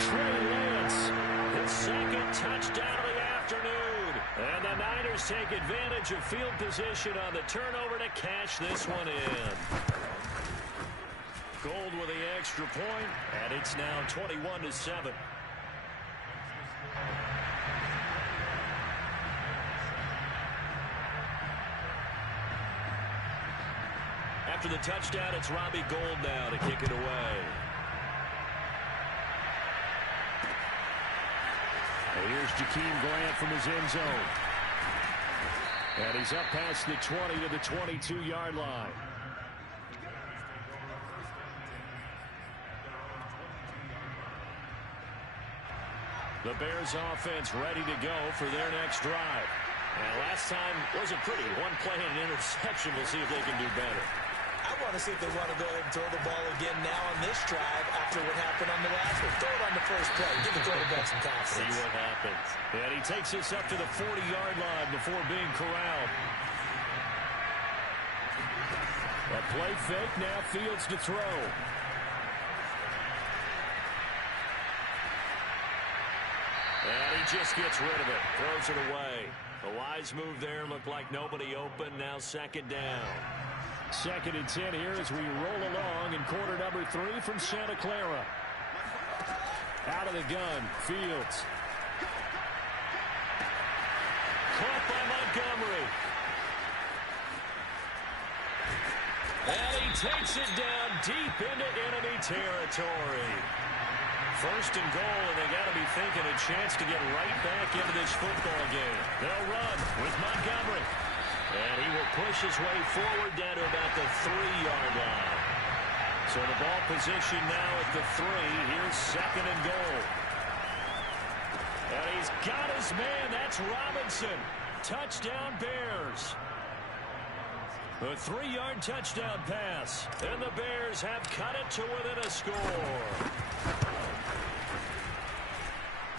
Trey Lance, his 2nd touchdown of the afternoon. And the Niners take advantage of field position on the turnover to cash this one in. Gold with the extra point, and it's now 21-7. After the touchdown, it's Robbie Gould now to kick it away. And here's Jakeem Grant from his end zone. And he's up past the 20 to the 22-yard line. The Bears offense ready to go for their next drive. And last time wasn't pretty. One play and an interception. We'll see if they can do better. I want to see if they want to go ahead and throw the ball again now on this drive after what happened on the last one. Throw it on the first play. Give the quarterback some confidence. See what happens. And he takes us up to the 40-yard line before being corralled. A play fake, now Fields to throw. And he just gets rid of it. Throws it away. A wise move there. Looked like nobody open. Now second down. 2nd and 10 here as we roll along in quarter number 3 from Santa Clara. Out of the gun, Fields. Caught by Montgomery. And he takes it down deep into enemy territory. 1st and goal, and they got to be thinking a chance to get right back into this football game. They'll run with Montgomery. And he will push his way forward down to about the 3-yard line. So the ball position now at the 3. Here's 2nd and goal. And he's got his man. That's Robinson. Touchdown Bears. A 3-yard touchdown pass. And the Bears have cut it to within a score.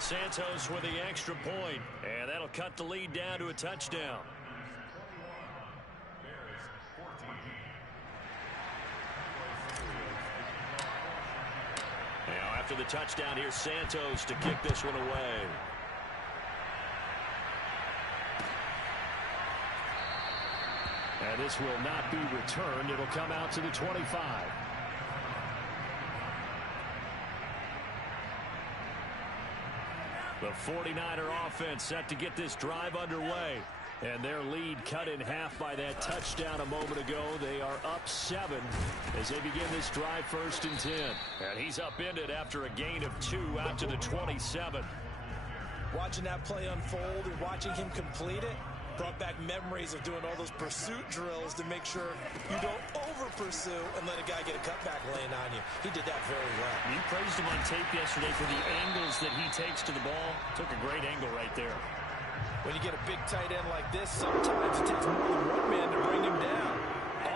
Santos with the extra point. And that'll cut the lead down to a touchdown. Now after the touchdown, here's Santos to kick this one away. And this will not be returned. It'll come out to the 25. The 49er offense set to get this drive underway. And their lead cut in half by that touchdown a moment ago. They are up 7 as they begin this drive 1st and 10. And he's upended after a gain of 2 out to the 27. Watching that play unfold and watching him complete it brought back memories of doing all those pursuit drills to make sure you don't over-pursue and let a guy get a cutback lane on you. He did that very well. You praised him on tape yesterday for the angles that he takes to the ball. Took a great angle right there. When you get a big tight end like this, sometimes it takes more than one man to bring him down.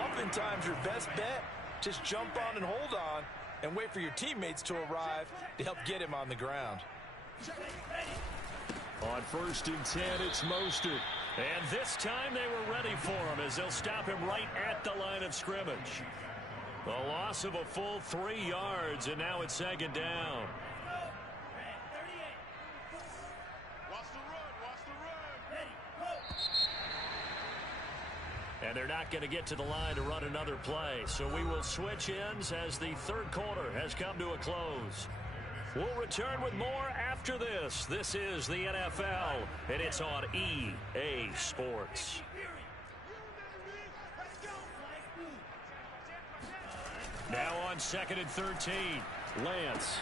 Oftentimes, your best bet, just jump on and hold on and wait for your teammates to arrive to help get him on the ground. On 1st and 10, it's Mostert. And this time they were ready for him as they'll stop him right at the line of scrimmage. The loss of a full 3 yards, and now it's 2nd down. And they're not going to get to the line to run another play. So we will switch ends as the 3rd quarter has come to a close. We'll return with more after this. This is the NFL, and it's on EA Sports. Now on 2nd and 13. Lance.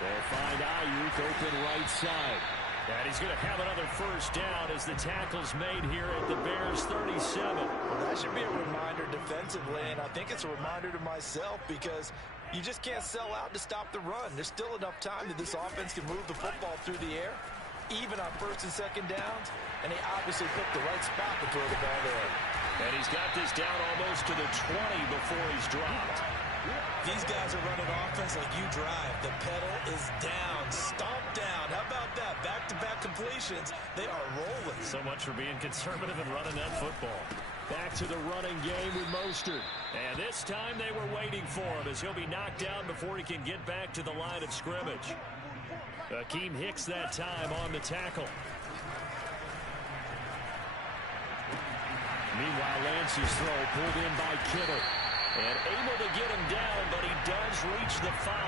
They'll find Ayuk open right side. And he's going to have another 1st down as the tackle's made here at the Bears 37. Well, that should be a reminder defensively, and I think it's a reminder to myself because you just can't sell out to stop the run. There's still enough time that this offense can move the football through the air, even on 1st and 2nd downs, and they obviously picked the right spot to throw the ball there. And he's got this down almost to the 20 before he's dropped. These guys are running offense like you drive. The pedal is down, stomp down. How about that? Back-to-back completions. They are rolling. So much for being conservative and running that football. Back to the running game with Mostert. And this time they were waiting for him as he'll be knocked down before he can get back to the line of scrimmage. Akeem Hicks that time on the tackle. Meanwhile, Lance's throw pulled in by Kittle. And able to get him down, but he does reach the 5.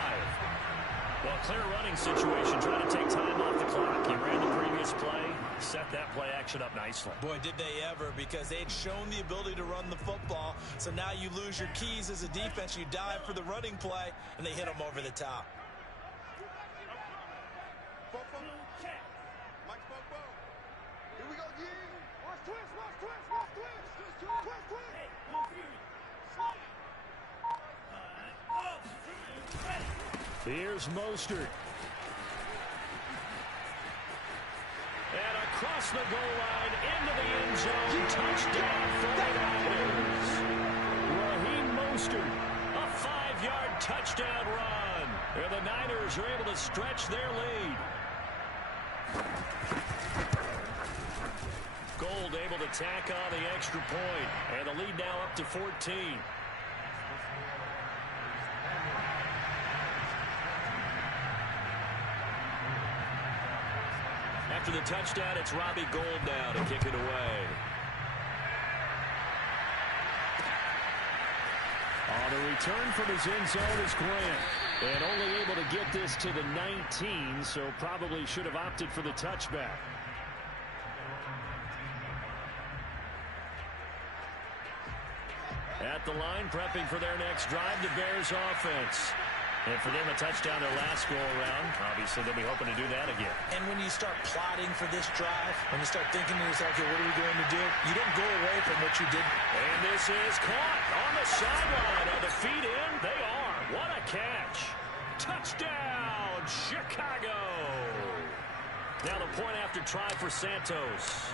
Well, clear running situation, trying to take time off the clock. He ran the previous play, set that play action up nicely. Boy, did they ever, because they'd shown the ability to run the football. So now you lose your keys as a defense. You dive for the running play, and they hit them over the top. Here we go, watch twist, watch twist, watch twist. Twist, twist. Here's Mostert. And across the goal line into the end zone. Touchdown 49ers. Raheem Mostert touchdown run. And the Niners are able to stretch their lead. Gold able to tack on the extra point. And the lead now up to 14. After the touchdown, it's Robbie Gould now to kick it away. On the return from his end zone is Grant. And only able to get this to the 19, so probably should have opted for the touchback. At the line, prepping for their next drive, the Bears offense. And for them, a touchdown their last go-around. Obviously, they'll be hoping to do that again. And when you start plotting for this drive, when you start thinking to yourself, okay, what are we going to do? You don't go away from what you did. And this is caught on the sideline. Are the feet in? They are. What a catch. Touchdown, Chicago. Now the point after try for Santos.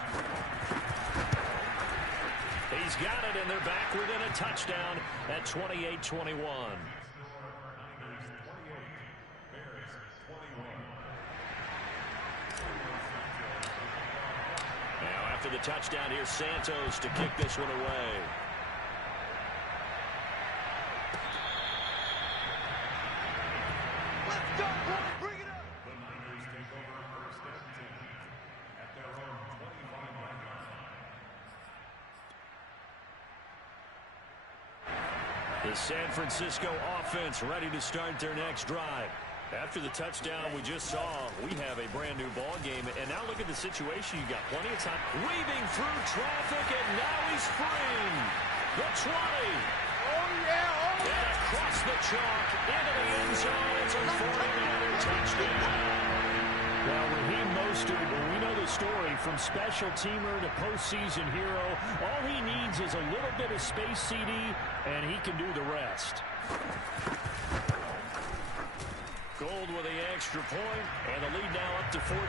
He's got it, and they're back within a touchdown at 28-21. Now after the touchdown, here's Santos to kick this one away. Let's go, boys. Bring it up. The Niners take over first and 10 at their own 25-yard line. The San Francisco offense ready to start their next drive. After the touchdown we just saw, we have a brand new ball game. And now look at the situation. You got plenty of time. Weaving through traffic, and now he's free. The 20. Oh, yeah. And across the chalk into the end zone. It's a 49er touchdown. Well, Raheem Mostert, we know the story, from special teamer to postseason hero. All he needs is a little bit of space, CD, and he can do the rest. Gold with the extra point, and the lead now up to 14.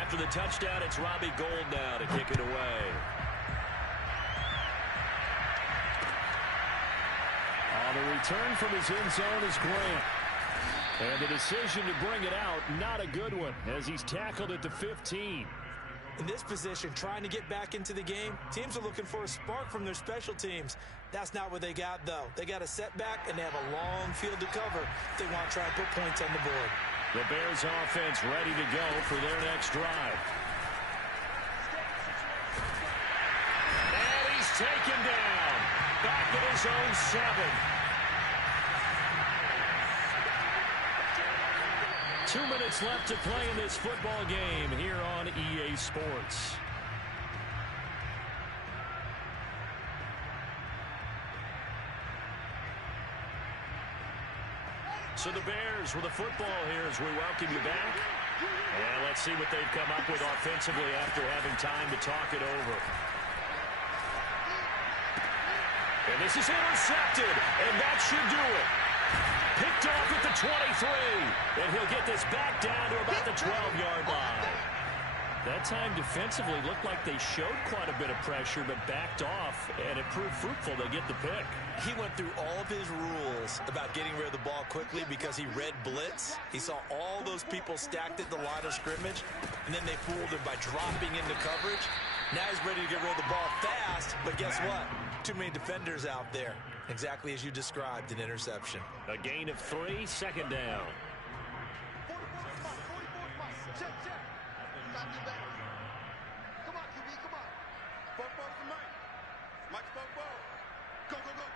After the touchdown, it's Robbie Gould now to kick it away. On the return from his end zone is Grant. And the decision to bring it out, not a good one, as he's tackled at the 15. In this position, trying to get back into the game, teams are looking for a spark from their special teams. That's not what they got, though. They got a setback, and they have a long field to cover if they want to try and put points on the board. The Bears offense ready to go for their next drive. And he's taken down. Back at his own 7. 2 minutes left to play in this football game here on EA Sports. So the Bears with the football here as we welcome you back. And let's see what they've come up with offensively after having time to talk it over. And this is intercepted, and that should do it. Picked off at the 23, and he'll get this back down to about the 12-yard line. That time defensively looked like they showed quite a bit of pressure, but backed off, and it proved fruitful to get the pick. He went through all of his rules about getting rid of the ball quickly because he read blitz. He saw all those people stacked at the line of scrimmage, and then they fooled him by dropping into coverage. Now he's ready to get rid of the ball fast, but guess what? Too many defenders out there. Exactly as you described, an interception. A gain of 3, second down. 44 spot, 44 spot. Check, check. Stop your back. Come on, QB, come on. Bobo to Mike. Mike's Bobo. Go, go, go.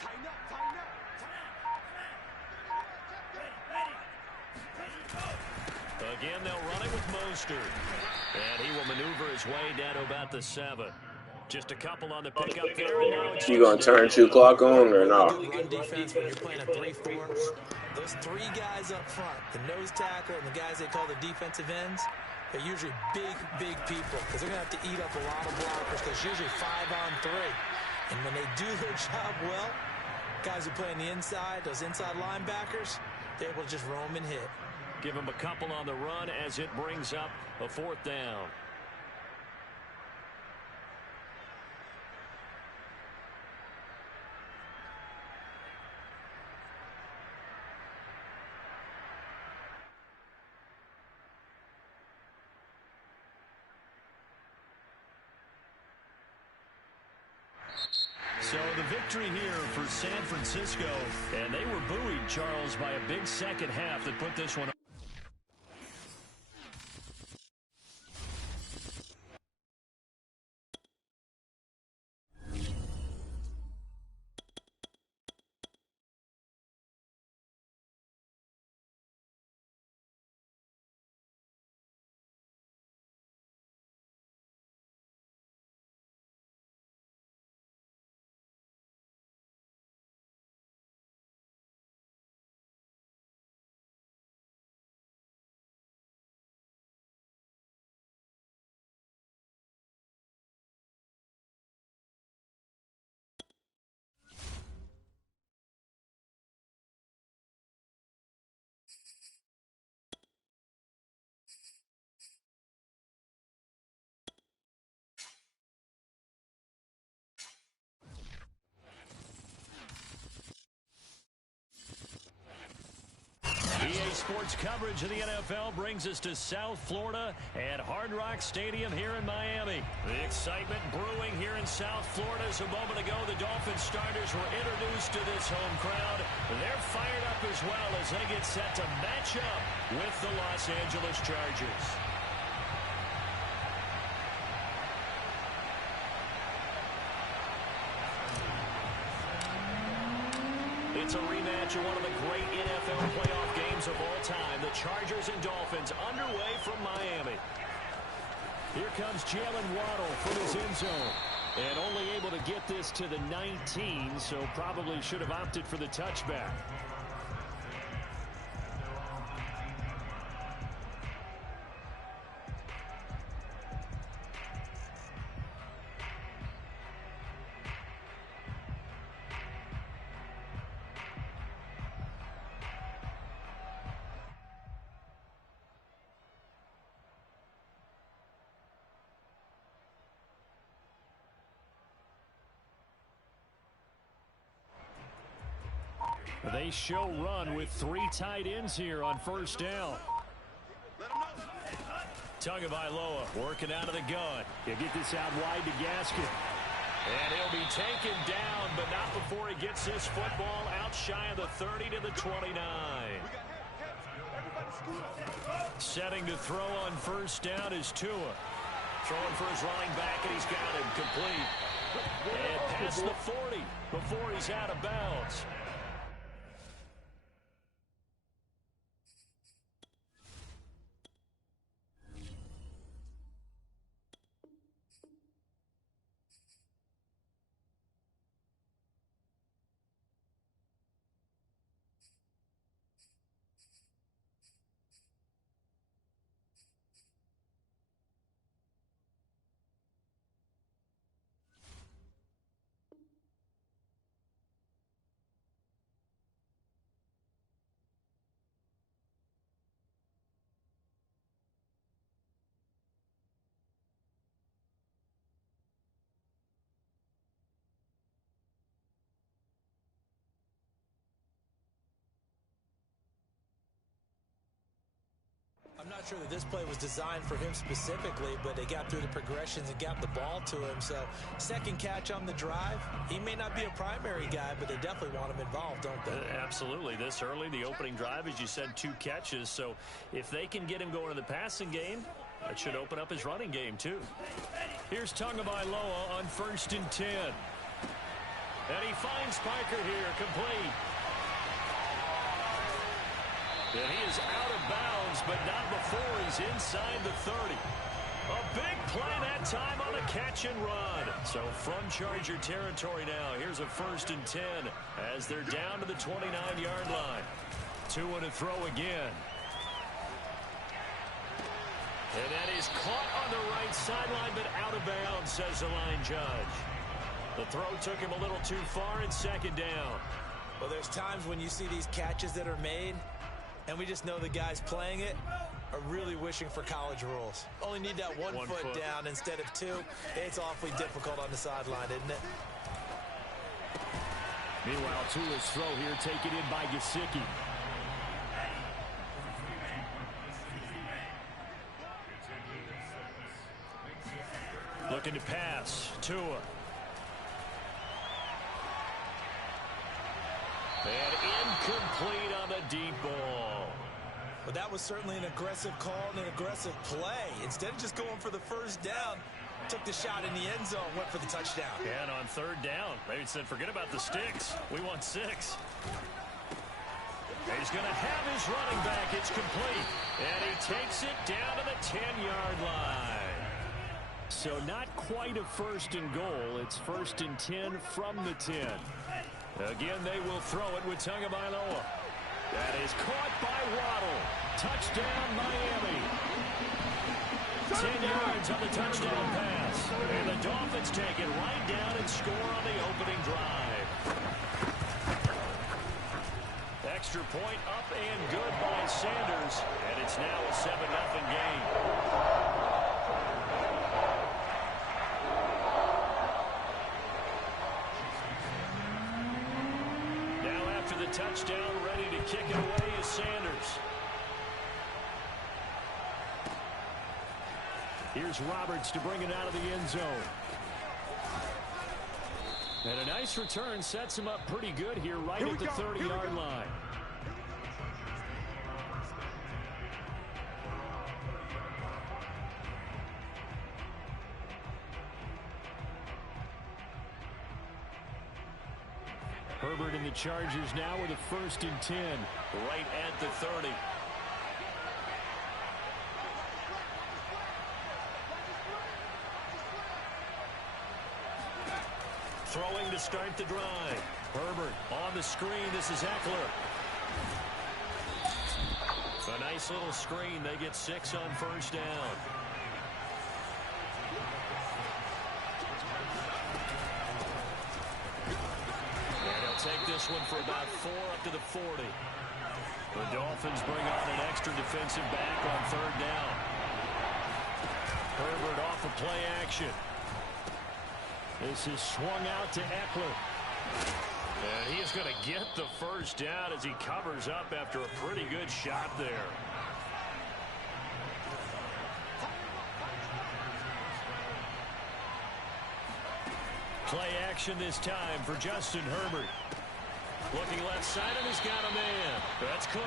Tighten up, tighten up. Again, they'll run it with Mostert. And he will maneuver his way down to about the 7. Just a couple on the pickup there. And now it's You gonna turn 2 clock on or not? Run defense when you're playing a 3-4. Those 3 guys up front, the nose tackle and the guys they call the defensive ends, They're usually big people because they're going to have to eat up a lot of blockers because usually 5-on-3. And when they do their job well, guys who play on the inside, those inside linebackers, they're able to just roam and hit. Give them a couple on the run as it brings up a 4th down. So the victory here for San Francisco, and they were buoyed, Charles, by a big second half that put this one up. EA Sports coverage of the NFL brings us to South Florida at Hard Rock Stadium here in Miami. The excitement brewing here in South Florida as a moment ago the Dolphins starters were introduced to this home crowd. They're fired up as well as they get set to match up with the Los Angeles Chargers. It's a rematch of one of the great NFL playoff games of all time. The Chargers and Dolphins underway from Miami. Here comes Jalen Waddle from his end zone. And only able to get this to the 19, so probably should have opted for the touchback. They show run with 3 tight ends here on first down. Tagovailoa working out of the gun. He'll get this out wide to Gaskin. And he'll be taken down, but not before he gets this football out shy of the 30 to the 29. Setting to throw on first down is Tua. Throwing for his running back, and he's got him complete. And past the 40 before he's out of bounds. I'm not sure that this play was designed for him specifically, but they got through the progressions and got the ball to him. So second catch on the drive. He may not be a primary guy, but they definitely want him involved, don't they? Absolutely. This early, the opening drive, as you said, 2 catches. So if they can get him going in the passing game, that should open up his running game too. Here's Tagovailoa on 1st and 10. And he finds Parker here, complete. And he is out of bounds, but not before he's inside the 30. A big play that time on a catch and run. So from Charger territory now, here's a 1st and 10 as they're down to the 29-yard line. Tua to throw again. And that is caught on the right sideline, but out of bounds, says the line judge. The throw took him a little too far, and second down. Well, there's times when you see these catches that are made, and we just know the guys playing it are really wishing for college rules. Only need that one foot down instead of two. It's awfully difficult on the sideline, isn't it? Meanwhile, Tua's throw here taken in by Gesicki. Looking to pass. Tua. And incomplete on the deep ball. But that was certainly an aggressive call and an aggressive play. Instead of just going for the first down, took the shot in the end zone, went for the touchdown. And on third down, they said, forget about the sticks. We want 6. He's going to have his running back. It's complete. And he takes it down to the 10-yard line. So not quite a first and goal. It's first and 10 from the 10. Again, they will throw it with Tagovailoa. That is caught by Waddle. Touchdown, Miami. 10 yards on the touchdown pass. And the Dolphins take it right down and score on the opening drive. Extra point up and good by Sanders. And it's now a 7-0 game. The touchdown, ready to kick it away is Sanders. Here's Roberts to bring it out of the end zone. And a nice return sets him up pretty good here right at the 30-yard line. Herbert and the Chargers now with a first and 10. Right at the 30. Throwing to start the drive. Herbert on the screen. This is Eckler. A nice little screen. They get 6 on first down. Take this one for about 4 up to the 40. The Dolphins bring on an extra defensive back on third down. Herbert off of play action. This is swung out to Eckler. And he is going to get the first down as he covers up after a pretty good shot there. Play action this time for Justin Herbert. Looking left side, and he's got a man. That's Cook.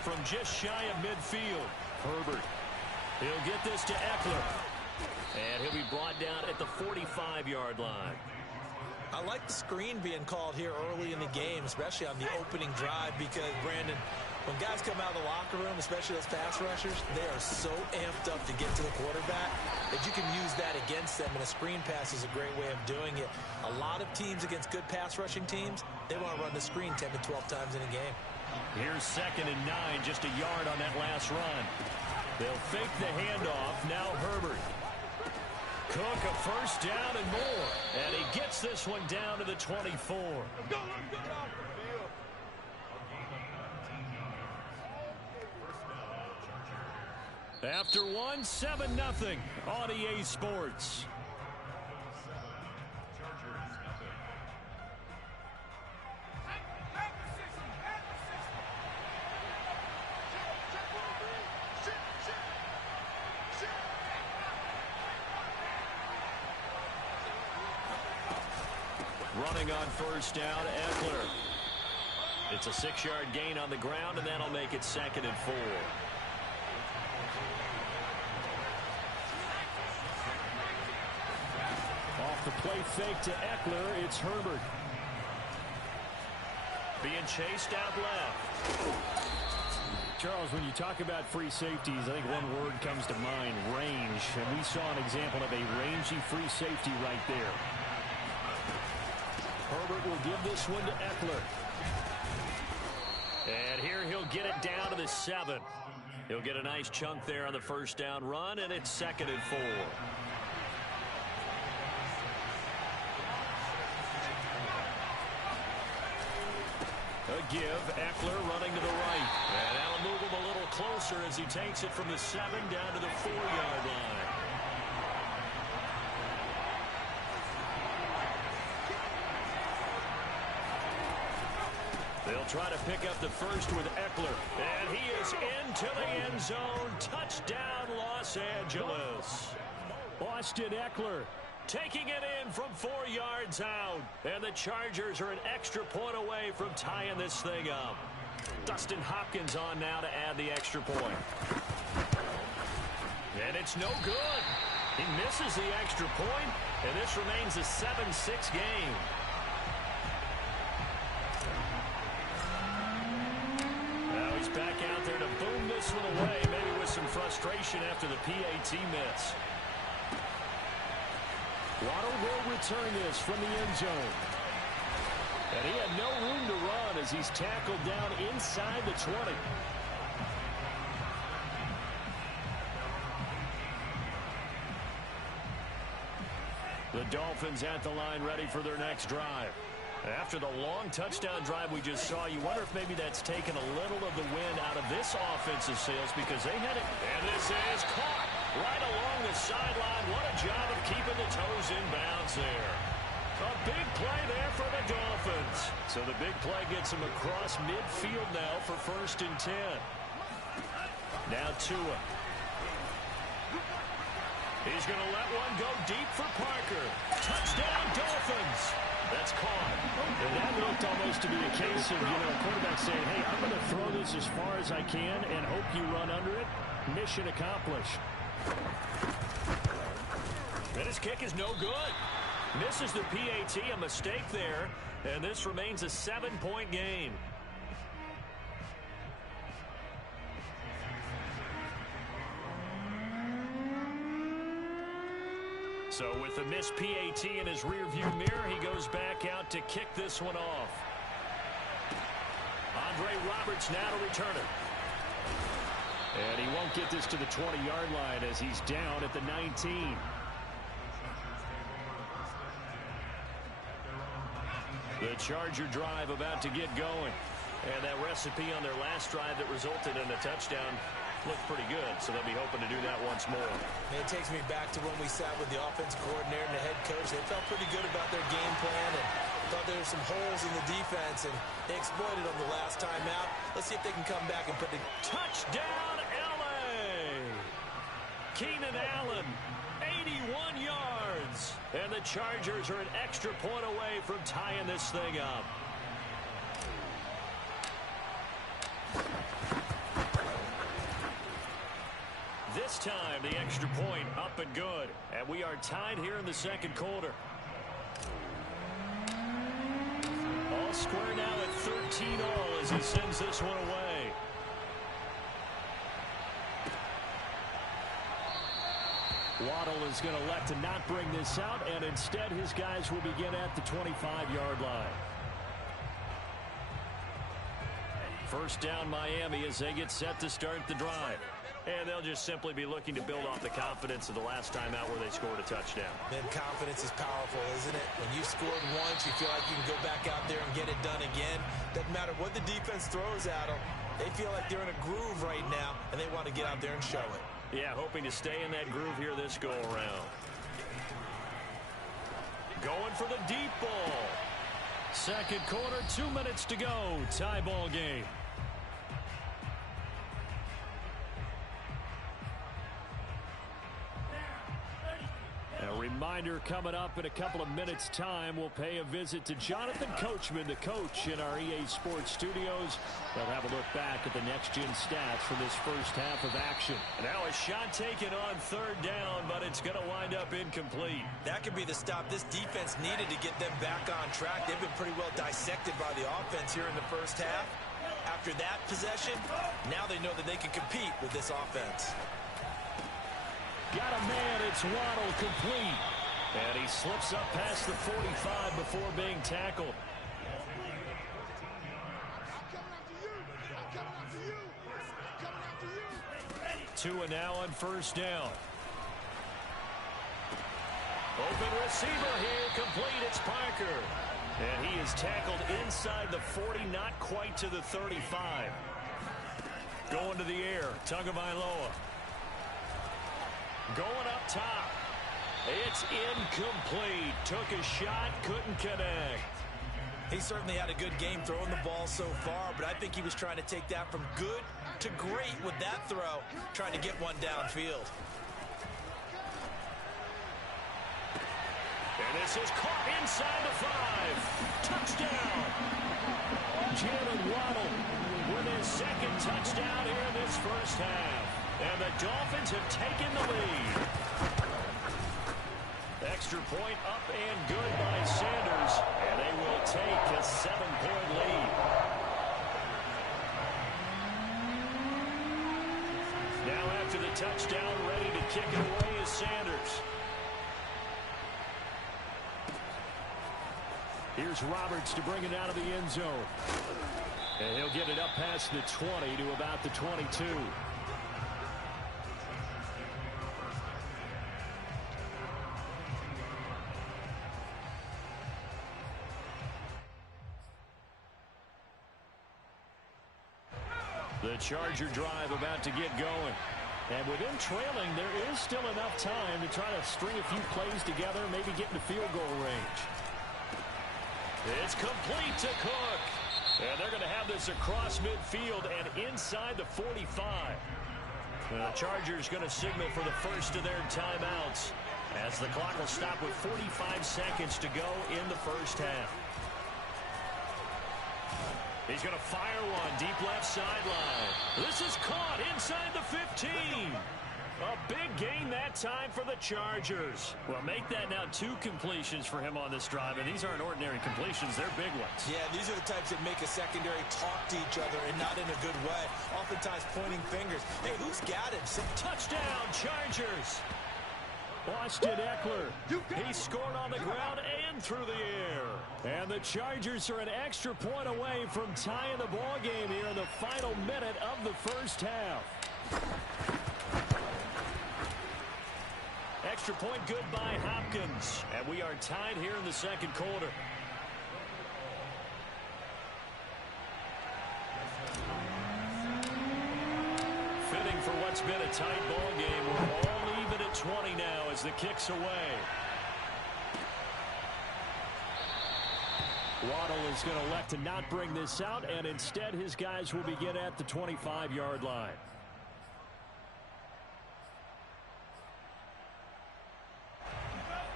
From just shy of midfield, Herbert. He'll get this to Eckler. And he'll be brought down at the 45-yard line. I like the screen being called here early in the game, especially on the opening drive, because, Brandon, when guys come out of the locker room, especially those pass rushers, they are so amped up to get to the quarterback that you can use that against them, and a screen pass is a great way of doing it. A lot of teams against good pass rushing teams, they want to run the screen 10 to 12 times in a game. Here's 2nd and 9, just a yard on that last run. They'll fake the handoff. Now Herbert. Cook a first down and more. And he gets this one down to the 24. Let's go. After one, 7-0 on EA Sports. Running on first down, Eckler. It's a 6-yard gain on the ground, and that'll make it 2nd and 4. Off the play fake to Eckler, it's Herbert. Being chased out left. Charles, when you talk about free safeties, I think one word comes to mind, range. And we saw an example of a rangy free safety right there. Herbert will give this one to Eckler. And here he'll get it down to the 7. He'll get a nice chunk there on the first down run, and it's 2nd and 4. A give, Eckler running to the right. And that'll move him a little closer as he takes it from the 7 down to the 4-yard line. They'll try to pick up the first with Eckler. And he is into the end zone. Touchdown, Los Angeles. Austin Eckler taking it in from 4 yards out. And the Chargers are an extra point away from tying this thing up. Dustin Hopkins on now to add the extra point. And it's no good. He misses the extra point, and this remains a 7-6 game. Now he's back out there to boom this one away, maybe with some frustration after the PAT miss. Waddle will return this from the end zone. And he had no room to run as he's tackled down inside the 20. The Dolphins at the line ready for their next drive. After the long touchdown drive we just saw, you wonder if maybe that's taken a little of the wind out of this offensive sails because they had it. And this is caught right along the sideline. What a job of keeping the toes in bounds there. A big play there for the Dolphins. So the big play gets him across midfield now for 1st and 10. Now Tua. He's going to let one go deep for Parker. Touchdown, Dolphins. That's caught. And that looked almost to be a case of, a quarterback saying, hey, I'm going to throw this as far as I can and hope you run under it. Mission accomplished. And his kick is no good. Misses the PAT, a mistake there. And this remains a 7-point game. So with the missed PAT in his rearview mirror, he goes back out to kick this one off. Andre Roberts now to return it. And he won't get this to the 20-yard line as he's down at the 19. The Charger drive about to get going. And that recipe on their last drive that resulted in a touchdown looked pretty good, so they'll be hoping to do that once more. It takes me back to when we sat with the offensive coordinator and the head coach. They felt pretty good about their game plan and thought there were some holes in the defense, and they exploited them the last time out. Let's see if they can come back and put the touchdown, L.A. Keenan Allen, 81 yards. And the Chargers are an extra point away from tying this thing up. This time, the extra point up and good. And we are tied here in the second quarter. All square now at 13-all as he sends this one away. Waddle is going to elect to not bring this out, and instead his guys will begin at the 25-yard line. First down Miami as they get set to start the drive. And they'll just simply be looking to build off the confidence of the last time out where they scored a touchdown. Man, confidence is powerful, isn't it? When you scored once, you feel like you can go back out there and get it done again. Doesn't matter what the defense throws at them. They feel like they're in a groove right now, and they want to get out there and show it. Yeah, hoping to stay in that groove here this go-around. Going for the deep ball. Second quarter, 2 minutes to go. Tie ball game. A reminder coming up in a couple of minutes' time, we'll pay a visit to Jonathan Coachman, the coach in our EA Sports studios. They'll have a look back at the next-gen stats from this first half of action. Now a shot taken on third down, but it's going to wind up incomplete. That could be the stop this defense needed to get them back on track. They've been pretty well dissected by the offense here in the first half. After that possession, now they know that they can compete with this offense. Got a man, it's Waddle complete. And he slips up past the 45 before being tackled. Tua now on first down. Open receiver here, complete. It's Parker. And he is tackled inside the 40, not quite to the 35. Going to the air, Tagovailoa. Going up top. It's incomplete. Took a shot, couldn't connect. He certainly had a good game throwing the ball so far, but I think he was trying to take that from good to great with that throw, trying to get one downfield. And this is caught inside the 5. Touchdown. Jalen Waddle with his second touchdown here in this first half. And the Dolphins have taken the lead. Extra point up and good by Sanders. And they will take a 7-point lead. Now after the touchdown, ready to kick it away is Sanders. Here's Roberts to bring it out of the end zone. And he'll get it up past the 20 to about the 22. The Charger drive about to get going. And with him trailing, there is still enough time to try to string a few plays together, maybe get into field goal range. It's complete to Cook. And they're going to have this across midfield and inside the 45. The Chargers going to signal for the first of their timeouts as the clock will stop with 45 seconds to go in the first half. He's going to fire one deep left sideline. This is caught inside the 15. A big gain that time for the Chargers. Well, make that now 2 completions for him on this drive, and these aren't ordinary completions. They're big ones. Yeah, these are the types that make a secondary talk to each other and not in a good way. Oftentimes pointing fingers. Hey, who's got him? Touchdown, Chargers. Austin Eckler. He scored on the ground and through the air. And the Chargers are an extra point away from tying the ball game here in the final minute of the first half. Extra point good by Hopkins. And we are tied here in the second quarter. Fitting for what's been a tight ball game. We're all even at 20 now as the kick's away. Waddle is going to elect to not bring this out, and instead his guys will begin at the 25-yard line.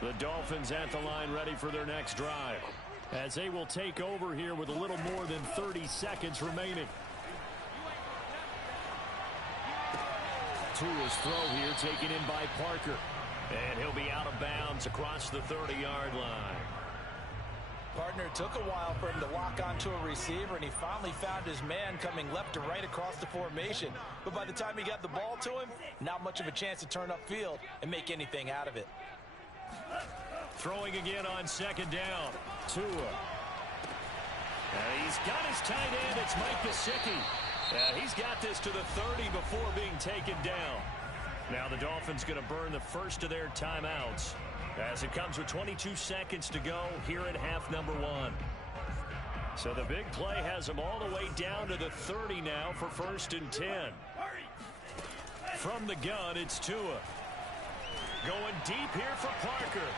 The Dolphins at the line ready for their next drive as they will take over here with a little more than 30 seconds remaining. Tua's throw here taken in by Parker. And he'll be out of bounds across the 30-yard line. Partner, it took a while for him to lock onto a receiver, and he finally found his man coming left to right across the formation. But by the time he got the ball to him, not much of a chance to turn upfield and make anything out of it. Throwing again on second down. Tua. And he's got his tight end. It's Mike Gesicki. He's got this to the 30 before being taken down. Now the Dolphins going to burn the first of their timeouts as it comes with 22 seconds to go here at half number 1. So the big play has them all the way down to the 30 now for 1st and 10. From the gun, it's Tua. Going deep here for Parker.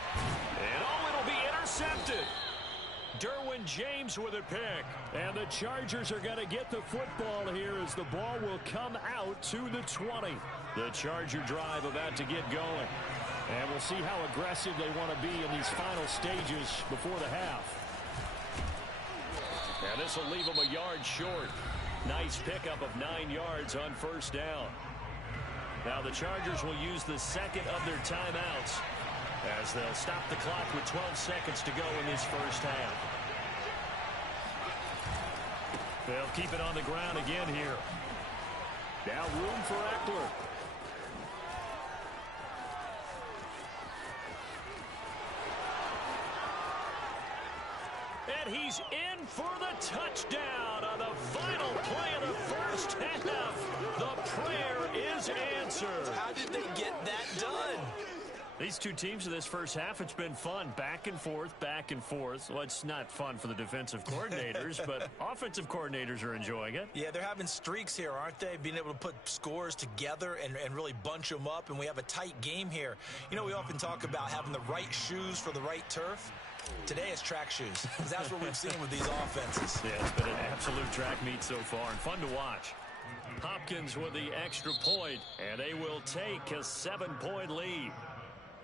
And it'll be intercepted. Derwin James with a pick. And the Chargers are going to get the football here as the ball will come out to the 20. The Charger drive about to get going. And we'll see how aggressive they want to be in these final stages before the half. And this will leave them a yard short. Nice pickup of 9 yards on first down. Now the Chargers will use the second of their timeouts as they'll stop the clock with 12 seconds to go in this first half. They'll keep it on the ground again here. Now room for Eckler. And he's in for the touchdown on the final play of the first half. The prayer is answered. How did they get that done? These two teams in this first half, it's been fun. Back and forth, back and forth. Well, it's not fun for the defensive coordinators, but offensive coordinators are enjoying it. Yeah, they're having streaks here, aren't they? Being able to put scores together and really bunch them up, and we have a tight game here. You know, we often talk about having the right shoes for the right turf. Today it's track shoes, because that's what we've seen with these offenses. Yeah, it's been an absolute track meet so far, and fun to watch. Hopkins with the extra point, and they will take a 7-point lead.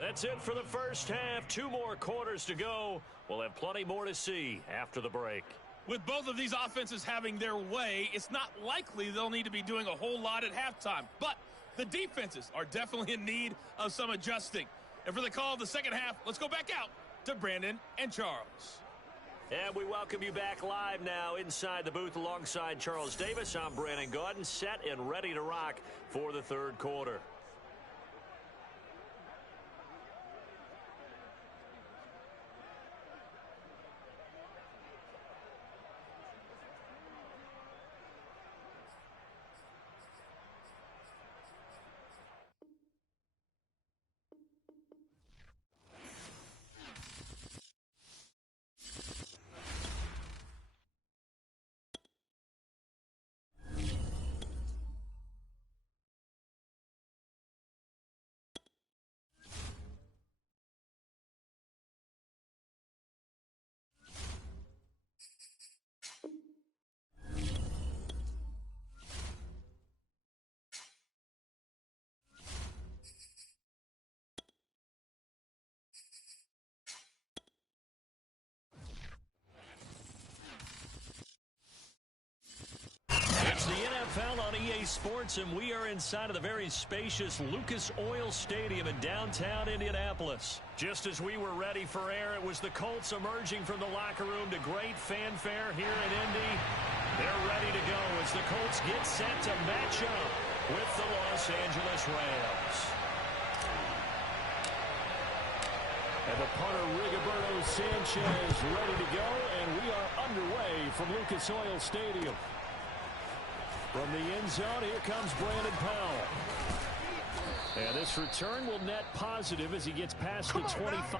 That's it for the first half. 2 more quarters to go. We'll have plenty more to see after the break. With both of these offenses having their way, it's not likely they'll need to be doing a whole lot at halftime. But the defenses are definitely in need of some adjusting. And for the call of the second half, let's go back out to Brandon and Charles. And we welcome you back live now inside the booth alongside Charles Davis. I'm Brandon Gaudin, set and ready to rock for the third quarter. It's the NFL on EA Sports, and we are inside of the very spacious Lucas Oil Stadium in downtown Indianapolis. Just as we were ready for air, it was the Colts emerging from the locker room to great fanfare here in Indy. They're ready to go as the Colts get set to match up with the Los Angeles Rams. And the punter, Rigoberto Sanchez, ready to go, and we are underway from Lucas Oil Stadium. From the end zone, here comes Brandon Powell. And this return will net positive as he gets past the 25.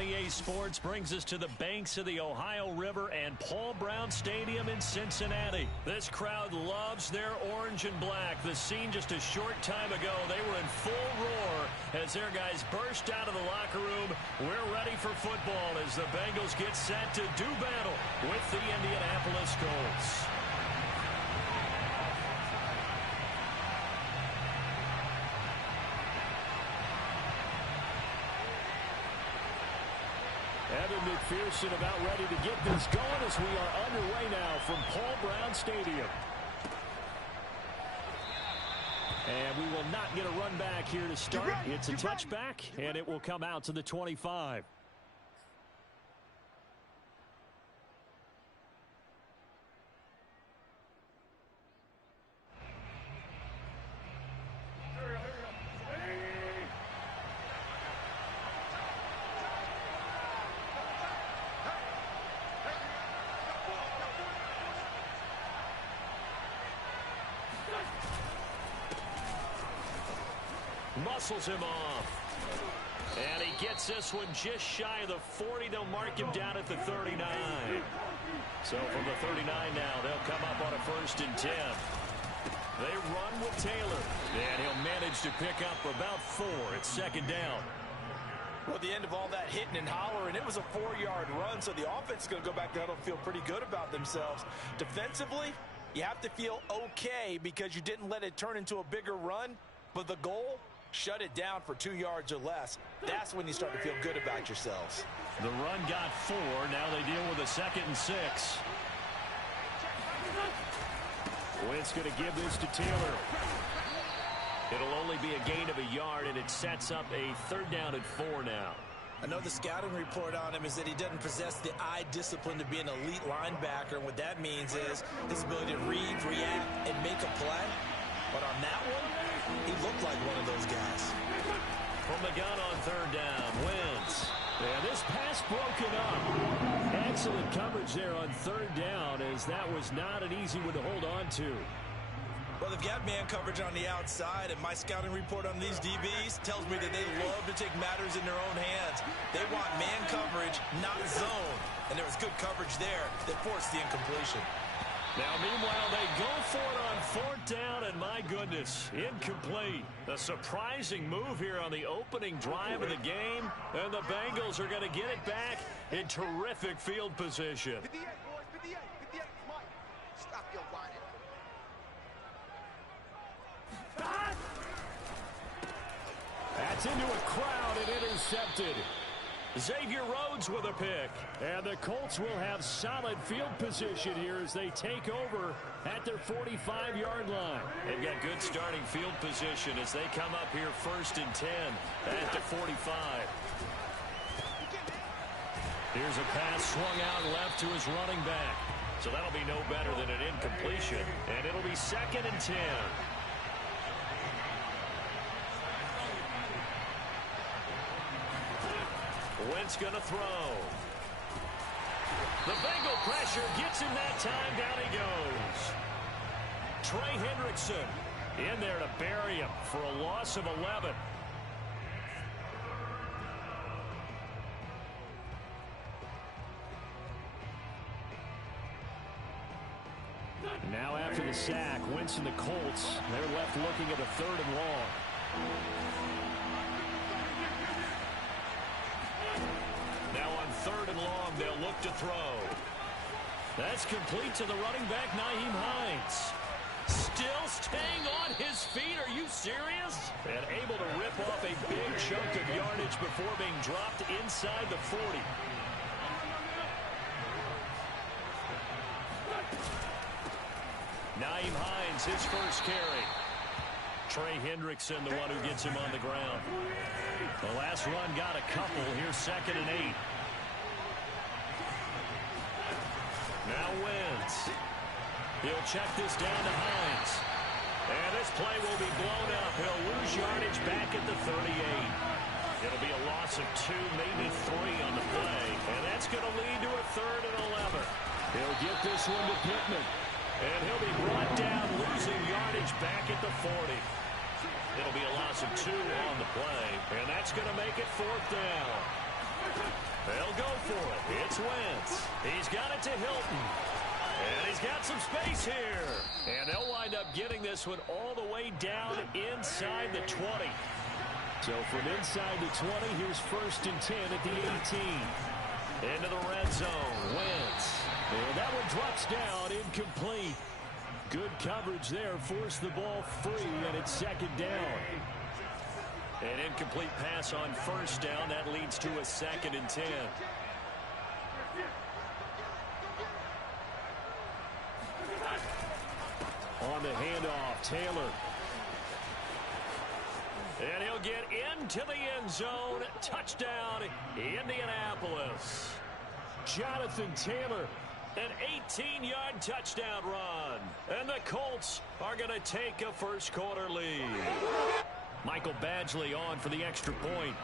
EA Sports brings us to the banks of the Ohio River and Paul Brown Stadium in Cincinnati. This crowd loves their orange and black. The scene just a short time ago, they were in full roar as their guys burst out of the locker room. We're ready for football as the Bengals get set to do battle with the Indianapolis Colts. Evan McPherson about ready to get this going as we are underway now from Paul Brown Stadium. And we will not get a run back here to start. It's a touchback, and it will come out to the 25. Muscles him off. And he gets this one just shy of the 40. They'll mark him down at the 39. So from the 39 now, they'll come up on a 1st and 10. They run with Taylor. And he'll manage to pick up about 4. It's second down. Well, at the end of all that hitting and hollering, it was a 4-yard run, so the offense is going to go back there and feel pretty good about themselves. Defensively, you have to feel okay because you didn't let it turn into a bigger run, but the goal, shut it down for 2 yards or less. That's when you start to feel good about yourselves. The run got 4. Now they deal with a 2nd and 6. Wentz going to give this to Taylor. It'll only be a gain of a yard, and it sets up a 3rd down and 4 now. I know the scouting report on him is that he doesn't possess the eye discipline to be an elite linebacker. And what that means is his ability to read, react, and make a play. But on that one, he looked like one of those guys. From the gun on 3rd down, Wentz. And this pass broken up. Excellent coverage there on 3rd down, as that was not an easy one to hold on to. Well, they've got man coverage on the outside, and my scouting report on these DBs tells me that they love to take matters in their own hands. They want man coverage, not zone. And there was good coverage there that forced the incompletion. Now, meanwhile, they go for it on 4th down, and my goodness, incomplete. A surprising move here on the opening drive of the game, and the Bengals are going to get it back in terrific field position. 58, boys, 58, 58, Mike. Stop your whining. That's into a crowd and intercepted. Xavier Rhodes with a pick. And the Colts will have solid field position here as they take over at their 45-yard line. They've got good starting field position as they come up here 1st and 10 at the 45. Here's a pass swung out left to his running back. So that'll be no better than an incompletion. And it'll be 2nd and 10. Wentz going to throw. The Bengal pressure gets him that time. Down he goes. Trey Hendrickson in there to bury him for a loss of 11. Now after the sack, Wentz and the Colts, they're left looking at a 3rd and long. Now on 3rd and long, they'll look to throw. That's complete to the running back, Nyheim Hines. Still staying on his feet. Are you serious? And able to rip off a big chunk of yardage before being dropped inside the 40. Nyheim Hines, his first carry. Trey Hendrickson, the one who gets him on the ground. The last run got a couple. Here's 2nd and 8. Now Wentz. He'll check this down to Hines. And this play will be blown up. He'll lose yardage back at the 38. It'll be a loss of 2, maybe 3 on the play. And that's going to lead to a 3rd and 11. He'll get this one to Pittman. And he'll be brought down, losing yardage back at the 40. It'll be a loss of 2 on the play. And that's going to make it 4th down. They'll go for it. It's Wentz. He's got it to Hilton. And he's got some space here. And they'll wind up getting this one all the way down inside the 20. So from inside the 20, here's 1st and 10 at the 18. Into the red zone. Wentz. And that one drops down, incomplete. Good coverage there, forced the ball free, and it's 2nd down. An incomplete pass on 1st down. That leads to a 2nd and 10. On the handoff, Taylor. And he'll get into the end zone. Touchdown, Indianapolis. Jonathan Taylor. An 18-yard touchdown run. And the Colts are going to take a first-quarter lead. Michael Badgley on for the extra point.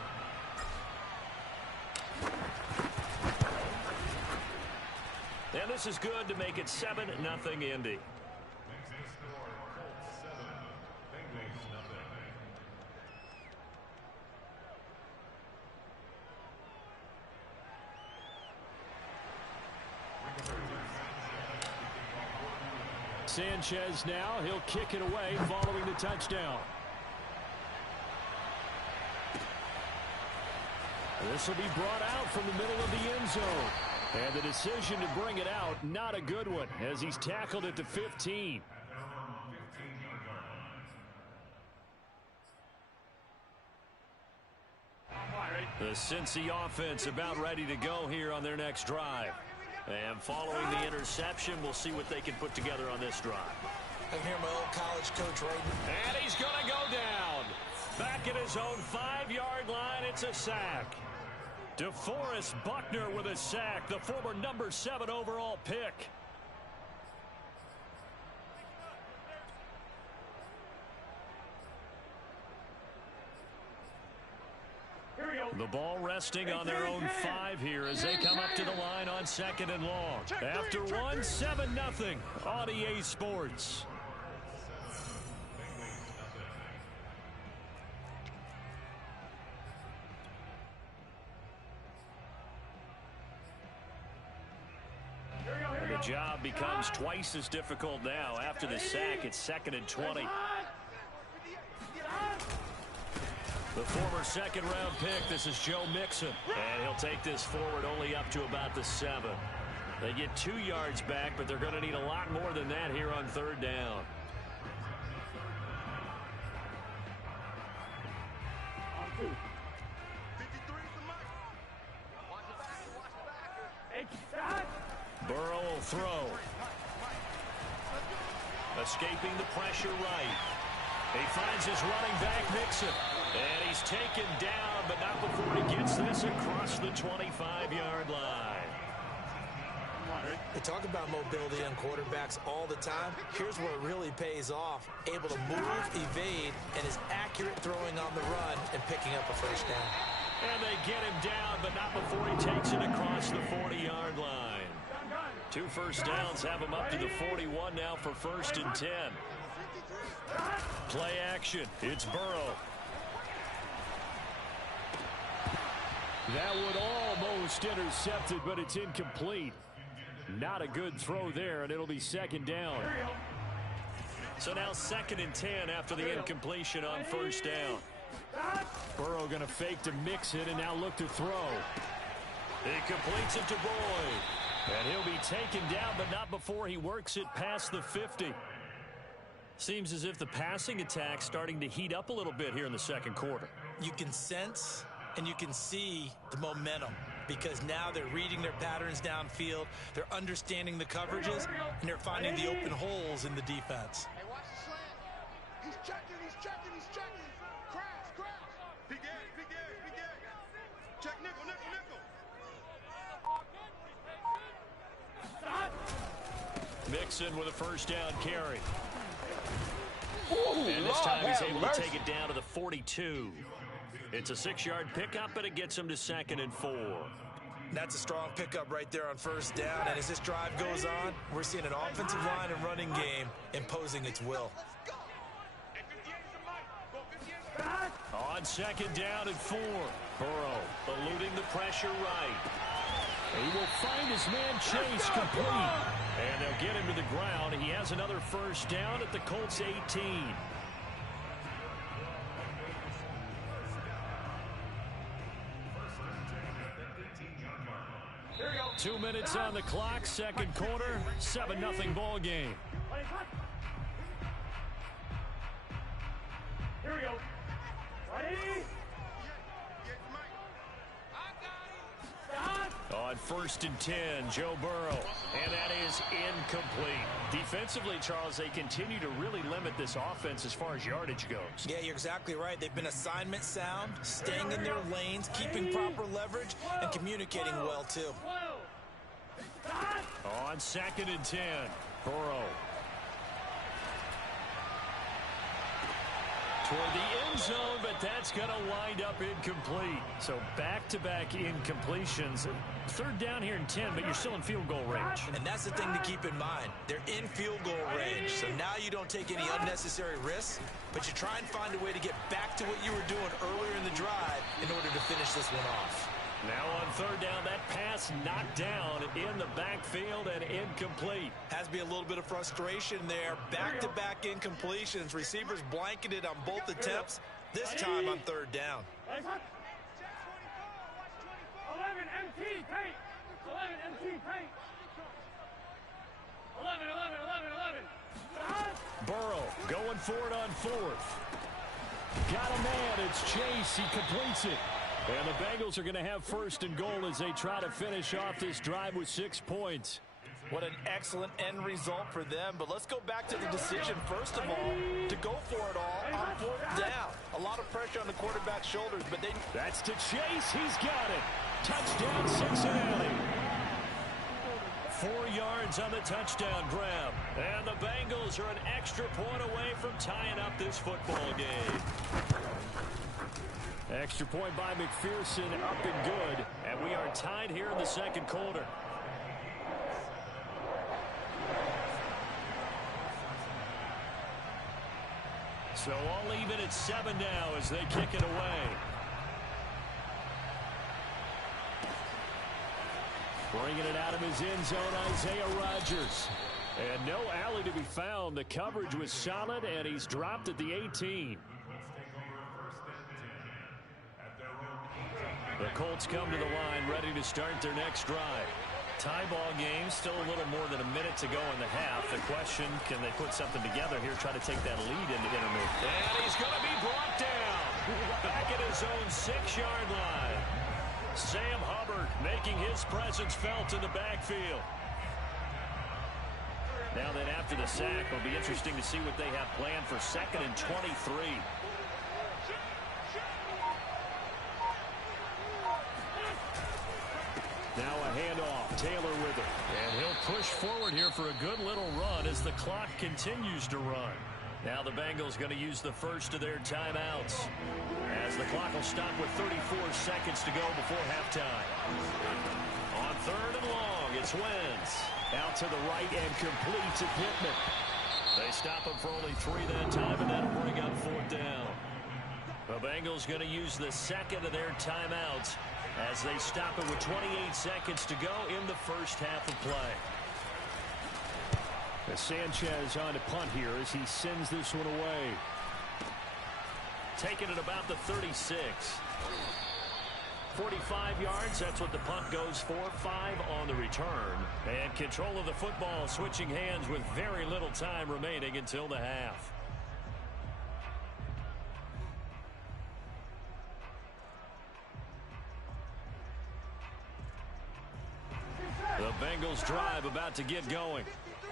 And this is good to make it 7-0 Indy. Sanchez now. He'll kick it away following the touchdown. This will be brought out from the middle of the end zone. And the decision to bring it out, not a good one, as he's tackled at the 15. The Cincy offense about ready to go here on their next drive. And following the interception, we'll see what they can put together on this drive. I can hear my old college coach right. And he's going to go down. Back at his own 5-yard line, it's a sack. DeForest Buckner with a sack, the former number 7 overall pick. The ball resting on their own 5 here as they come up to the line on 2nd and long. After 1, 7-0 on EA Sports. And the job becomes twice as difficult now. After the sack, it's 2nd and 20. The former 2nd-round pick, this is Joe Mixon. And he'll take this forward only up to about the 7. They get 2 yards back, but they're going to need a lot more than that here on 3rd down. Burrow will throw. Escaping the pressure right. He finds his running back, Mixon. And he's taken down, but not before he gets this across the 25-yard line. They talk about mobility on quarterbacks all the time. Here's where it really pays off. Able to move, evade, and is accurate throwing on the run and picking up a first down. And they get him down, but not before he takes it across the 40-yard line. 2 first downs have him up to the 41 now for 1st and 10. Play action. It's Burrow. That would almost intercept it, but it's incomplete. Not a good throw there, and it'll be 2nd down. So now 2nd and 10 after the incompletion on 1st down. Burrow going to fake to mix it and now look to throw. He completes it to Boyd. And he'll be taken down, but not before he works it past the 50. Seems as if the passing attack's starting to heat up a little bit here in the 2nd quarter. You can sense and you can see the momentum because now they're reading their patterns downfield, they're understanding the coverages, and they're finding the open holes in the defense. Hey, watch the slant. He's checking, he's checking, he's checking. Crash. Big edge. Check nickel. Mixon with a 1st down carry. And this time he's able to take it down to the 42. It's a 6-yard pickup, but it gets him to 2nd and 4. That's a strong pickup right there on 1st down. And as this drive goes on, we're seeing an offensive line and running game imposing its will. On 2nd down and 4. Burrow eluding the pressure right. He will find his man Chase complete. And they'll get him to the ground. He has another 1st down at the Colts 18. 2 minutes on the clock, 2nd quarter, 7-0 ball game. Here we go. Ready? On 1st and 10, Joe Burrow. And that is incomplete. Defensively, Charles, they continue to really limit this offense as far as yardage goes. Yeah, you're exactly right. They've been assignment sound, staying in their lanes, keeping proper leverage, and communicating well, too. On 2nd and 10, Burrow. Toward the end zone, but that's going to wind up incomplete. So back-to-back incompletions. 3rd down here and 10, but you're still in field goal range. And that's the thing to keep in mind. They're in field goal range, so now you don't take any unnecessary risks, but you try and find a way to get back to what you were doing earlier in the drive in order to finish this one off. Now on third down, that pass knocked down in the backfield and incomplete. Has to be a little bit of frustration there. Back-to-back incompletions. Receivers blanketed on both attempts, this time on third down. 11 MT paint. 11 MT paint. 11. Burrow going for it on fourth. Got a man. It's Chase. He completes it. And the Bengals are going to have first and goal as they try to finish off this drive with 6 points. What an excellent end result for them. But let's go back to the decision, first of all, to go for it all on fourth down. A lot of pressure on the quarterback's shoulders, but they... That's to Chase. He's got it. Touchdown, Cincinnati. 4 yards on the touchdown grab. And the Bengals are an extra point away from tying up this football game. Extra point by McPherson, up and good. And we are tied here in the second quarter. So all even at 7 now as they kick it away. Bringing it out of his end zone, Isaiah Rodgers. And no alley to be found. The coverage was solid, and he's dropped at the 18. The Colts come to the line, ready to start their next drive. Tie ball game, still a little more than a minute to go in the half. The question, can they put something together here, try to take that lead into intermission? And he's going to be brought down back at his own 6-yard line. Sam Hubbard making his presence felt in the backfield. Now then, after the sack, it'll be interesting to see what they have planned for 2nd and 23. Now a handoff. Taylor with it. And he'll push forward here for a good little run as the clock continues to run. Now the Bengals going to use the first of their timeouts, as the clock will stop with 34 seconds to go before halftime. On third and long, it's Wentz. Out to the right and completes at Pittman. They stop him for only 3 that time, and that'll bring up 4th down. The Bengals going to use the second of their timeouts as they stop it with 28 seconds to go in the first half of play. Sanchez on to punt here as he sends this one away. Taking it about the 36. 45 yards, that's what the punt goes for. 5 on the return. And control of the football switching hands with very little time remaining until the half. The Bengals drive about to get going.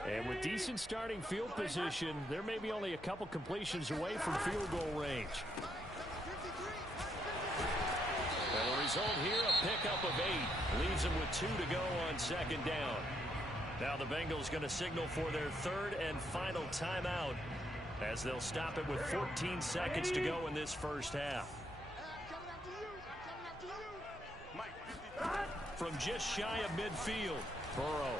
And with decent starting field position, there may be only a couple completions away from field goal range. And the result here, a pickup of 8. Leaves them with 2 to go on 2nd down. Now the Bengals going to signal for their 3rd and final timeout, as they'll stop it with 14 seconds to go in this first half. From just shy of midfield, Burrow.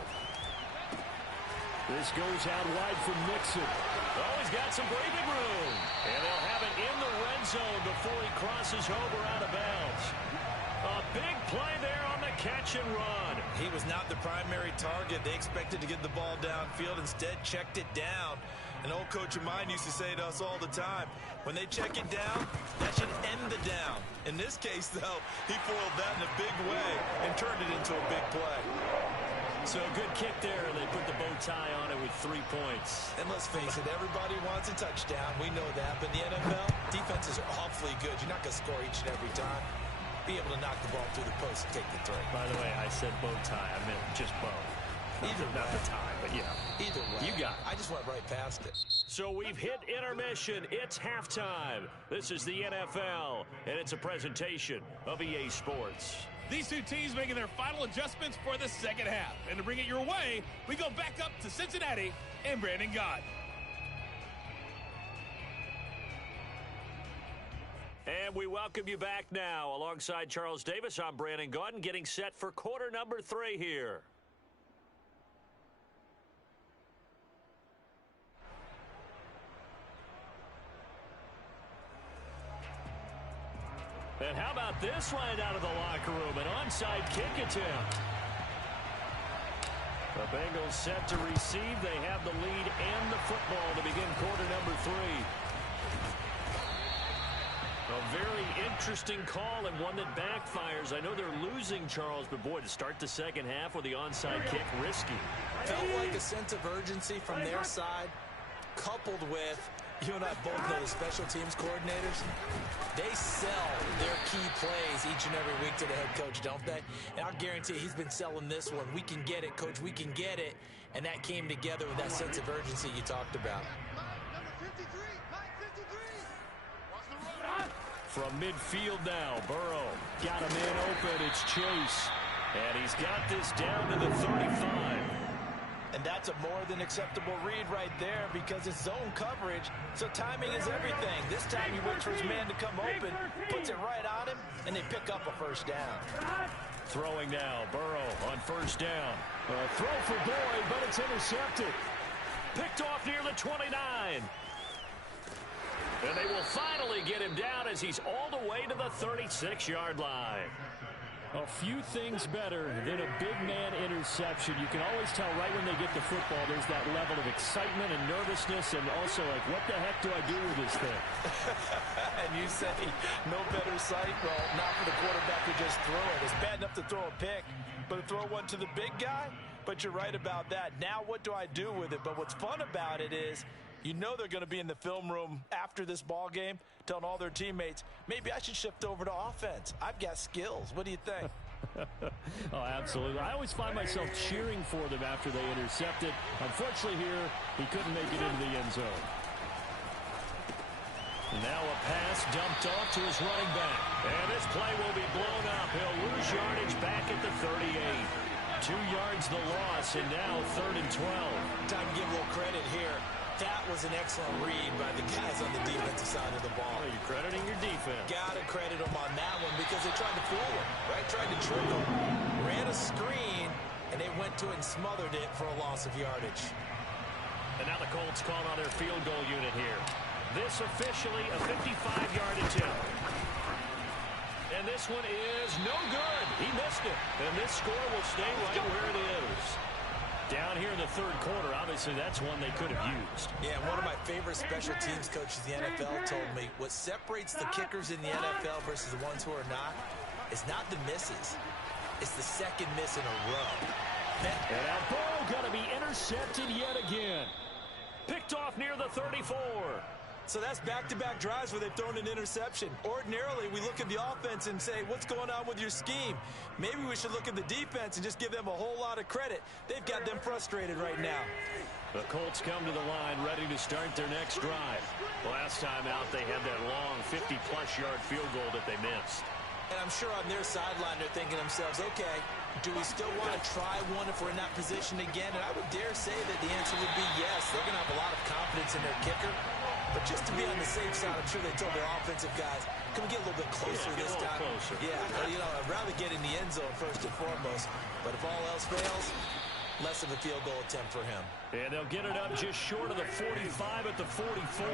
This goes out wide from Mixon. Oh, he's got some breathing room. And they'll have it in the red zone before he crosses over out of bounds. A big play there on the catch and run. He was not the primary target. They expected to get the ball downfield. Instead, checked it down. An old coach of mine used to say to us all the time, when they check it down, that should end the down. In this case, though, he foiled that in a big way and turned it into a big play. So a good kick there. They put the bow tie on it with 3 points. And let's face it, everybody wants a touchdown. We know that. But in the NFL, defenses are awfully good. You're not going to score each and every time. Be able to knock the ball through the post and take the throw. By the way, I said bow tie. I meant just bow. Either not the tie, but yeah. Either way. You got it. I just went right past it. So we've hit intermission. It's halftime. This is the NFL, and it's a presentation of EA Sports. These two teams making their final adjustments for the second half. And to bring it your way, we go back up to Cincinnati and Brandon Gott. And we welcome you back now. Alongside Charles Davis, I'm Brandon Gott, getting set for quarter number 3 here. And how about this right out of the locker room? An onside kick attempt. The Bengals set to receive. They have the lead and the football to begin quarter number 3. A very interesting call and one that backfires. I know they're losing, Charles, but boy, to start the second half with the onside kick, risky. Felt like a sense of urgency from their side, coupled with, you and I both know the special teams coordinators. They sell their key plays each and every week to the head coach, don't they? And I'll guarantee you he's been selling this one. We can get it, coach. We can get it. And that came together with that sense of urgency you talked about. Number 53, Mike 53. Watch the run. From midfield now, Burrow got a man open. It's Chase. And he's got this down to the 35. And that's a more than acceptable read right there because it's zone coverage, so timing is everything. This time he waits for his man to come open, puts it right on him, and they pick up a first down. Throwing now, Burrow on first down. A throw for Boyd, but it's intercepted. Picked off near the 29. And they will finally get him down as he's all the way to the 36-yard line. A few things better than a big man interception. You can always tell right when they get the football, there's that level of excitement and nervousness and also like, what the heck do I do with this thing? And you say, no better sight? Well, not for the quarterback who just threw it. It's bad enough to throw a pick, but to throw one to the big guy? But you're right about that. Now what do I do with it? But what's fun about it is, you know they're going to be in the film room after this ball game telling all their teammates, maybe I should shift over to offense. I've got skills. What do you think? Oh, absolutely. I always find myself cheering for them after they intercept it. Unfortunately here, he couldn't make it into the end zone. Now a pass dumped off to his running back. And this play will be blown up. He'll lose yardage back at the 38. 2 yards the loss, and now 3rd and 12. Time to give a little credit here. That was an excellent read by the guys on the defensive side of the ball. Oh, you're crediting your defense. Got to credit them on that one because they tried to fool him, right? Tried to trick him. Ran a screen, and they went to it and smothered it for a loss of yardage. And now the Colts call on their field goal unit here. This officially a 55-yard attempt. And this one is no good. He missed it. And this score will stay right where it is. Down here in the 3rd quarter, obviously that's one they could have used. Yeah, one of my favorite special teams coaches in the NFL told me what separates the kickers in the NFL versus the ones who are not is not the misses. It's the second miss in a row. And that ball going to be intercepted yet again. Picked off near the 34. So that's back-to-back drives where they've thrown an interception. Ordinarily, we look at the offense and say, what's going on with your scheme? Maybe we should look at the defense and just give them a whole lot of credit. They've got them frustrated right now. The Colts come to the line ready to start their next drive. Last time out, they had that long 50-plus yard field goal that they missed. And I'm sure on their sideline they're thinking to themselves, okay, do we still want to try one if we're in that position again? And I would dare say that the answer would be yes. They're going to have a lot of confidence in their kicker. But just to be on the safe side, I'm sure they told their offensive guys, can we get a little bit closer this time? Closer. Yeah, you know, I'd rather get in the end zone first and foremost. But if all else fails, less of a field goal attempt for him. And they'll get it up just short of the 45 at the 44.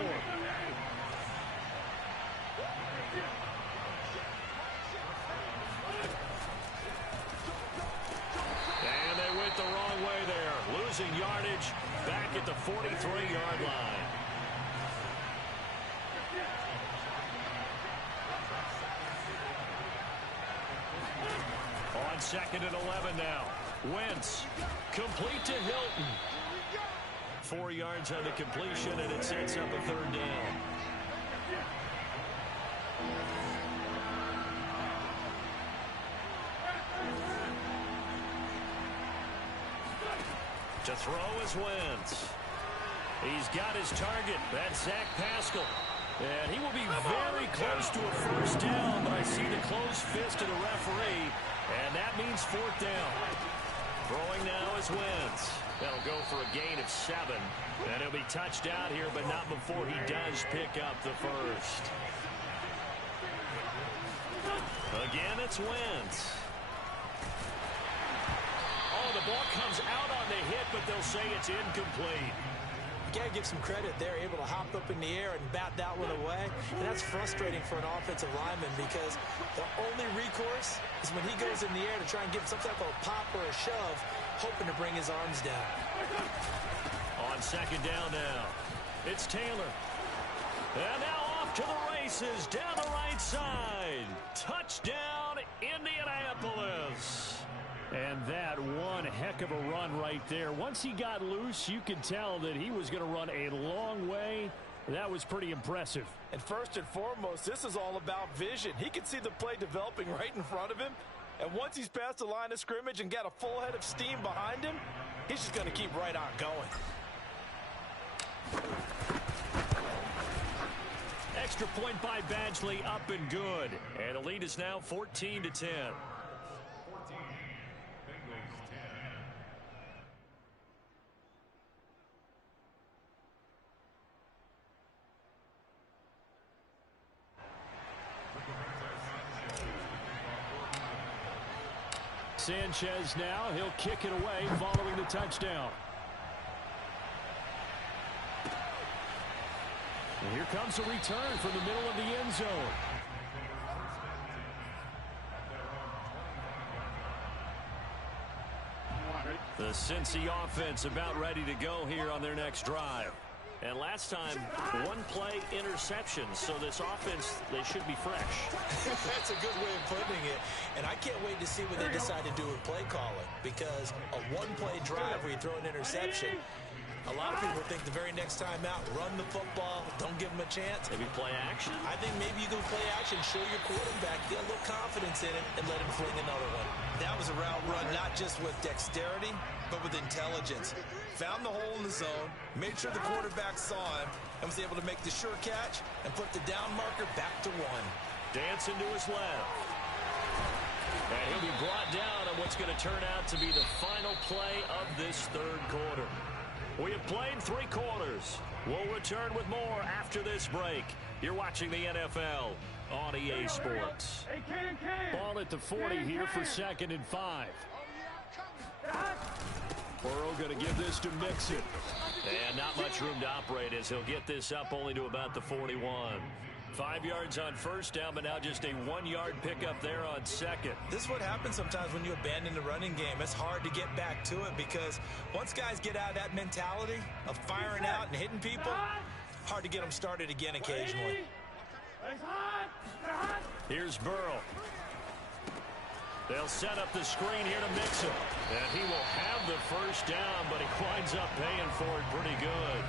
And they went the wrong way there. Losing yardage back at the 43-yard line. On 2nd and 11 now. Wentz, complete to Hilton. 4 yards on the completion, and it sets up a 3rd down. To throw is Wentz. He's got his target. That's Zach Pascal. And he will be very close to a first down, but I see the closed fist of the referee, and that means 4th down. Throwing now is Wentz. That'll go for a gain of 7. And he'll be touched out here, but not before he does pick up the first. Again, it's Wentz. Oh, the ball comes out on the hit, but they'll say it's incomplete. You got to give some credit. They're able to hop up in the air and bat that one away. And that's frustrating for an offensive lineman because the only recourse is when he goes in the air to try and give some type of a pop or a shove, hoping to bring his arms down. On second down now, it's Taylor. And now off to the races down the right side. Touchdown, Indianapolis. And that one heck of a run right there. Once he got loose, you could tell that he was going to run a long way. That was pretty impressive. And first and foremost, this is all about vision. He can see the play developing right in front of him. And once he's past the line of scrimmage and got a full head of steam behind him, he's just going to keep right on going. Extra point by Badgley, up and good. And the lead is now 14-10. Sanchez now, he'll kick it away following the touchdown. And here comes a return from the middle of the end zone. The Cincy offense about ready to go here on their next drive. And last time, one play interception. So this offense, they should be fresh. That's a good way of putting it. And I can't wait to see what they decide to do with play calling. Because a one-play drive where you throw an interception, a lot of people think the very next time out, run the football, don't give them a chance. Maybe play action? I think maybe you can play action, show your quarterback, get a little confidence in it, and let him fling another one. That was a route run not just with dexterity, but with intelligence. Found the hole in the zone, made sure the quarterback saw him, and was able to make the sure catch and put the down marker back to one. Dancing to his left. And he'll be brought down on what's going to turn out to be the final play of this third quarter. We have played 3 quarters. We'll return with more after this break. You're watching the NFL on EA Sports. Ball at the 40 here for 2nd and 5. Burrow going to give this to Mixon. And not much room to operate as he'll get this up only to about the 41. 5 yards on first down, but now just a 1-yard pickup there on second. This is what happens sometimes when you abandon the running game. It's hard to get back to it because once guys get out of that mentality of firing out and hitting people, hard to get them started again occasionally. Here's Burrow. They'll set up the screen here to Mixon. And he will have the first down, but he winds up paying for it pretty good.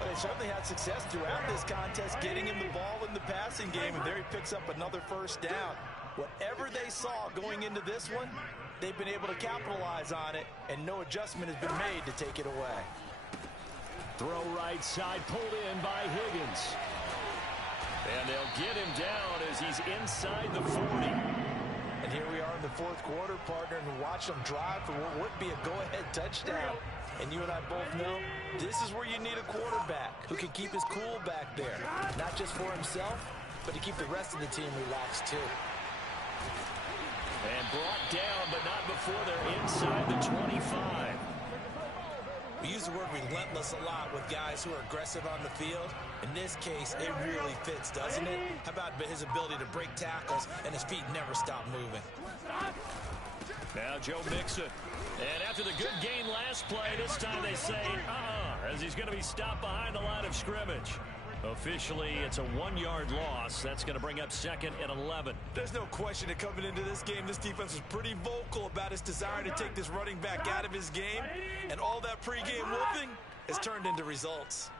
But they certainly had success throughout this contest, getting him the ball in the passing game, and there he picks up another first down. Whatever they saw going into this one, they've been able to capitalize on it, and no adjustment has been made to take it away. Throw right side, pulled in by Higgins. And they'll get him down as he's inside the 40. And here we are in the fourth quarter, partner, and watch them drive for what would be a go-ahead touchdown. And you and I both know this is where you need a quarterback who can keep his cool back there. Not just for himself, but to keep the rest of the team relaxed too. And brought down, but not before they're inside the 25. We use the word relentless a lot with guys who are aggressive on the field. In this case, it really fits, doesn't it? How about his ability to break tackles and his feet never stop moving? Now Joe Mixon. And after the good gain last play, this time they say, as he's going to be stopped behind the line of scrimmage. Officially, it's a 1-yard loss. That's going to bring up 2nd and 11. There's no question that coming into this game, this defense was pretty vocal about his desire to take this running back out of his game. And all that pregame whooping has turned into results.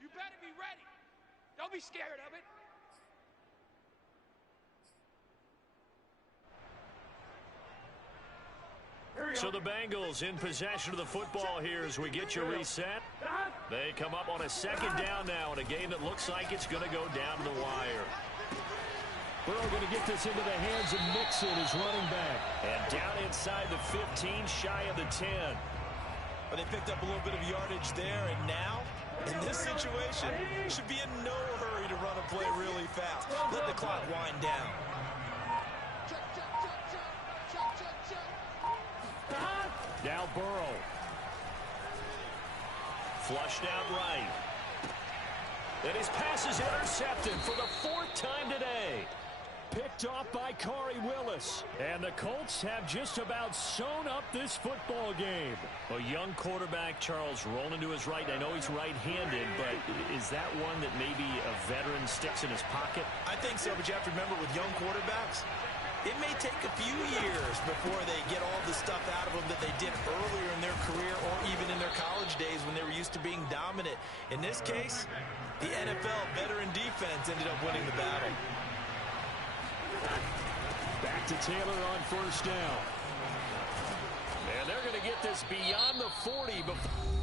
You better be ready. Don't be scared of it. So the Bengals in possession of the football here as we get you reset. They come up on a 2nd down now in a game that looks like it's going to go down to the wire. Burrow going to get this into the hands of Mixon, his running back. And down inside the 15, shy of the 10. But they picked up a little bit of yardage there, and now, in this situation, should be in no hurry to run a play really fast. Let the clock wind down. Now Burrow. Flushed out right. And his pass is intercepted for the 4th time today. Picked off by Corey Willis. And the Colts have just about sewn up this football game. A young quarterback, Charles, rolling to his right. I know he's right-handed, but is that one that maybe a veteran sticks in his pocket? I think so, but you have to remember with young quarterbacks, it may take a few years before they get all the stuff out of them that they did earlier in their career or even in their college days when they were used to being dominant. In this case, the NFL veteran defense ended up winning the battle. Back to Taylor on first down. And they're going to get this beyond the 40 before.